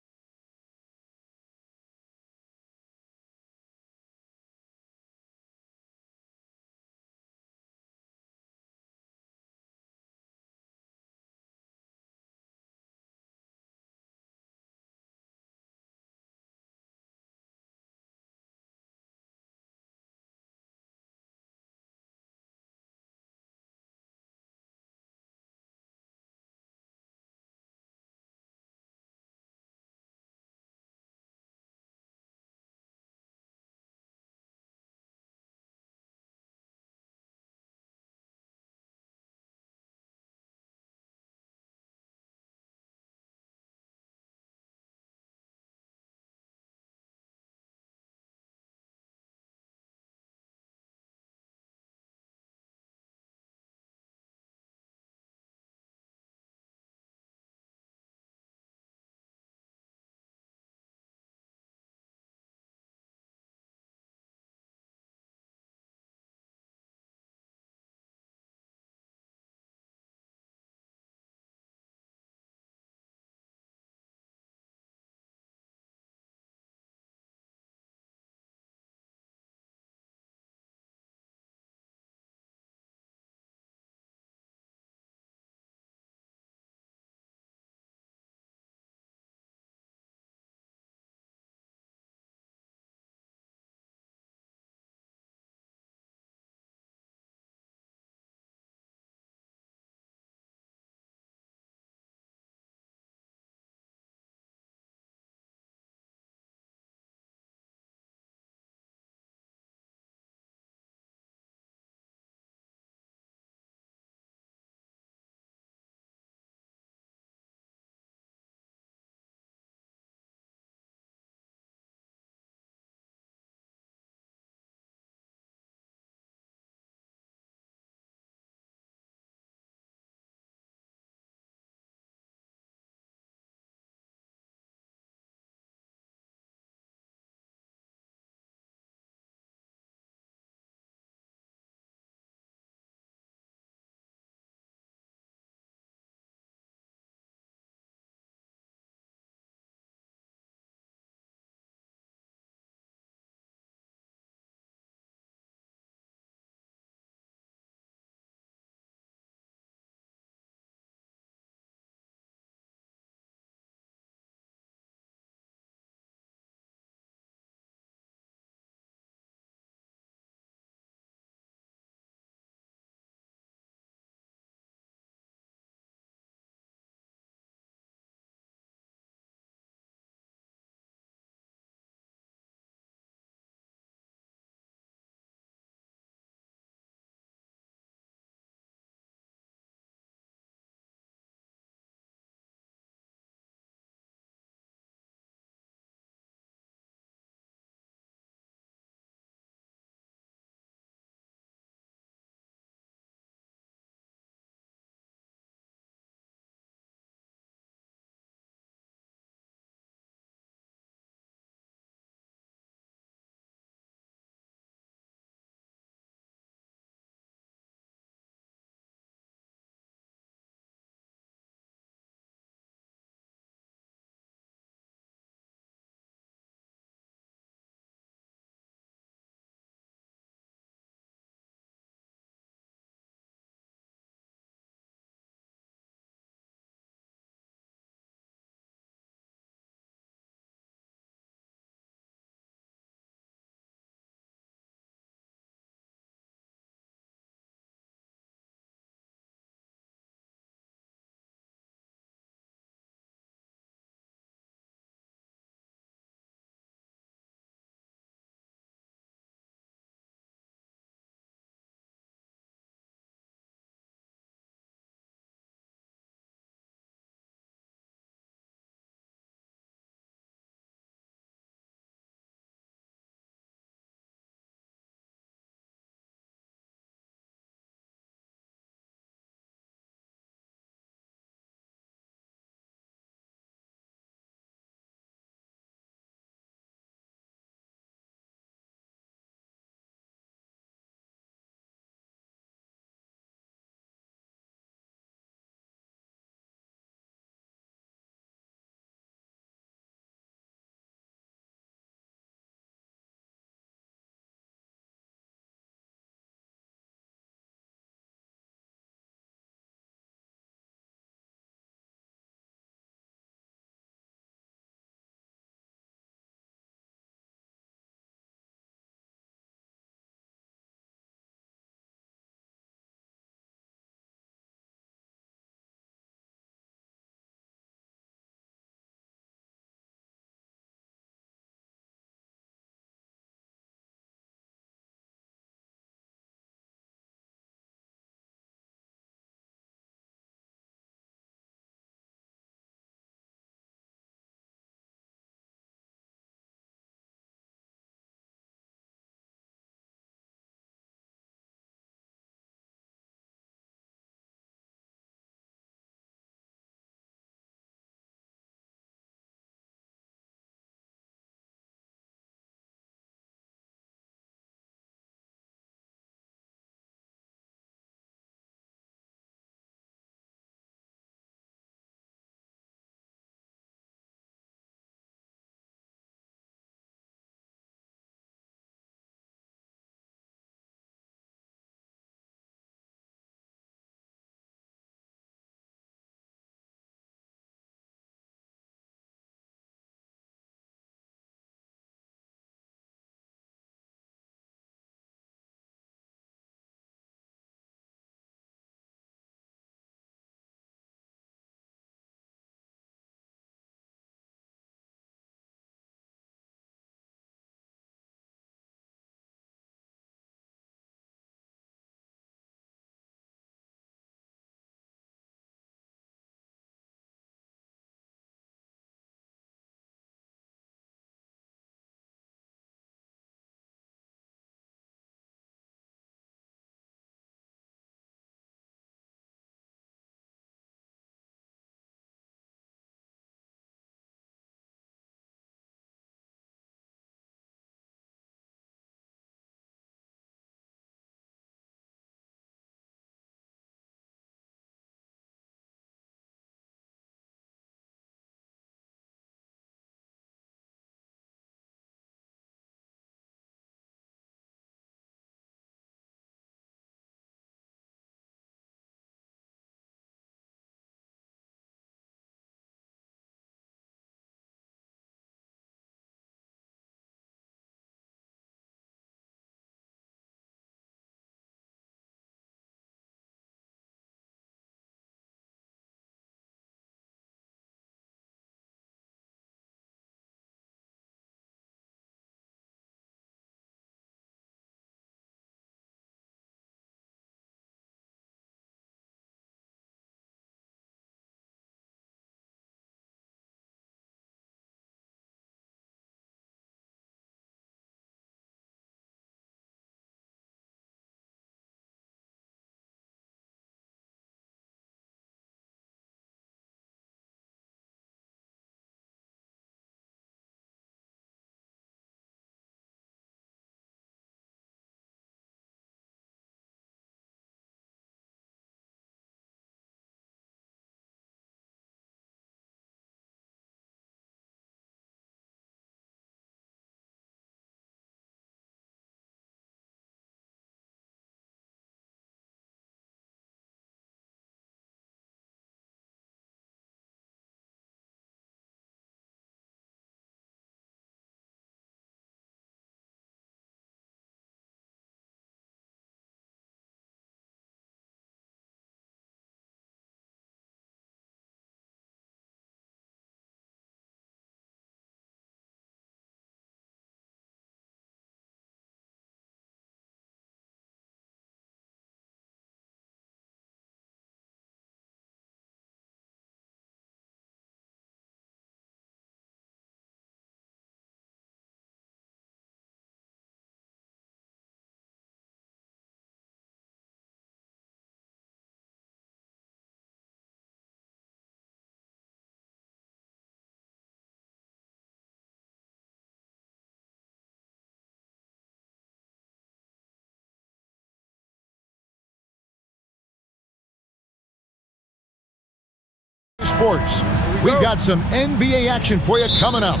Sports. We've got some NBA action for you coming up.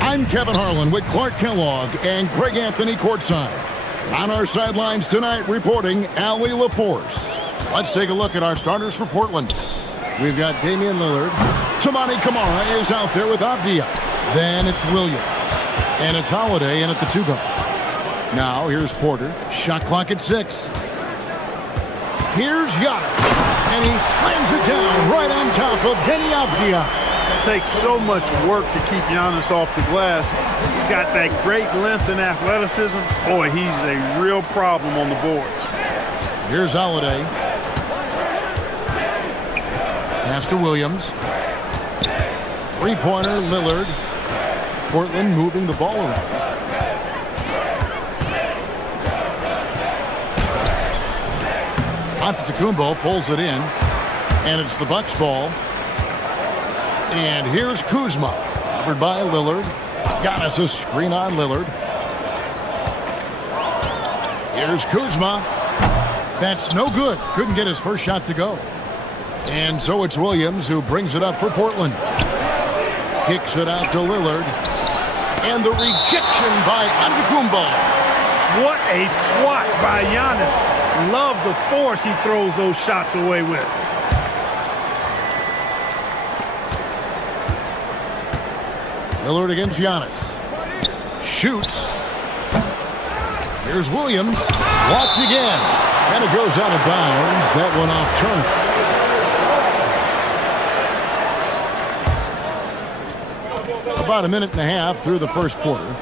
I'm Kevin Harlan with Clark Kellogg and Greg Anthony courtside. On our sidelines tonight, reporting Allie LaForce. Let's take a look at our starters for Portland. We've got Damian Lillard. Toumani Camara is out there with Avdia. Then it's Williams. And it's Holiday in at the 2-guard. Now here's Porter. Shot clock at 6. Here's Giannis. And he slams it down right on top of Denny Avdia. It takes so much work to keep Giannis off the glass. He's got that great length and athleticism. Boy, he's a real problem on the boards. Here's Holiday. Pass to Williams. Three-pointer, Lillard. Portland moving the ball around. Antetokounmpo pulls it in. And it's the Bucks ball. And here's Kuzma. Covered by Lillard. Giannis a screen on Lillard. Here's Kuzma. That's no good. Couldn't get his first shot to go. And so it's Williams who brings it up for Portland. Kicks it out to Lillard. And the rejection by Antetokounmpo. What a swat by Giannis. Love the force he throws those shots away with. Lillard against Giannis. Shoots. Here's Williams. Blocked again. And it goes out of bounds. That one off Turner. About a minute and a half through the first quarter.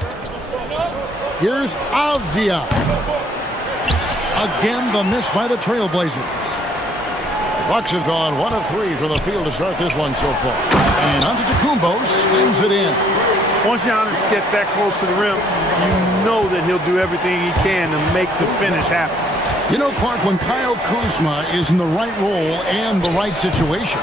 Here's Avdia. Again, the miss by the Trailblazers. Bucks have gone 1 of 3 from the field to start this one so far. And Antetokounmpo slings it in. Once Giannis gets that close to the rim, you know that he'll do everything he can to make the finish happen. You know, Clark, when Kyle Kuzma is in the right role and the right situation,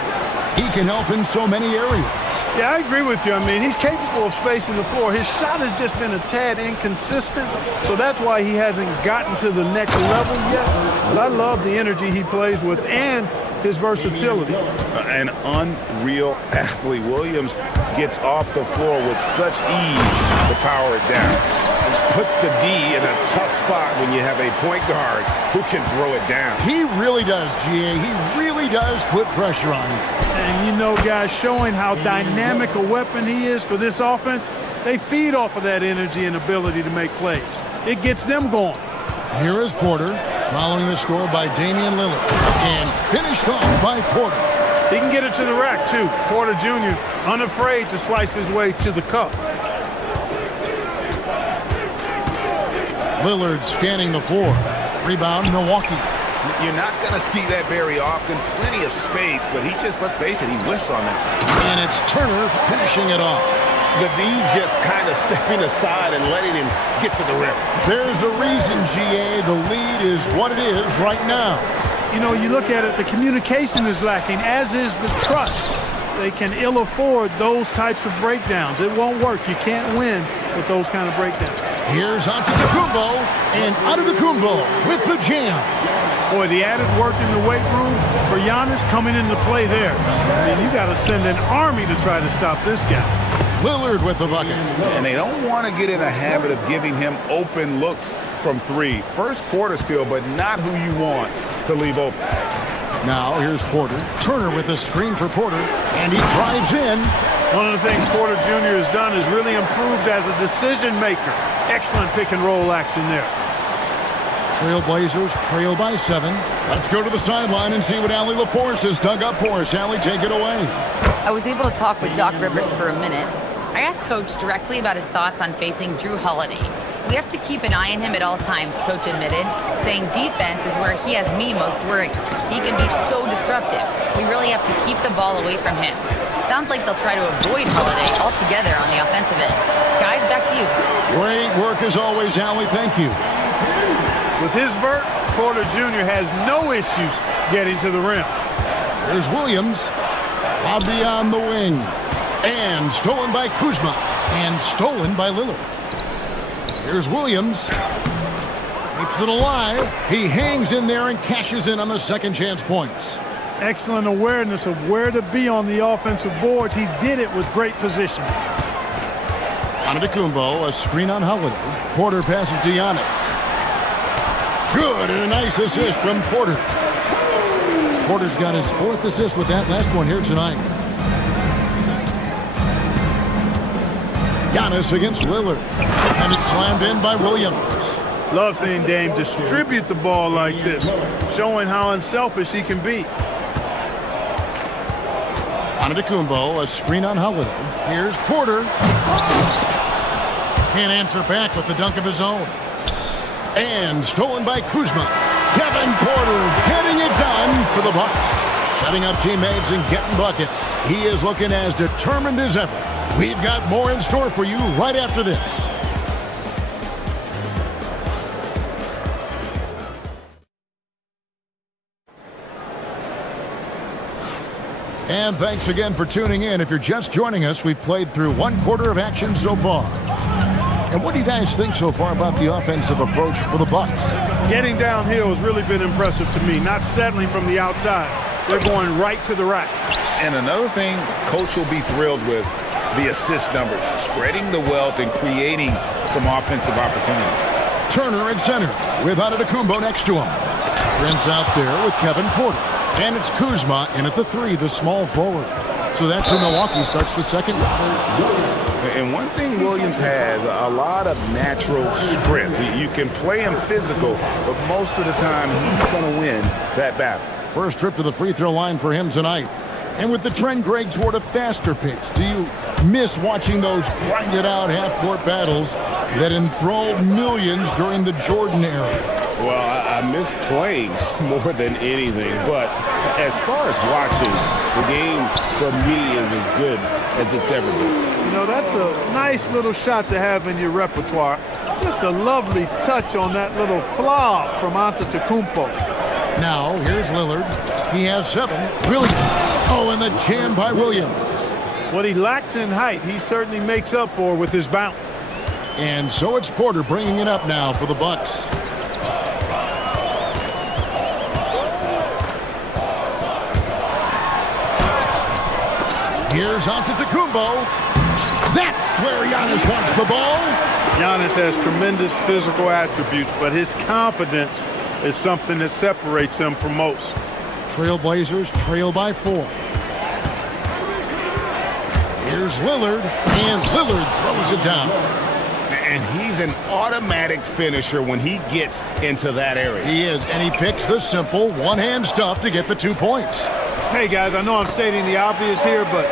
he can help in so many areas. Yeah, I agree with you. I mean, he's capable of spacing the floor. His shot has just been a tad inconsistent, so that's why he hasn't gotten to the next level yet. But I love the energy he plays with and his versatility. An unreal athlete. Williams gets off the floor with such ease to power it down. Puts the D in a tough spot when you have a point guard who can throw it down. He really does, GA. He really does put pressure on you. And you know, guys, showing how dynamic a weapon he is for this offense, they feed off of that energy and ability to make plays. It gets them going. Here is Porter, following the score by Damian Lillard, and finished off by Porter. He can get it to the rack, too. Porter Jr., unafraid to slice his way to the cup. Lillard scanning the floor. Rebound, Milwaukee. You're not going to see that very often. Plenty of space, but he just, let's face it, he whiffs on that. And it's Turner finishing it off. The D just kind of stepping aside and letting him get to the rim. There's a reason, GA. The lead is what it is right now. You know, you look at it, the communication is lacking, as is the trust. They can ill afford those types of breakdowns. It won't work. You can't win with those kind of breakdowns. Here's Antetokounmpo, and Antetokounmpo with the jam. Boy, the added work in the weight room for Giannis coming into play there. I mean, you got to send an army to try to stop this guy. Lillard with the bucket. And they don't want to get in a habit of giving him open looks from 3. First quarter still, but not who you want to leave open. Now here's Porter. Turner with a screen for Porter, and he drives in. One of the things Porter Jr. has done is really improved as a decision maker. Excellent pick and roll action there. Trailblazers trail by 7. Let's go to the sideline and see what Allie LaForce has dug up for us. Allie, take it away. I was able to talk with Doc Rivers for a minute. I asked Coach directly about his thoughts on facing Drew Holiday. We have to keep an eye on him at all times, Coach admitted, saying defense is where he has me most worried. He can be so disruptive. We really have to keep the ball away from him. Sounds like they'll try to avoid Holiday altogether on the offensive end. Guys, back to you. Great work as always, Allie. Thank you. With his vert, Porter Jr. has no issues getting to the rim. There's Williams. Bobby on the wing. And stolen by Kuzma. And stolen by Lillard. Here's Williams. Keeps it alive. He hangs in there and cashes in on the second chance points. Excellent awareness of where to be on the offensive boards. He did it with great position. Antetokounmpo, a screen on Holiday. Porter passes to Giannis. Good, and a nice assist from Porter. Porter's got his 4th assist with that last one here tonight. Giannis against Lillard. And it's slammed in by Williams. Love seeing Dame distribute the ball like this, showing how unselfish he can be. Antetokounmpo, a screen on Holiday. Here's Porter. Can't answer back with the dunk of his own. And stolen by Kuzma. Kevin Porter getting it done for the Bucks. Setting up teammates and getting buckets. He is looking as determined as ever. We've got more in store for you right after this. And thanks again for tuning in. If you're just joining us, we've played through 1/4 of action so far. And what do you guys think so far about the offensive approach for the Bucks? Getting downhill has really been impressive to me, not settling from the outside. They're going right to the rack. And another thing Coach will be thrilled with, the assist numbers, spreading the wealth and creating some offensive opportunities. Turner at center with Antetokounmpo next to him. Prince out there with Kevin Porter. And it's Kuzma in at the 3, the small forward. So that's where Milwaukee starts the second round. And one thing Williams has, a lot of natural strength. You can play him physical, but most of the time he's going to win that battle. First trip to the free throw line for him tonight. And with the trend, Greg, toward a faster pace, do you miss watching those grinded-out half-court battles that enthralled millions during the Jordan era? Well, I miss playing more than anything, but as far as watching, the game for me is as good as it's ever been. You know, that's a nice little shot to have in your repertoire. Just a lovely touch on that little flop from Antetokounmpo. Now, here's Lillard. He has 7. Williams. Oh, and the jam by Williams. What he lacks in height, he certainly makes up for with his bounce. And so it's Porter bringing it up now for the Bucks. Here's Antetokounmpo. That's where Giannis wants the ball. Giannis has tremendous physical attributes, but his confidence is something that separates him from most. Trailblazers trail by 4. Here's Lillard, and Lillard throws it down. And he's an automatic finisher when he gets into that area. He is, and he picks the simple one-hand stuff to get the 2 points. Hey, guys, I know I'm stating the obvious here, but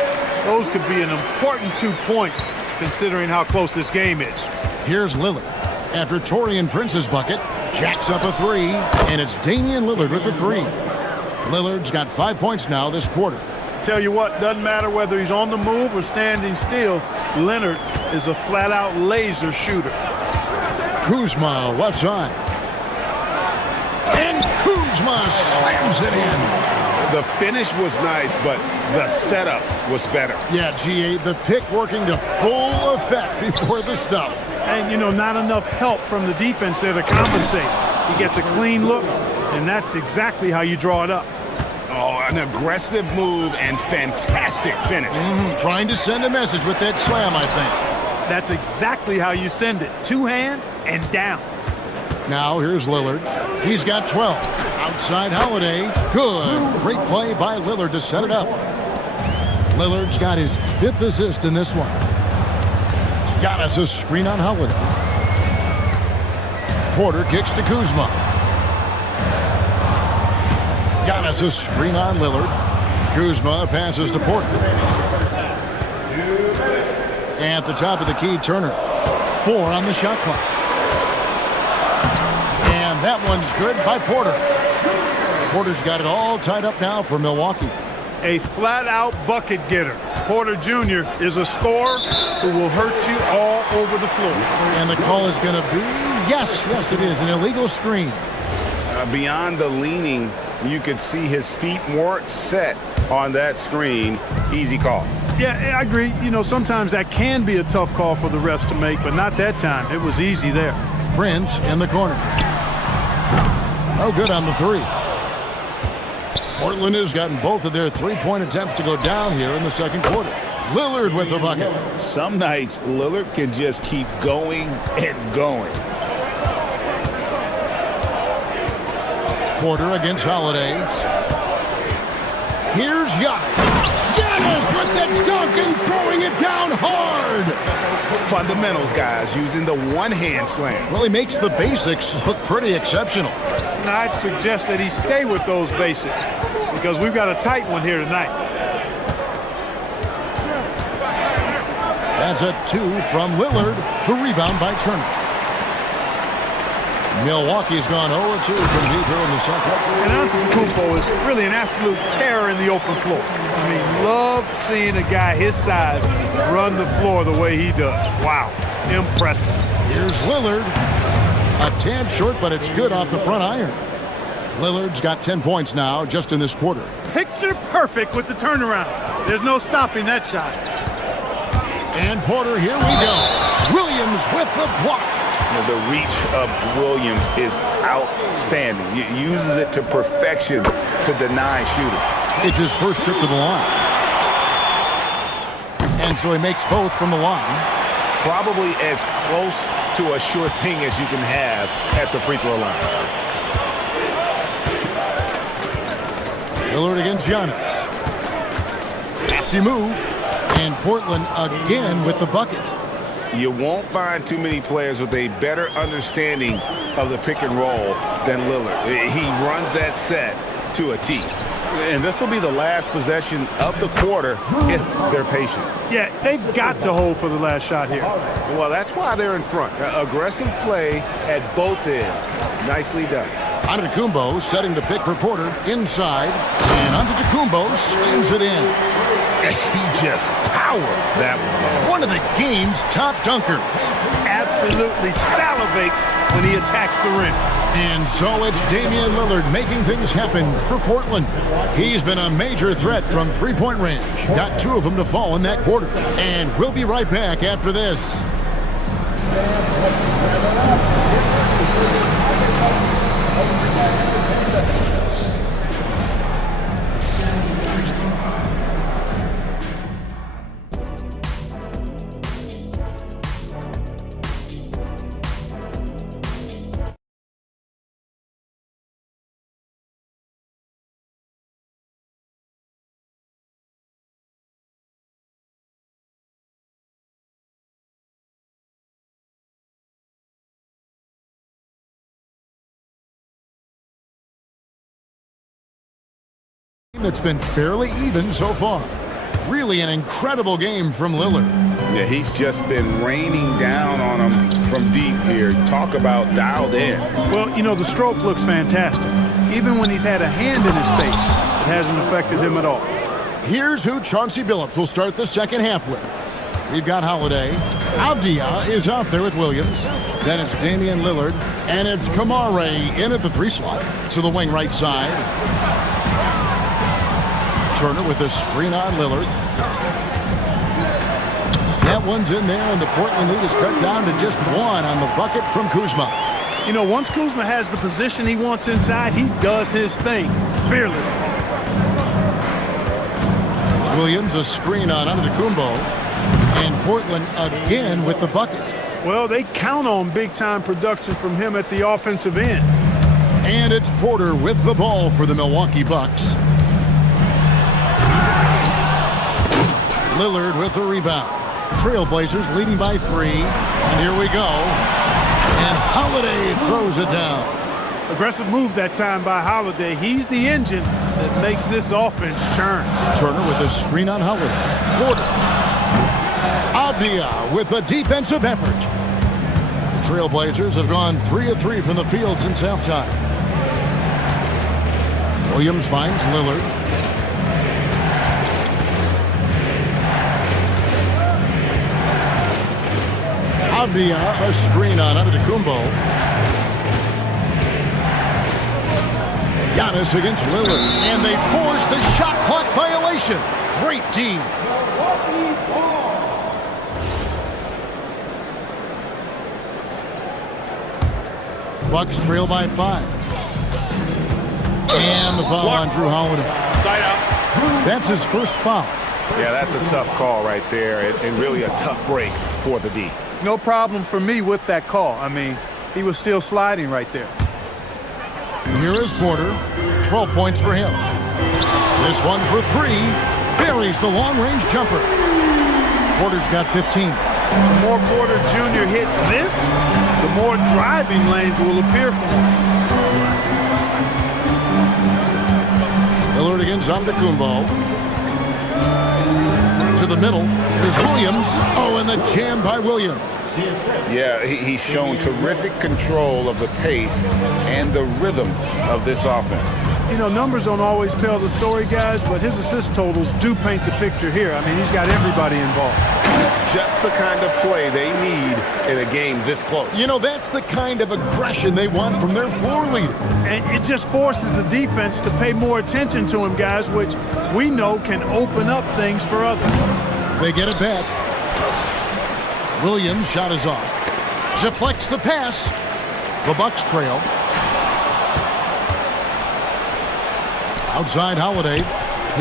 those could be an important 2 points considering how close this game is. Here's Lillard. After Taurean Prince's bucket, jacks up a 3, and it's Damian Lillard with the 3. Lillard's got 5 points now this quarter. Tell you what, doesn't matter whether he's on the move or standing still, Leonard is a flat-out laser shooter. Kuzma, left side. And Kuzma slams it in. The finish was nice, but the setup was better. Yeah, GA, the pick working to full effect before the stuff. And, you know, not enough help from the defense there to compensate. He gets a clean look, and that's exactly how you draw it up. Oh, an aggressive move and fantastic finish. Trying to send a message with that slam, I think. That's exactly how you send it. 2 hands and down. Now here's Lillard. He's got 12. Outside Holiday. Good. Great play by Lillard to set it up. Lillard's got his 5th assist in this one. Got us a screen on Holiday. Porter kicks to Kuzma. Got us a screen on Lillard. Kuzma passes to Porter. At the top of the key, Turner. 4 on the shot clock. And that one's good by Porter. Porter's got it all tied up now for Milwaukee. A flat-out bucket getter. Porter Jr. is a scorer who will hurt you all over the floor. And the call is going to be, yes, it is, an illegal screen. Beyond the leaning, you could see his feet weren't set on that screen. Easy call. Yeah, I agree. You know, sometimes that can be a tough call for the refs to make, but not that time. It was easy there. Prince in the corner. No good on the 3. Portland has gotten both of their three-point attempts to go down here in the second quarter. Lillard with the bucket. Some nights, Lillard can just keep going and going. Porter against Holiday. Here's Giannis. Giannis with the dunk and throwing it down hard. Fundamentals, guys, using the one-hand slam. Well, he makes the basics look pretty exceptional. Now, I'd suggest that he stay with those basics because we've got a tight one here tonight. That's a 2 from Lillard. The rebound by Turner. Milwaukee's gone 0-2 from deep here in the second. And Antetokounmpo is really an absolute terror in the open floor. I mean, love seeing a guy his size run the floor the way he does. Wow, impressive. Here's Lillard. A tad short, but it's good off the front iron. Lillard's got 10 points now just in this quarter. Picture perfect with the turnaround. There's no stopping that shot. And Porter, here we go. Williams with the block. The reach of Williams is outstanding. He uses it to perfection to deny shooters. It's his first trip to the line. And so he makes both from the line. Probably as close to a sure thing as you can have at the free throw line. Lillard against Giannis. Crafty move. And Portland again with the bucket. You won't find too many players with a better understanding of the pick and roll than Lillard. He runs that set to a T. And this will be the last possession of the quarter if they're patient. Yeah, they've got to hold for the last shot here. Well, that's why they're in front. Aggressive play at both ends. Nicely done. Antetokounmpo setting the pick for Porter inside. And Antetokounmpo slams it in. He just powered that one of the game's top dunkers. Absolutely salivates when he attacks the rim. And so it's Damian Lillard making things happen for Portland. He's been a major threat from three-point range. Got 2 of them to fall in that quarter. And we'll be right back after this. That's been fairly even so far. Really an incredible game from Lillard. Yeah, he's just been raining down on him from deep here. Talk about dialed in. Well, you know, the stroke looks fantastic. Even when he's had a hand in his face, it hasn't affected him at all. Here's who Chauncey Billups will start the second half with. We've got Holiday. Avdia is out there with Williams. Then it's Damian Lillard. And it's Kamare in at the 3 slot to the wing right side. Turner with a screen on Lillard. That one's in there, and the Portland lead is cut down to just 1 on the bucket from Kuzma. You know, once Kuzma has the position he wants inside, he does his thing fearlessly. Williams a screen on Antetokounmpo, and Portland again with the bucket. Well, they count on big-time production from him at the offensive end. And it's Porter with the ball for the Milwaukee Bucks. Lillard with the rebound. Trailblazers leading by 3. And here we go. And Holiday throws it down. Aggressive move that time by Holiday. He's the engine that makes this offense churn. Turner with a screen on Holiday. Porter. Avdia with a defensive effort. The Trailblazers have gone 3 of 3 from the field since halftime. Williams finds Lillard. Avdia a screen on Antetokounmpo. Giannis against Lillard. And they force the shot clock violation. Great team. Bucks trail by 5. And the foul on Drew Holiday. Side out. That's his first foul. Yeah, that's a tough call right there, and really a tough break for the D. No problem for me with that call. I mean, he was still sliding right there. Here is Porter. 12 points for him. This one for three. Buries the long-range jumper. Porter's got 15. The more Porter Jr. hits this, the more driving lanes will appear for him. Lillard against Antetokounmpo. To the middle. Here's Williams. Oh, and the jam by Williams. Yeah, he's shown terrific control of the pace and the rhythm of this offense. You know, numbers don't always tell the story, guys, but his assist totals do paint the picture here. I mean, he's got everybody involved. Just the kind of play they need in a game this close. You know, that's the kind of aggression they want from their floor leader. And it just forces the defense to pay more attention to him, guys, which we know can open up things for others. They get it back. Williams' shot is off. Deflects the pass. The Bucks trail. Outside Holiday.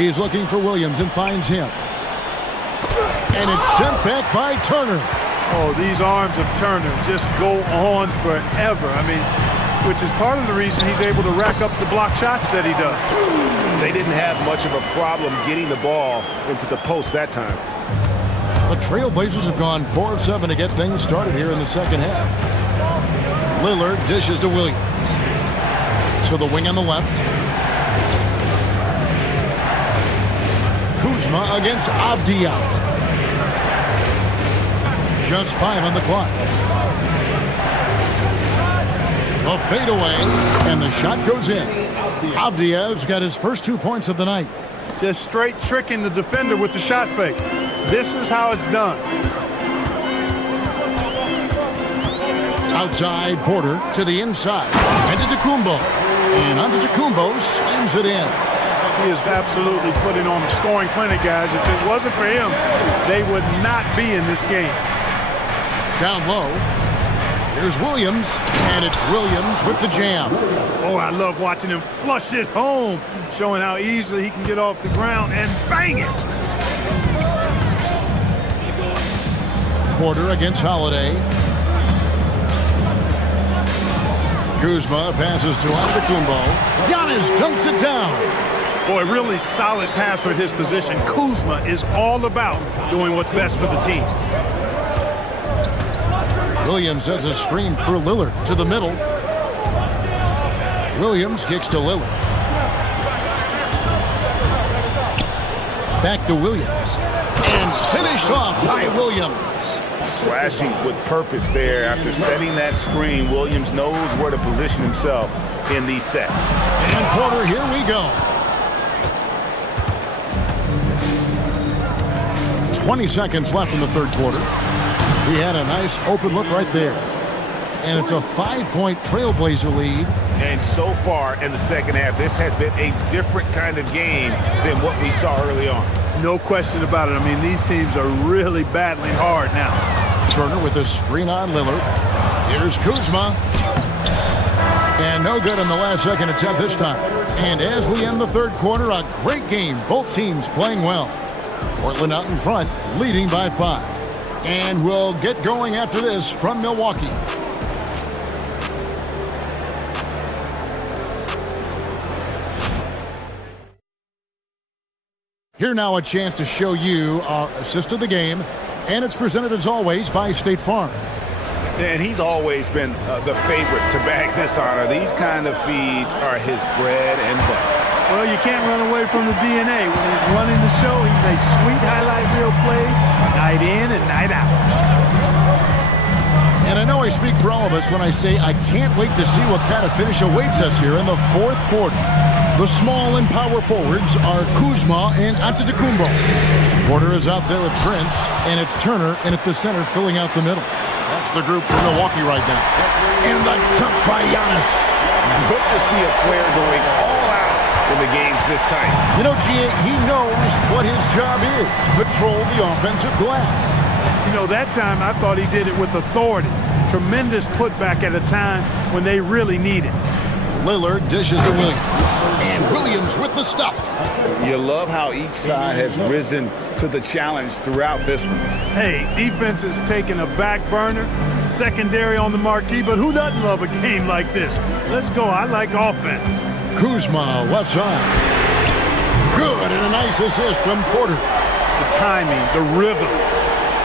He's looking for Williams and finds him. And it's sent back by Turner. Oh, these arms of Turner just go on forever. I mean, which is part of the reason he's able to rack up the block shots that he does. They didn't have much of a problem getting the ball into the post that time. The Trailblazers have gone 4 of 7 to get things started here in the second half. Lillard dishes to Williams. To the wing on the left. Kuzma against Avdija. Just 5 on the clock. A fadeaway, and the shot goes in. Avdija's got his first 2 points of the night. Just straight tricking the defender with the shot fake. This is how it's done. Outside Porter to the inside. Antetokounmpo. And Antetokounmpo slams it in. He is absolutely putting on a scoring clinic, guys. If it wasn't for him, they would not be in this game. Down low. Here's Williams, and it's Williams with the jam. Oh, I love watching him flush it home, showing how easily he can get off the ground and bang it. Porter against Holiday. Kuzma passes to Antetokounmpo. Giannis dunks it down. Boy, really solid passer at his position. Kuzma is all about doing what's best for the team. Williams has a screen for Lillard to the middle. Williams kicks to Lillard. Back to Williams. And finished off by Williams. Slashing with purpose there. After setting that screen, Williams knows where to position himself in these sets. And Porter, here we go. 20 seconds left in the third quarter. He had a nice open look right there. And it's a 5-point Trailblazer lead. And so far in the second half, this has been a different kind of game than what we saw early on. No question about it. I mean, these teams are really battling hard now. Turner with a screen on Lillard. Here's Kuzma. And no good on the last second attempt this time. And as we end the third quarter, a great game. Both teams playing well. Portland out in front, leading by 5. And we'll get going after this from Milwaukee. Here now a chance to show you our assist of the game, and it's presented as always by State Farm. And he's always been the favorite to bag this honor. These kind of feeds are his bread and butter. Well, you can't run away from the DNA. When he's running the show, he makes sweet highlight reel plays night in and night out. And I know I speak for all of us when I say I can't wait to see what kind of finish awaits us here in the fourth quarter. The small and power forwards are Kuzma and Antetokounmpo. Porter is out there with Prince, and it's Turner in at the center filling out the middle. That's the group for Milwaukee right now. And the jump by Giannis. Good to see a player going all out when the game's this tight. You know, G.A., he knows what his job is. Control the offensive glass. You know, that time I thought he did it with authority. Tremendous putback at a time when they really need it. Lillard dishes to Williams. And Williams with the stuff. You love how each side has risen to the challenge throughout this one. Hey, defense is taking a back burner, secondary on the marquee, but who doesn't love a game like this? Let's go. I like offense. Kuzma, left side. Good, and a nice assist from Porter. The timing, the rhythm.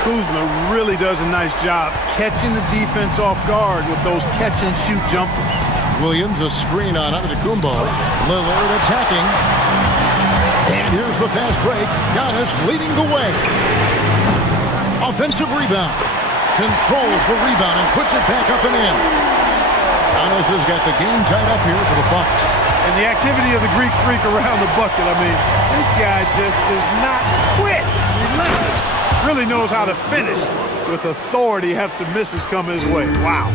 Kuzma really does a nice job catching the defense off guard with those catch-and-shoot jumpers. Williams, a screen on Antetokounmpo. Lillard attacking. And here's the fast break. Giannis leading the way. Offensive rebound. Controls the rebound and puts it back up and in. Giannis has got the game tied up here for the Bucks. And the activity of the Greek freak around the bucket, I mean, this guy just does not quit. Relentless. Really knows how to finish with authority after misses come his way. Wow.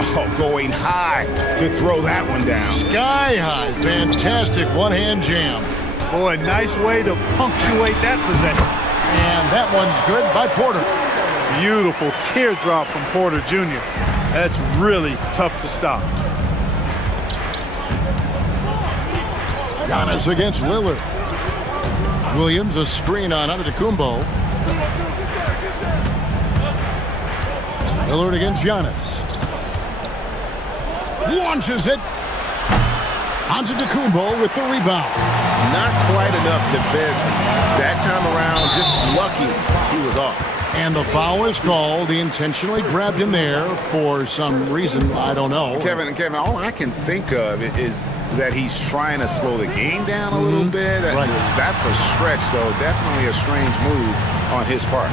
Oh, going high to throw that one down. Sky high. Fantastic one-hand jam. Boy, nice way to punctuate that possession. And that one's good by Porter. Beautiful teardrop from Porter Jr. That's really tough to stop. Giannis against Lillard. Williams, a screen on Antetokounmpo. Lillard against Giannis. Launches it. Antetokounmpo with the rebound. Not quite enough defense that time around. Just lucky he was off. And the foul is called. He intentionally grabbed him there for some reason. I don't know. Kevin, all I can think of is that he's trying to slow the game down a little bit. Right. That's a stretch, though. Definitely a strange move on his part.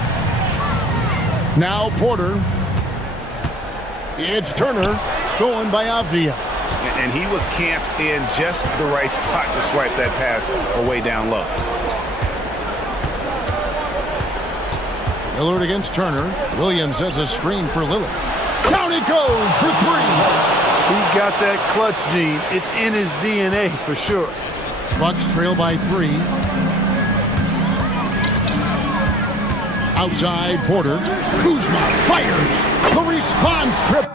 Now Porter. It's Turner. Stolen by Avdia. And he was camped in just the right spot to swipe that pass away down low. Lillard against Turner. Williams has a screen for Lillard. Down it goes for three. He's got that clutch gene. It's in his DNA for sure. Bucks trail by 3. Outside Porter. Kuzma fires. The response trip.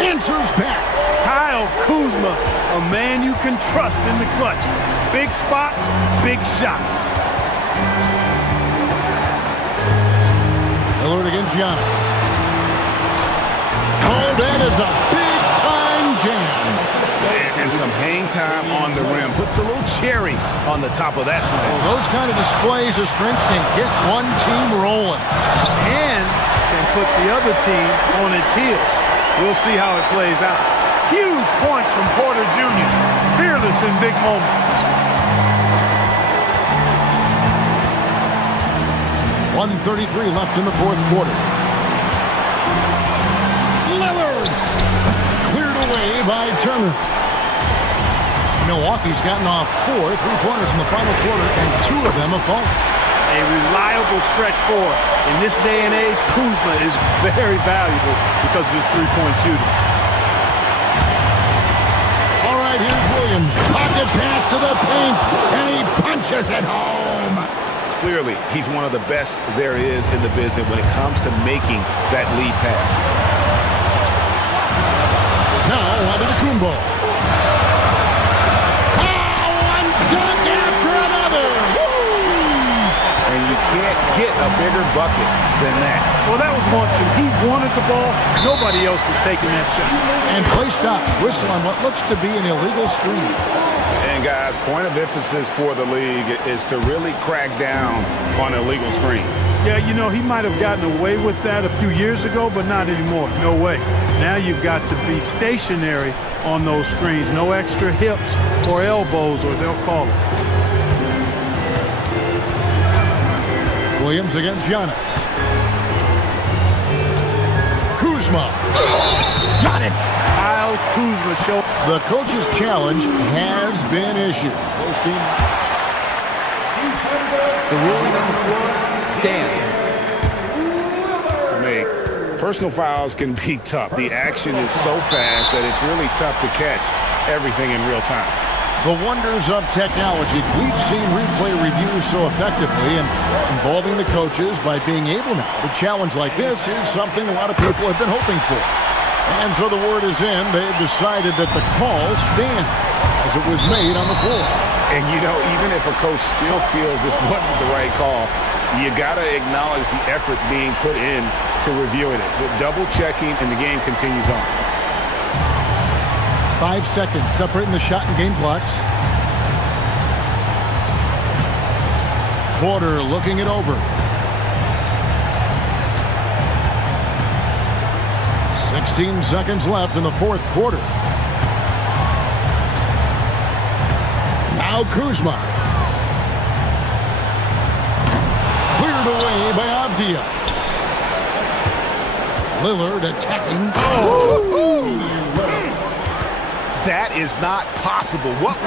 Answers back. Kyle Kuzma, a man you can trust in the clutch. Big spots, big shots. Lillard against Giannis. Oh, that is a big-time jam. And some hang time on the rim. Puts a little cherry on the top of that slam. Well, those kind of displays of strength can get one team rolling. And can put the other team on its heels. We'll see how it plays out. Huge points from Porter Jr. Fearless in big moments. 1:33 left in the fourth quarter. Lillard! Cleared away by Turner. Milwaukee's gotten off 4 3-pointers in the final quarter, and 2 of them have fallen. A reliable stretch forward. In this day and age, Kuzma is very valuable because of his three-point shooting. All right, here's Williams. Pocket pass to the paint, and he punches it home. Clearly, he's one of the best there is in the business when it comes to making that lead pass. Now, Antetokounmpo. One dunk after another. Woo! And you can't get a bigger bucket than that. Well, that was 1-2. He wanted the ball. Nobody else was taking that shot. And play stops. Whistle on what looks to be an illegal screen. And guys, point of emphasis for the league is to really crack down on illegal screens. Yeah, you know, he might have gotten away with that a few years ago, but not anymore. No way. Now you've got to be stationary on those screens. No extra hips or elbows, or they'll call it. Williams against Giannis. Kuzma. Got it. Kyle Kuzma showed. The coach's challenge has been issued. The ruling on the floor stands. To me, personal fouls can be tough. The action is so fast that it's really tough to catch everything in real time. The wonders of technology. We've seen replay reviews so effectively, and involving the coaches by being able now to challenge like this is something a lot of people have been hoping for. And so the word is in. They've decided that the call stands as it was made on the floor. And, you know, even if a coach still feels this wasn't the right call, you got to acknowledge the effort being put in to reviewing it. The double checking, and the game continues on. 5 seconds separating the shot and game clocks. Porter looking it over. 16 seconds left in the fourth quarter. Now Kuzma. Cleared away by Avdia. Lillard attacking. That is not possible. What?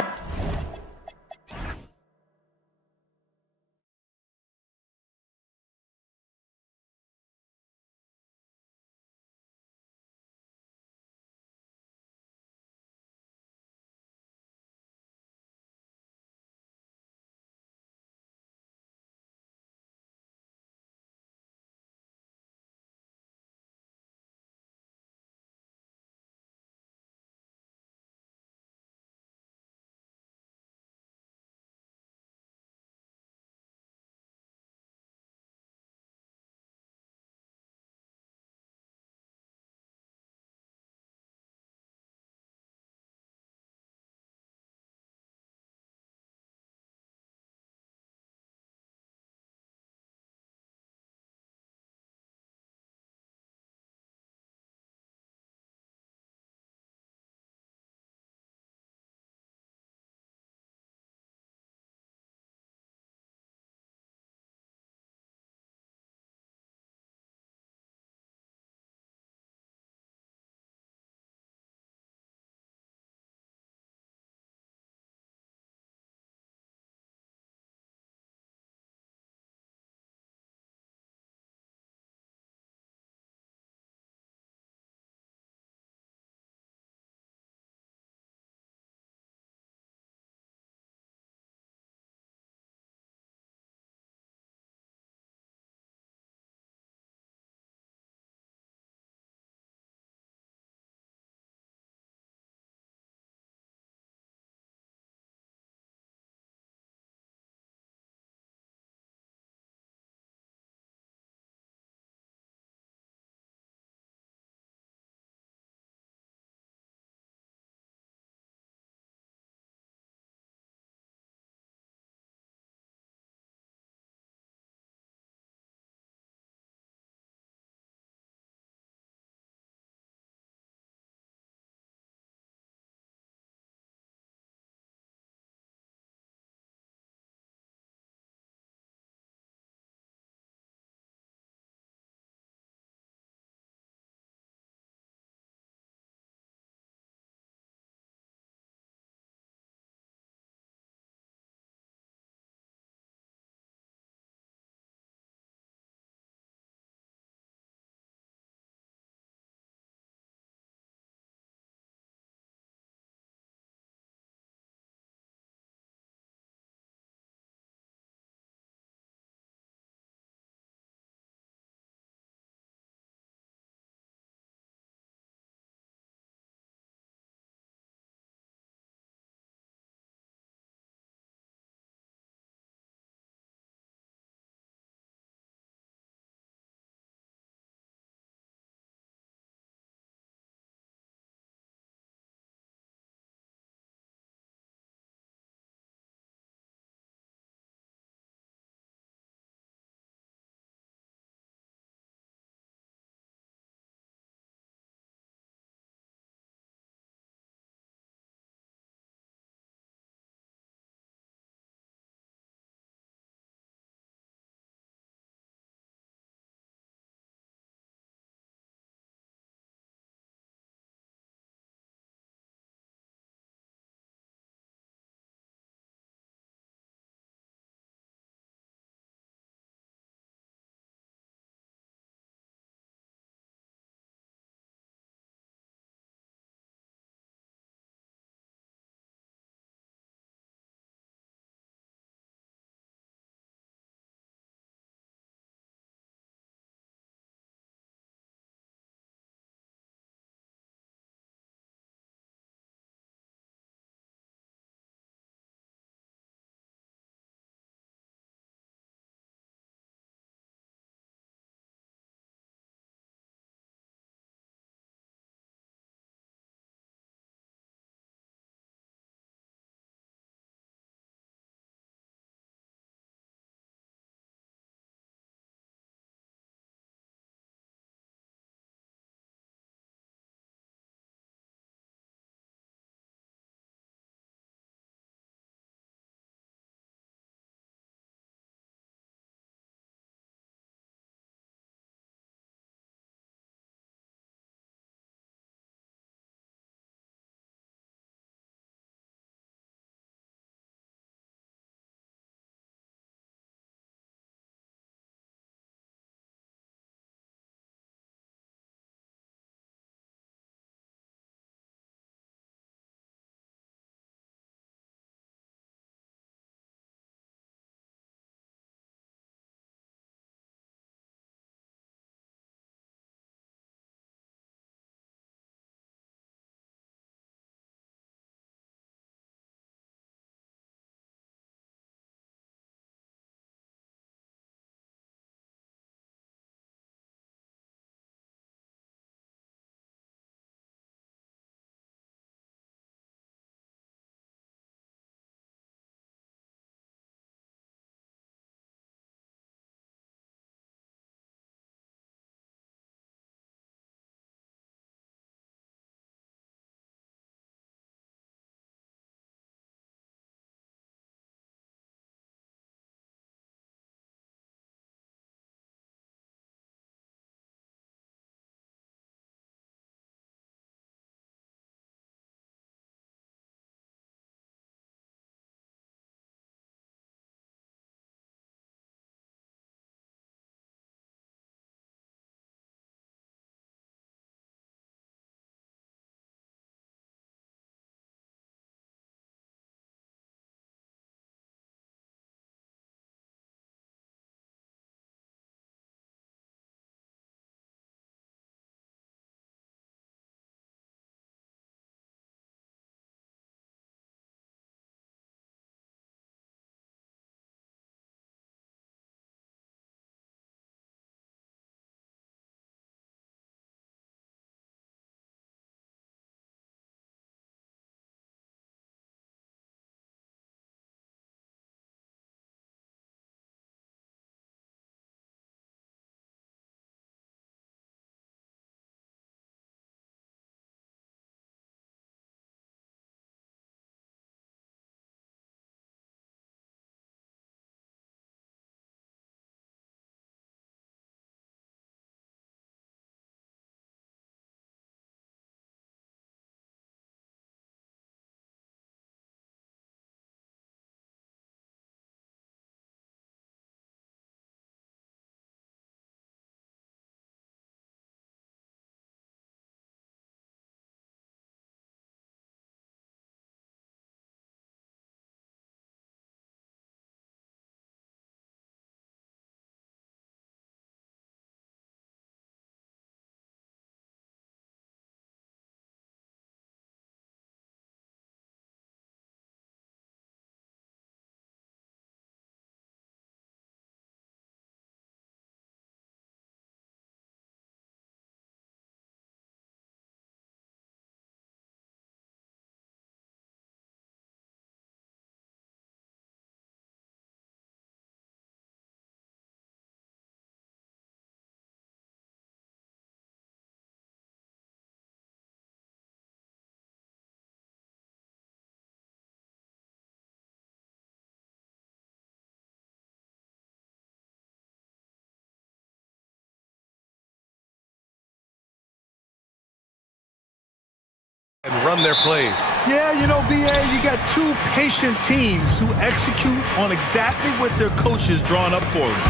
and run their plays. Yeah, you know, BA, you got two patient teams who execute on exactly what their coach has drawn up for them.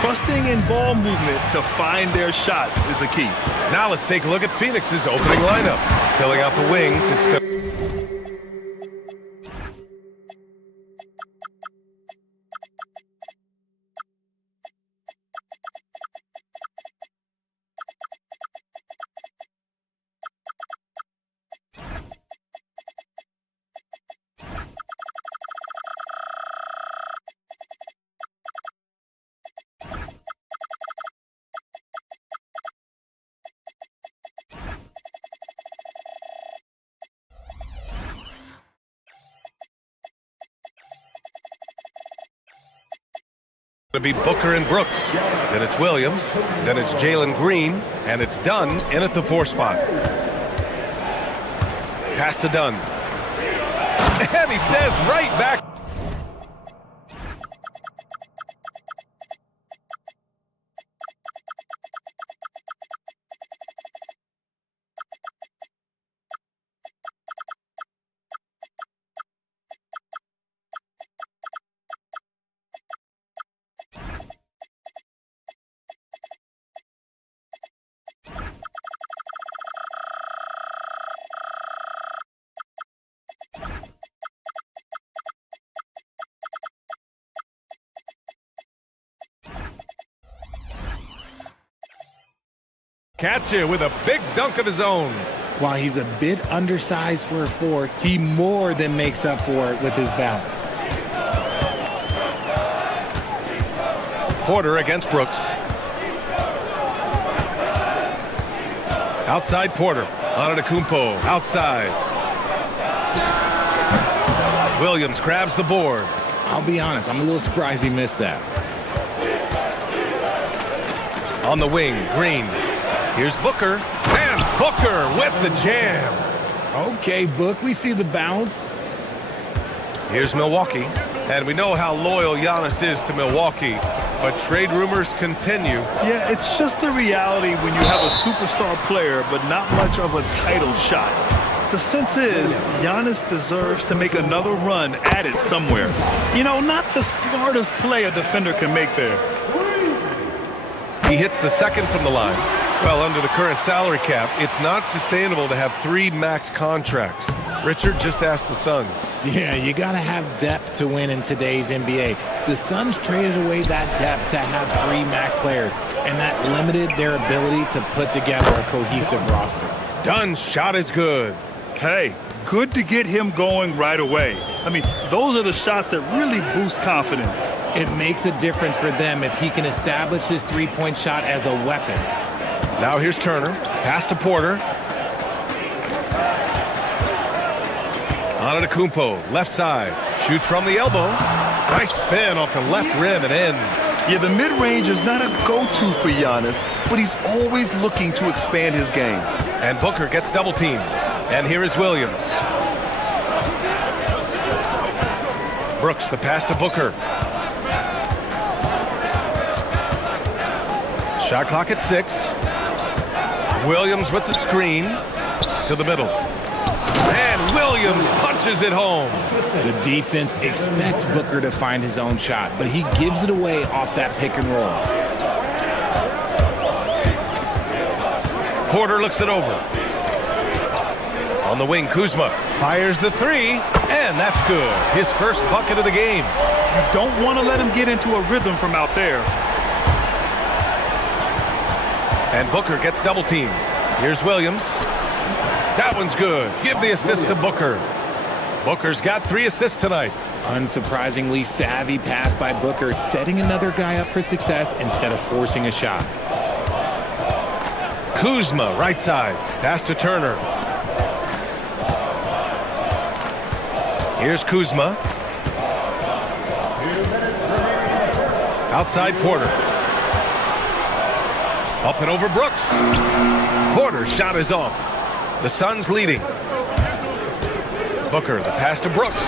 Trusting in ball movement to find their shots is a key. Now let's take a look at Phoenix's opening lineup. Filling out the wings, it's going to be Booker and Brooks. Then it's Williams. Then it's Jalen Green. And it's Dunn in at the 4 spot. Pass to Dunn. And he says right back. Katya with a big dunk of his own. While he's a bit undersized for a 4, he more than makes up for it with his bounce. Porter against Brooks. Outside Porter. Antetokounmpo outside. Williams grabs the board. I'll be honest, I'm a little surprised he missed that. On the wing, Green. Here's Booker. And Booker with the jam. Okay, Book, we see the bounce. Here's Milwaukee. And we know how loyal Giannis is to Milwaukee. But trade rumors continue. Yeah, it's just the reality when you have a superstar player but not much of a title shot. The sense is Giannis deserves to make another run at it somewhere. You know, not the smartest play a defender can make there. He hits the second from the line. Well, under the current salary cap, it's not sustainable to have 3 max contracts. Richard just asked the Suns. Yeah, you got to have depth to win in today's NBA. The Suns traded away that depth to have 3 max players, and that limited their ability to put together a cohesive roster. Dunn's shot is good. Hey, good to get him going right away. I mean, those are the shots that really boost confidence. It makes a difference for them if he can establish his 3-point shot as a weapon. Now here's Turner. Pass to Porter. Antetokounmpo, left side. Shoots from the elbow. Nice spin off the left rim and in. Yeah, the mid-range is not a go-to for Giannis, but he's always looking to expand his game. And Booker gets double-teamed. And here is Williams. Brooks, the pass to Booker. Shot clock at 6. Williams with the screen to the middle. And Williams punches it home. The defense expects Booker to find his own shot, but he gives it away off that pick and roll. Porter looks it over. On the wing, Kuzma fires the 3, and that's good. His first bucket of the game. You don't want to let him get into a rhythm from out there. And Booker gets double-teamed. Here's Williams. That one's good. Give the assist to Booker. Booker's got 3 assists tonight. Unsurprisingly savvy pass by Booker, setting another guy up for success instead of forcing a shot. Kuzma, right side. Pass to Turner. Here's Kuzma. Outside Porter. Up and over Brooks. Porter's shot is off. The Suns leading. Booker, the pass to Brooks.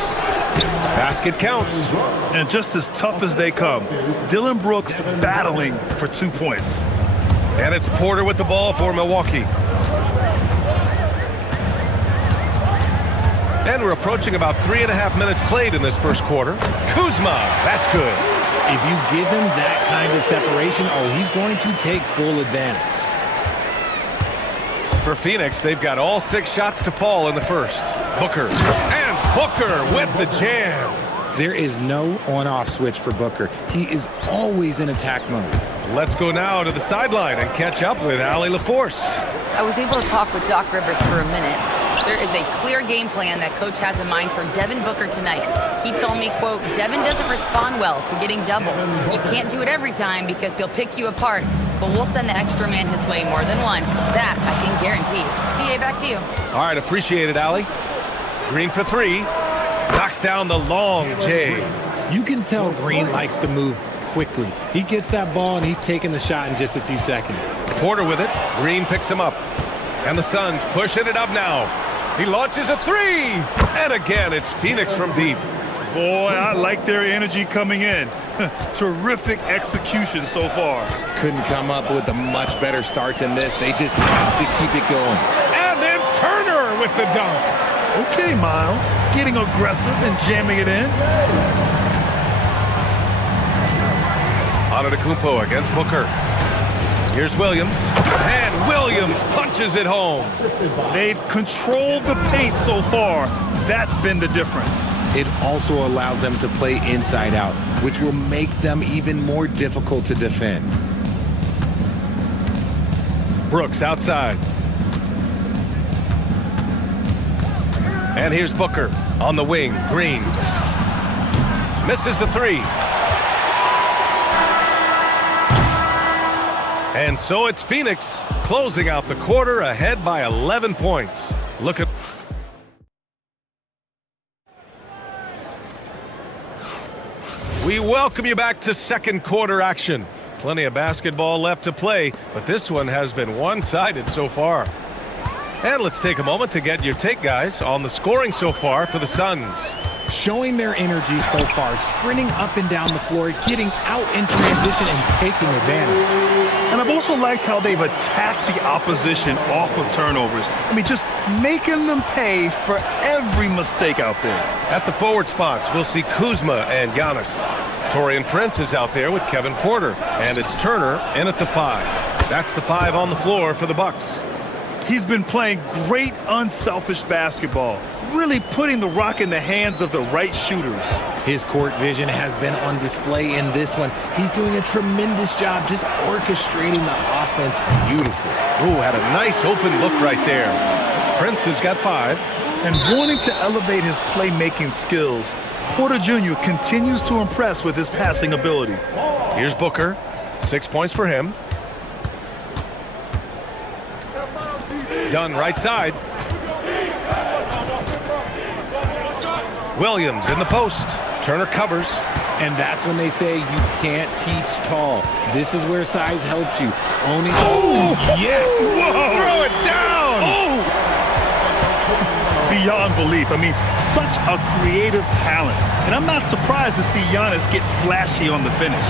Basket counts. And just as tough as they come, Dillon Brooks battling for 2 points. And it's Porter with the ball for Milwaukee. And we're approaching about 3.5 minutes played in this first quarter. Kuzma, that's good. If you give him that kind of separation, oh, he's going to take full advantage. For Phoenix, they've got all 6 shots to fall in the first. Booker, and Booker with the jam. There is no on-off switch for Booker. He is always in attack mode. Let's go now to the sideline and catch up with Allie LaForce. I was able to talk with Doc Rivers for a minute. There is a clear game plan that Coach has in mind for Devin Booker tonight. He told me, quote, Devin doesn't respond well to getting doubled. You can't do it every time because he'll pick you apart, but we'll send the extra man his way more than once. That I can guarantee. BA, back to you. All right, appreciate it, Allie. Green for 3. Knocks down the long J. You can tell Green likes to move quickly. He gets that ball and he's taking the shot in just a few seconds. Porter with it. Green picks him up. And the Suns pushing it up now. He launches a 3. And again, it's Phoenix from deep. Boy, I like their energy coming in. Terrific execution so far. Couldn't come up with a much better start than this. They just have to keep it going. And then Turner with the dunk. Okay, Miles. Getting aggressive and jamming it in. Antetokounmpo against Booker. Here's Williams. And Williams punches it home. They've controlled the paint so far. That's been the difference. It also allows them to play inside out, which will make them even more difficult to defend. Brooks outside. And here's Booker on the wing. Green. Misses the 3. And so it's Phoenix closing out the quarter ahead by 11 points. Look at... We welcome you back to second quarter action. Plenty of basketball left to play, but this one has been one-sided so far. And let's take a moment to get your take, guys, on the scoring so far for the Suns. Showing their energy so far, sprinting up and down the floor, getting out in transition and taking advantage. And I've also liked how they've attacked the opposition off of turnovers. I mean, just making them pay for every mistake out there. At the forward spots, we'll see Kuzma and Giannis. Taurean Prince is out there with Kevin Porter. And it's Turner in at the 5. That's the 5 on the floor for the Bucks. He's been playing great unselfish basketball, really putting the rock in the hands of the right shooters. His court vision has been on display in this one. He's doing a tremendous job just orchestrating the offense beautifully. Ooh, had a nice open look right there. Prince has got 5. And wanting to elevate his playmaking skills, Porter Jr. continues to impress with his passing ability. Here's Booker. 6 points for him. Dunn right side. Williams in the post. Turner covers. And that's when they say you can't teach tall. This is where size helps you. Owning. Oh, yes! Whoa. Throw it down! Oh! Beyond belief. I mean, such a creative talent. And I'm not surprised to see Giannis get flashy on the finish.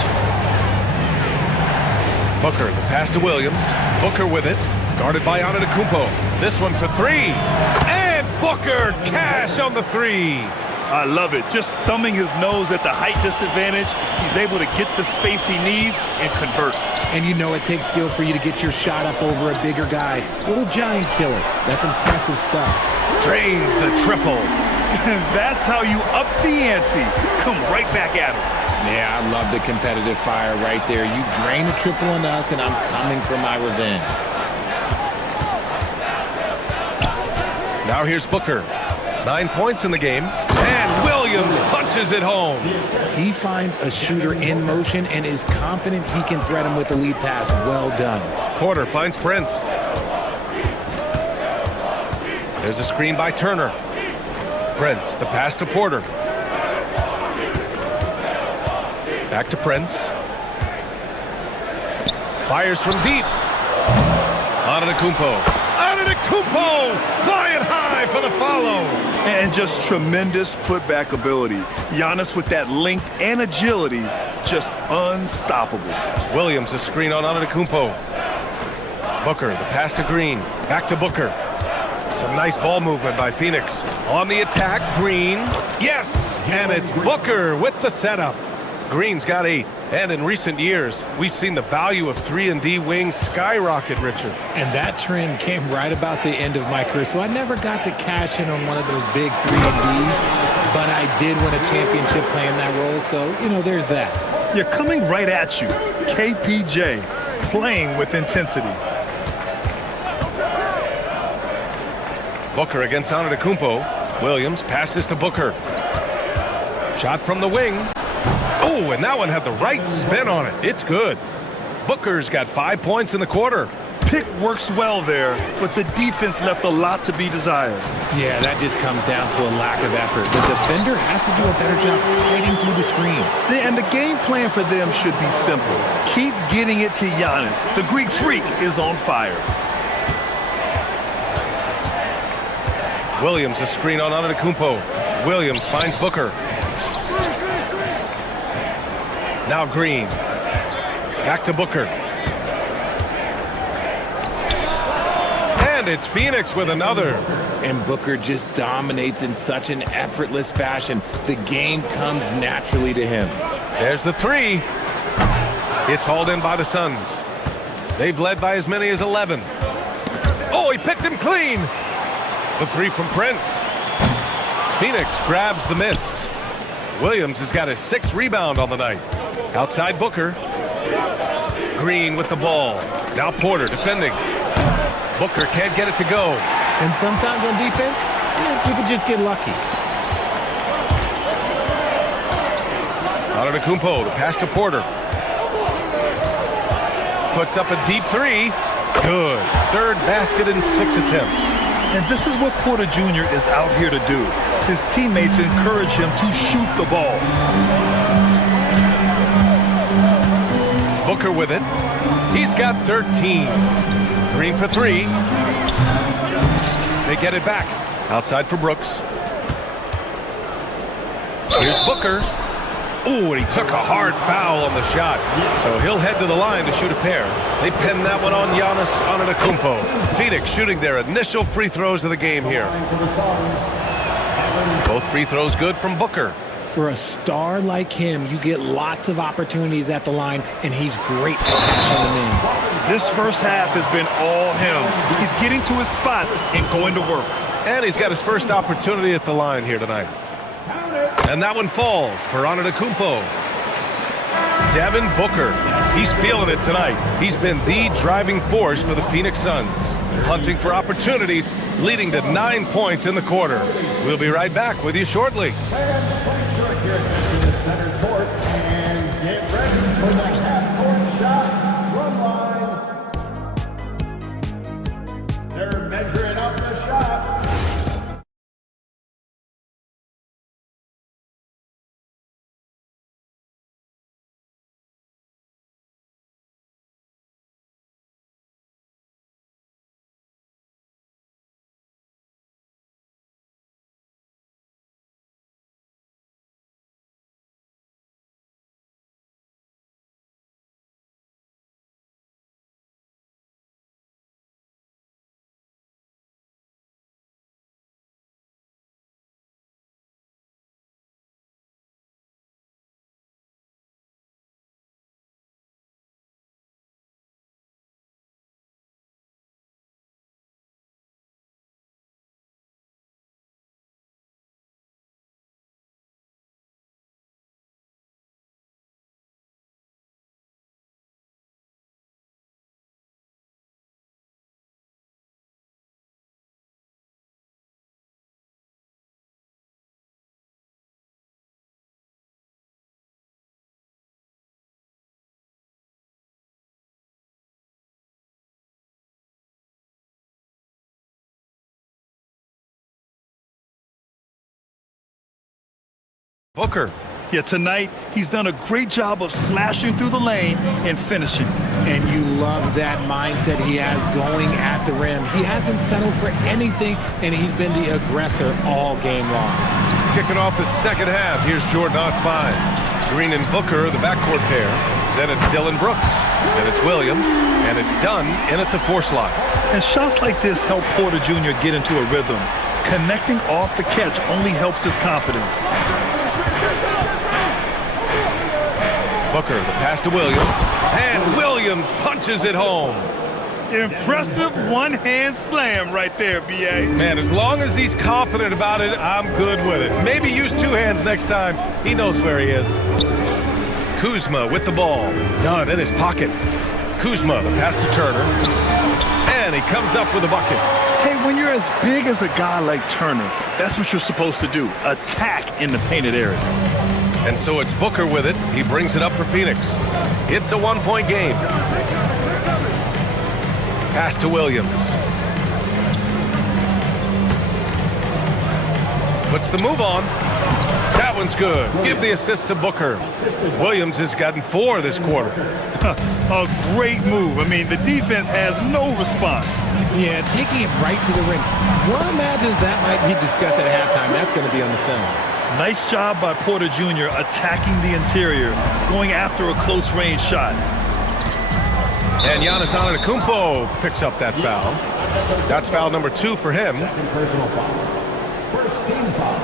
Booker, the pass to Williams. Booker with it. Guarded by Antetokounmpo. This one for 3. And Booker cash on the 3. I love it. Just thumbing his nose at the height disadvantage. He's able to get the space he needs and convert. And you know it takes skill for you to get your shot up over a bigger guy. Little giant killer. That's impressive stuff. Drains the triple. That's how you up the ante. Come right back at him. Yeah, I love the competitive fire right there. You drain a triple on us, and I'm coming for my revenge. Now here's Booker. 9 points in the game. And Williams punches it home. He finds a shooter in motion and is confident he can threat him with the lead pass. Well done. Porter finds Prince. There's a screen by Turner. Prince, the pass to Porter. Back to Prince. Fires from deep. Antetokounmpo. Antetokounmpo flying high for the follow. And just tremendous putback ability. Giannis with that length and agility, just unstoppable. Williams, a screen on Antetokounmpo. Booker, the pass to Green. Back to Booker. Some nice ball movement by Phoenix. On the attack, Green. Yes! And it's Booker with the setup. Green's got 8. And in recent years, we've seen the value of 3-and-D wings skyrocket, Richard. And that trend came right about the end of my career, so I never got to cash in on one of those big 3-and-Ds, but I did win a championship playing that role, so, you know, there's that. You're coming right at you. KPJ, playing with intensity. Booker against Antetokounmpo. Williams passes to Booker. Shot from the wing. Oh, and that one had the right spin on it. It's good. Booker's got 5 points in the quarter. Pick works well there, but the defense left a lot to be desired. Yeah, that just comes down to a lack of effort. The defender has to do a better job fighting through the screen. And the game plan for them should be simple. Keep getting it to Giannis. The Greek freak is on fire. Williams a screen on Antetokounmpo. Williams finds Booker. Now Green. Back to Booker. And it's Phoenix with another. And Booker just dominates in such an effortless fashion. The game comes naturally to him. There's the 3. It's hauled in by the Suns. They've led by as many as 11. Oh, he picked him clean. The 3 from Prince. Phoenix grabs the miss. Williams has got his 6th rebound on the night. Outside Booker. Green with the ball. Now Porter defending. Booker can't get it to go. And sometimes on defense, you can just get lucky. Antetokounmpo, the pass to Porter. Puts up a deep 3. Good. 3rd basket in 6 attempts. And this is what Porter Jr. is out here to do. His teammates encourage him to shoot the ball. Booker with it. He's got 13. Green for 3. They get it back. Outside for Brooks. Here's Booker. Ooh, and he took a hard foul on the shot. So he'll head to the line to shoot a pair. They pin that one on Giannis Antetokounmpo. Phoenix shooting their initial free throws of the game here. Both free throws good from Booker. For a star like him, you get lots of opportunities at the line, and he's great to cash them in. This first half has been all him. He's getting to his spots and going to work. And he's got his first opportunity at the line here tonight. And that one falls for Antetokounmpo. Devin Booker, he's feeling it tonight. He's been the driving force for the Phoenix Suns. Hunting for opportunities, leading to 9 points in the quarter. We'll be right back with you shortly. They're measuring up the shot. Booker. Yeah, tonight, he's done a great job of slashing through the lane and finishing. And you love that mindset he has going at the rim. He hasn't settled for anything, and he's been the aggressor all game long. Kicking off the second half, here's Jordan on 5. Green and Booker, the backcourt pair. Then it's Dylan Brooks. And it's Williams, and it's done in at the force line. And shots like this help Porter Jr. get into a rhythm. Connecting off the catch only helps his confidence. Booker, the pass to Williams, and Williams punches it home. Impressive one-hand slam right there, B.A. Man, as long as he's confident about it, I'm good with it. Maybe use two hands next time. He knows where he is. Kuzma with the ball. Done in his pocket. Kuzma, the pass to Turner. And he comes up with a bucket. Hey, when you're as big as a guy like Turner, that's what you're supposed to do. Attack in the painted area. And so it's Booker with it. He brings it up for Phoenix. It's a one-point game. Pass to Williams. Puts the move on. That one's good. Give the assist to Booker. Williams has gotten 4 this quarter. A great move. I mean, the defense has no response. Yeah, taking it right to the rim. One imagines that might be discussed at halftime. That's going to be on the film. Nice job by Porter Jr. attacking the interior, going after a close-range shot. And Giannis Antetokounmpo picks up that foul. That's foul number 2 for him. Second personal foul. First team foul.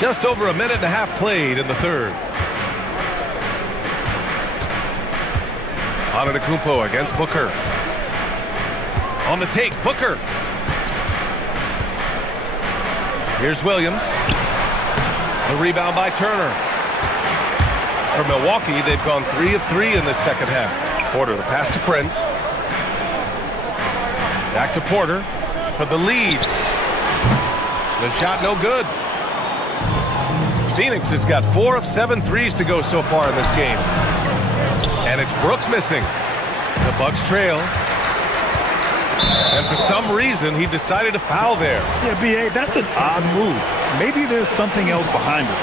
Just over a minute and a half played in the third. Antetokounmpo against Booker. On the take, Booker. Here's Williams. The rebound by Turner. For Milwaukee, they've gone 3 of 3 in the second half. Porter, the pass to Prince. Back to Porter for the lead. The shot no good. Phoenix has got 4 of 7 threes to go so far in this game. And it's Brooks missing. The Bucks trail. And for some reason, he decided to foul there. Yeah, B.A., that's an odd move. Maybe there's something else behind it.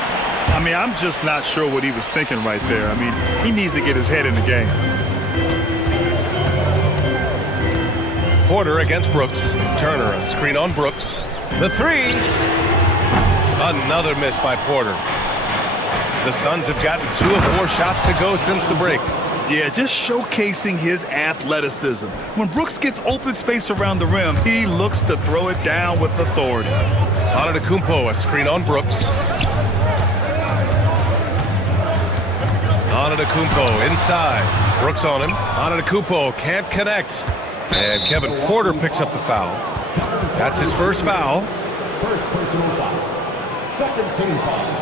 I mean, I'm just not sure what he was thinking right there. I mean, he needs to get his head in the game. Porter against Brooks. Turner, a screen on Brooks. The 3. Another miss by Porter. The Suns have gotten 2 of 4 shots to go since the break. Yeah, just showcasing his athleticism. When Brooks gets open space around the rim, he looks to throw it down with authority. Antetokounmpo, a screen on Brooks. Antetokounmpo inside. Brooks on him. Antetokounmpo can't connect. And Kevin Porter picks up the foul. That's his first foul. First personal foul. Second team foul.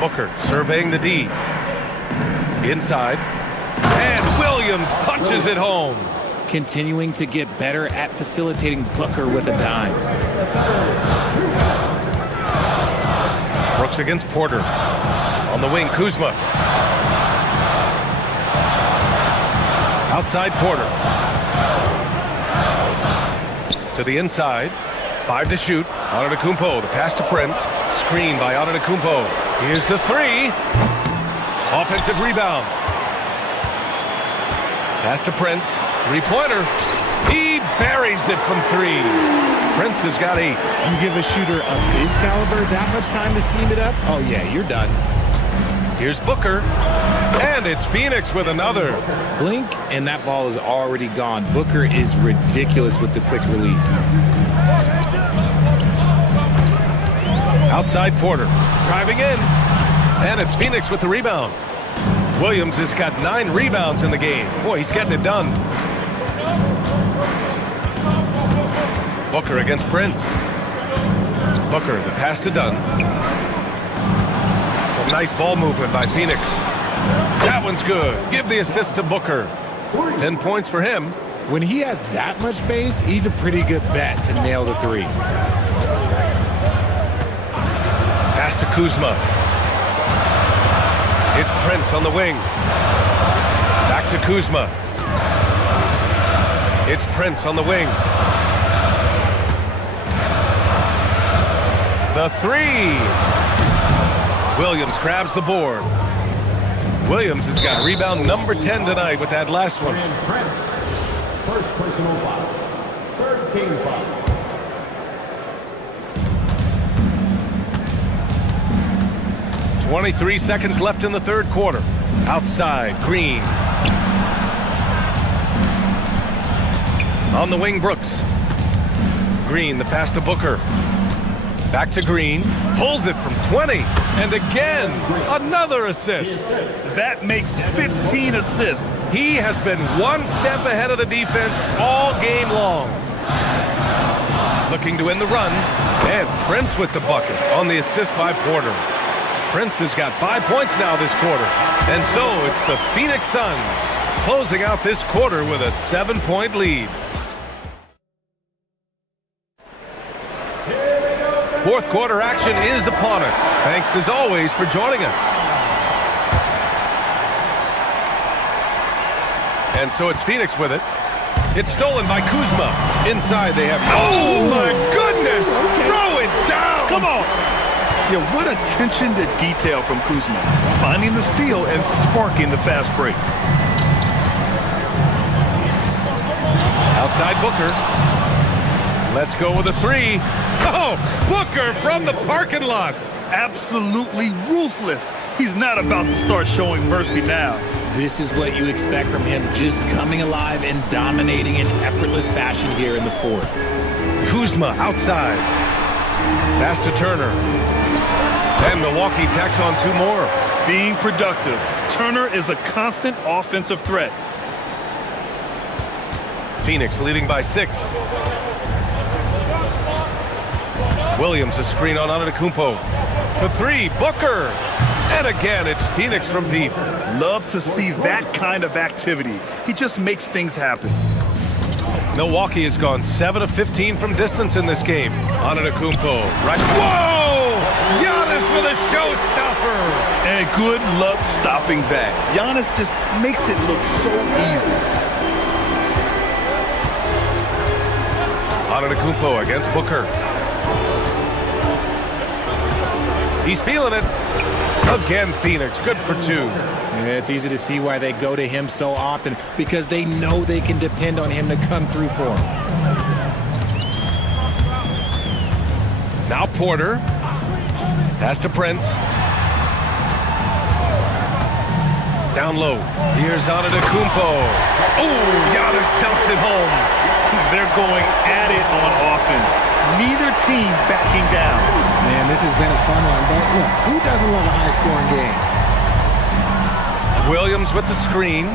Booker surveying the D. Inside. And Williams punches it home. Continuing to get better at facilitating Booker with a dime. Brooks against Porter. On the wing, Kuzma. Outside Porter. To the inside. 5 to shoot. Antetokounmpo, the pass to Prince. Screen by Antetokounmpo. Here's the 3. Offensive rebound. Pass to Prince. 3-pointer. He buries it from 3. Prince has got 8. You give a shooter of his caliber that much time to seam it up? Oh, yeah, you're done. Here's Booker. And it's Phoenix with another. Blink, and that ball is already gone. Booker is ridiculous with the quick release. Outside Porter. Driving in. And it's Phoenix with the rebound. Williams has got 9 rebounds in the game. Boy, he's getting it done. Booker against Prince. Booker, the pass to Dunn. Some nice ball movement by Phoenix. That one's good. Give the assist to Booker. 10 points for him. When he has that much space, he's a pretty good bet to nail the 3. Pass to Kuzma. It's Prince on the wing. Back to Kuzma. It's Prince on the wing. The 3. Williams grabs the board. Williams has got rebound number 10 tonight with that last one. And Prince. First personal foul. Third team foul. 23 seconds left in the third quarter. Outside, Green. On the wing, Brooks. Green, the pass to Booker. Back to Green. Pulls it from 20. And again, another assist. That makes 15 assists. He has been one step ahead of the defense all game long. Looking to end the run. And Prince with the bucket on the assist by Porter. Prince has got 5 points now this quarter. And so it's the Phoenix Suns closing out this quarter with a 7-point lead. Fourth quarter action is upon us. Thanks as always for joining us. And so it's Phoenix with it. It's stolen by Kuzma. Inside they have... Oh my goodness! Throw it down! Come on! Yeah, what attention to detail from Kuzma. Finding the steal and sparking the fast break. Outside Booker. Let's go with a three. Oh, Booker from the parking lot. Absolutely ruthless. He's not about to start showing mercy now. This is what you expect from him, just coming alive and dominating in effortless fashion here in the fourth. Kuzma outside. Pass to Turner. And Milwaukee tacks on 2 more. Being productive. Turner is a constant offensive threat. Phoenix leading by 6. Williams a screen on Antetokounmpo. For 3, Booker. And again, it's Phoenix from deep. Love to see that kind of activity. He just makes things happen. Milwaukee has gone 7 of 15 from distance in this game. Antetokounmpo. Right. Whoa! Giannis with a showstopper. And good luck stopping that. Giannis just makes it look so easy. Antetokounmpo against Booker. He's feeling it. Again, Phoenix, good for 2. Yeah, it's easy to see why they go to him so often, because they know they can depend on him to come through for them. Now Porter. Pass to Prince. Down low. Here's Antetokounmpo. Oh, Giannis dunks it home. They're going at it on offense. Neither team backing down. Man, this has been a fun one, but look, who doesn't love a high-scoring game? Williams with the screen.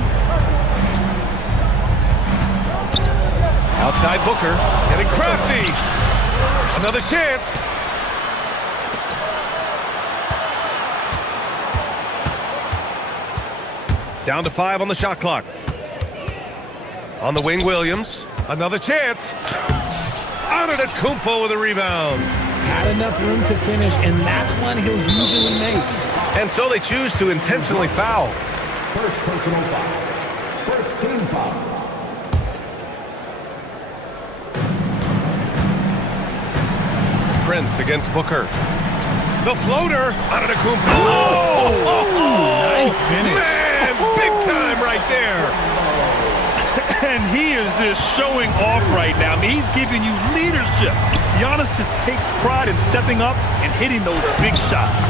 Outside Booker. Getting crafty. Another chance. Down to 5 on the shot clock. On the wing, Williams. Another chance. Antetokounmpo with a rebound. Had enough room to finish, and that's one he'll usually make. And so they choose to intentionally foul. First personal foul. First team foul. Prince against Booker. The floater. Antetokounmpo. Oh! Nice finish. Man, big time right there. And he is just showing off right now. I mean, he's giving you leadership. Giannis just takes pride in stepping up and hitting those big shots.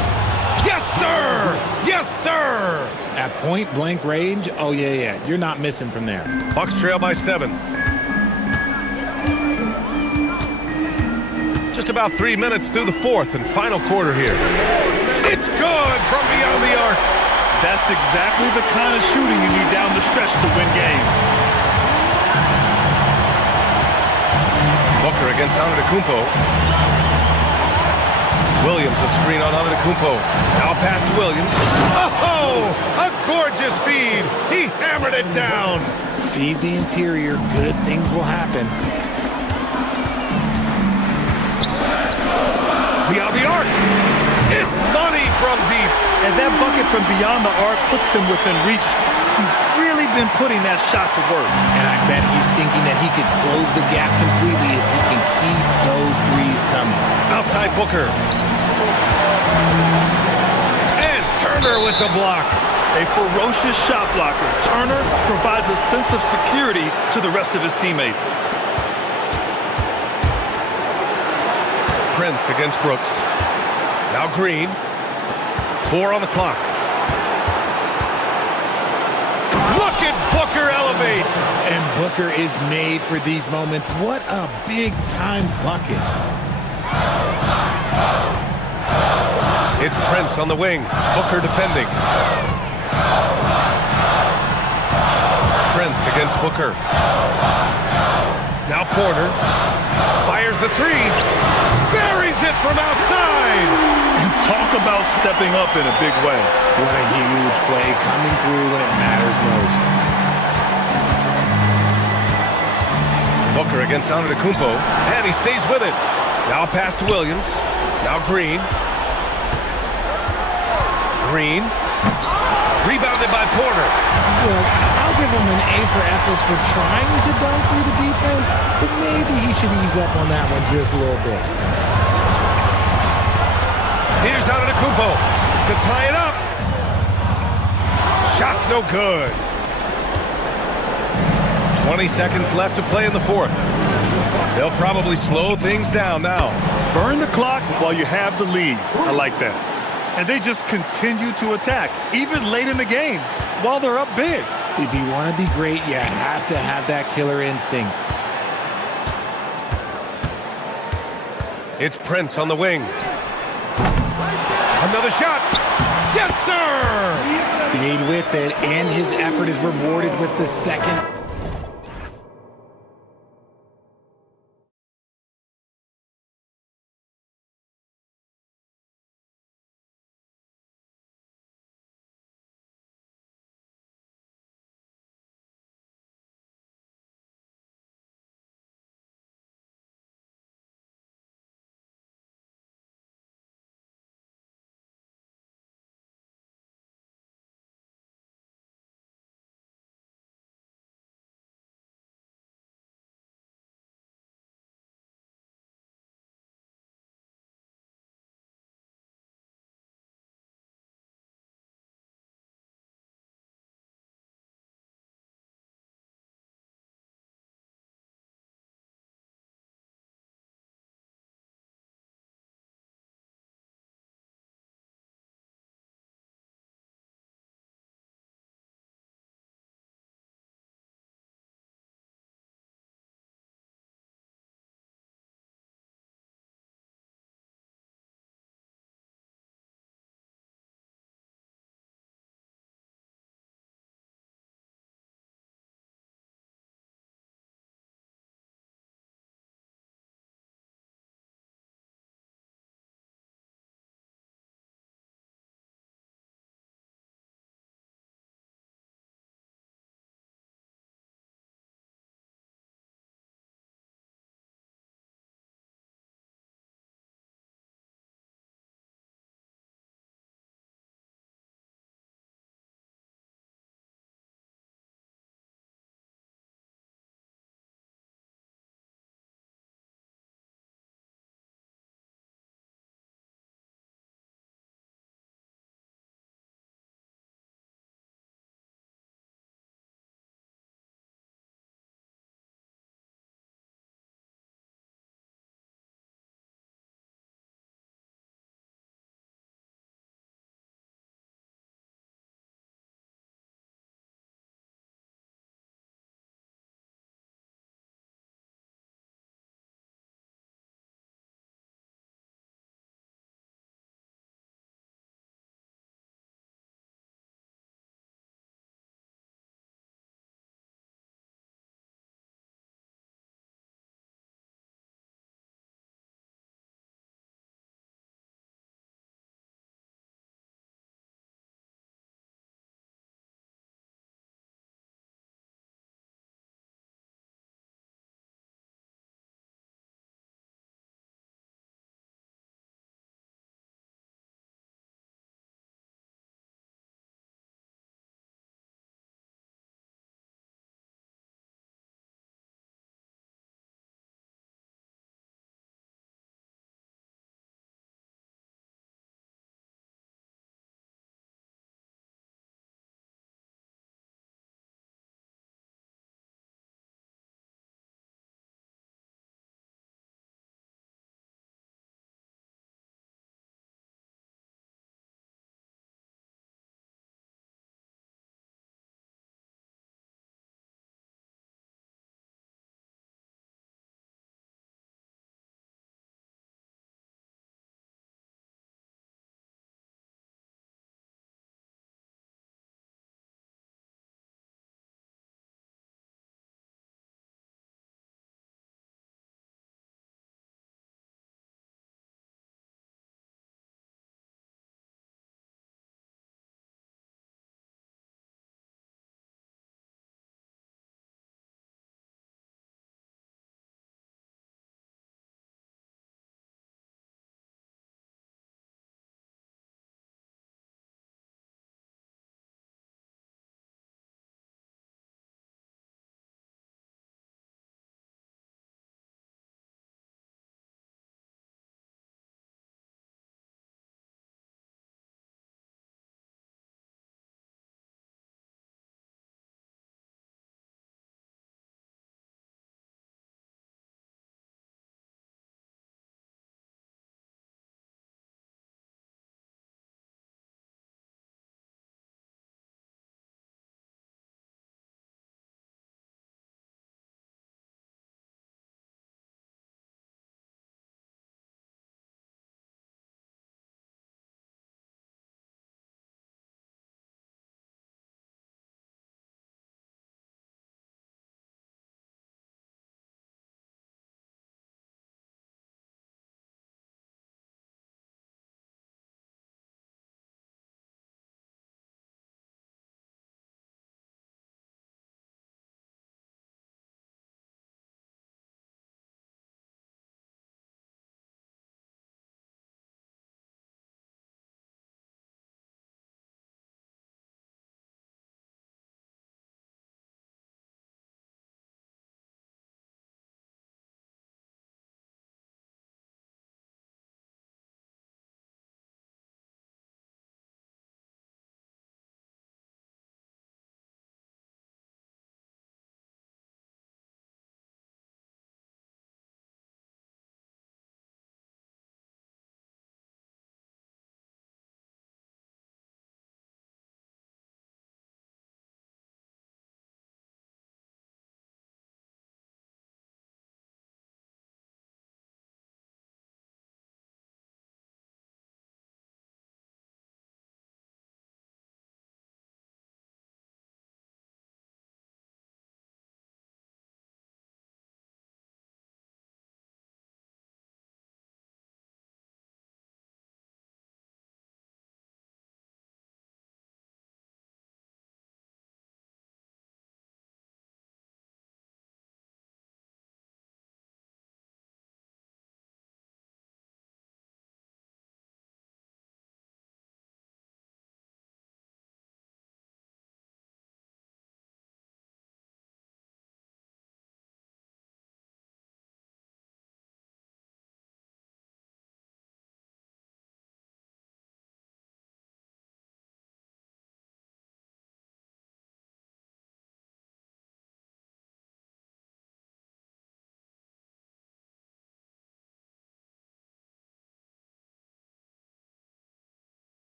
Yes, sir! Yes, sir! At point-blank range, oh, yeah. You're not missing from there. Bucks trail by 7. Just about 3 minutes through the fourth and final quarter here. It's good from beyond the arc. That's exactly the kind of shooting you need down the stretch to win games. Booker against Antetokounmpo. Williams a screen on Antetokounmpo. Now pass to Williams. Oh, a gorgeous feed. He hammered it down. Feed the interior. Good things will happen. Beyond the arc. It's money from deep. And that bucket from beyond the arc puts them within reach. He's really been putting that shot to work. And I bet he's thinking that he could close the gap completely if he can keep those threes coming. Outside Booker. And Turner with the block. A ferocious shot blocker. Turner provides a sense of security to the rest of his teammates. Prince against Brooks. Now Green. 4 on the clock. Look at Booker elevate. And Booker is made for these moments. What a big-time bucket. It's Prince on the wing. Booker defending. Prince against Booker. Now Porter. Fires the three. Buries it from outside. Talk about stepping up in a big way. What a huge play coming through when it matters most. Booker against Antetokounmpo, and he stays with it. Now a pass to Williams. Now Green. Green. Rebounded by Porter. Well, I'll give him an A for effort for trying to dunk through the defense, but maybe he should ease up on that one just a little bit. Here's Antetokounmpo to tie it up. Shot's no good. 20 seconds left to play in the fourth. They'll probably slow things down now. Burn the clock while you have the lead. I like that. And they just continue to attack, even late in the game, while they're up big. If you want to be great, you have to have that killer instinct. It's Prince on the wing. Another shot. Yes, sir! Stayed with it, and his effort is rewarded with the second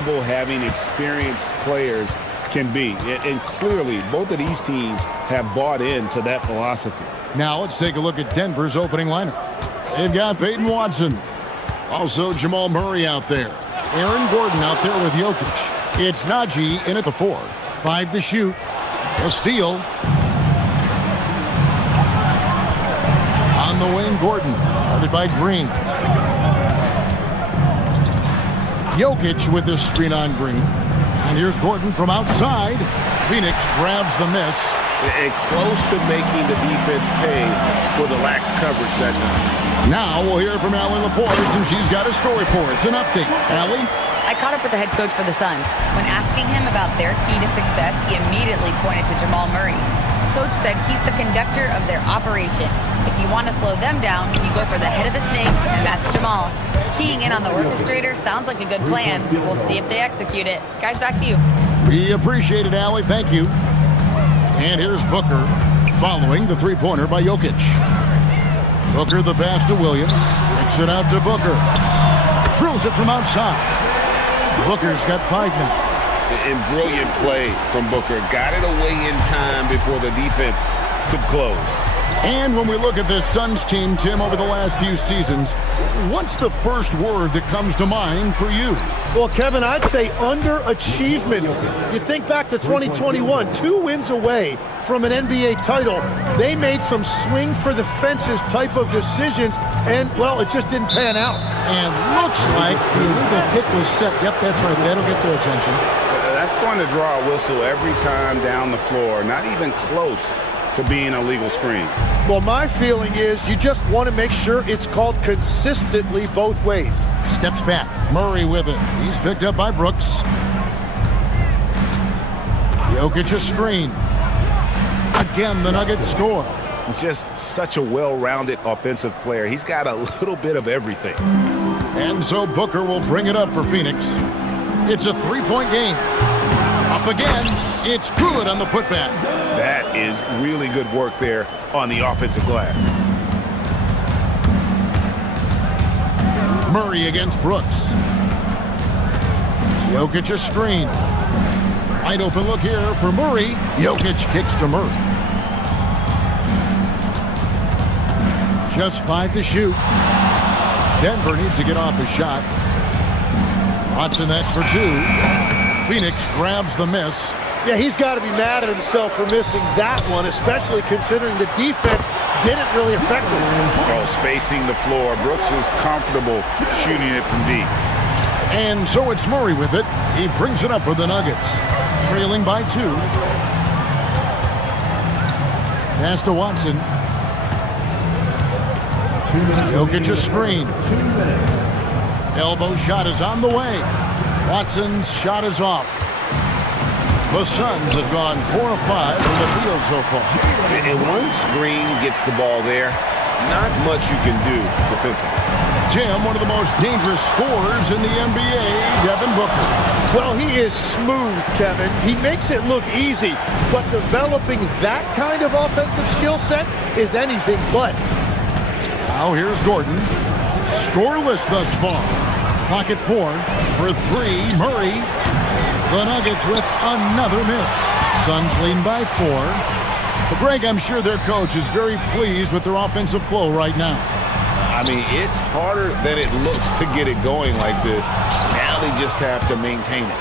having experienced players can be. And clearly, both of these teams have bought into that philosophy. Now let's take a look at Denver's opening lineup. They've got Peyton Watson. Also Jamal Murray out there. Aaron Gordon out there with Jokic. It's Najee in at the 4. 5 to shoot. A steal. On the wing, Gordon. Guarded by Green. Jokic with this screen on Green. And here's Gordon from outside. Phoenix grabs the miss. And close to making the defense pay for the lax coverage that time. Now we'll hear from Allie LaForce, and she's got a story for us. An update. Allie? I caught up with the head coach for the Suns. When asking him about their key to success, he immediately pointed to Jamal Murray. Coach said he's the conductor of their operation. If you want to slow them down, you go for the head of the snake, and that's Jamal. Keying in on the orchestrator sounds like a good plan. We'll see if they execute it. Guys, back to you. We appreciate it, Allie. Thank you. And here's Booker following the three-pointer by Jokic. Booker the pass to Williams. Kicks it out to Booker. Drills it from outside. Booker's got 5 now. And brilliant play from Booker. Got it away in time before the defense could close. And when we look at this Suns team, Tim, over the last few seasons, what's the first word that comes to mind for you? Well, Kevin, I'd say underachievement. You think back to 2021, 2 wins away from an NBA title. They made some swing for the fences type of decisions, and, well, it just didn't pan out. And looks like the illegal kick was set. Yep, that's right. That'll get their attention. That's going to draw a whistle every time down the floor. Not even close to being a legal screen. Well, my feeling is you just want to make sure it's called consistently both ways. Steps back. Murray with it. He's picked up by Brooks. Jokic a screen. Again, the Nuggets score. Just such a well-rounded offensive player. He's got a little bit of everything. And so Booker will bring it up for Phoenix. It's a 3-point game. Up again. It's good on the putback. That is really good work there on the offensive glass. Murray against Brooks. Jokic a screen. Wide open look here for Murray. Jokic kicks to Murray. Just 5 to shoot. Denver needs to get off a shot. Watson, that's for 2. Phoenix grabs the miss. Yeah, he's got to be mad at himself for missing that one, especially considering the defense didn't really affect him. Oh, spacing the floor. Brooks is comfortable shooting it from deep. And so it's Murray with it. He brings it up for the Nuggets. Trailing by 2. Pass to Watson. Jokic a screen. Elbow shot is on the way. Watson's shot is off. The Suns have gone 4 of 5 from the field so far. And once Green gets the ball there, not much you can do defensively. Jim, one of the most dangerous scorers in the NBA, Devin Booker. Well, he is smooth, Kevin. He makes it look easy, but developing that kind of offensive skill set is anything but. Now here's Gordon. Scoreless thus far. Pocket 4 for 3. Murray. The Nuggets with another miss. Suns leading by 4. But Greg, I'm sure their coach is very pleased with their offensive flow right now. I mean, it's harder than it looks to get it going like this. Now they just have to maintain it.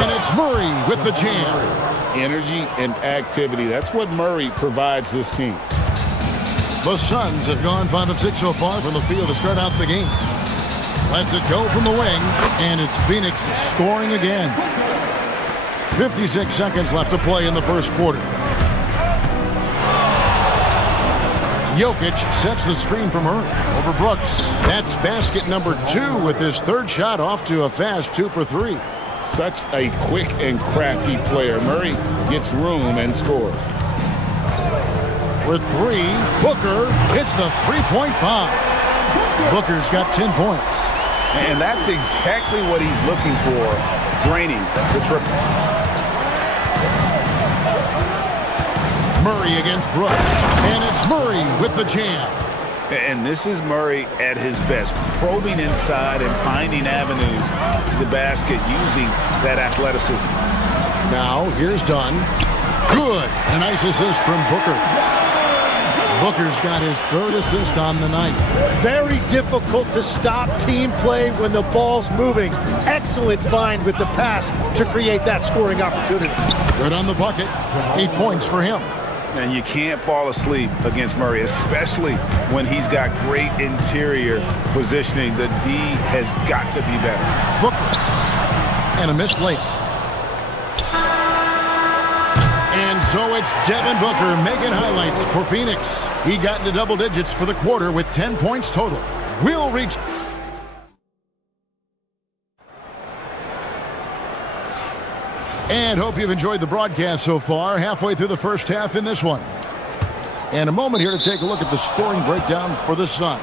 And it's Murray with the jam. Energy and activity. That's what Murray provides this team. The Suns have gone 5 of 6 so far from the field to start out the game. Lets it go from the wing, and it's Phoenix scoring again. 56 seconds left to play in the first quarter. Jokic sets the screen for Murray over Brooks. That's basket number 2 with his 3rd shot off to a fast 2 for 3. Such a quick and crafty player. Murray gets room and scores. With 3, Booker hits the 3-point bomb. Booker's got 10 points. And that's exactly what he's looking for, draining the triple. Murray against Brooks. And it's Murray with the jam. And this is Murray at his best, probing inside and finding avenues to the basket using that athleticism. Now, here's Dunn. Good. A nice assist from Booker. Booker's got his third assist on the night. Very difficult to stop team play when the ball's moving. Excellent find with the pass to create that scoring opportunity. Good on the bucket. 8 points for him. And you can't fall asleep against Murray, especially when he's got great interior positioning. The D has got to be better. Booker. And a missed layup. And so it's Devin Booker making highlights for Phoenix. He got into double digits for the quarter with 10 points total. We'll reach... And hope you've enjoyed the broadcast so far. Halfway through the first half in this one. And a moment here to take a look at the scoring breakdown for the Suns.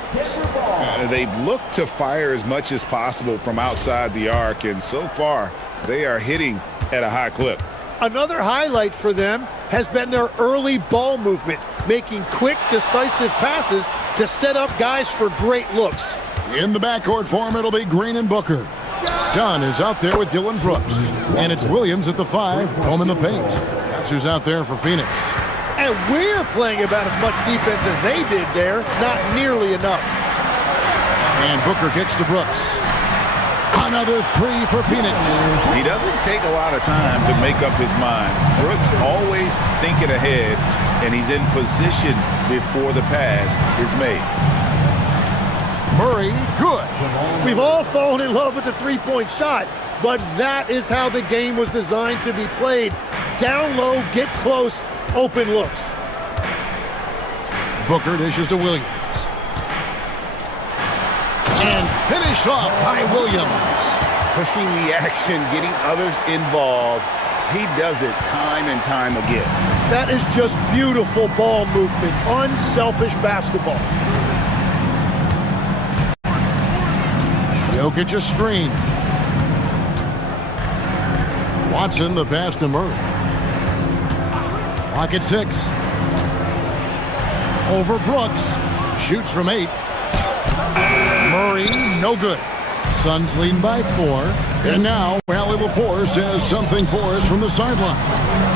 They've looked to fire as much as possible from outside the arc, and so far they are hitting at a high clip. Another highlight for them has been their early ball movement, making quick, decisive passes to set up guys for great looks. In the backcourt for him, it'll be Green and Booker. Dunn is out there with Dylan Brooks. And it's Williams at the 5, home in the paint. That's who's out there for Phoenix. And we're playing about as much defense as they did there, not nearly enough. And Booker kicks to Brooks. Another 3 for Phoenix. He doesn't take a lot of time to make up his mind. Brooks always thinking ahead, and he's in position before the pass is made. Murray, good. We've all fallen in love with the three-point shot, but that is how the game was designed to be played. Down low, get close, open looks. Booker dishes to Williams. And finished off by Williams. Pushing the action, getting others involved. He does it time and time again. That is just beautiful ball movement, unselfish basketball. Jokic a screen. Watson the pass to Murray. Clock at 6. Over Brooks. Shoots from 8. Murray, no good. Suns leading by 4. And now, Allie LaForce says something for us from the sideline.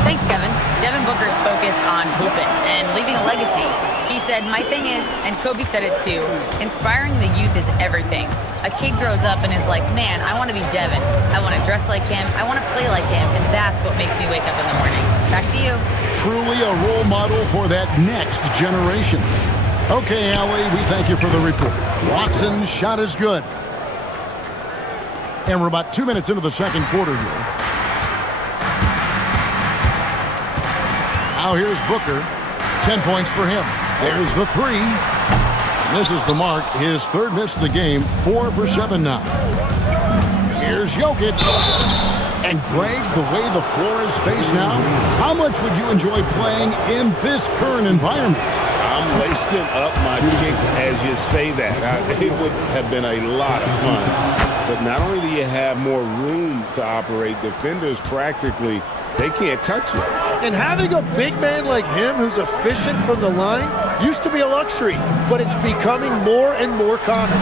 Thanks, Kevin. Devin Booker's focused on hooping and leaving a legacy. He said, my thing is, and Kobe said it too, inspiring the youth is everything. A kid grows up and is like, man, I want to be Devin. I want to dress like him. I want to play like him. And that's what makes me wake up in the morning. Back to you. Truly a role model for that next generation. Okay, Allie, we thank you for the report. Watson's shot is good. And we're about 2 minutes into the second quarter here. Now here's Booker. 10 points for him. There's the 3. Misses the mark. His third miss of the game. 4 for 7 now. Here's Jokic. And Greg, the way the floor is spaced now, how much would you enjoy playing in this current environment? I'm lacing up my kicks as you say that. It would have been a lot of fun. But not only do you have more room to operate, defenders practically, they can't touch you. And having a big man like him who's efficient from the line used to be a luxury, but it's becoming more and more common.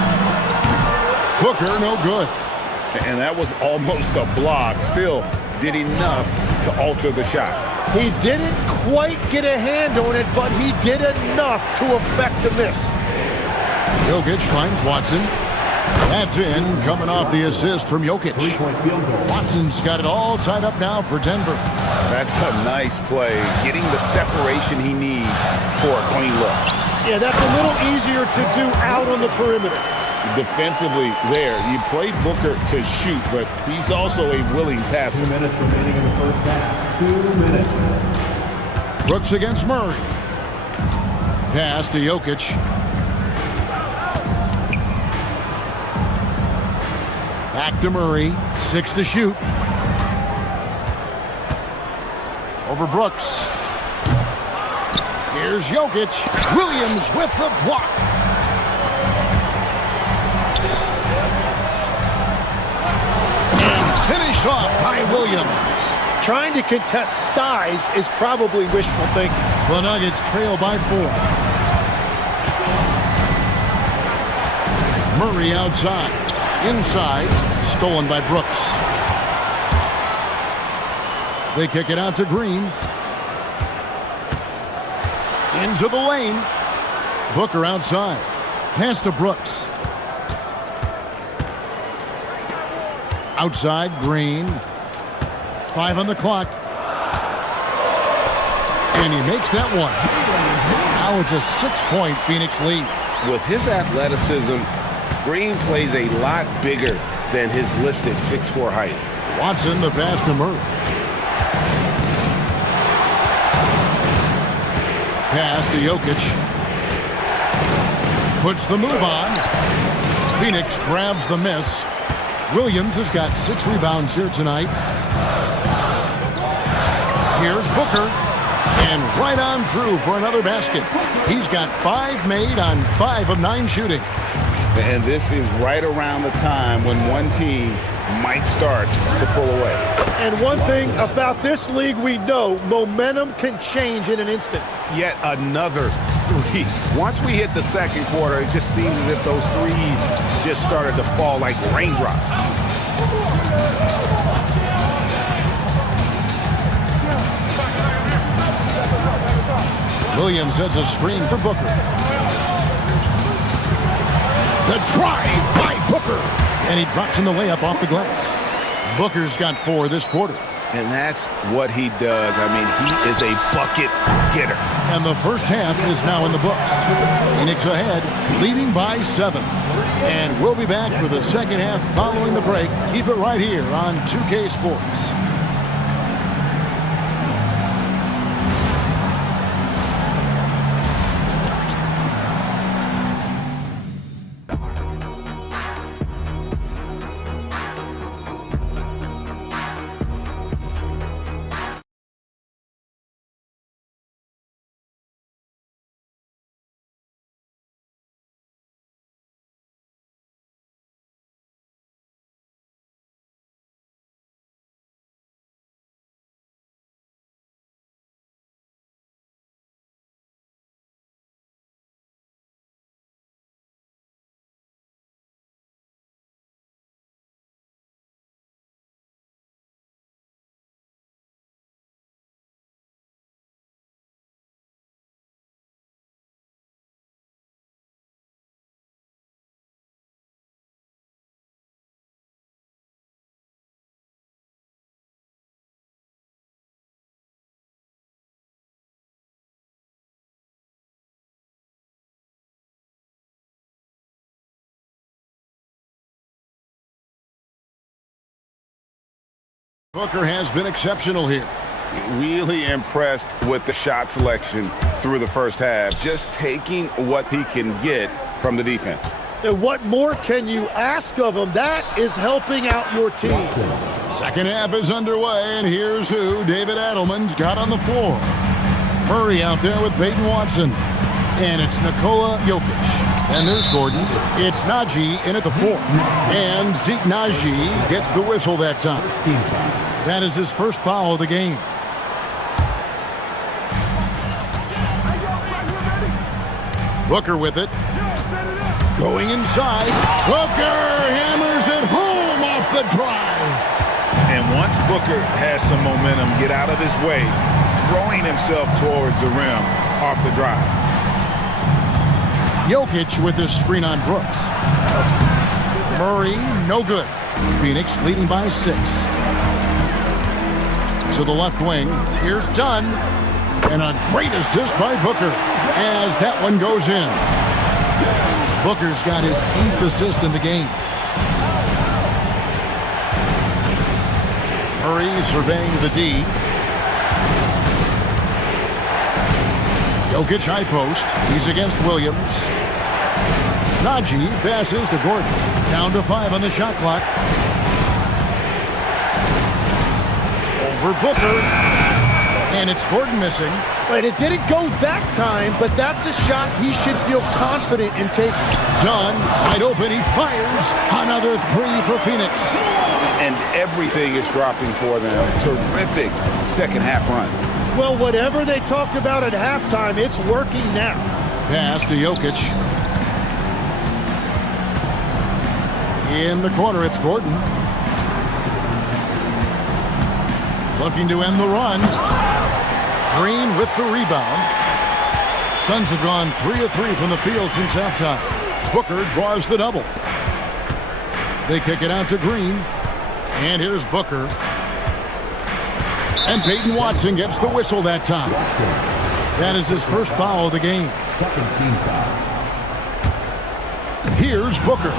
Booker, no good. And that was almost a block. Still did enough to alter the shot. He didn't quite get a hand on it, but he did enough to affect the miss. Jokic finds Watson. That's in, coming off the assist from Jokic. Watson's got it all tied up now for Denver. That's a nice play, getting the separation he needs for a clean look. Yeah, that's a little easier to do out on the perimeter. Defensively there, you play Booker to shoot, but he's also a willing passer. 2 minutes remaining in the first half. 2 minutes. Brooks against Murray. Pass to Jokic. Back to Murray. 6 to shoot. Over Brooks. Here's Jokic. Williams with the block. And finished off by Williams. Trying to contest size is probably wishful thinking. The Nuggets trail by 4. Murray outside. Inside, stolen by Brooks. They kick it out to Green. Into the lane. Booker outside. Pass to Brooks. Outside, Green. 5 on the clock. And he makes that one. Now it's a 6-point Phoenix lead. With his athleticism, Green plays a lot bigger than his listed 6'4" height. Watson, the pass to Murray. Pass to Jokic. Puts the move on. Phoenix grabs the miss. Williams has got 6 rebounds here tonight. Here's Booker. And right on through for another basket. He's got 5 made on 5 of 9 shooting. And this is right around the time when one team might start to pull away. And one thing about this league we know, momentum can change in an instant. Yet another 3. Once we hit the second quarter, it just seems as if those threes just started to fall like raindrops. Williams sets a screen for Booker. The drive by Booker. And he drops in the layup off the glass. Booker's got 4 this quarter. And that's what he does. I mean, he is a bucket getter. And the first half is now in the books. Phoenix ahead, leading by 7. And we'll be back for the second half following the break. Keep it right here on 2K Sports. Booker has been exceptional here. Really impressed with the shot selection through the first half. Just taking what he can get from the defense. And what more can you ask of him? That is helping out your team. Second half is underway, and here's who David Adelman's got on the floor. Murray out there with Peyton Watson. And it's Nikola Jokic. And there's Gordon. It's Najee in at the 4. And Zeke Najee gets the whistle that time. That is his first foul of the game. Booker with it. Going inside. Booker hammers it home off the drive. And once Booker has some momentum, get out of his way, throwing himself towards the rim off the drive. Jokic with his screen on Brooks. Murray, no good. Phoenix leading by 6. To the left wing. Here's Dunn. And a great assist by Booker as that one goes in. Booker's got his 8th assist in the game. Murray surveying the D. Jokic high post. He's against Williams. Najee passes to Gordon. Down to 5 on the shot clock. Over Booker. And it's Gordon missing. Right, it didn't go that time, but that's a shot he should feel confident in taking. Dunn, wide open, he fires. Another 3 for Phoenix. And everything is dropping for them. Terrific second half run. Well, whatever they talked about at halftime, it's working now. Pass to Jokic. In the corner, it's Gordon. Looking to end the run. Green with the rebound. Suns have gone 3 of 3 from the field since halftime. Booker draws the double. They kick it out to Green. And here's Booker. And Peyton Watson gets the whistle that time. That is his first foul of the game. Second team foul. Here's Booker.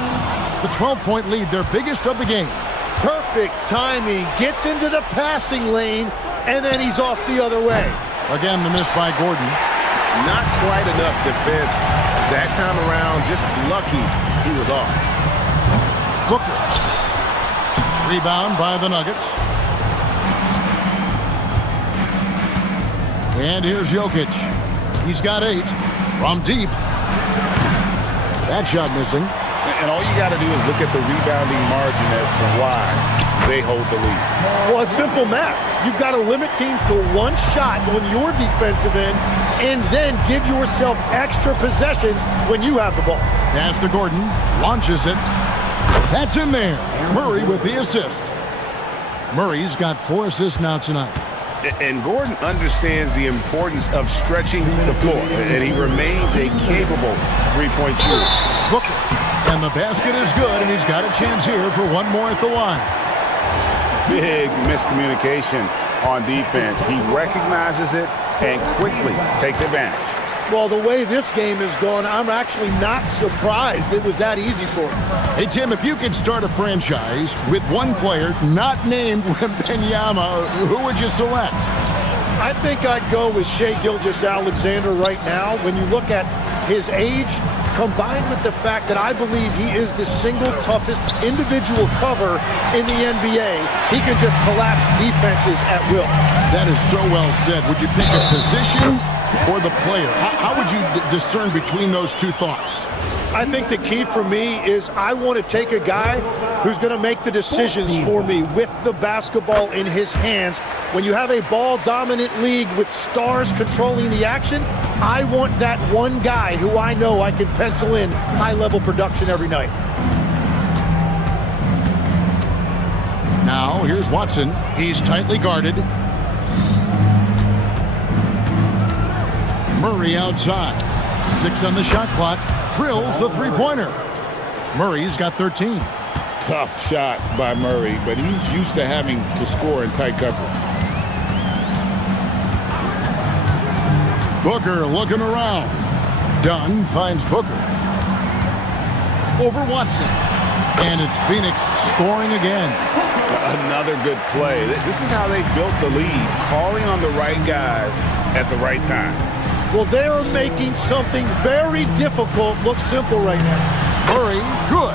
The 12-point lead, their biggest of the game. Perfect timing. Gets into the passing lane, and then he's off the other way. Again, the miss by Gordon. Not quite enough defense that time around. Just lucky he was off. Booker. Rebound by the Nuggets. And here's Jokic. He's got 8 from deep. That shot missing. And all you got to do is look at the rebounding margin as to why they hold the lead. Well, it's simple math. You've got to limit teams to 1 shot on your defensive end and then give yourself extra possessions when you have the ball. Pass to Gordon. Launches it. That's in there. Murray with the assist. Murray's got 4 assists now tonight. And Gordon understands the importance of stretching the floor, and he remains a capable three-point shooter. Booker. And the basket is good, and he's got a chance here for 1 more at the line. Big miscommunication on defense. He recognizes it and quickly takes advantage. Well, the way this game has gone, I'm actually not surprised it was that easy for him. Hey, Tim, if you could start a franchise with 1 player not named Wembanyama, who would you select? I think I'd go with Shai Gilgeous-Alexander right now. When you look at his age, combined with the fact that I believe he is the single toughest individual cover in the NBA, he can just collapse defenses at will. That is so well said. Would you pick a position or the player? How would you discern between those 2 thoughts? I think the key for me is I want to take a guy who's going to make the decisions for me with the basketball in his hands. When you have a ball-dominant league with stars controlling the action, I want that one guy who I know I can pencil in high-level production every night. Now, here's Watson. He's tightly guarded. Murray outside. 6 on the shot clock. Drills the three-pointer. Murray's got 13. Tough shot by Murray, but he's used to having to score in tight coverage. Booker looking around. Dunn finds Booker. Over Watson. And it's Phoenix scoring again. Another good play. This is how they built the lead, calling on the right guys at the right time. Well, they're making something very difficult look simple right now. Murray, good.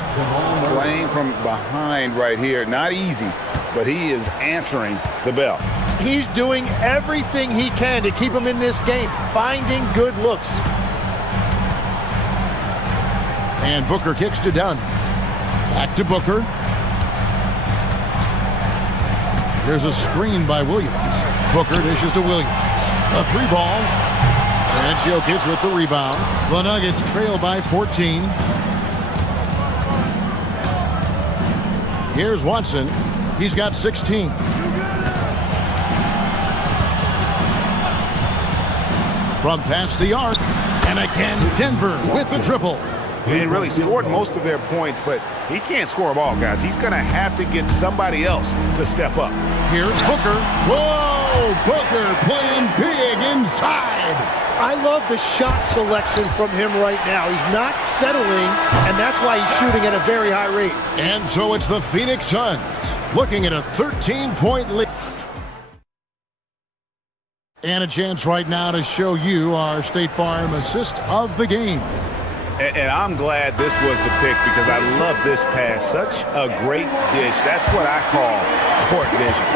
Playing from behind right here. Not easy, but he is answering the bell. He's doing everything he can to keep him in this game, finding good looks. And Booker kicks to Dunn. Back to Booker. There's a screen by Williams. Booker dishes to Williams. A 3-ball. And Jokic with the rebound. The Nuggets trail by 14. Here's Watson. He's got 16. From past the arc. And again, Denver with the triple. They really scored most of their points, but he can't score them all, guys. He's going to have to get somebody else to step up. Here's Booker. Whoa! Booker playing big inside. I love the shot selection from him right now. He's not settling, and that's why he's shooting at a very high rate. And so it's the Phoenix Suns looking at a 13-point lead. And a chance right now to show you our State Farm assist of the game. And I'm glad this was the pick because I love this pass. Such a great dish. That's what I call court vision.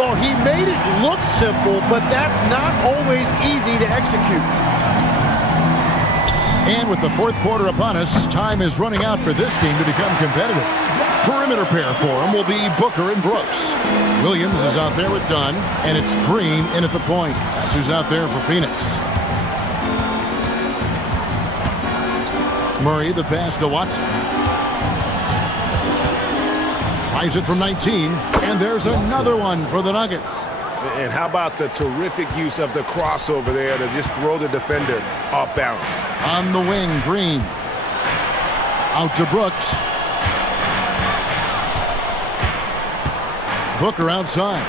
Well, he made it look simple, but that's not always easy to execute. And with the 4th quarter upon us, time is running out for this team to become competitive. Perimeter pair for him will be Booker and Brooks. Williams is out there with Dunn, and it's Green in at the point. That's who's out there for Phoenix. Murray, the pass to Watson. Tries it from 19, and there's another one for the Nuggets. And how about the terrific use of the crossover there to just throw the defender off balance? On the wing, Green. Out to Brooks. Booker outside.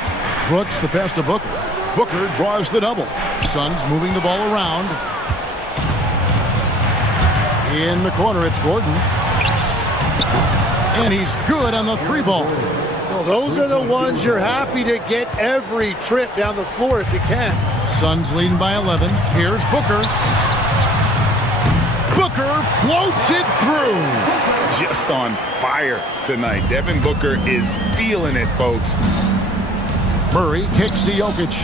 Brooks the pass to Booker. Booker draws the double. Suns moving the ball around. In the corner, it's Gordon. And he's good on the three ball. Well, those are the ones you're happy to get every trip down the floor if you can. Suns leading by 11. Here's Booker. Booker floats it through. Just on fire tonight. Devin Booker is feeling it, folks. Murray kicks to Jokic.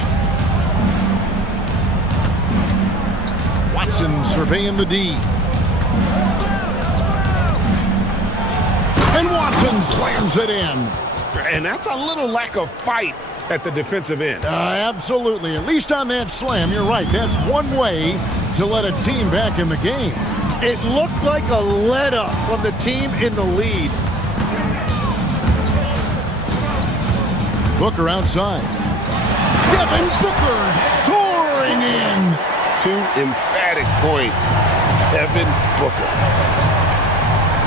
Watson surveying the D. And Watson slams it in. And that's a little lack of fight at the defensive end. Absolutely. At least on that slam, you're right. That's one way to let a team back in the game. It looked like a let-up from the team in the lead. Booker outside. Devin Booker soaring in. 2 emphatic points. Devin Booker.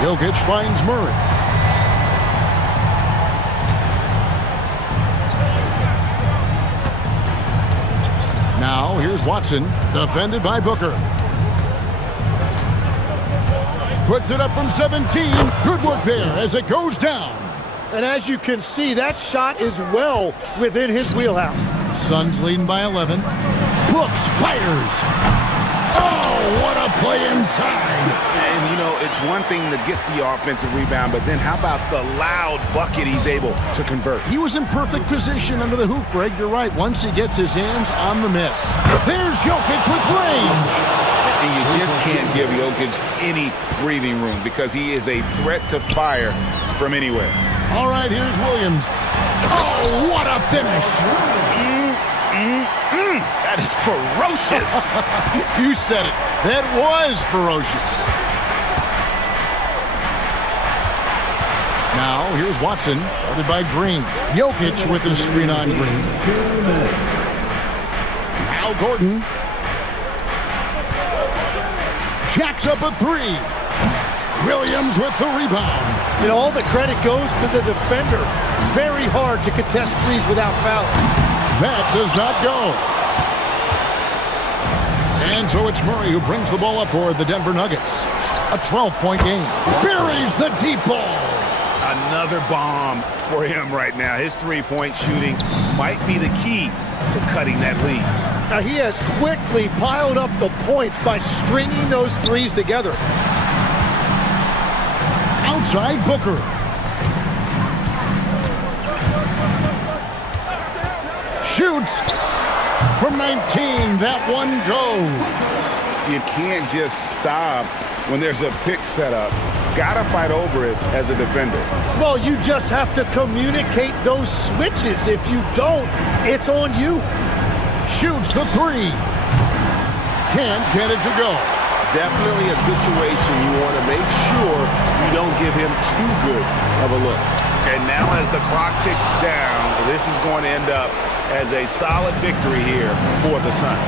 Jokic finds Murray. Now here's Watson, defended by Booker. Puts it up from 17. Good work there as it goes down. And as you can see, that shot is well within his wheelhouse. Suns leading by 11. Brooks fires. Oh, what a play inside. And, you know, it's one thing to get the offensive rebound, but then how about the loud bucket he's able to convert? He was in perfect position under the hoop, Greg. You're right. Once he gets his hands on the miss. There's Jokic with range. And you just can't give Jokic any breathing room because he is a threat to fire from anywhere. All right, here's Williams. Oh, what a finish. That is ferocious. You said it. That was ferocious. Now, here's Watson, guarded by Green. Jokic with the screen on Green. Now Gordon. Jacks up a three. Williams with the rebound. And all the credit goes to the defender. Very hard to contest threes without fouling. That does not go. And so it's Murray who brings the ball up for the Denver Nuggets. A 12-point game. Buries the deep ball. Another bomb for him right now. His three-point shooting might be the key to cutting that lead. Now he has quickly piled up the points by stringing those threes together. Outside Booker. Shoots from 19. That one goes. You can't just stop when there's a pick set up. Gotta fight over it as a defender. Well, you just have to communicate those switches. If you don't, it's on you. Shoots the three. Can't get it to go. Definitely a situation you want to make sure you don't give him too good of a look. And now as the clock ticks down, this is going to end up as a solid victory here for the Suns.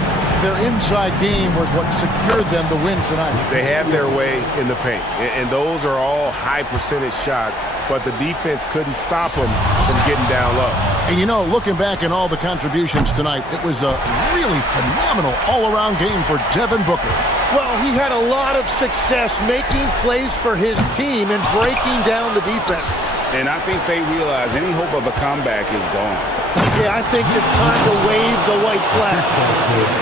Their inside game was what secured them the win tonight. They had their way in the paint, and those are all high percentage shots, but the defense couldn't stop them from getting down low. And you know, looking back at all the contributions tonight, it was a really phenomenal all-around game for Devin Booker. Well, he had a lot of success making plays for his team and breaking down the defense. And I think they realize any hope of a comeback is gone. Yeah, I think it's time to wave the white flag.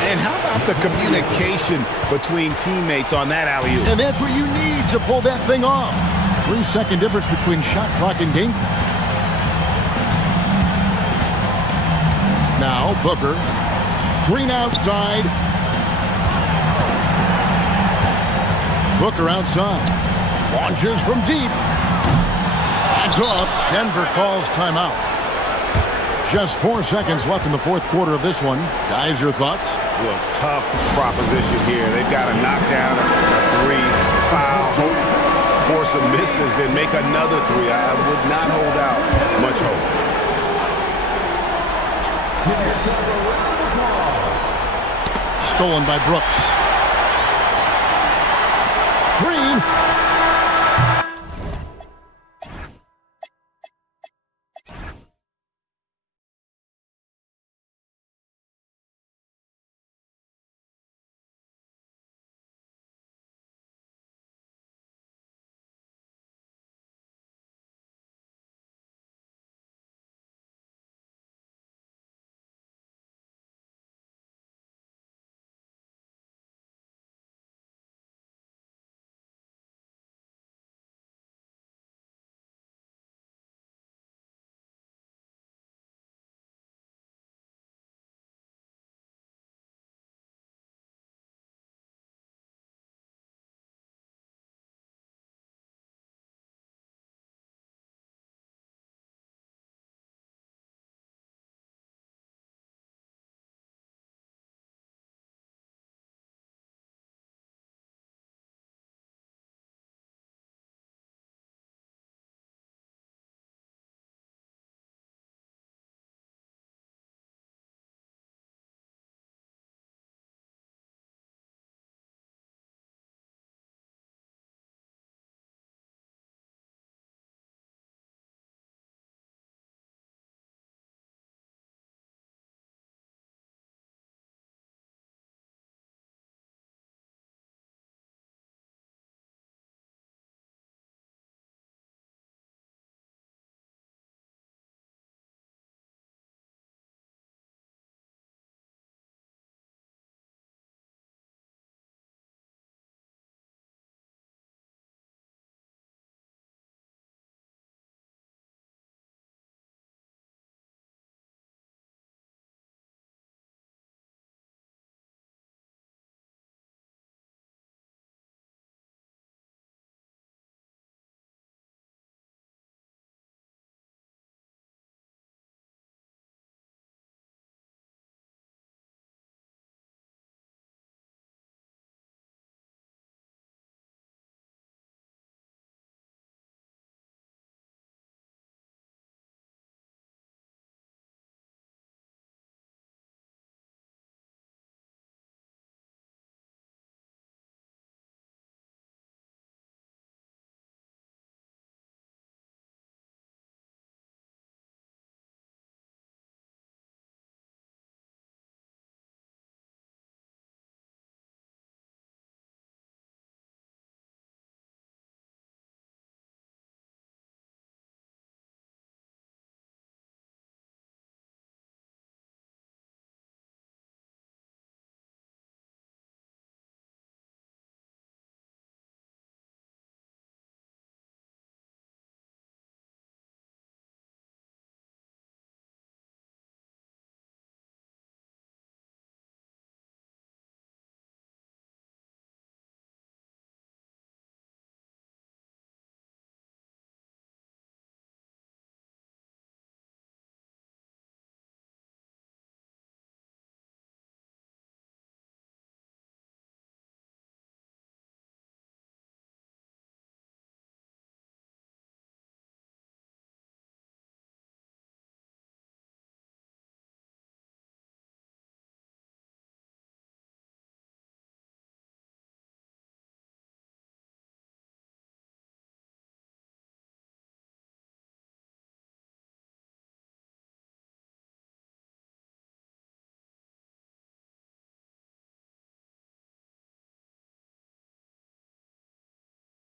And how about the communication between teammates on that alley-oop? And that's what you need to pull that thing off. 3-second difference between shot clock and game clock. Now Booker. Green outside. Booker outside. Launches from deep. That's off. Denver calls timeout. Just 4 seconds left in the fourth quarter of this one. Guys, your thoughts? Well, tough proposition here. They've got to knock down a three, foul, force some misses, then make another three. I would not hold out much hope. Stolen by Brooks.